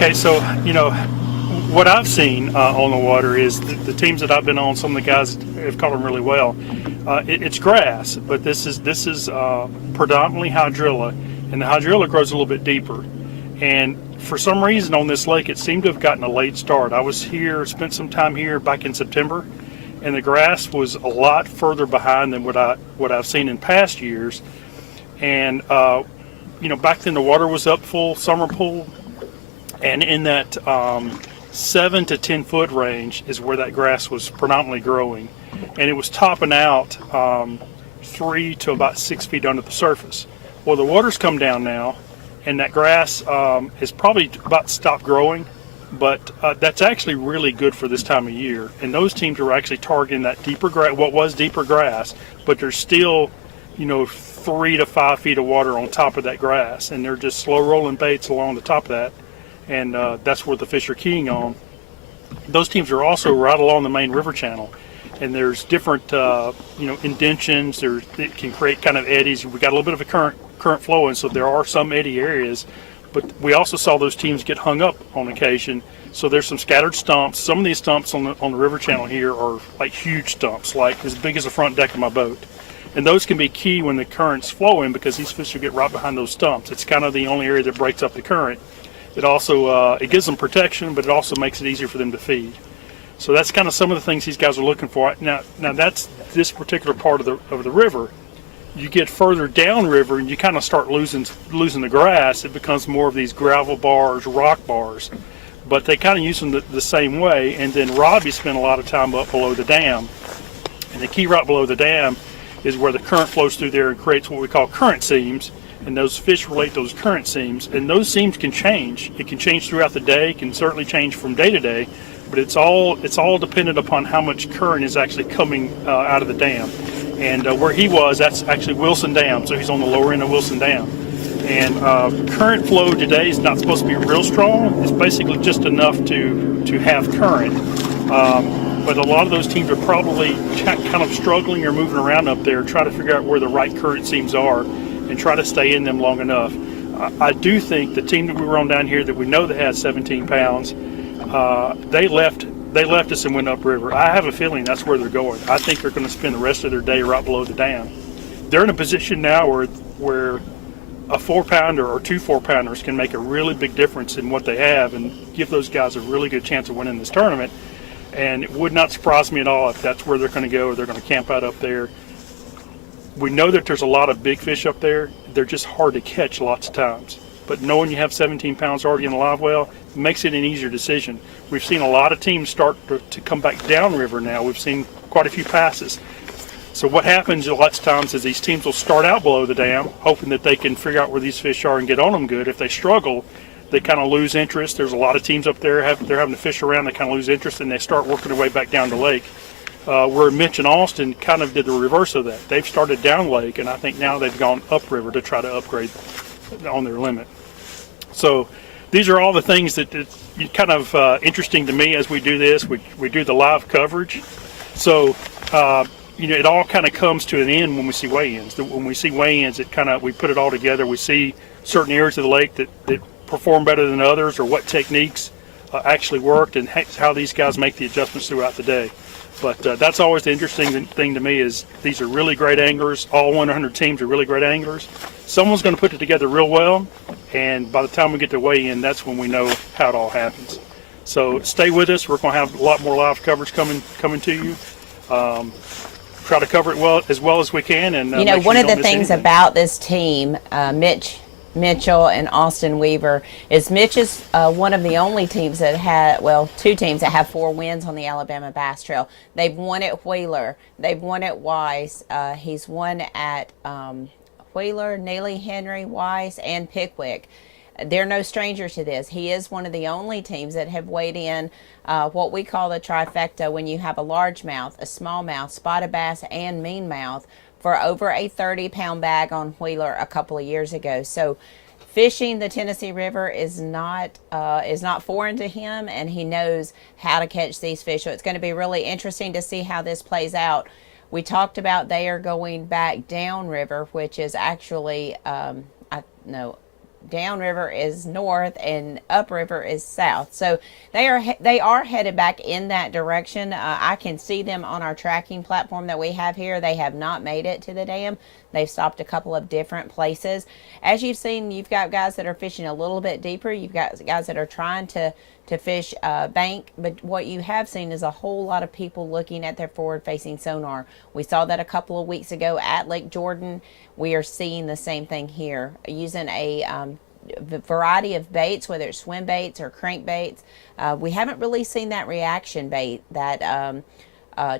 Okay, so, you know, what I've seen on the water is the teams that I've been on, some of the guys have caught them really well. It's grass, but this is predominantly hydrilla, and the hydrilla grows a little bit deeper. And for some reason on this lake, it seemed to have gotten a late start. I was here, spent some time here back in September, and the grass was a lot further behind than what I've seen in past years. And you know, back then the water was up full, summer pool, and in that 7 to 10 foot range is where that grass was predominantly growing, and it was topping out 3 to about 6 feet under the surface. Well, the water's come down now, and that grass is probably about to stop growing, but that's actually really good for this time of year. And those teams are actually targeting that deeper grass, what was deeper grass, but there's still, you know, 3 to 5 feet of water on top of that grass, and they're just slow rolling baits along the top of that. And that's where the fish are keying on. Those teams are also right along the main river channel, and there's different, you know, indentions. It can create kind of eddies. We got a little bit of a current flowing, so there are some eddy areas. But we also saw those teams get hung up on occasion. So there's some scattered stumps. Some of these stumps on the river channel here are like huge stumps, like as big as the front deck of my boat. And those can be key when the current's flowing, because these fish will get right behind those stumps. It's kind of the only area that breaks up the current. It also it gives them protection, but it also makes it easier for them to feed. So that's kind of some of the things these guys are looking for. Now that's this particular part of the river. You get further downriver and you kind of start losing the grass. It becomes more of these gravel bars, rock bars, but they kind of use them the same way. And then Robbie spent a lot of time up below the dam, and the key right below the dam is where the current flows through there and creates what we call current seams. And those fish relate those current seams, and those seams can change. It can change throughout the day, can certainly change from day to day, but it's all dependent upon how much current is actually coming out of the dam. And where he was, that's actually Wilson Dam, so he's on the lower end of Wilson Dam. And current flow today is not supposed to be real strong. It's basically just enough to have current. But a lot of those teams are probably kind of struggling or moving around up there, trying to figure out where the right current seams are and try to stay in them long enough. I do think the team that we were on down here that we know that had 17 pounds, they left us and went upriver. I have a feeling that's where they're going. I think they're going to spend the rest of their day right below the dam. They're in a position now where a 4-pounder or 2 4-pounders can make a really big difference in what they have and give those guys a really good chance of winning this tournament. And it would not surprise me at all if that's where they're going to go, or they're going to camp out up there. We know that there's a lot of big fish up there. They're just hard to catch lots of times. But knowing you have 17 pounds already in a live well makes it an easier decision. We've seen a lot of teams start to come back downriver now. We've seen quite a few passes. So what happens a lot of times is these teams will start out below the dam, hoping that they can figure out where these fish are and get on them good. If they struggle, they kind of lose interest. There's a lot of teams up there, they're having to fish around, they kind of lose interest, and they start working their way back down the lake. Where Mitch and Austin kind of did the reverse of that. They've started down lake, and I think now they've gone upriver to try to upgrade on their limit. So these are all the things that kind of interesting to me as we do this. We do the live coverage. So you know, it all kind of comes to an end when we see weigh-ins. When we see weigh-ins, we put it all together. We see certain areas of the lake that perform better than others, or what techniques actually worked, and how these guys make the adjustments throughout the day. But that's always the interesting thing to me, is these are really great anglers. All 100 teams are really great anglers. Someone's going to put it together real well, and by the time we get to weigh in, that's when we know how it all happens. So stay with us. We're going to have a lot more live coverage coming to you. Try to cover it as well as we can. And you know, one of the things about this team, Mitchell and Austin Weaver, is Mitch is one of the only teams that had, well, 2 teams that have 4 wins on the Alabama Bass Trail. They've won at Wheeler. They've won at Weiss. He's won at Wheeler, Neely, Henry, Weiss, and Pickwick. They're no stranger to this. He is one of the only teams that have weighed in what we call the trifecta, when you have a largemouth, a smallmouth, spotted bass, and meanmouth, for over a 30-pound bag on Wheeler a couple of years ago. So fishing the Tennessee River is not foreign to him, and he knows how to catch these fish. So it's going to be really interesting to see how this plays out. We talked about they are going back downriver, which is actually downriver is north and upriver is south. So they are headed back in that direction. I can see them on our tracking platform that we have here. They have not made it to the dam. They've stopped a couple of different places. As you've seen, you've got guys that are fishing a little bit deeper. You've got guys that are trying to fish bank, but what you have seen is a whole lot of people looking at their forward-facing sonar. We saw that a couple of weeks ago at Lake Jordan. We are seeing the same thing here, using a variety of baits, whether it's swim baits or crank baits. We haven't really seen that reaction bait, that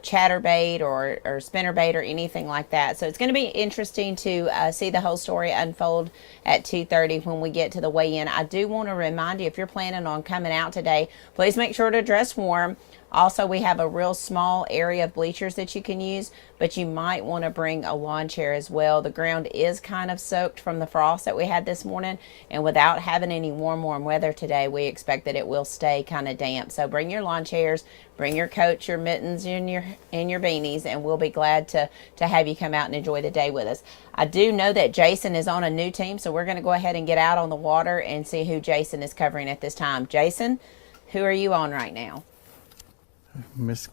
chatter bait or spinner bait or anything like that. So it's going to be interesting to see the whole story unfold at 2:30 when we get to the weigh-in. I do want to remind you, if you're planning on coming out today, please make sure to dress warm. Also, we have a real small area of bleachers that you can use, but you might want to bring a lawn chair as well. The ground is kind of soaked from the frost that we had this morning, and without having any warm weather today, we expect that it will stay kind of damp. So bring your lawn chairs, bring your coats, your mittens, and your beanies, and we'll be glad to have you come out and enjoy the day with us. I do know that Jason is on a new team, so we're going to go ahead and get out on the water and see who Jason is covering at this time. Jason, who are you on right now? Miss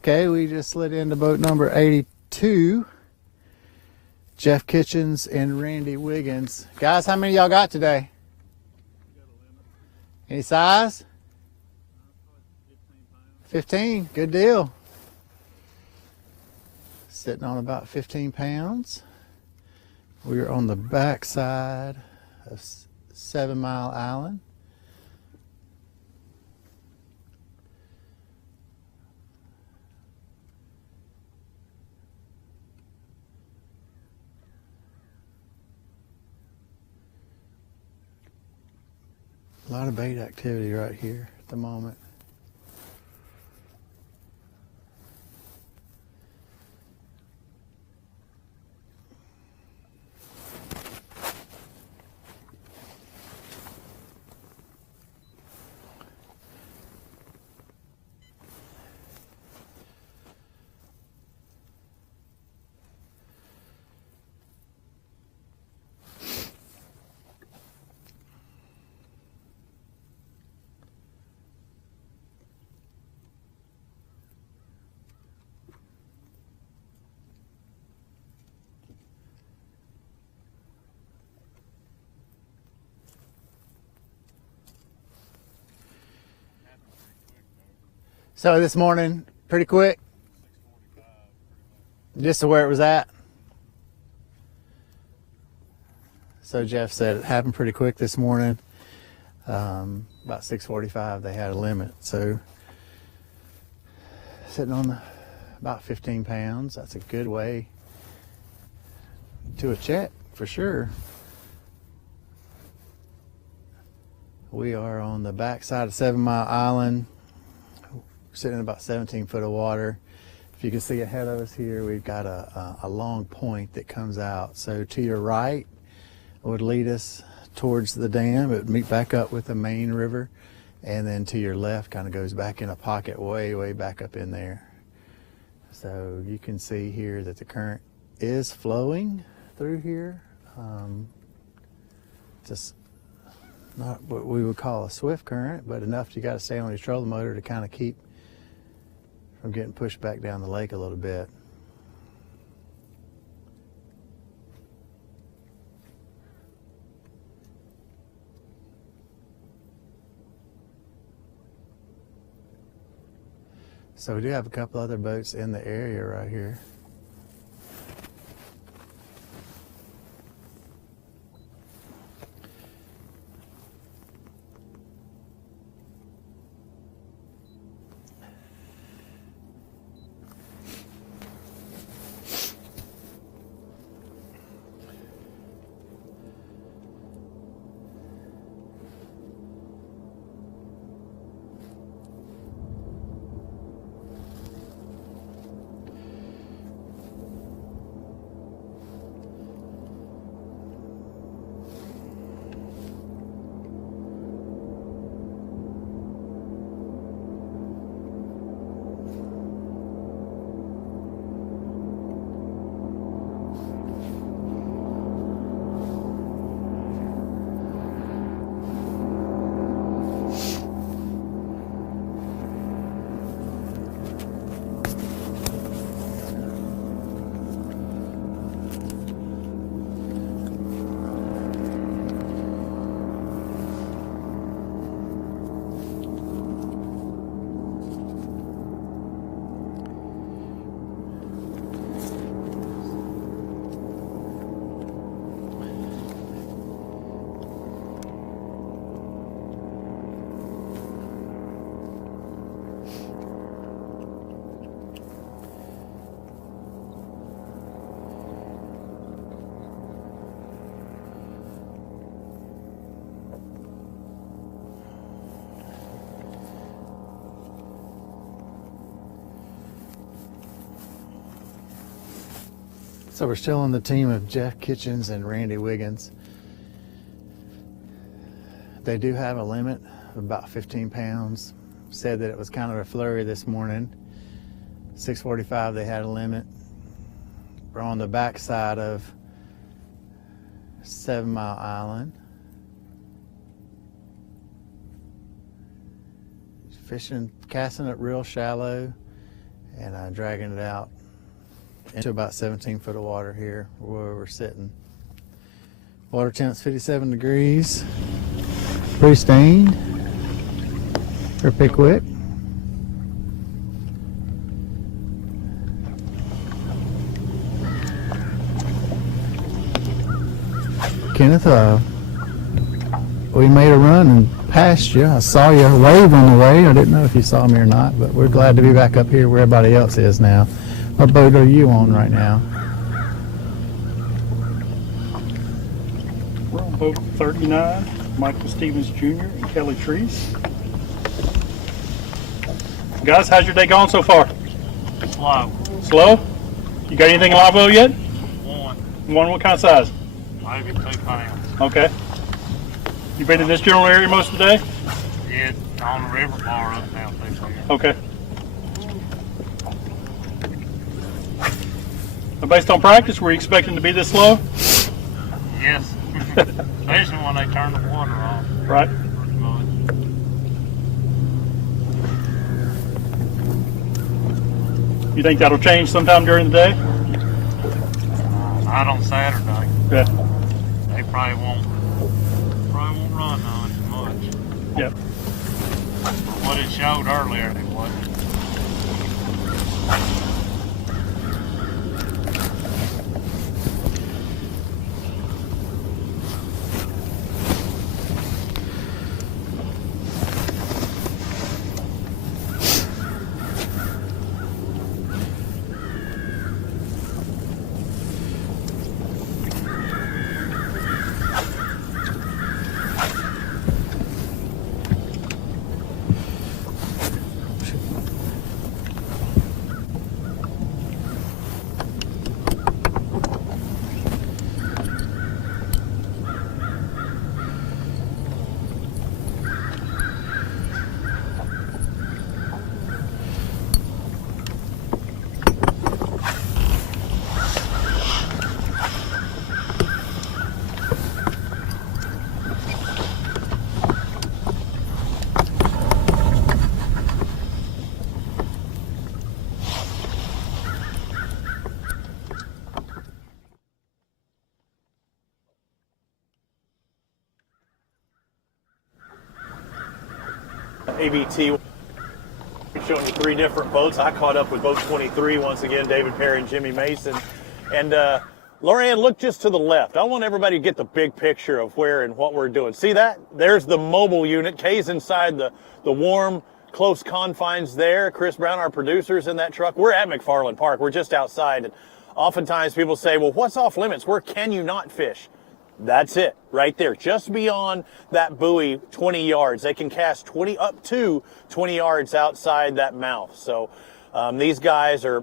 K, we just slid into boat number 82. Jeff Kitchens and Randy Wiggins. Guys, how many y'all got today? Any size? 15, good deal. Sitting on about 15 pounds. We're on the back side of 7 Mile Island. A lot of bait activity right here at the moment. So this morning, pretty quick, just to where it was at. So Jeff said it happened pretty quick this morning. About 6:45, they had a limit. So sitting on about 15 pounds, that's a good way to a check for sure. We are on the back side of 7 Mile Island. Sitting in about 17 foot of water. If you can see ahead of us here, we've got a long point that comes out. So to your right would lead us towards the dam. It would meet back up with the main river, and then to your left kind of goes back in a pocket way back up in there. So you can see here that the current is flowing through here. Just not what we would call a swift current, but enough you got to stay on your trolling motor to kind of keep from getting pushed back down the lake a little bit. So we do have a couple other boats in the area right here. So we're still on the team of Jeff Kitchens and Randy Wiggins. They do have a limit of about 15 pounds. Said that it was kind of a flurry this morning. 6:45 they had a limit. We're on the back side of 7 Mile Island. Fishing, casting it real shallow and dragging it out into about 17 foot of water here where we're sitting. Water temp's 57 degrees. Pristine for Pickwick. Kenneth, we made a run and passed you. I saw you wave on the way. I didn't know if you saw me or not, but we're glad to be back up here where everybody else is now. What boat are you on right now? We're on boat 39, Michael Stevens Jr. and Kelly Treese. Guys, how's your day going so far? Slow. Slow? You got anything in live well yet? One. One, what kind of size? Maybe 2 pounds. Okay. You been in this general area most of the day? Yeah, on the river bar up now. Okay. Based on practice, were you expecting to be this slow? Yes. Especially when they turn the water off. Right. You think that'll change sometime during the day? Not on Saturday. Yeah. They probably won't run on it much. Yep. But what it showed earlier, it wasn't. ABT, showing you 3 different boats. I caught up with boat 23 once again, David Perry and Jimmy Mason. And Lorianne, look just to the left. I want everybody to get the big picture of where and what we're doing. See that? There's the mobile unit. Kay's inside the warm, close confines there. Chris Brown, our producer's in that truck. We're at McFarland Park. We're just outside. And oftentimes people say, well, what's off limits? Where can you not fish? That's it, right there. Just beyond that buoy, 20 yards. They can cast up to 20 yards outside that mouth. So these guys are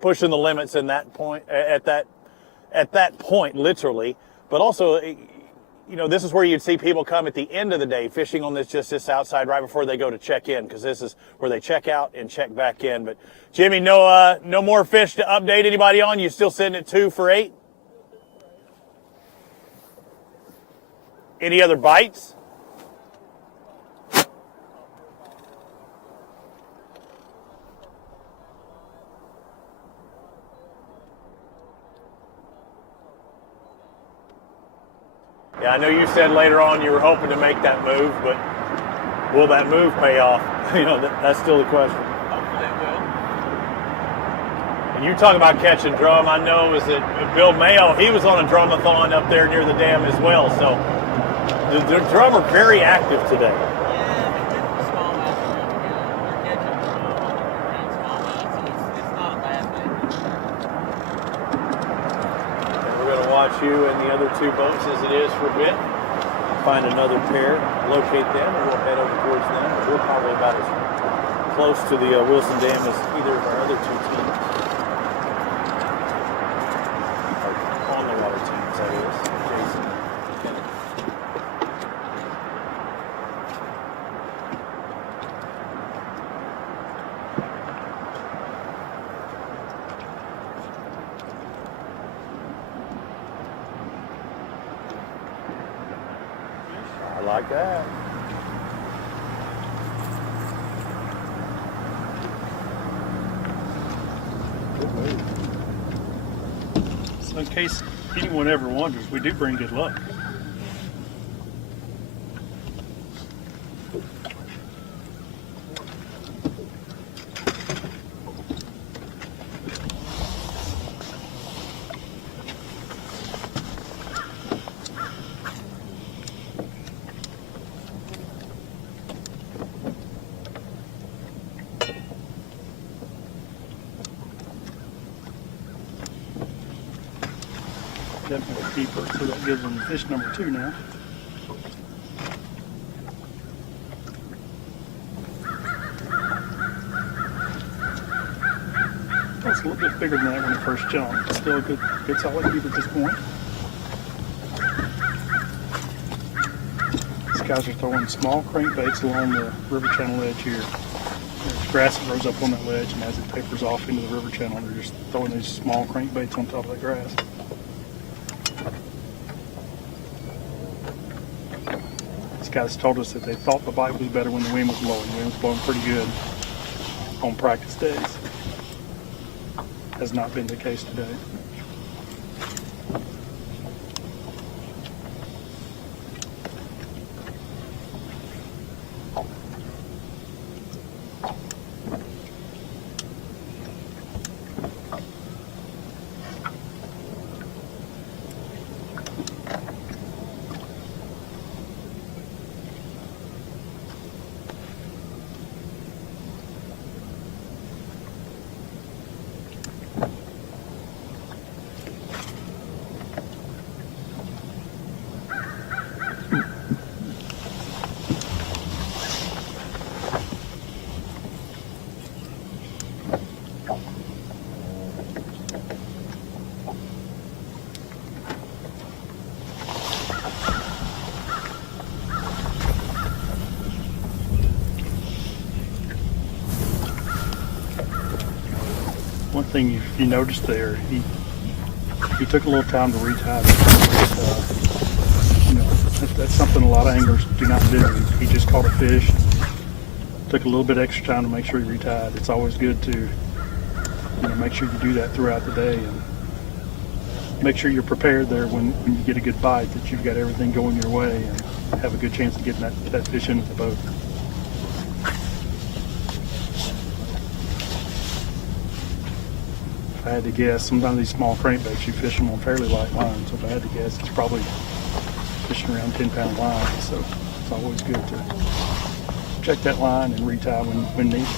pushing the limits in that point, at that point, literally. But also, you know, this is where you'd see people come at the end of the day fishing on this outside right before they go to check in, because this is where they check out and check back in. But Jimmy, no more fish to update anybody on. You still sitting at 2 for 8? Any other bites? Yeah, I know you said later on you were hoping to make that move, but will that move pay off? You know, that's still the question. Hopefully it will. And you talk about catching drum. I know is that Bill Mayo, he was on a drumathon up there near the dam as well. So the drum are very active today. Yeah, they're getting smallmouth around here. They're catching smallmouth, so it's not a bad thing. And we're going to watch you and the other 2 boats as it is for a bit. Find another pair, locate them, and we'll head over towards them. We're probably about as close to the Wilson Dam as either of our other 2 teams. I like that. Good move. So in case anyone ever wonders, we do bring good luck. Definitely keeper, so that gives them fish number 2 now. It's a little bit bigger than that when it first jumped. It's still a good solid keeper at this point. These guys are throwing small crankbaits along the river channel edge here. There's grass that grows up on that ledge, and as it tapers off into the river channel, they're just throwing these small crankbaits on top of that grass. Guys told us that they thought the bite was better when the wind was blowing. The wind was blowing pretty good on practice days. Has not been the case today. One thing you noticed there, he took a little time to retie. That's something a lot of anglers do not do. He just caught a fish, took a little bit extra time to make sure he retied. It's always good to make sure you do that throughout the day and make sure you're prepared there when you get a good bite, that you've got everything going your way and have a good chance of getting that fish into the boat. If I had to guess, sometimes these small crankbaits, you fish them on fairly light lines. So if I had to guess, it's probably fishing around 10-pound lines. So it's always good to check that line and retie when needed.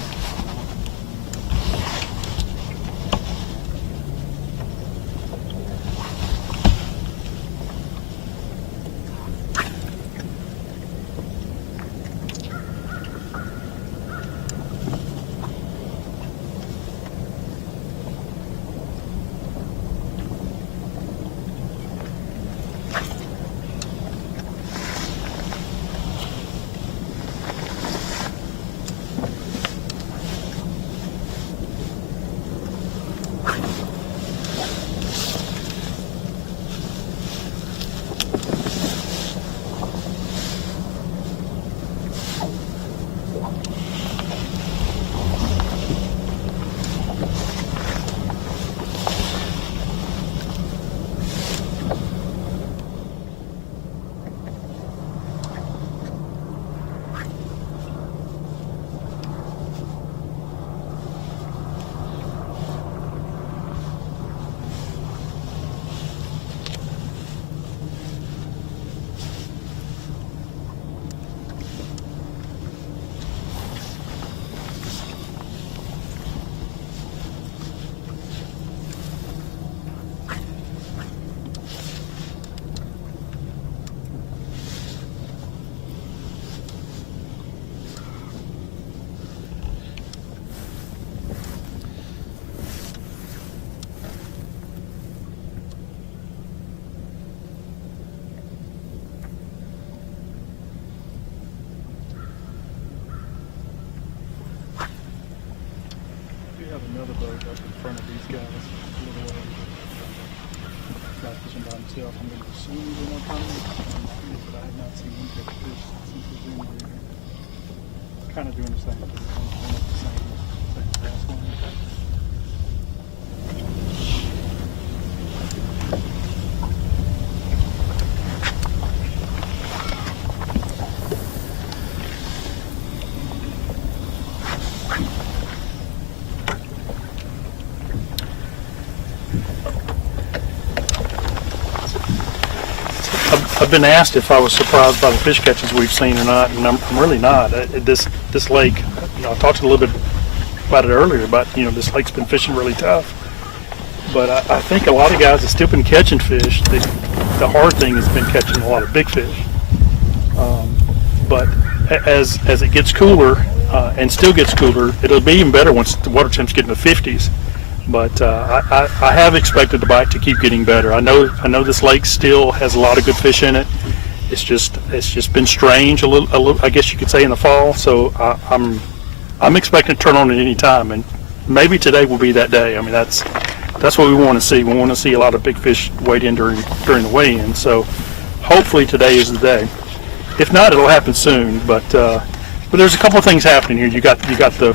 Another boat up in front of these guys, a little ways. Guys fishing by myself. I'm going to assume he's in our tournament, but I have not seen him catch fish since he's been here. Kind of doing the same thing. Same last one. I've been asked if I was surprised by the fish catches we've seen or not, and I'm really not. This lake, I talked a little bit about it earlier, about this lake's been fishing really tough. But I think a lot of guys have still been catching fish. The hard thing has been catching a lot of big fish. But as it gets cooler, and still gets cooler, it'll be even better once the water temps get in the 50s. But I have expected the bite to keep getting better. I know this lake still has a lot of good fish in it. It's just been strange a little, I guess you could say, in the fall. So I'm expecting to turn on at any time, and maybe today will be that day. I mean, that's what we want to see. We want to see a lot of big fish wade in during the weigh-in. So hopefully today is the day. If not, it'll happen soon. But there's a couple of things happening here. You got the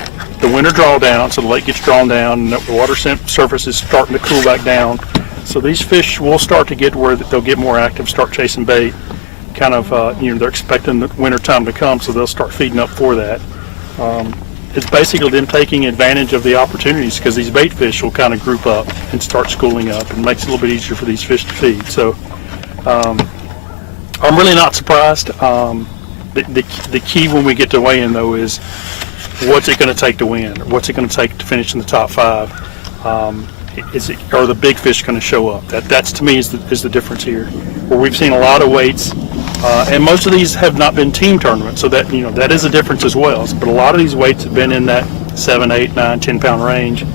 winter drawdown, so the lake gets drawn down, and the water surface is starting to cool back down. So these fish will start to get where they'll get more active, start chasing bait. Kind of, they're expecting the winter time to come, so they'll start feeding up for that. It's basically them taking advantage of the opportunities, because these bait fish will kind of group up and start schooling up, and makes it a little bit easier for these fish to feed. So I'm really not surprised. The key when we get to weigh-in, though, is what's it going to take to win? What's it going to take to finish in the top 5? Are the big fish going to show up? That's to me is the difference here. Where we've seen a lot of weights, and most of these have not been team tournaments, so that is a difference as well. But a lot of these weights have been in that 7, 8, 9, 10 pound range,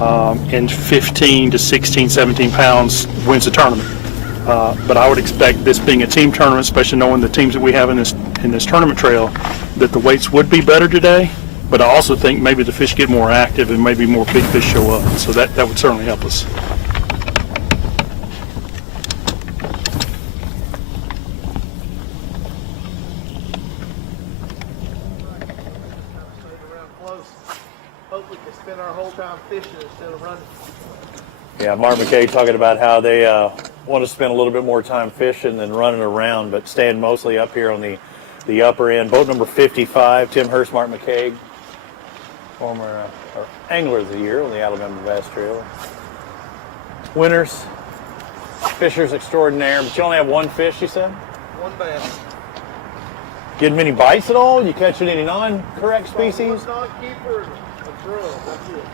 and 15 to 16, 17 pounds wins the tournament. But I would expect, this being a team tournament, especially knowing the teams that we have in this tournament trail, that the weights would be better today. But I also think maybe the fish get more active and maybe more big fish show up. So that would certainly help us. Hopefully we can spend our whole time fishing instead of running. Yeah, Mark McKay talking about how they want to spend a little bit more time fishing than running around, but staying mostly up here on the upper end. Boat number 55, Tim Hurst, Mark McKay, former Angler of the Year on the Alabama Bass Trail. Winners, fishers extraordinaire, but you only have one fish, you said? One bass. Getting many bites at all? You catching any non-correct species? One non-keeper and a drum, that's it.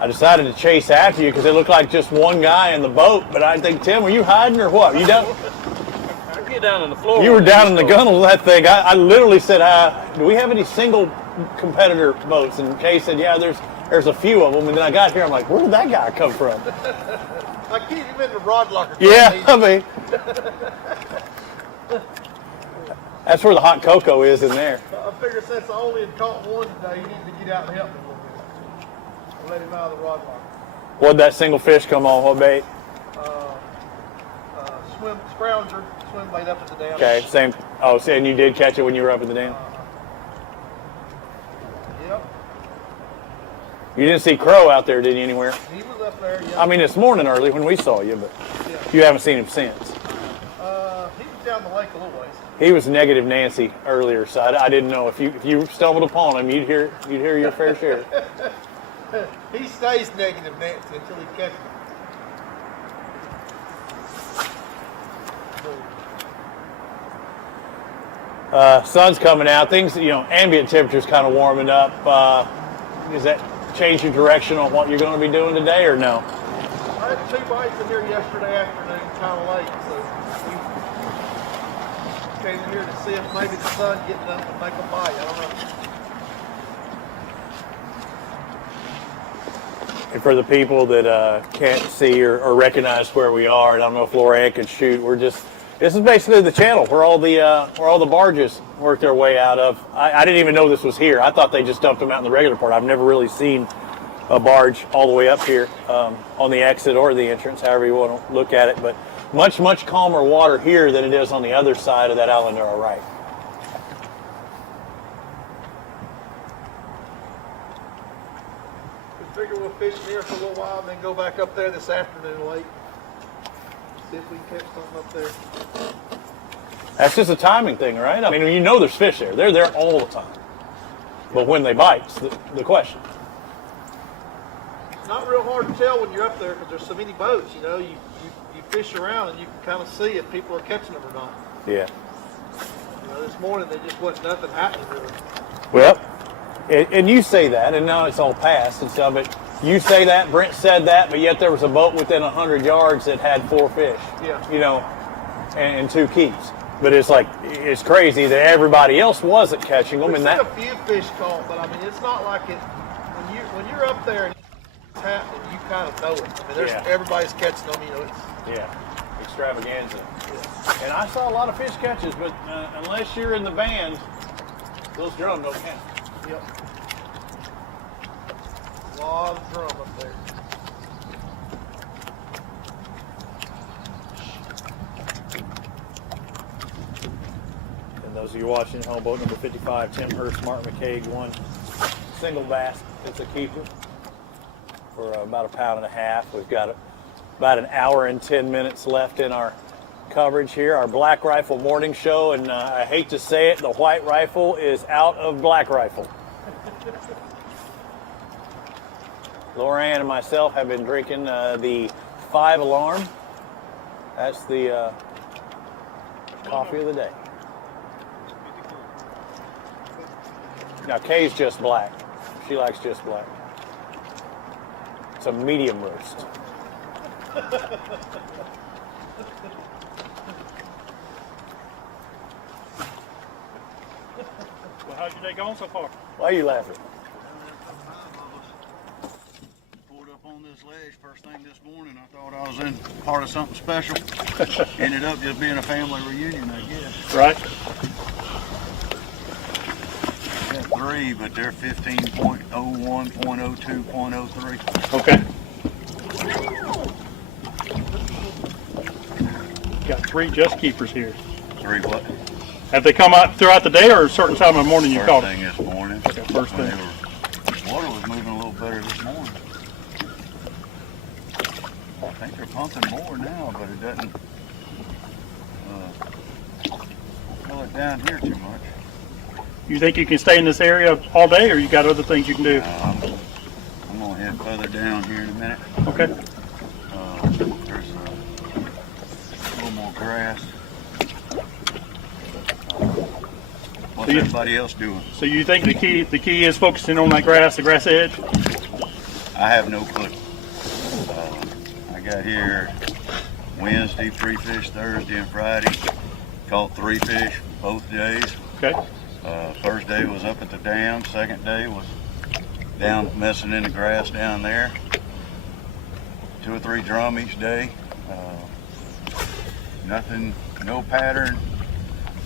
I decided to chase after you because it looked like just one guy in the boat, but I think, Tim, were you hiding or what? You down? I get down on the floor. You were down in the gunnel of that thing. I literally said, do we have any single competitor boats? And Kay said, yeah, there's a few of them. And then I got here, I'm like, where did that guy come from? I keep him in the rod locker. Yeah, I mean, that's where the hot cocoa is in there. I figure since I only had caught one today, you need to get out and help me a little bit. Let him out of the rod locker. What'd that single fish come on? What bait? Sprounger, swim bait up at the dam. Okay, same. Oh, so, and you did catch it when you were up at the dam? Yep. You didn't see Crow out there, did you, anywhere? He was up there, yeah. I mean, this morning early when we saw you, but yeah. You haven't seen him since. He was down the lake a little ways. He was negative Nancy earlier, so I didn't know if you stumbled upon him, you'd hear your fair share. He stays negative Nancy until he catches him. Sun's coming out. Things, ambient temperature's kind of warming up. Does that change your direction on what you're going to be doing today, or no? I had 2 bites in here yesterday afternoon, kind of late, so we came in here to see if maybe the sun getting up and make a bite. I don't know. And for the people that can't see or recognize where we are, and I don't know if Laura can shoot, this is basically the channel where all the barges work their way out of. I didn't even know this was here. I thought they just dumped them out in the regular part. I've never really seen a barge all the way up here on the exit or the entrance, however you want to look at it. But much, much calmer water here than it is on the other side of that island to our right. We figure we'll fish here for a little while and then go back up there this afternoon late. See if we can catch something up there. That's just a timing thing, right? I mean, you know there's fish there. They're there all the time. But when they bite's the question. It's not real hard to tell when you're up there because there's so many boats. You know, you fish around and you can kind of see if people are catching them or not. Yeah. You know, this morning there just wasn't nothing happening really. Well, and you say that, and now it's all past and stuff, but you say that, Brent said that, but yet there was a boat within 100 yards that had 4 fish. Yeah. You know, and 2 keys. But it's like, it's crazy that everybody else wasn't catching them. We've and seen that a few fish caught, but I mean, it's not like it, when you're up there and it's happening, you kind of know it. I mean, everybody's catching them, you know. Yeah, extravaganza. Yeah. And I saw a lot of fish catches, but unless you're in the band, those drums don't count. Yep. A lot of drum up there. And those of you watching at home, boat number 55, Tim Hurst, Martin McCaig, one single bass. It's a keeper for about 1.5 pounds. We've got about 1 hour and 10 minutes left in our coverage here, our Black Rifle morning show, and I hate to say it, the White Rifle is out of Black Rifle. Lorianne and myself have been drinking the 5 Alarm. That's the coffee of the day. Now Kay's just black. She likes just black. It's a medium roast. Well, how's your day going so far? Why are you laughing? Pulled up on this ledge first thing this morning. I thought I was in part of something special. Ended up just being a family reunion, I guess. Right. I got 3, but they're 15.01, 0.02, 0.03. Okay. Got 3 just keepers here. 3 what? Have they come out throughout the day or a certain time of the morning you caught them? First thing this morning. Okay, first thing. Water was moving a little better this morning. I think they're pumping more now, but it doesn't slow it down here too much. You think you can stay in this area all day, or you got other things you can do? I'm going to head further down here in a minute. Okay. There's a little more grass. What's everybody else doing? So you think the key is focusing on that grass, the grass edge? I have no clue. I got here Wednesday, 3 fish, Thursday and Friday. Caught 3 fish both days. Okay. First day was up at the dam. Second day was down messing in the grass down there. 2 or 3 drum each day. Nothing, no pattern,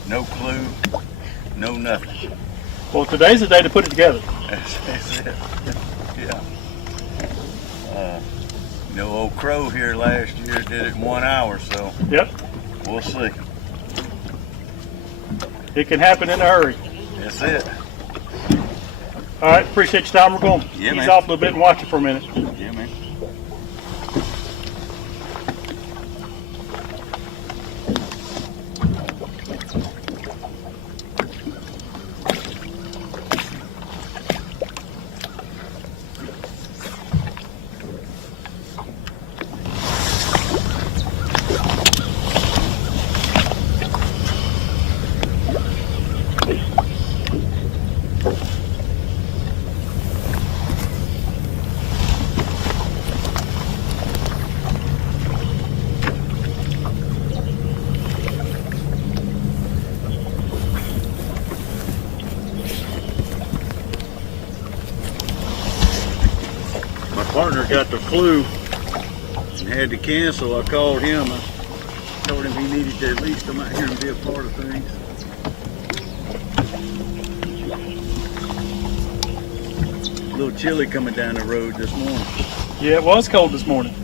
no clue, no nothing. Well, today's the day to put it together. That's it. Yeah. Old Crow here last year did it in 1 hour, so yep. We'll see. It can happen in a hurry. That's it. All right, appreciate your time. We're going to ease off a little bit and watch it for a minute. Yeah, man. Partner got the flu and had to cancel. I called him. I told him he needed to at least come out here and be a part of things. little chilly coming down the road this morning. Yeah, it was cold this morning.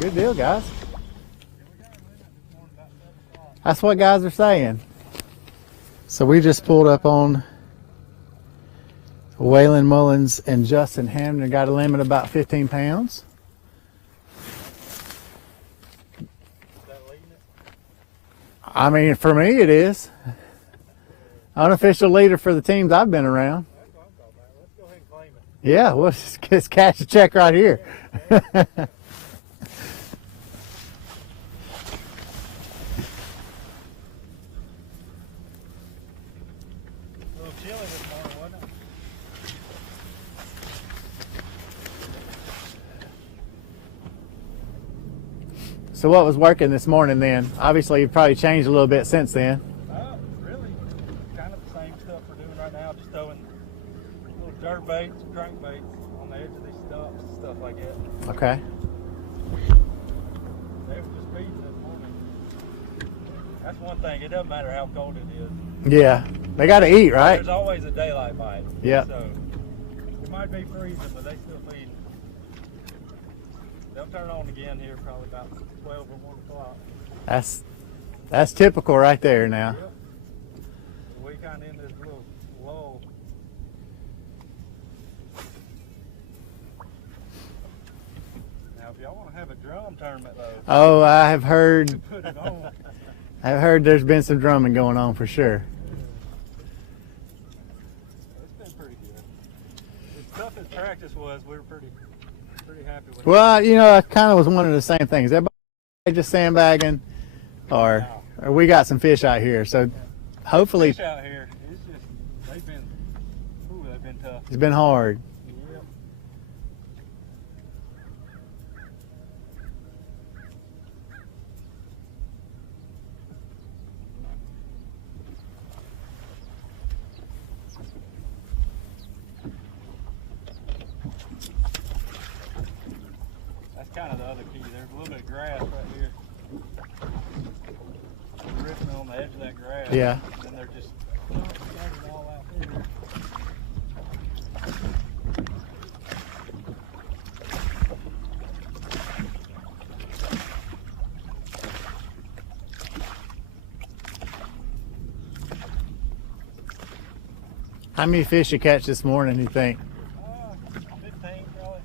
Good deal, guys. That's what guys are saying. So we just pulled up on Waylon Mullins and Justin Hamden. Got a limit of about 15 pounds. I mean, for me it is. Unofficial leader for the teams I've been around. Yeah, we'll just cash the check right here. So what was working this morning then? Obviously you've probably changed a little bit since then. Really, kind of the same stuff we're doing right now, just throwing little jerk baits, crankbaits on the edge of these stumps and stuff like that. Okay. They were just feeding this morning. That's one thing, it doesn't matter how cold it is. Yeah, they got to eat, right? There's always a daylight bite. Yeah. So it might be freezing, but they still feeding. They'll turn on again here probably about 12 or 1 o'clock. That's typical right there now. Yep. We kind of in this little lull. Now, if y'all want to have a drum tournament, though. Oh, I have heard. Put it on. I've heard there's been some drumming going on for sure. It's been pretty good. As tough as practice was, we were pretty happy with it. Well, you know, I kind of was wondering the same things. Everybody just sandbagging, or we got some fish out here. So hopefully, Fish out here, it's just they've been tough. it's been hard. Yep. That's kind of the other key. There's a little bit of grass right here. Drifting on the edge of that grass. Yeah. And then they're just scattered all out here. How many fish you catch this morning, you think? 15 probably.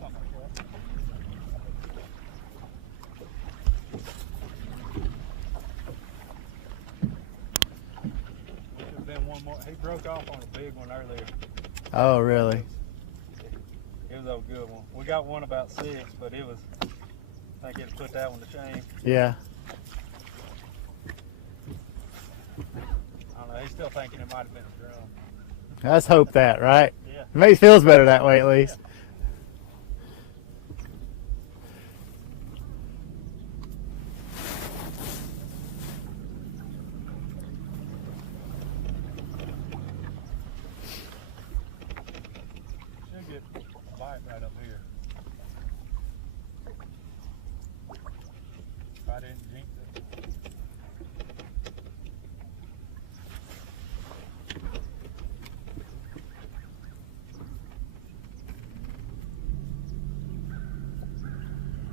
Something like that. There should have been one more. He broke off on a big one earlier. Oh, really? It was a good one. We got one about 6, but it was, I think it'd put that one to shame. Yeah. I don't know. He's still thinking it might have been a drum. Let's hope that, right? Yeah. It makes feels better that way, at least. Should get a bite right up here. If I didn't jinx it.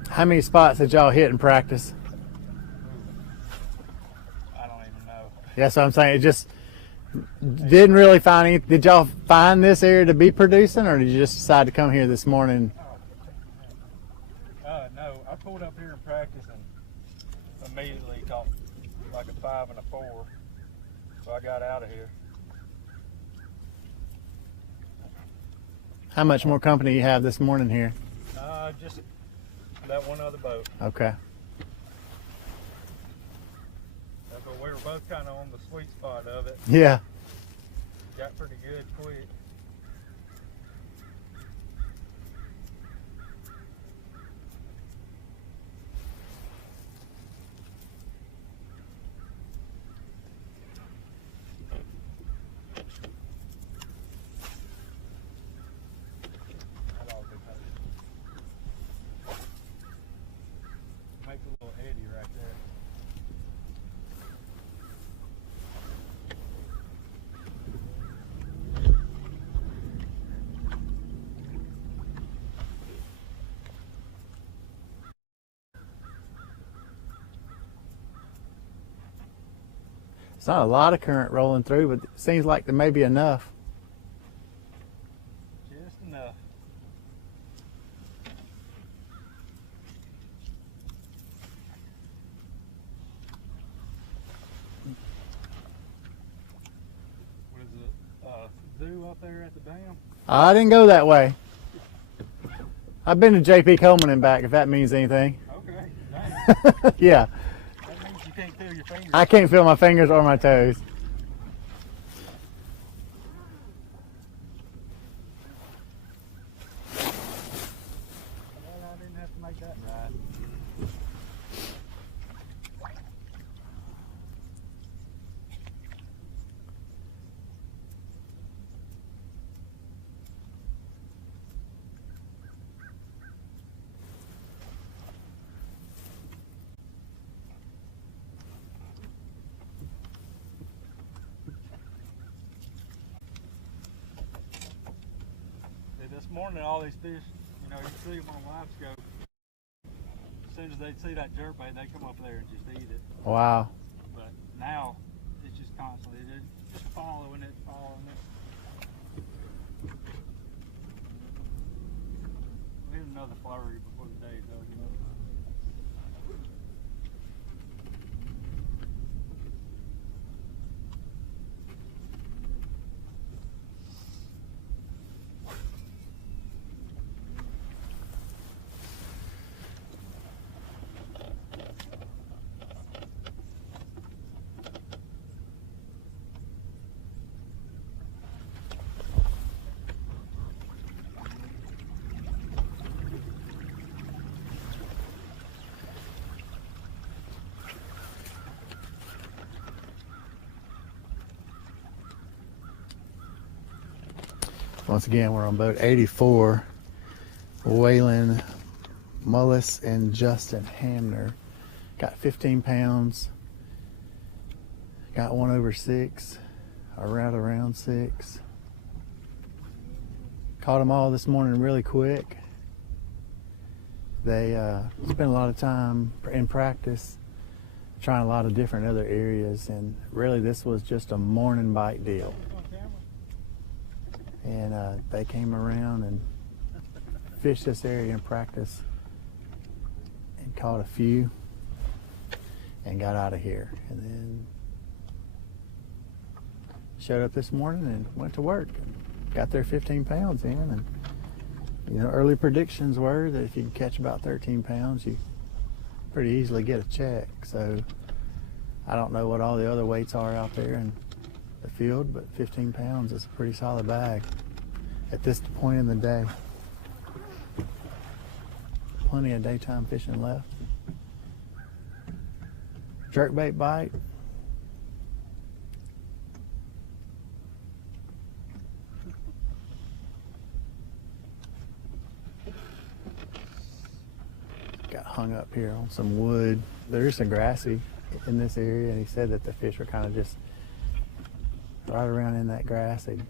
How many spots did y'all hit in practice? I don't even know. That's what I'm saying. It just didn't really find any. Did y'all find this area to be producing, or did you just decide to come here this morning? No, I pulled up here in practice and immediately caught like a 5 and a 4. So I got out of here. How much more company you have this morning here? Just that one other boat. Okay. That's what we were both kind of on the sweet spot of it. Yeah. Got pretty good quick. It's not a lot of current rolling through, but it seems like there may be enough. Just enough. What is it? Zoo up there at the dam? I didn't go that way. I've been to J.P. Coleman and back, if that means anything. Okay. Yeah. That means you can't feel your fingers. I can't feel my fingers or my toes. Well, I didn't have to make that right. This morning, all these fish, you know, you see them on live scope. As soon as they see that jerkbait, they come up there and just eat it. Wow. But now, it's just constantly, they're just following it, following it. We need another flurry before the day is over. Once again, we're on boat 84. Waylon Mullis and Justin Hamner. Got 15 pounds. Got one over 6. Around 6. Caught them all this morning really quick. They spent a lot of time in practice trying a lot of different other areas, and really this was just a morning bite deal. And they came around and fished this area in practice and caught a few and got out of here, and then showed up this morning and went to work and got their 15 pounds in. And you know, early predictions were that if you can catch about 13 pounds, you pretty easily get a check. So I don't know what all the other weights are out there in the field, but 15 pounds is a pretty solid bag at this point in the day. Plenty of daytime fishing left. Jerkbait bite. Got hung up here on some wood. There's some grassy in this area, and he said that the fish were kind of just right around in that grass. They'd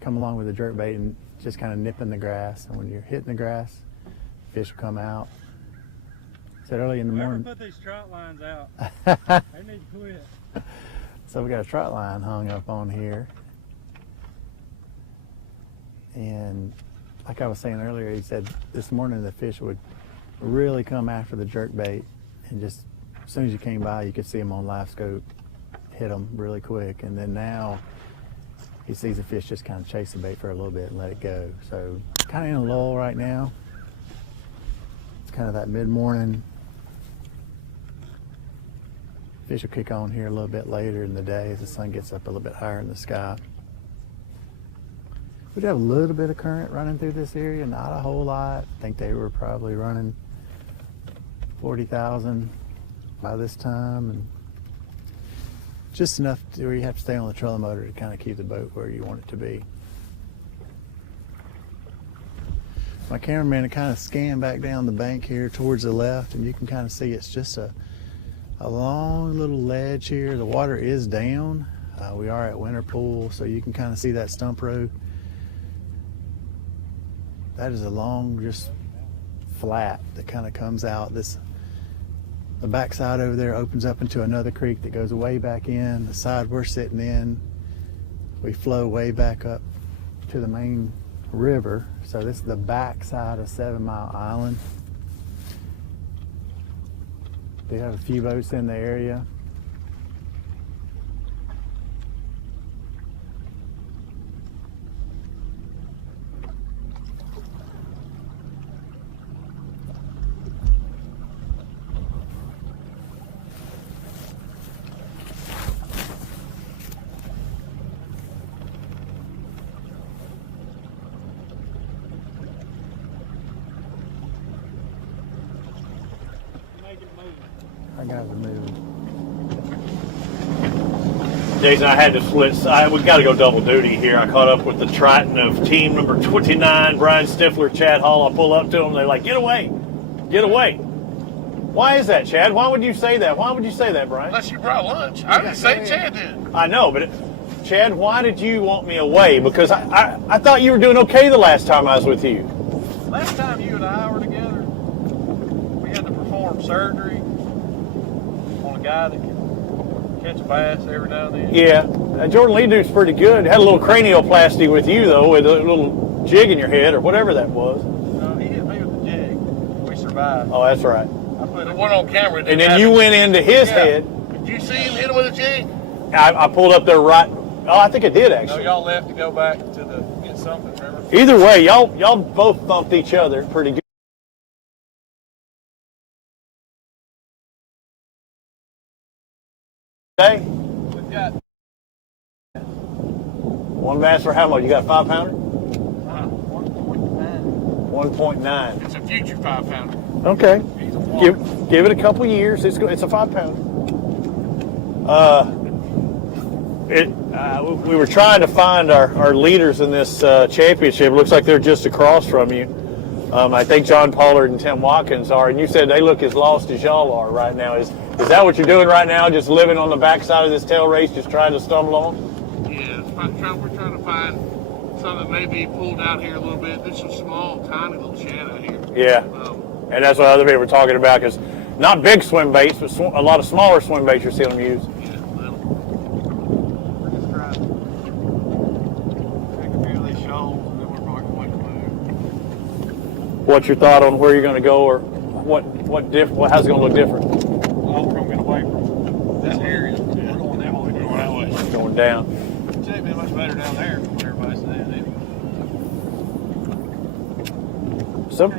come along with the jerkbait and just kind of nipping the grass. And when you're hitting the grass, fish will come out. Said early in the morning. Put these trot lines out. They need to quit. So we got a trot line hung up on here. And like I was saying earlier, he said this morning the fish would really come after the jerkbait, and just as soon as you came by, you could see them on live scope, hit them really quick. And then now he sees the fish just kind of chase the bait for a little bit and let it go. So kind of in a lull right now. It's kind of that mid-morning. Fish will kick on here a little bit later in the day as the sun gets up a little bit higher in the sky. We do have a little bit of current running through this area, not a whole lot. I think they were probably running 40,000 by this time, and just enough to where you have to stay on the trolling motor to kind of keep the boat where you want it to be. My cameraman kind of scanned back down the bank here towards the left, and you can kind of see it's just a long little ledge here. The water is down. We are at Winter Pool, so you can kind of see that stump road. That is a long just flat that kind of comes out. This The backside over there opens up into another creek that goes way back in. The side we're sitting in, we flow way back up to the main river. So this is the backside of 7 Mile Island. We have a few boats in the area. I got to move. Jason, I had to split. We got to go double duty here. I caught up with the Triton of team number 29, Brian Stifler, Chad Hall. I pull up to them. They're like, "Get away, get away." Why is that, Chad? Why would you say that? Why would you say that, Brian? Unless you brought lunch. I didn't say Chad did. I know, but Chad, why did you want me away? Because I thought you were doing okay the last time I was with you. Last time you and I were together, we had to perform surgery on a guy that can catch a bass every now and then. Yeah, Jordan Lee dude's pretty good. Had a little cranioplasty with you, though, with a little jig in your head or whatever that was. No, he hit me with the jig. We survived. Oh, that's right. I put it one on camera. And then you went into his head. Did you see him hit him with a jig? I pulled up there right. Oh, I think I did, actually. No, y'all left to go back to get something, remember? Either way, y'all both thumped each other pretty good. Okay. We've got one bass for how much? You got 5 pounder? 1.9. It's a future 5 pounder. Okay. Give it a couple years. It's a 5 pounder. We were trying to find our leaders in this championship. It looks like they're just across from you. I think John Pollard and Tim Watkins are, and you said they look as lost as y'all are right now. Is that what you're doing right now? Just living on the backside of this tail race, just trying to stumble on? Yeah, we're trying to find some that may be pulled out here a little bit. There's some small, tiny little shad out here. Yeah, and that's what other people were talking about, because not big swim baits, but a lot of smaller swim baits you're seeing them use. Yeah, little. We're just trying to take a few of these shoals, and then we're probably going to move. What's your thought on where you're going to go, or how's it going to look different? Well, we're going to get away from this area. Yeah. We're going that way. We're going that way. Going down. It's ain't been much better down there from what everybody's saying. So,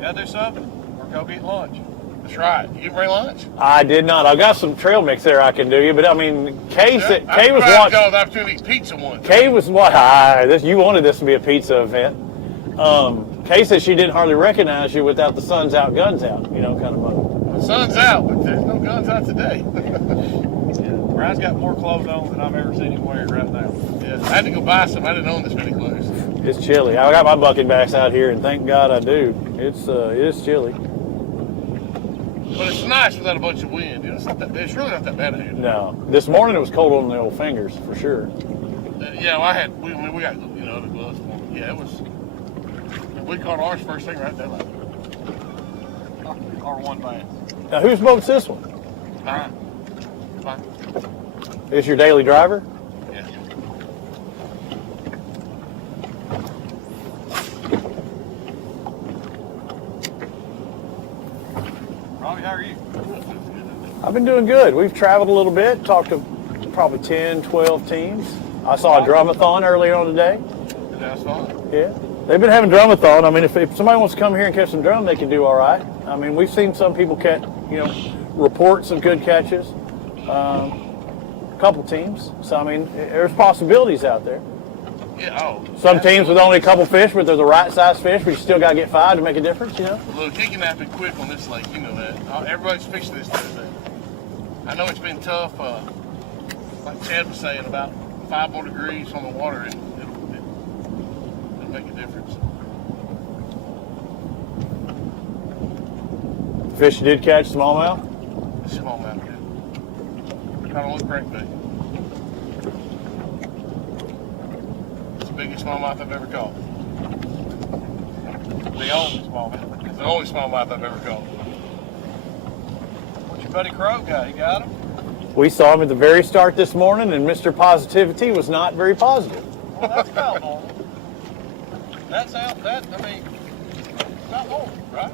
Got to do something or go get lunch. That's right. You bring lunch? I did not. I've got some trail mix there I can do you, but I mean, Kay was watching. The opportunity to eat pizza one. Kay was what? You wanted this to be a pizza event. Kay said she didn't hardly recognize you without the sun's out, guns out. Kind of The sun's out, but there's no guns out today. Brian's got more clothes on than I've ever seen him wear right now. Yeah, I had to go buy some. I didn't own this many clothes. It's chilly. I got my bucket backs out here, and thank God I do. It is chilly. But it's nice without a bunch of wind. It's really not that bad out here. No, this morning it was cold on the old fingers for sure. Yeah, we got other gloves for them. Yeah, it was. We caught ours first thing right there. R1 bass. Now, whose boat's this one? Fine. Is your daily driver? Yeah. Robbie, how are you? I've been doing good. We've traveled a little bit, talked to probably 10, 12 teams. I saw a drumathon earlier on today. That's fine. Yeah. They've been having drumathon. I mean, if somebody wants to come here and catch some drum, they can do all right. I mean, we've seen some people catch, reports of good catches. A couple teams. So, I mean, there's possibilities out there. Yeah, Some teams with only a couple fish, but they're the right size fish, but you still got to get 5 to make a difference, Look, he can happen quick on this lake, you know that. Everybody's fixed this today. I know it's been tough, like Chad was saying, about 5 more degrees on the water, and it'll make a difference. Fish you did catch, smallmouth? Smallmouth, yeah. Kind of look crankbait. It's the biggest smallmouth I've ever caught. The only smallmouth. It's the only smallmouth I've ever caught. What's your buddy Crow got? He got him? We saw him at the very start this morning, and Mr. Positivity was not very positive. Well, that's about normal. That's out, I mean, not normal, right?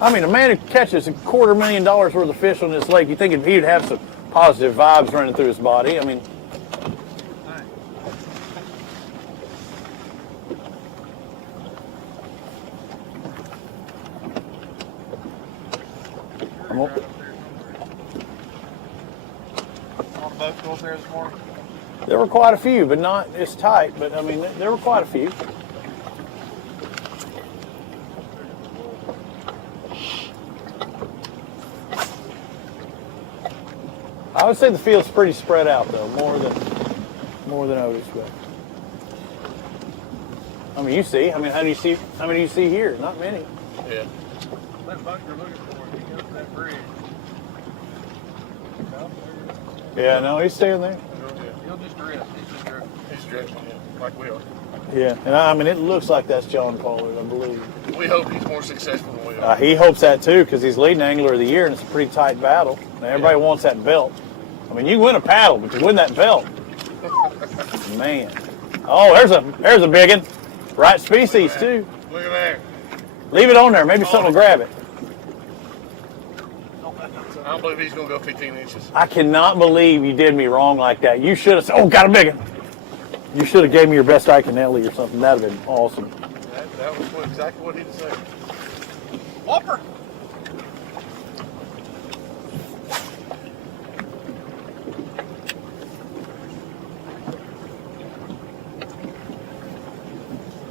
I mean, a man who catches $250,000 worth of fish on this lake, you think he'd have some positive vibes running through his body. I mean, On the boat go up there this morning? there were quite a few, but not as tight. But I mean, there were quite a few. I would say the field's pretty spread out, though, more than Otis. But I mean, you see. I mean, how many do you see here? Not many. Yeah. That buck you're looking for, he goes to that bridge. Yeah, no, he's staying there. He'll just drift. He's drifting, like we are. Yeah, and I mean, it looks like that's John Pollard, I believe. We hope he's more successful than we are. He hopes that too, because he's leading angler of the year, and it's a pretty tight battle. Now, everybody wants that belt. I mean, you can win a paddle, but to win that belt, man. Oh, there's a big one. Right species too. Look at there. Leave it on there. Maybe something will grab it. I don't believe he's going to go 15 inches. I cannot believe you did me wrong like that. You should have said, oh, got a big one. You should have gave me your best Iconelli or something. That would have been awesome. That was exactly what he'd say. Whopper!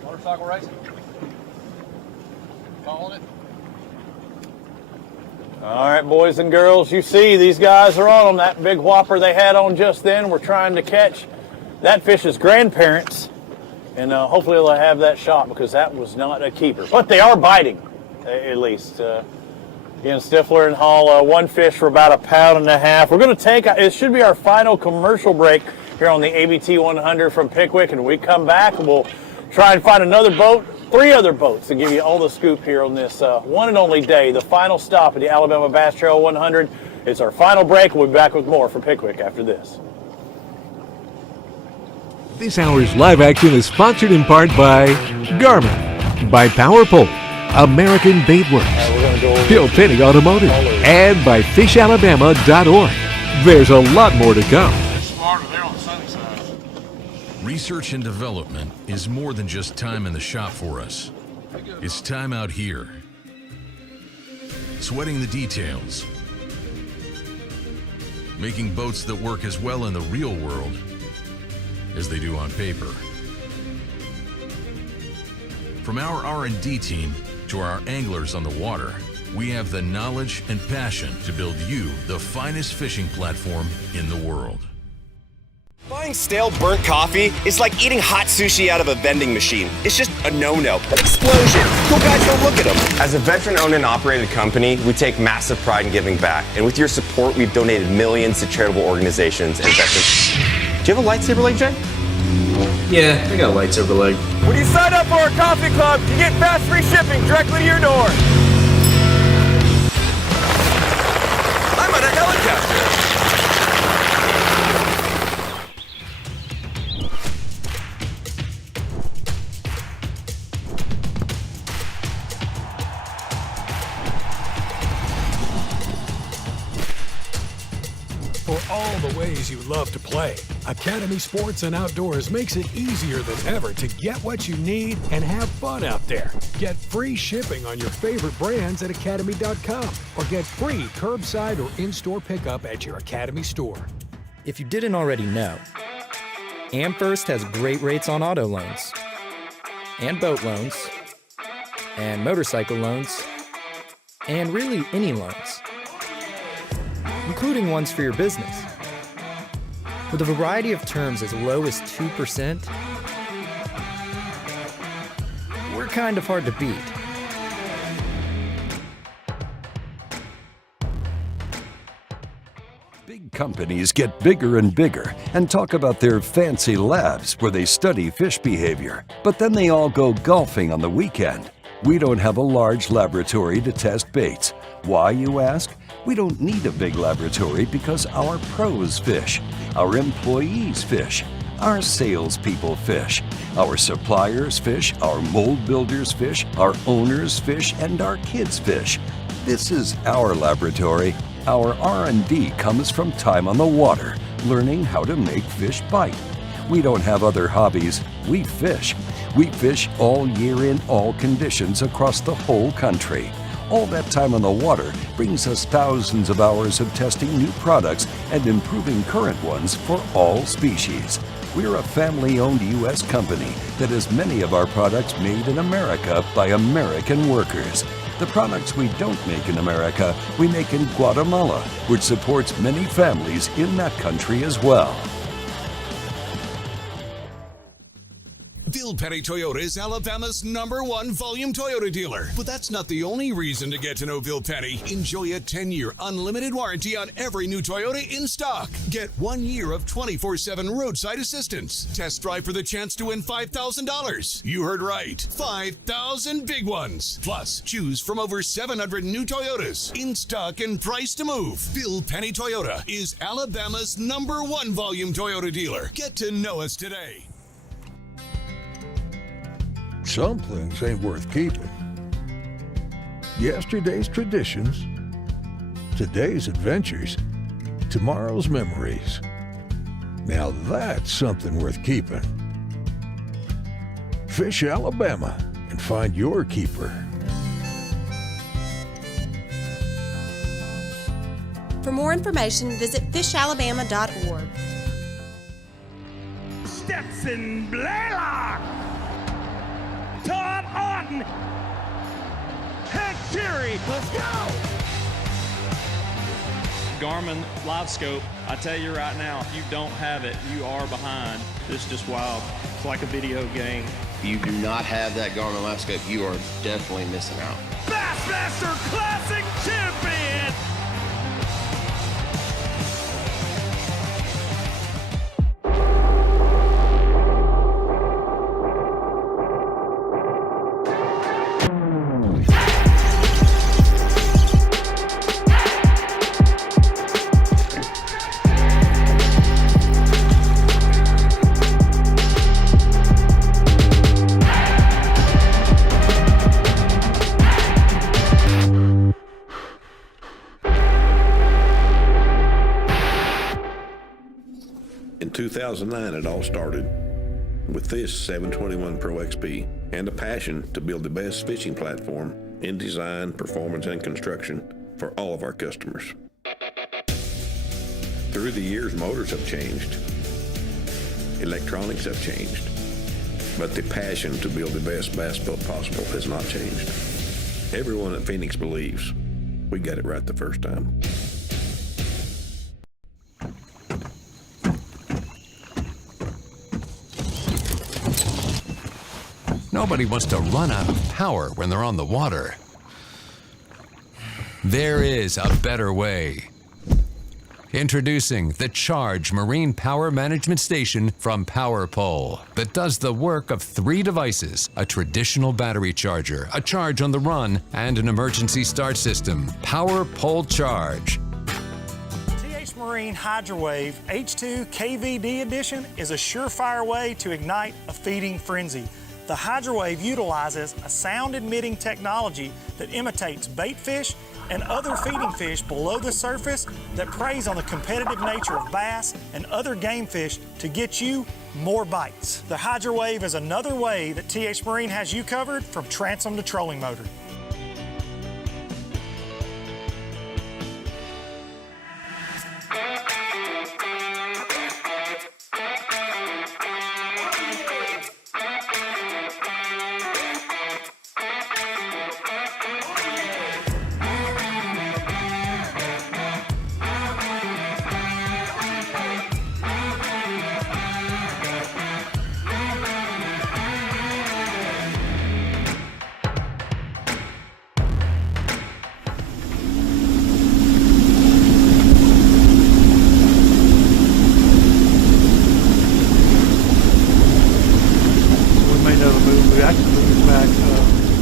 Motorcycle racing? Calling it? All right, boys and girls, you see these guys are on them. That big whopper they had on just then, we're trying to catch that fish's grandparents, and hopefully they'll have that shot, because that was not a keeper. But they are biting, at least. Again, Stifler and Hall, one fish for about 1.5 pounds. We're going to take, it should be our final commercial break here on the ABT100 from Pickwick, and when we come back, we'll try and find another boat, 3 other boats, to give you all the scoop here on this one and only day, the final stop at the Alabama Bass Trail 100. It's our final break. We'll be back with more from Pickwick after this. This hour's live action is sponsored in part by Garmin, by PowerPole, American Baitworks, Bill Penny Automotive, and by fishalabama.org. There's a lot more to come. Smarter, they're on the sunny side. Research and development is more than just time in the shop for us. It's time out here, sweating the details, making boats that work as well in the real world as they do on paper. From our R&D team to our anglers on the water, we have the knowledge and passion to build you the finest fishing platform in the world. Buying stale, burnt coffee is like eating hot sushi out of a vending machine. It's just a no-no. Explosion. Cool guys don't look at them. As a veteran-owned and operated company, we take massive pride in giving back. And with your support, we've donated millions to charitable organizations and veterans. Do you have a lightsaber leg, Jay? Yeah, I got a lightsaber leg. When you sign up for our coffee club, you get fast free shipping directly to your door. I'm on a helicopter. For all the ways you love to play, Academy Sports and Outdoors makes it easier than ever to get what you need and have fun out there. Get free shipping on your favorite brands at academy.com or get free curbside or in-store pickup at your Academy store. If you didn't already know, AmFirst has great rates on auto loans and boat loans and motorcycle loans and really any loans, including ones for your business. With a variety of terms as low as 2%, we're kind of hard to beat. Big companies get bigger and bigger and talk about their fancy labs where they study fish behavior, but then they all go golfing on the weekend. We don't have a large laboratory to test baits. Why, you ask? We don't need a big laboratory because our pros fish, our employees fish, our salespeople fish, our suppliers fish, our mold builders fish, our owners fish, and our kids fish. This is our laboratory. Our R&D comes from time on the water, learning how to make fish bite. We don't have other hobbies. We fish. We fish all year in all conditions across the whole country. All that time on the water brings us thousands of hours of testing new products and improving current ones for all species. We're a family-owned U.S. company that has many of our products made in America by American workers. The products we don't make in America, we make in Guatemala, which supports many families in that country as well. Bill Petty Toyota is Alabama's #1 volume Toyota dealer. But that's not the only reason to get to know Bill Petty. Enjoy a 10-year unlimited warranty on every new Toyota in stock. Get 1 year of 24/7 roadside assistance. Test drive for the chance to win $5,000. You heard right. 5,000 big ones. Plus, choose from over 700 new Toyotas in stock and price to move. Bill Petty Toyota is Alabama's #1 volume Toyota dealer. Get to know us today. Some things ain't worth keeping. Yesterday's traditions, today's adventures, tomorrow's memories. Now that's something worth keeping. Fish Alabama and find your keeper. For more information, visit fishalabama.org. Stetson Blaylock, Todd Auten, Head Fury, let's go! Garmin Live Scope, I tell you right now, if you don't have it, you are behind. This is just wild. It's like a video game. If you do not have that Garmin Live Scope, you are definitely missing out. Bassmaster Classic Champion! In 2009, it all started with this 721 Pro XP and a passion to build the best fishing platform in design, performance, and construction for all of our customers. Through the years, motors have changed, electronics have changed, but the passion to build the best bass boat possible has not changed. Everyone at Phoenix believes we got it right the first time. Nobody wants to run out of power when they're on the water. There is a better way. Introducing the Charge Marine Power Management Station from PowerPole that does the work of 3 devices: a traditional battery charger, a charge on the run, and an emergency start system. PowerPole Charge. Marine Hydrowave H2 KVD Edition is a surefire way to ignite a feeding frenzy. The Hydrowave utilizes a sound-emitting technology that imitates bait fish and other feeding fish below the surface that preys on the competitive nature of bass and other game fish to get you more bites. The Hydrowave is another way that TH Marine has you covered from transom to trolling motor.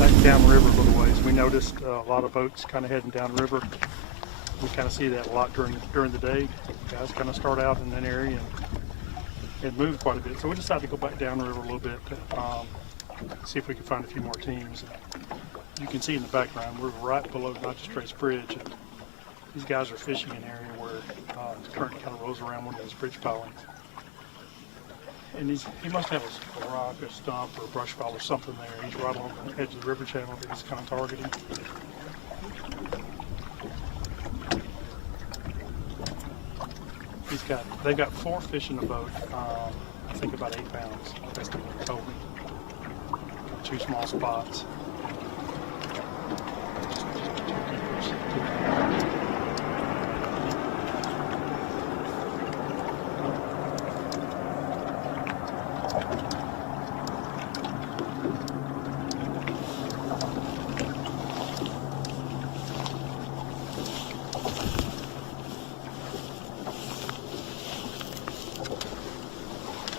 back downriver a little ways. We noticed a lot of boats kind of heading downriver. We kind of see that a lot during the day. Guys kind of start out in that area and move quite a bit. So we decided to go back downriver a little bit to see if we could find a few more teams. You can see in the background, we're right below Nitrostrace Bridge. And these guys are fishing in an area where the current kind of rolls around one of those bridge pilings. And he must have a rock, a stump, or a brush pile or something there. He's right along the edge of the river channel that he's kind of targeting. They've got 4 fish in the boat, I think about 8 pounds. That's what they told me. Got 2 small spots.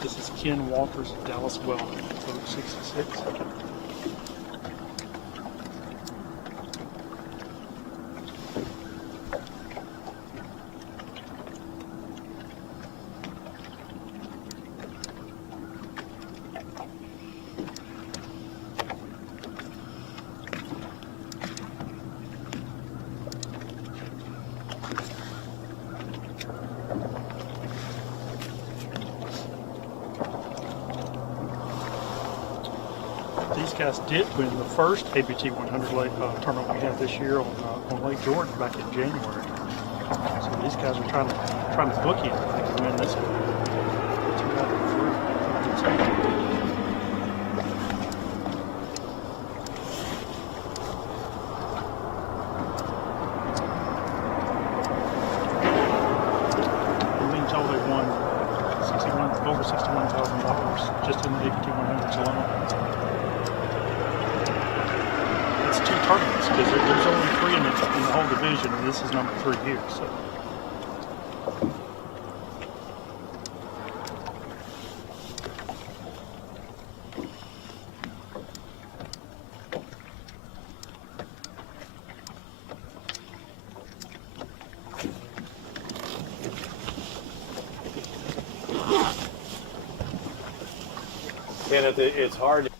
This is Ken Walters of Dallas Welding, boat 66. These guys did win the first ABT100 tournament we had this year on Lake Jordan back in January. So these guys are trying to book it. They can win this one. 2 out of 3. I'm being told they won over $61,000 just in the ABT100s alone. Tournaments, because there's only 3 in the whole division, and this is number 3 here. So. Kenneth, it's hard to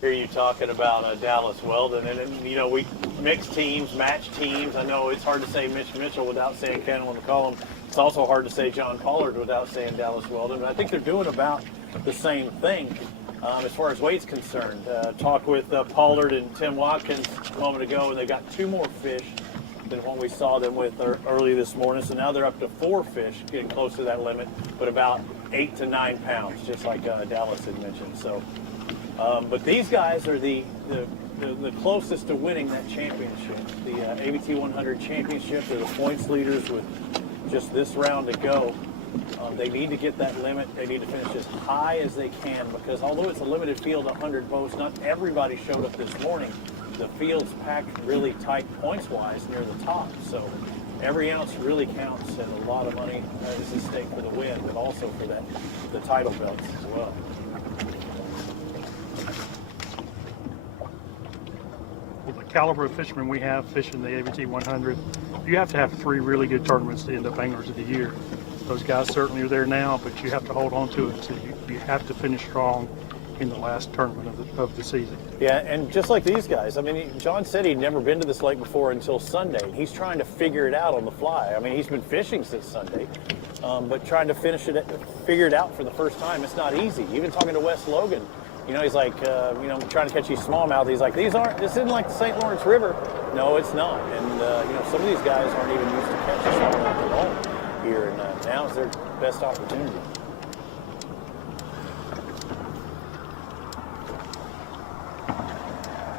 hear you talking about Dallas Weldon, and you know, we mix teams, match teams. I know it's hard to say Mitch Mitchell without saying Ken McCollum. It's also hard to say John Pollard without saying Dallas Weldon, but I think they're doing about the same thing as far as weight's concerned. Talked with Pollard and Tim Watkins a moment ago, and they got 2 more fish than what we saw them with early this morning. So now they're up to 4 fish, getting close to that limit, but about 8 to 9 pounds, just like Dallas had mentioned. So. But these guys are the closest to winning that championship. The ABT100 championship, they're the points leaders with just this round to go. They need to get that limit. They need to finish as high as they can, because although it's a limited field, 100 boats, not everybody showed up this morning. The field's packed really tight points-wise near the top. So every ounce really counts, and a lot of money is at stake for the win, but also for the title belts as well. With the caliber of fishermen we have fishing the ABT100, you have to have 3 really good tournaments to end up anglers of the year. Those guys certainly are there now, but you have to hold on to it. So you have to finish strong in the last tournament of the season. Yeah, and just like these guys, I mean, John said he'd never been to this lake before until Sunday. He's trying to figure it out on the fly. I mean, he's been fishing since Sunday, but trying to figure it out for the first time, it's not easy. Even talking to Wes Logan, you know, he's like, you know, trying to catch these smallmouth. He's like, this isn't like the St. Lawrence River. No, it's not. And, you know, some of these guys aren't even used to catching smallmouth at all here, and now is their best opportunity.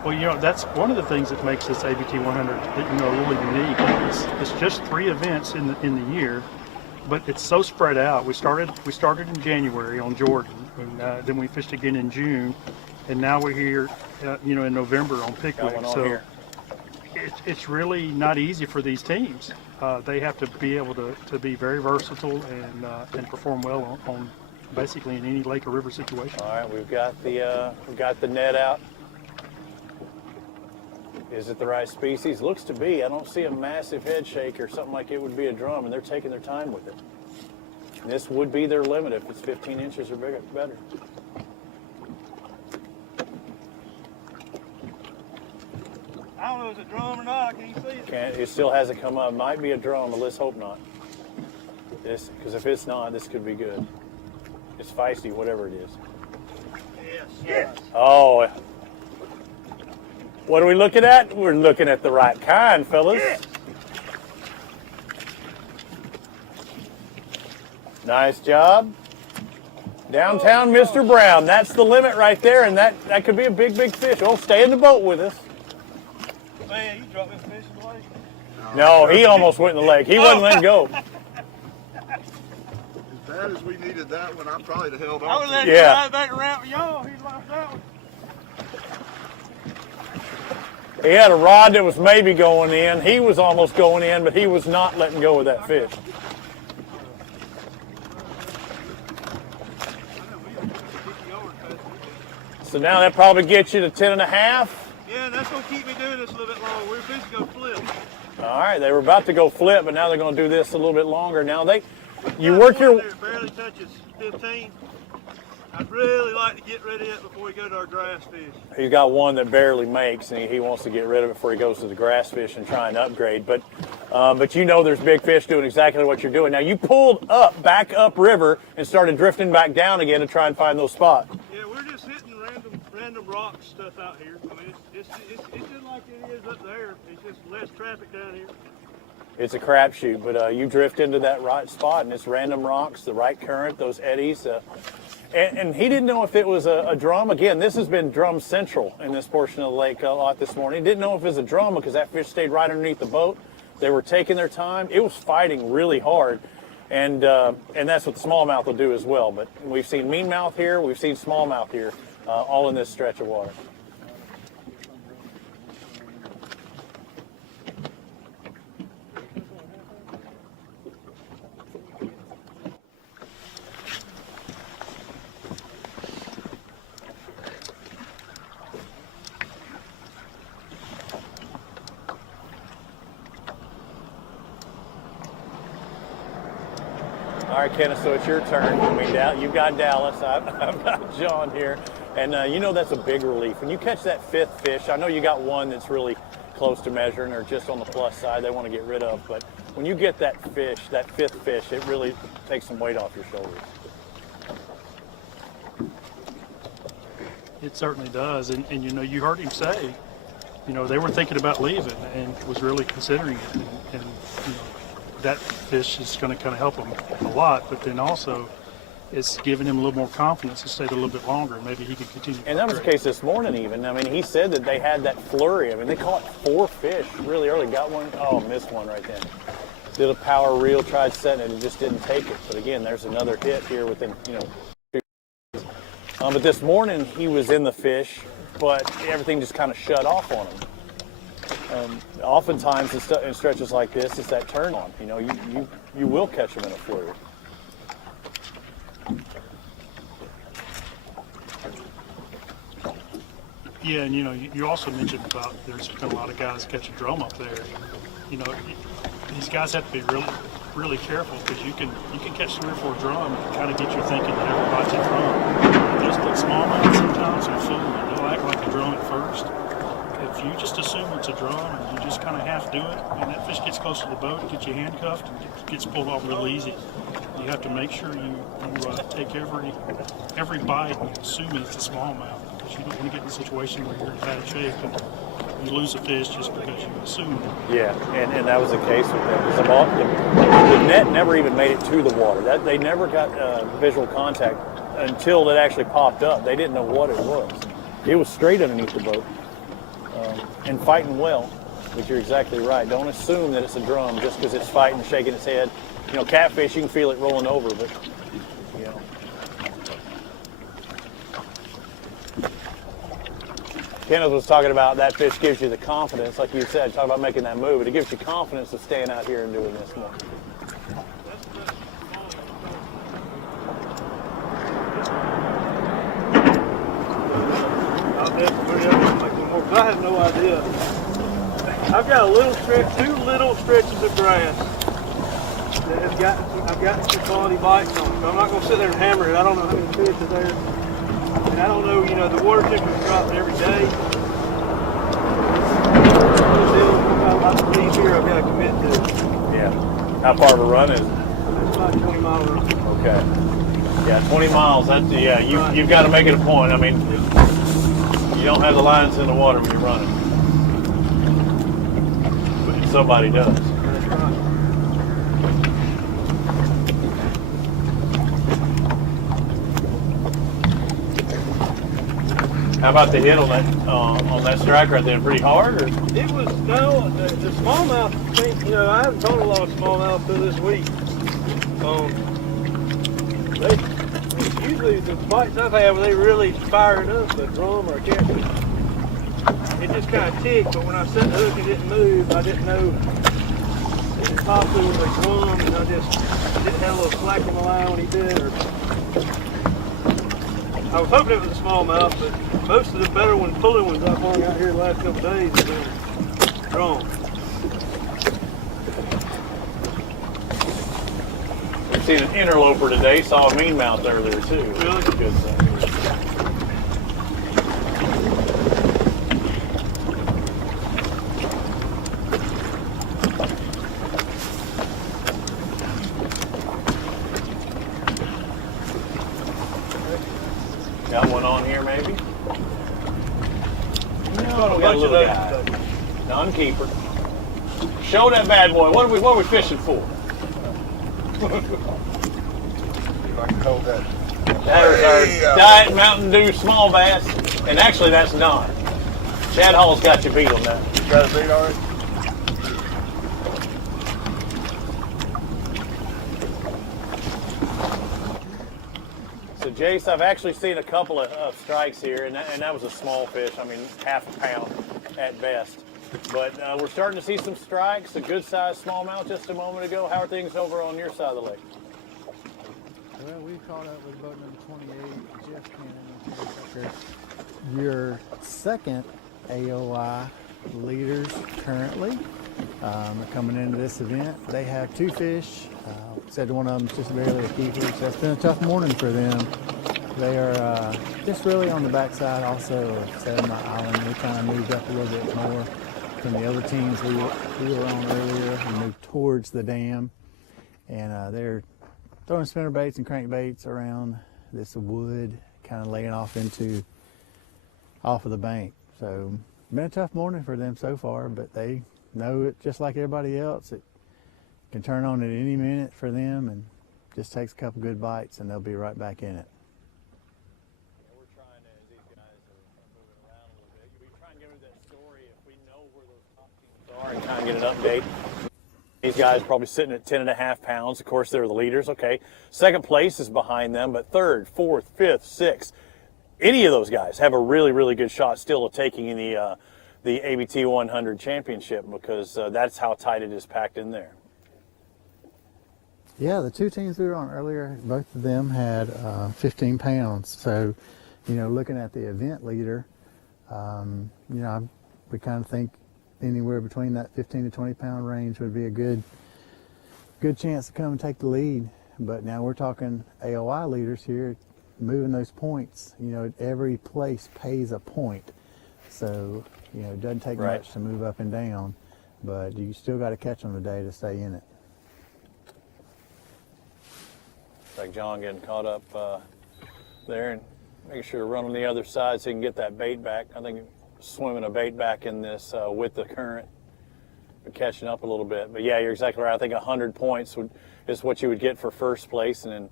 Well, you know, that's one of the things that makes this ABT100, you know, really unique. It's just 3 events in the year, but it's so spread out. We started in January on Jordan, and then we fished again in June, and now we're here, you know, in November on Pickwick. So it's really not easy for these teams. They have to be able to be very versatile and perform well on basically in any lake or river situation. All right, we've got the net out. Is it the right species? Looks to be. I don't see a massive head shake or something like it would be a drum, and they're taking their time with it. And this would be their limit if it's 15 inches or bigger, better. I don't know if it's a drum or not. I can't see it. It still hasn't come up. Might be a drum, but let's hope not. Because if it's not, this could be good. It's feisty, whatever it is. Yes. Oh. What are we looking at? We're looking at the right kind, fellas. Yes. Nice job. Downtown Mr. Brown. That's the limit right there, and that could be a big, big fish. Oh, stay in the boat with us. Man, you dropped this fish in the lake. No, he almost went in the lake. He wasn't letting go. As bad as we needed that one, I'm probably the held on. I was letting you ride back around with y'all. He lost that one. He had a rod that was maybe going in. He was almost going in, but he was not letting go of that fish. So now that probably gets you to 10 and a half. Yeah, that's going to keep me doing this a little bit longer. We're just going to flip. All right, they were about to go flip, but now they're going to do this a little bit longer. Now you work your... There barely touches 15. I'd really like to get rid of it before we go to our grass fish. He's got one that barely makes, and he wants to get rid of it before he goes to the grass fish and try and upgrade. But you know there's big fish doing exactly what you're doing. Now you pulled back up river and started drifting back down again to try and find those spots. Yeah, we're just hitting random rock stuff out here. I mean, it's just like it is up there. It's just less traffic down here. It's a crapshoot, but you drift into that right spot, and it's random rocks, the right current, those eddies. And he didn't know if it was a drum. Again, this has been drum central in this portion of the lake a lot this morning. He didn't know if it was a drum because that fish stayed right underneath the boat. They were taking their time. It was fighting really hard, and that's what the smallmouth will do as well. But we've seen meanmouth here, we've seen smallmouth here, all in this stretch of water. All right, Kenneth, so it's your turn. I mean, you've got Dallas. I've got John here. And you know that's a big relief. When you catch that fifth fish, I know you got one that's really close to measuring or just on the plus side they want to get rid of. But when you get that fish, that fifth fish, it really takes some weight off your shoulders. It certainly does. And you know, you heard him say, you know, they were thinking about leaving and was really considering it. And you know, that fish is going to kind of help him a lot, but then also it's giving him a little more confidence to stay a little bit longer, and maybe he can continue. And that was the case this morning even. I mean, he said that they had that flurry. I mean, they caught 4 fish really early. Got one, missed one right then. Did a power reel, tried setting it, and just didn't take it. But again, there's another hit here within, but this morning he was in the fish, but everything just kind of shut off on him. Oftentimes in stretches like this, it's that turn on. You know, you will catch them in a flurry. Yeah, and you know, you also mentioned about there's been a lot of guys catching drum up there. You know, these guys have to be really careful because you can catch 3 or 4 drum and kind of get you thinking that everybody's a drum. Those big smallmouth sometimes are fooling. They'll act like a drum at first. If you just assume it's a drum and you just kind of half do it, and that fish gets close to the boat, gets you handcuffed, and gets pulled off real easy. You have to make sure you take every bite and assume it's a smallmouth, because you don't want to get in a situation where you're in bad shape and you lose a fish just because you assume it. Yeah, and that was the case with them. The net never even made it to the water. They never got visual contact until it actually popped up. They didn't know what it was. It was straight underneath the boat. And fighting well, but you're exactly right. Don't assume that it's a drum just because it's fighting, shaking its head. You know, catfish, you can feel it rolling over, but, you know. Kenneth was talking about that fish gives you the confidence, like you said, talking about making that move, but it gives you confidence of staying out here and doing this more. I have no idea I've got a little stretch, 2 little stretches of grass that I've got some quality bites on. So I'm not going to sit there and hammer it. I don't know how many fish are there. And I don't know, the water temperature's dropping every day. These here I've got to commit to. Yeah. How far of a run is it? It's about a 20-mile run. Okay. Yeah, 20 miles. That's you've got to make it a point. I mean, you don't have the lines in the water when you're running, but somebody does. That's right. How about the hit on that strike right there? Pretty hard, or? It was the smallmouth thing. I haven't caught a lot of smallmouth till this week. Usually the bites I've had where they really fired up a drum or a catfish, it just kind of ticked. But when I set the hook and didn't move, I didn't know if it possibly was a drum, and I didn't have a little slack in the line when he did. I was hoping it was a smallmouth, but most of the better ones, pulling ones I've hung out here the last couple of days have been drum. We've seen an interloper today. Saw a meanmouth earlier too. Really? Good thing. Got one on here, maybe? No, we got a little guy. Non-keeper. Show that bad boy. What are we fishing for? If I can hold that. There's our Diet Mountain Dew small bass, and actually that's not. Chad Hall's got you beat on that. You got a beat already? So Jace, I've actually seen a couple of strikes here, and that was a small fish. I mean, half a pound at best. But we're starting to see some strikes, a good-sized smallmouth just a moment ago. How are things over on your side of the lake? Well, we caught up with boat number 28, Jeff Cannon. Your second AOI leaders currently coming into this event. They have 2 fish. Said one of them is just barely a keeper, so it's been a tough morning for them. They are just really on the backside also of 7 Mile Island. We're kind of moved up a little bit more from the other teams we were on earlier. We moved towards the dam, and they're throwing spinnerbaits and crankbaits around this wood, kind of laying off of the bank. So been a tough morning for them so far, but they know it just like everybody else. It can turn on at any minute for them, and just takes a couple good bites and they'll be right back in it. We're trying to, as these guys are moving around a little bit, we try and give them that story if we know where those top teams are and kind of get an update. These guys probably sitting at 10.5 pounds. Of course, they're the leaders. Okay, second place is behind them, but third, fourth, fifth, sixth, any of those guys have a really, really good shot still of taking the ABT100 championship, because that's how tight it is packed in there. Yeah, the 2 teams we were on earlier, both of them had 15 pounds. So, looking at the event leader, we kind of think anywhere between that 15 to 20 pound range would be a good chance to come and take the lead. But now we're talking AOI leaders here, moving those points. Every place pays a point. So, it doesn't take much to move up and down, but you still got to catch them today to stay in it. Like John getting caught up there and making sure to run on the other side so he can get that bait back. I think swimming a bait back in this with the current, but catching up a little bit. But yeah, you're exactly right. I think 100 points is what you would get for first place, and then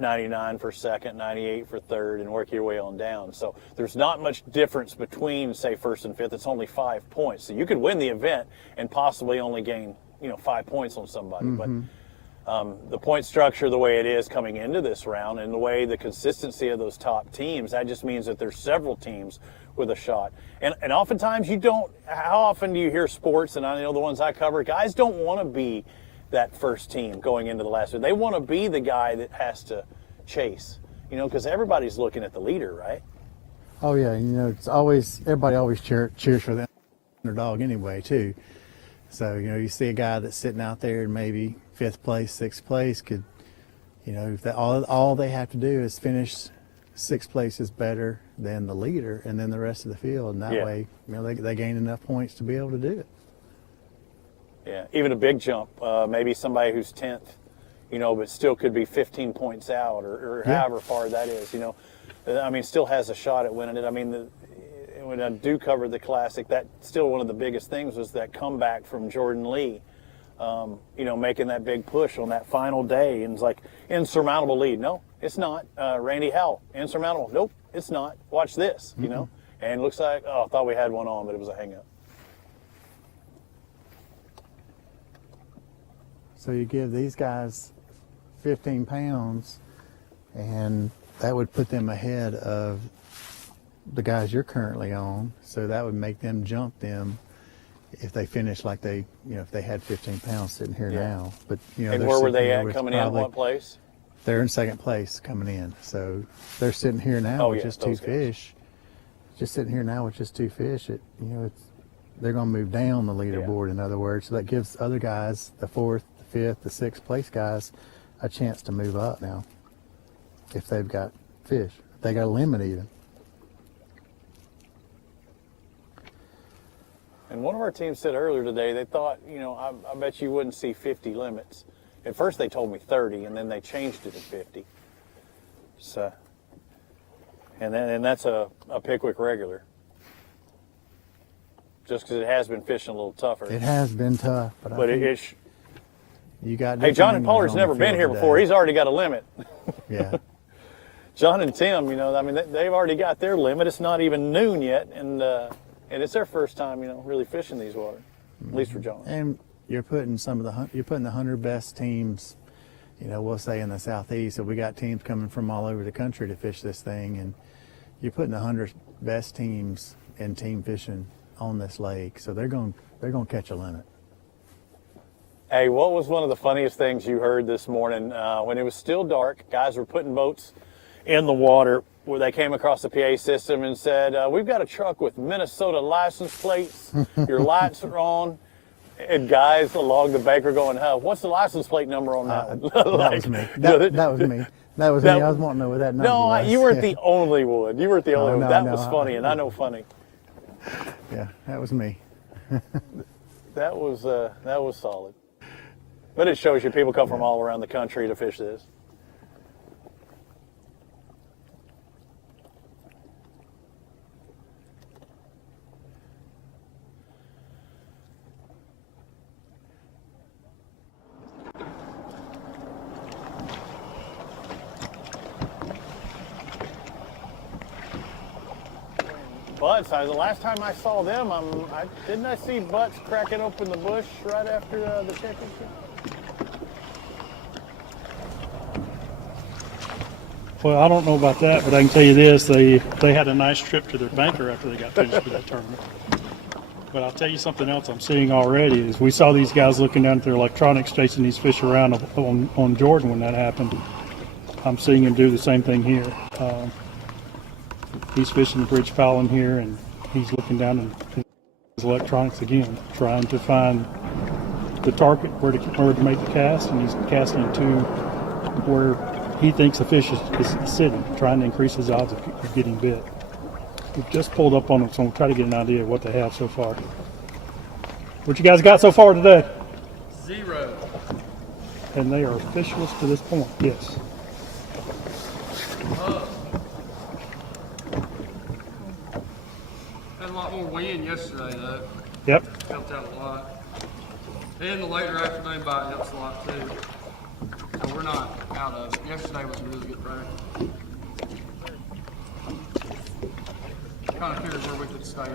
99 for second, 98 for third, and work your way on down. So there's not much difference between, say, first and fifth. It's only 5 points. So you could win the event and possibly only gain, 5 points on somebody. Mm-hmm. But the point structure, the way it is coming into this round, and the way the consistency of those top teams, that just means that there's several teams with a shot. And oftentimes how often do you hear sports, and I know the ones I cover, guys don't want to be that first team going into the last one. They want to be the guy that has to chase, because everybody's looking at the leader, right? Oh yeah, it's always, everybody always cheers for them. underdog anyway too. So, you know, you see a guy that's sitting out there in maybe 5th place, 6th place could, you know, if that, all they have to do is finish 6th place is better than the leader and then the rest of the field. And that way, you know, they gain enough points to be able to do it. Yeah, even a big jump, maybe somebody who's 10th, you know, but still could be 15 points out or however far that is, you know. I mean, still has a shot at winning it. I mean, when I do cover the Classic, that still one of the biggest things was that comeback from Jordan Lee, you know, making that big push on that final day. And it's like, insurmountable lead. No, it's not. Randy Howell, insurmountable. Nope, it's not. Watch this, you know. And it looks like, oh, I thought we had one on, but it was a hang-up. So you give these guys 15 pounds, and that would put them ahead of the guys you're currently on. So that would make them jump them if they finish like they, you know, if they had 15 pounds sitting here now. But you know, and where were they at coming in? What place? They're in 2nd place coming in. So they're sitting here now with just 2 fish. Just sitting here now with just 2 fish. You know, they're going to move down the leaderboard. In other words, so that gives other guys, the 4th, the 5th, the 6th place guys, a chance to move up now if they've got fish. If they got a limit even. And one of our teams said earlier today, they thought, you know, I bet you wouldn't see 50 limits. At first they told me 30, and then they changed it to 50. So, and that's a Pickwick regular. Just because it has been fishing a little tougher. It has been tough, but you got. Hey, John and Pollard's never been here before. He's already got a limit. Yeah. John and Tim, you know, I mean, they've already got their limit. It's not even noon yet, and it's their first time, you know, really fishing these waters. At least for John. And you're putting the 100 best teams, you know, we'll say in the Southeast. So we got teams coming from all over the country to fish this thing, and you're putting the 100 best teams in team fishing on this lake. So they're going to catch a limit. Hey, what was one of the funniest things you heard this morning when it was still dark? Guys were putting boats in the water where they came across the PA system and said, we've got a truck with Minnesota license plates. Your lights are on. And guys along the bank are going, what's the license plate number on that one? That was me. That was me. That was me. I was wanting to know what that number was. No, you weren't the only one. You weren't the only one. That was funny, and I know funny. Yeah, that was me. That was solid. But it shows you people come from all around the country to fish this. Butts, the last time I saw them, didn't I see Butts cracking open the bush right after the championship? Well, I don't know about that, but I can tell you this, they had a nice trip to their banker after they got finished with that tournament. But I'll tell you something else I'm seeing already is we saw these guys looking down at their electronics chasing these fish around on Jordan when that happened. I'm seeing him do the same thing here. He's fishing the bridge fouling here, and he's looking down at his electronics again, trying to find the target where to make the cast, and he's casting to where he thinks the fish is sitting, trying to increase his odds of getting bit. We've just pulled up on them, so we'll try to get an idea of what they have so far. What you guys got so far today? 0. And they are fishless to this point, yes. Had a lot more wind yesterday, though. Yep. Helped out a lot. And the later afternoon bite helps a lot, too. So we're not out of it. Yesterday was a really good practice. Kind of figured where we could stay on.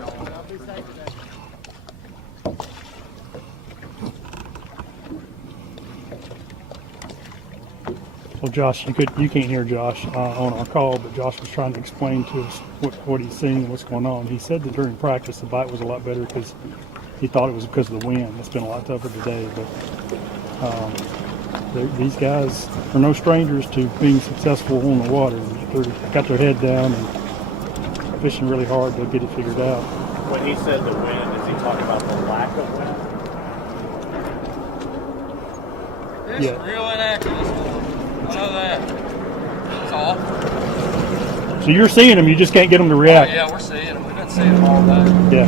Well, Josh, you can't hear Josh on our call, but Josh was trying to explain to us what he's seeing and what's going on. He said that during practice the bite was a lot better because he thought it was because of the wind. It's been a lot tougher today, but these guys are no strangers to being successful on the water. They've got their head down and fishing really hard. They'll get it figured out. When he said the wind, is he talking about the lack of wind. It's real inactive this morning. I know that. It's off. So you're seeing them, you just can't get them to react. Oh, yeah, we're seeing them. We've been seeing them all day. Yeah.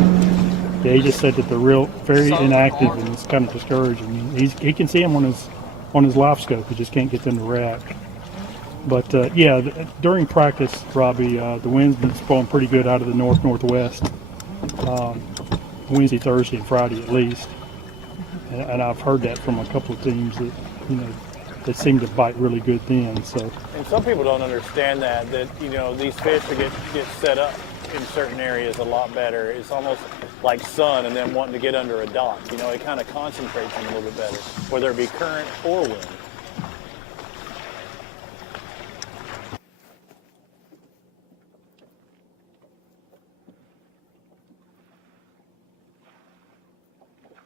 Yeah, he just said that they're very inactive, and it's kind of discouraging. He can see them on his live scope. He just can't get them to react. But during practice, Robbie, the wind's been blowing pretty good out of the northwest. Wednesday, Thursday, and Friday at least. And I've heard that from a couple of teams that that seem to bite really good then. So. And some people don't understand that these fish get set up in certain areas a lot better. It's almost like sun and then wanting to get under a dock. It kind of concentrates them a little bit better, whether it be current or wind.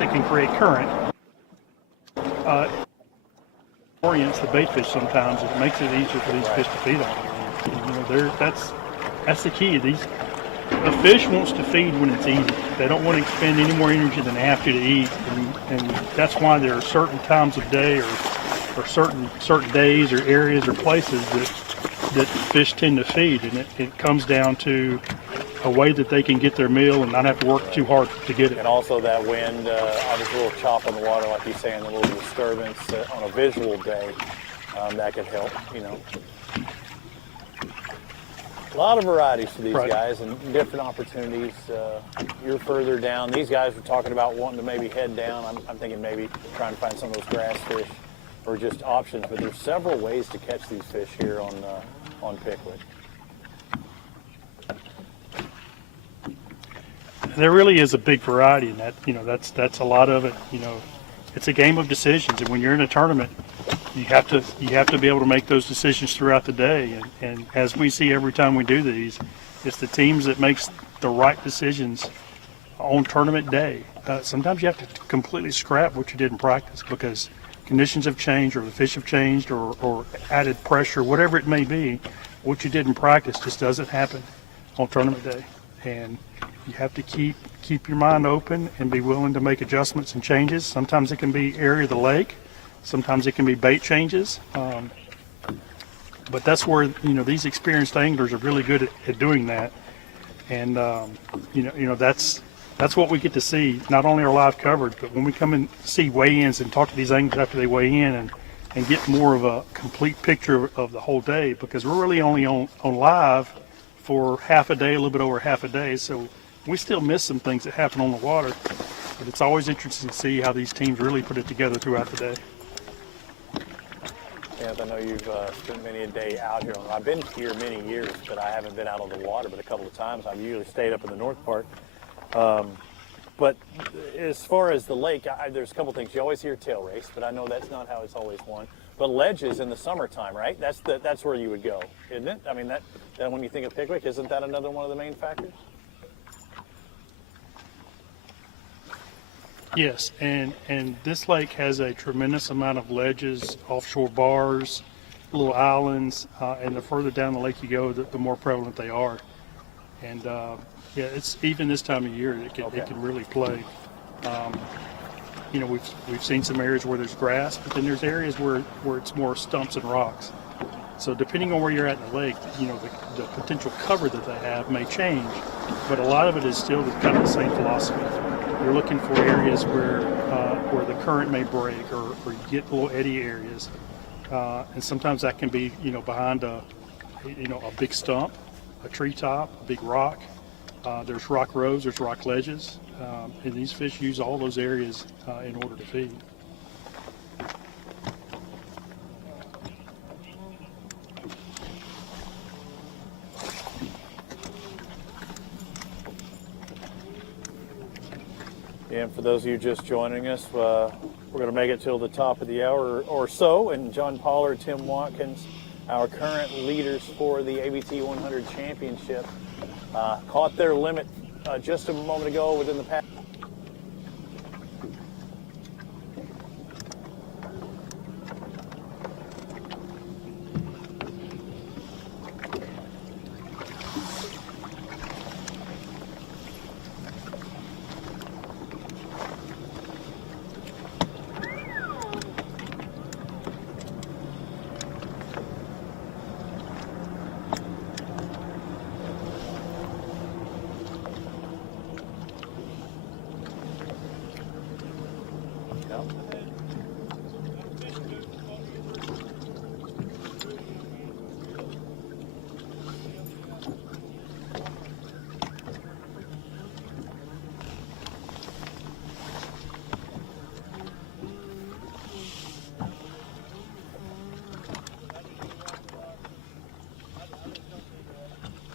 It can create current. Orients the bait fish sometimes. It makes it easier for these fish to feed on. And, that's the key. The fish wants to feed when it's easy. They don't want to expend any more energy than they have to eat, and that's why there are certain times of day or certain days or areas or places that fish tend to feed, and it comes down to a way that they can get their meal and not have to work too hard to get it. And also that wind, obviously a little chop on the water, like you're saying, a little disturbance on a visual day, that could help, A lot of varieties to these guys and different opportunities. You're further down. These guys were talking about wanting to maybe head down. I'm thinking maybe trying to find some of those grass fish or just options, but there's several ways to catch these fish here on Pickwick. There really is a big variety, and that's a lot of it. It's a game of decisions, and when you're in a tournament, you have to be able to make those decisions throughout the day. And as we see every time we do these, it's the teams that makes the right decisions on tournament day. Sometimes you have to completely scrap what you did in practice because conditions have changed, or the fish have changed, or added pressure, whatever it may be. What you did in practice just doesn't happen on tournament day, and you have to keep your mind open and be willing to make adjustments and changes. Sometimes it can be area of the lake, sometimes it can be bait changes, but that's where these experienced anglers are really good at doing that. And that's what we get to see, not only our live coverage, but when we come and see weigh-ins and talk to these anglers after they weigh in and get more of a complete picture of the whole day, because we're really only on live for half a day, a little bit over half a day, so we still miss some things that happen on the water, but it's always interesting to see how these teams really put it together throughout the day. Yeah, I know you've spent many a day out here. I've been here many years, but I haven't been out on the water, but a couple of times. I've usually stayed up in the north part. But as far as the lake, there's a couple things. You always hear tail race, but I know that's not how it's always won. But ledges in the summertime, right? That's where you would go, isn't it? I mean, that when you think of Pickwick, isn't that another one of the main factors? Yes, and this lake has a tremendous amount of ledges, offshore bars, little islands, and the further down the lake you go, the more prevalent they are. And it's even this time of year it can really play. We've seen some areas where there's grass, but then there's areas where it's more stumps and rocks. So depending on where you're at in the lake, the potential cover that they have may change, but a lot of it is still kind of the same philosophy. You're looking for areas where the current may break, or you get little eddy areas, and sometimes that can be behind a big stump, a treetop, a big rock. There's rock rows, there's rock ledges, and these fish use all those areas in order to feed. And for those of you just joining us, we're going to make it till the top of the hour or so. And John Pollard, Tim Watkins, our current leaders for the ABT100 Championship, caught their limit just a moment ago within the past.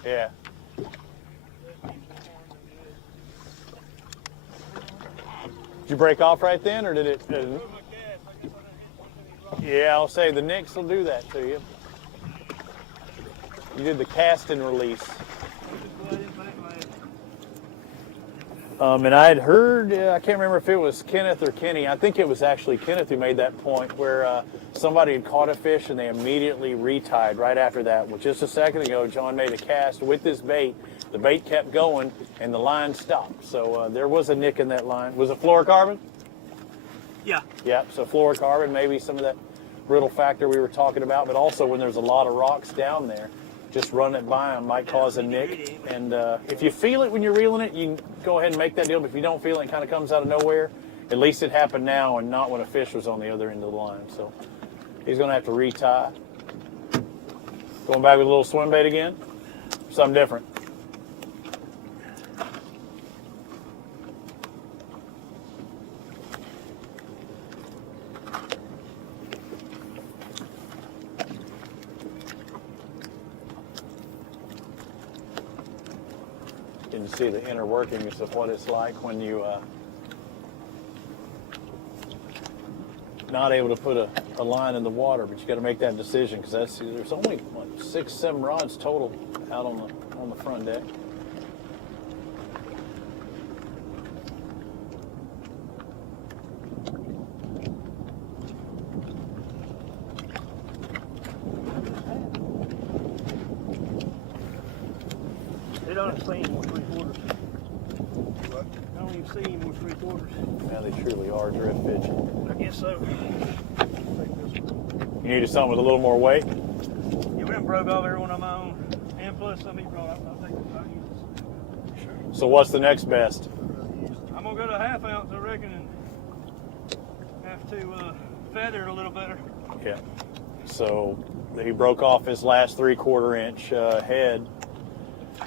Yeah. Did you break off right then, or did it? Yeah, I'll say the nicks will do that to you. You did the cast and release. And I had heard, I can't remember if it was Kenneth or Kenny, I think it was actually Kenneth who made that point where somebody had caught a fish and they immediately retied right after that. Well, just a second ago, John made a cast with this bait. The bait kept going and the line stopped. So there was a nick in that line. Was it fluorocarbon? Yeah. Yeah, so fluorocarbon, maybe some of that brittle factor we were talking about, but also when there's a lot of rocks down there, just run it by them might cause a nick. And if you feel it when you're reeling it, you can go ahead and make that deal. But if you don't feel it, it kind of comes out of nowhere. At least it happened now and not when a fish was on the other end of the line. So he's going to have to retie. Going back with a little swim bait again. Something different. Getting to see the inner workings of what it's like when you not able to put a line in the water, but you got to make that decision because there's only what, 6-7 rods total out on the front deck. They don't even see him with 3/4. What? I don't even see him with 3/4. Yeah, they truly are drift fishing. I guess so. You needed something with a little more weight? Yeah, we done broke off every one on my own. And plus some he brought up. I'll take it. So what's the next best? I'm gonna go to 1/2 ounce, I reckon, and have to feather it a little better. Yeah. So he broke off his last 3/4 inch head.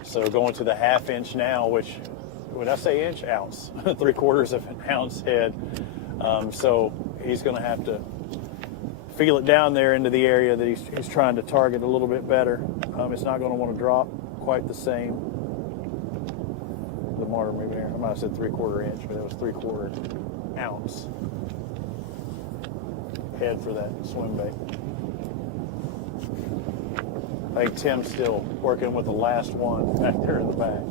So going to the 1/2 inch now, which, would I say inch? Ounce. 3/4 of an ounce head. So he's going to have to feel it down there into the area that he's trying to target a little bit better. It's not going to want to drop quite the same. The martyr maybe there. I might have said 3/4 inch, but it was 3/4 ounce head for that swim bait. I think Tim's still working with the last one back there in the back.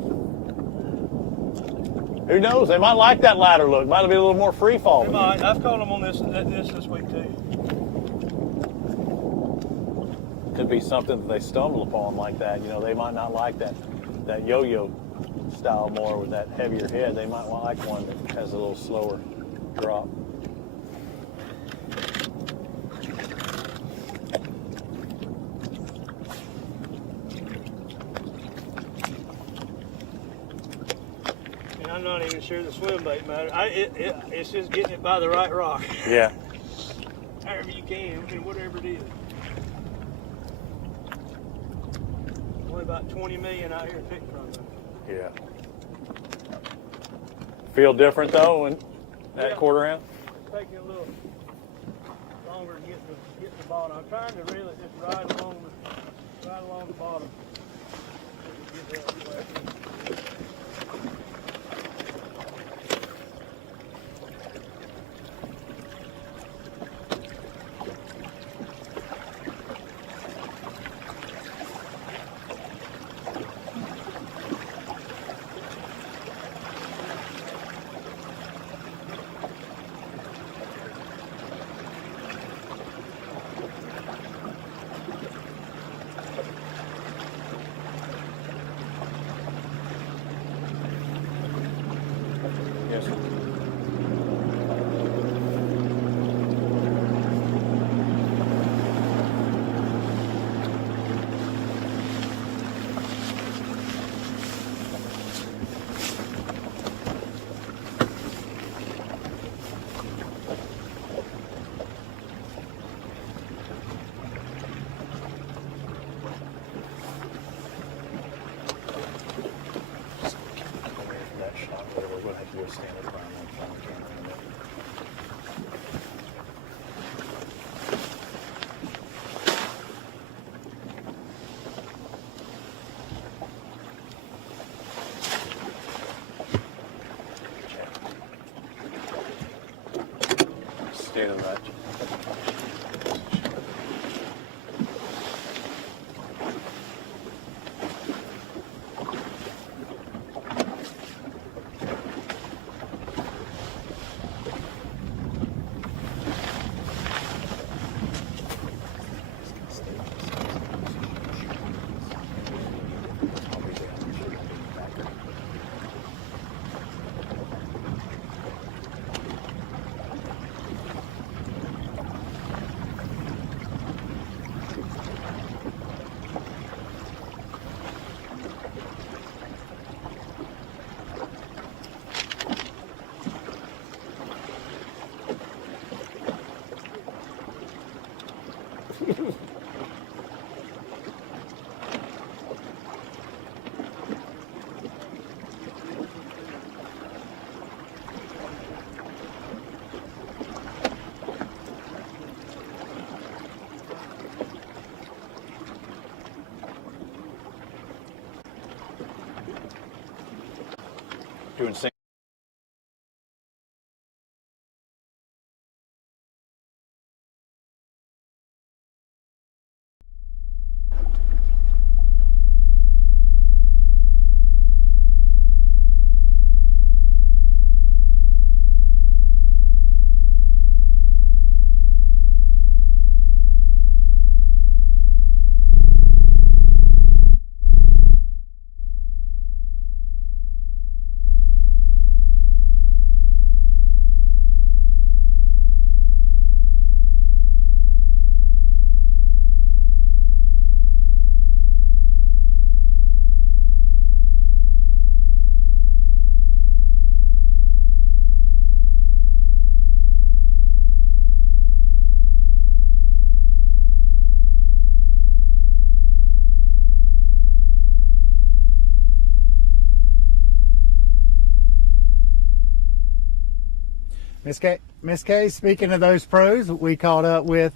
Who knows? They might like that ladder look. Might be a little more free falling. They might. I've caught them on this week too. Could be something that they stumble upon like that. You know, they might not like that yo-yo style more with that heavier head. They might like one that has a little slower drop. I'm not even sure the swim bait matters. It's just getting it by the right rock. Yeah. However you can, whatever it is. Only about 20 million out here to pick from. Yeah. Feel different though when that 1/4 ounce? Taking a little longer to get the bottom. I'm trying to reel it just right along the bottom. Yes. That shot, whatever we're going to have to do is stand up around that camera in a minute. Doing same. Miss Kay, speaking of those pros, we caught up with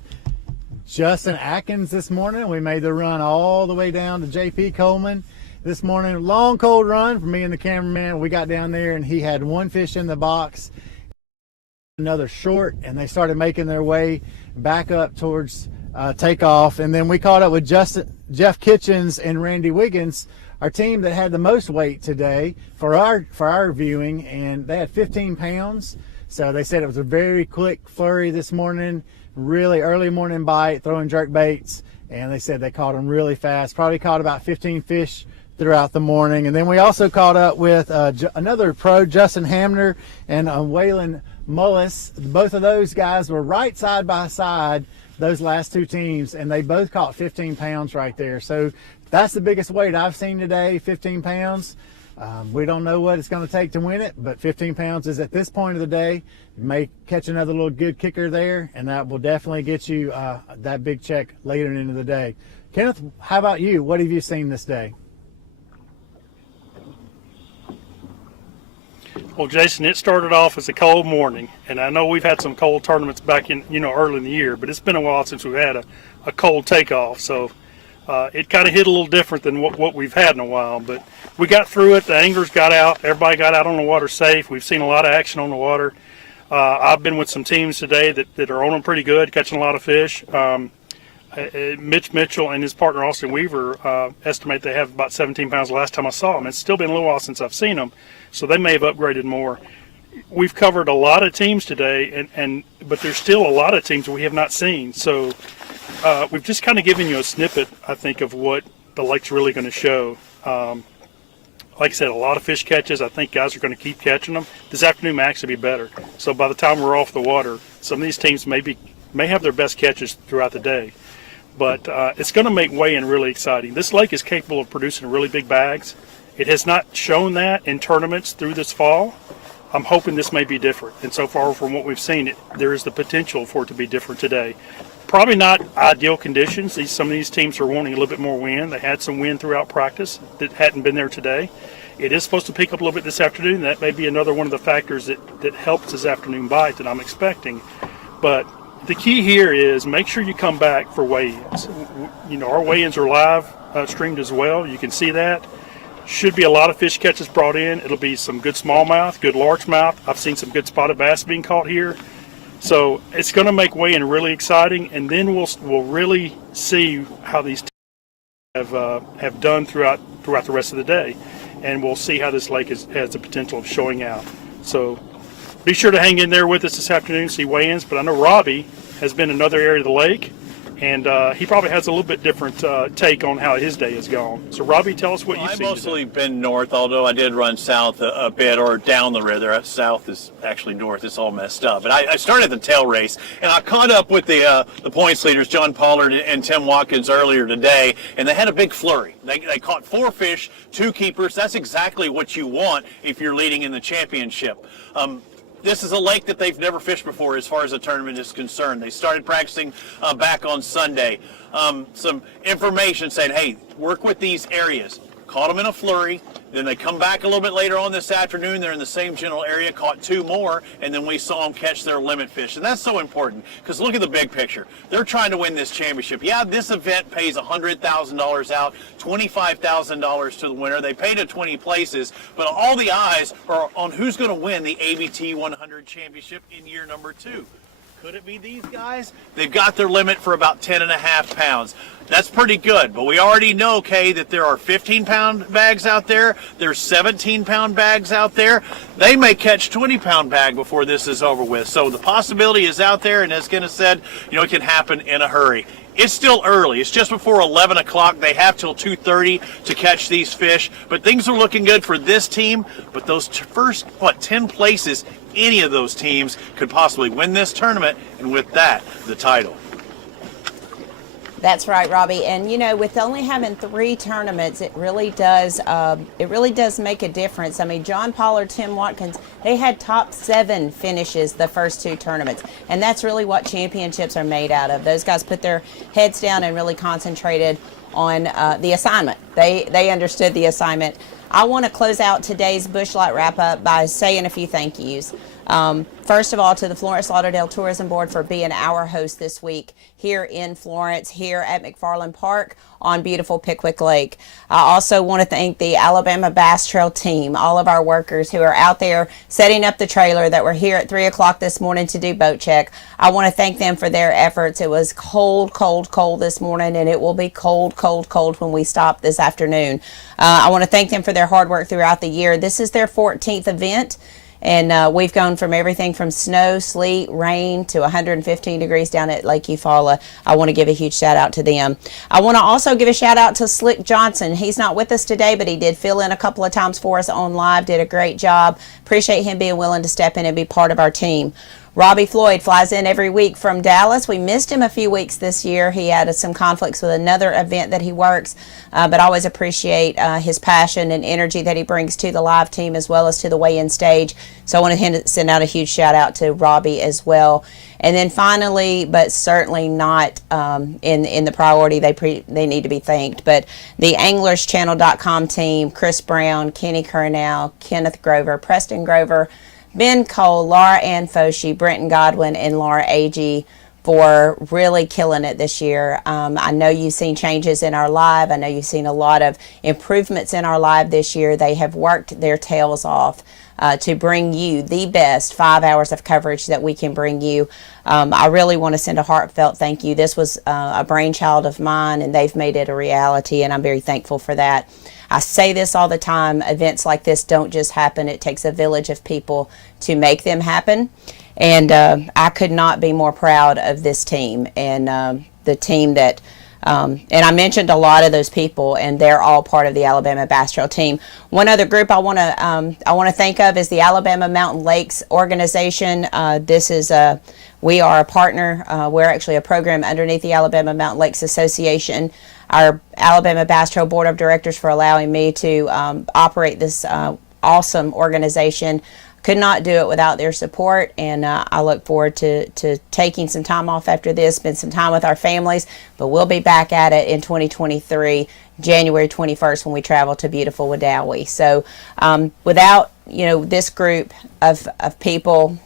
Justin Atkins this morning. We made the run all the way down to JP Coleman this morning. Long, cold run for me and the cameraman. We got down there and he had one fish in the box, another short, and they started making their way back up towards takeoff. And then we caught up with Jeff Kitchens and Randy Wiggins, our team that had the most weight today for our viewing, and they had 15 pounds. So they said it was a very quick flurry this morning, really early morning bite, throwing jerk baits, and they said they caught them really fast. Probably caught about 15 fish throughout the morning. And then we also caught up with another pro, Justin Hamner, and Waylon Mullis. Both of those guys were right side by side, those last two teams, and they both caught 15 pounds right there. So that's the biggest weight I've seen today, 15 pounds. We don't know what it's going to take to win it, but 15 pounds is at this point of the day. You may catch another little good kicker there, and that will definitely get you that big check later into the day. Kenneth, how about you? What have you seen this day? Well, Jason, it started off as a cold morning, and I know we've had some cold tournaments back in, early in the year, but it's been a while since we've had a cold takeoff. So it kind of hit a little different than what we've had in a while, but we got through it. The anglers got out. Everybody got out on the water safe. We've seen a lot of action on the water. I've been with some teams today that are on them pretty good, catching a lot of fish. Mitch Mitchell and his partner Austin Weaver estimate they have about 17 pounds the last time I saw them. It's still been a little while since I've seen them, so they may have upgraded more. We've covered a lot of teams today, but there's still a lot of teams we have not seen. So we've just kind of given you a snippet, I think, of what the lake's really going to show. Like I said, a lot of fish catches. I think guys are going to keep catching them. This afternoon may actually be better. So by the time we're off the water, some of these teams may have their best catches throughout the day. But it's going to make weigh-in really exciting. This lake is capable of producing really big bags. It has not shown that in tournaments through this fall. I'm hoping this may be different. And so far from what we've seen, there is the potential for it to be different today. Probably not ideal conditions. Some of these teams are wanting a little bit more wind. They had some wind throughout practice that hadn't been there today. It is supposed to pick up a little bit this afternoon. That may be another one of the factors that helps this afternoon bite that I'm expecting. But the key here is make sure you come back for weigh-ins. Our weigh-ins are live streamed as well. You can see that. Should be a lot of fish catches brought in. It'll be some good smallmouth, good largemouth. I've seen some good spotted bass being caught here. So it's going to make weigh-in really exciting, and then we'll really see how these teams have done throughout the rest of the day, and we'll see how this lake has the potential of showing out. So be sure to hang in there with us this afternoon, see weigh-ins. But I know Robbie has been in another area of the lake, and he probably has a little bit different take on how his day has gone. So, Robbie, tell us what you've I've seen mostly today. been north, although I did run south a bit, or down the river. South is actually north. It's all messed up. But I started the tail race, and I caught up with the points leaders, John Pollard and Tim Watkins, earlier today, and they had a big flurry. They caught 4 fish, 2 keepers. That's exactly what you want if you're leading in the championship. This is a lake that they've never fished before as far as the tournament is concerned. They started practicing back on Sunday. Some information saying, hey, work with these areas. Caught them in a flurry. Then they come back a little bit later on this afternoon. They're in the same general area, caught 2 more, and then we saw them catch their limit fish. And that's so important because look at the big picture. They're trying to win this championship. Yeah, this event pays $100,000 out, $25,000 to the winner. They paid at 20 places, but all the eyes are on who's going to win the ABT 100 championship in year number 2. Could it be these guys? They've got their limit for about 10.5 pounds. That's pretty good, but we already know, Kay, that there are 15-pound bags out there. There's 17-pound bags out there. They may catch 20-pound bag before this is over with. So the possibility is out there, and as Kenneth said, it can happen in a hurry. It's still early. It's just before 11 o'clock. They have till 2:30 to catch these fish, but things are looking good for this team. But those first, 10 places, any of those teams could possibly win this tournament, and with that, the title. That's right, Robbie. And with only having 3 tournaments, it really does make a difference. I mean, John Pollard, Tim Watkins, they had top 7 finishes the first 2 tournaments, and that's really what championships are made out of. Those guys put their heads down and really concentrated on the assignment. They understood the assignment. I want to close out today's Busch Light wrap-up by saying a few thank yous. First of all, to the Florence Lauderdale Tourism Board for being our host this week here in Florence, here at McFarland Park on beautiful Pickwick Lake. I also want to thank the Alabama Bass Trail team, all of our workers who are out there setting up the trailer that were here at 3 o'clock this morning to do boat check. I want to thank them for their efforts. It was cold, cold, cold this morning, and it will be cold, cold, cold when we stop this afternoon. I want to thank them for their hard work throughout the year. This is their 14th event. And we've gone from everything from snow, sleet, rain to 115 degrees down at Lake Eufaula. I want to give a huge shout out to them. I want to also give a shout out to Slick Johnson. He's not with us today, but he did fill in a couple of times for us on live, did a great job. Appreciate him being willing to step in and be part of our team. Robbie Floyd flies in every week from Dallas. We missed him a few weeks this year. He had some conflicts with another event that he works, but I always appreciate his passion and energy that he brings to the live team as well as to the weigh-in stage. So I want to send out a huge shout out to Robbie as well. And then finally, but certainly not in the priority, they need to be thanked, but the AnglersChannel.com team, Chris Brown, Kenny Cornell, Kenneth Grover, Preston Grover, Ben Cole, Laura Ann Foshi, Brenton Godwin, and Laura Agee for really killing it this year. I know you've seen changes in our live. I know you've seen a lot of improvements in our live this year. They have worked their tails off to bring you the best 5 hours of coverage that we can bring you. I really want to send a heartfelt thank you. This was a brainchild of mine, and they've made it a reality, and I'm very thankful for that. I say this all the time, events like this don't just happen. It takes a village of people to make them happen. And I could not be more proud of this team and the team that, and I mentioned a lot of those people, and they're all part of the Alabama Bass Trail team. One other group I want to think of is the Alabama Mountain Lakes organization. We are a partner. We're actually a program underneath the Alabama Mountain Lakes Association. Our Alabama Bass Trail Board of Directors for allowing me to operate this awesome organization. Could not do it without their support, and I look forward to taking some time off after this, spend some time with our families, but we'll be back at it in 2023, January 21st, when we travel to beautiful Wadowee. So without this group of people,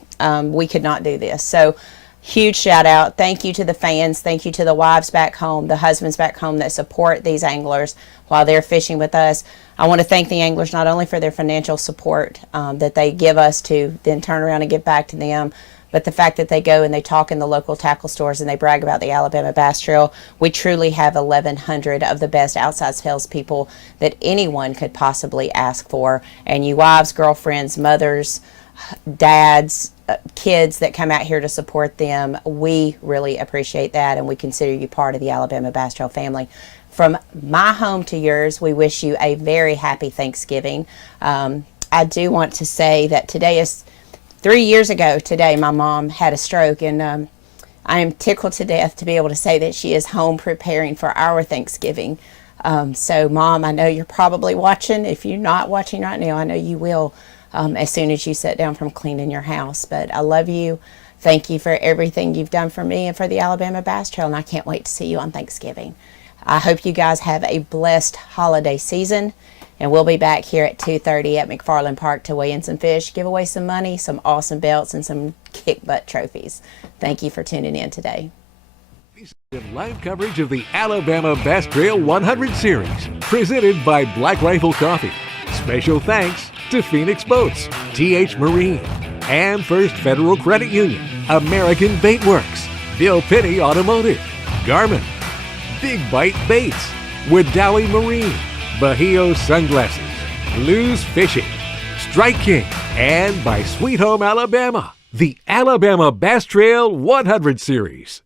we could not do this. So huge shout out. Thank you to the fans. Thank you to the wives back home, the husbands back home that support these anglers while they're fishing with us. I want to thank the anglers not only for their financial support that they give us to then turn around and give back to them, but the fact that they go and they talk in the local tackle stores and they brag about the Alabama Bass Trail. We truly have 1,100 of the best outside salespeople that anyone could possibly ask for. And you wives, girlfriends, mothers, dads, kids that come out here to support them. We really appreciate that, and we consider you part of the Alabama Bass Trail family. From my home to yours, we wish you a very happy Thanksgiving. I do want to say that today is 3 years ago today, my mom had a stroke, and I am tickled to death to be able to say that she is home preparing for our Thanksgiving. So, Mom, I know you're probably watching. If you're not watching right now, I know you will as soon as you sit down from cleaning your house. But I love you. Thank you for everything you've done for me and for the Alabama Bass Trail, and I can't wait to see you on Thanksgiving. I hope you guys have a blessed holiday season, and we'll be back here at 2:30 at McFarland Park to weigh in some fish, give away some money, some awesome belts, and some kick butt trophies. Thank you for tuning in today. Live coverage of the Alabama Bass Trail 100 Series, presented by Black Rifle Coffee. Special thanks to Phoenix Boats, TH Marine, and First Federal Credit Union, American Bait Works, Bill Penny Automotive, Garmin, Big Bite Baits, Wadawi Marine, Bahio Sunglasses, Lou's Fishing, Strike King, and by Sweet Home Alabama, the Alabama Bass Trail 100 Series.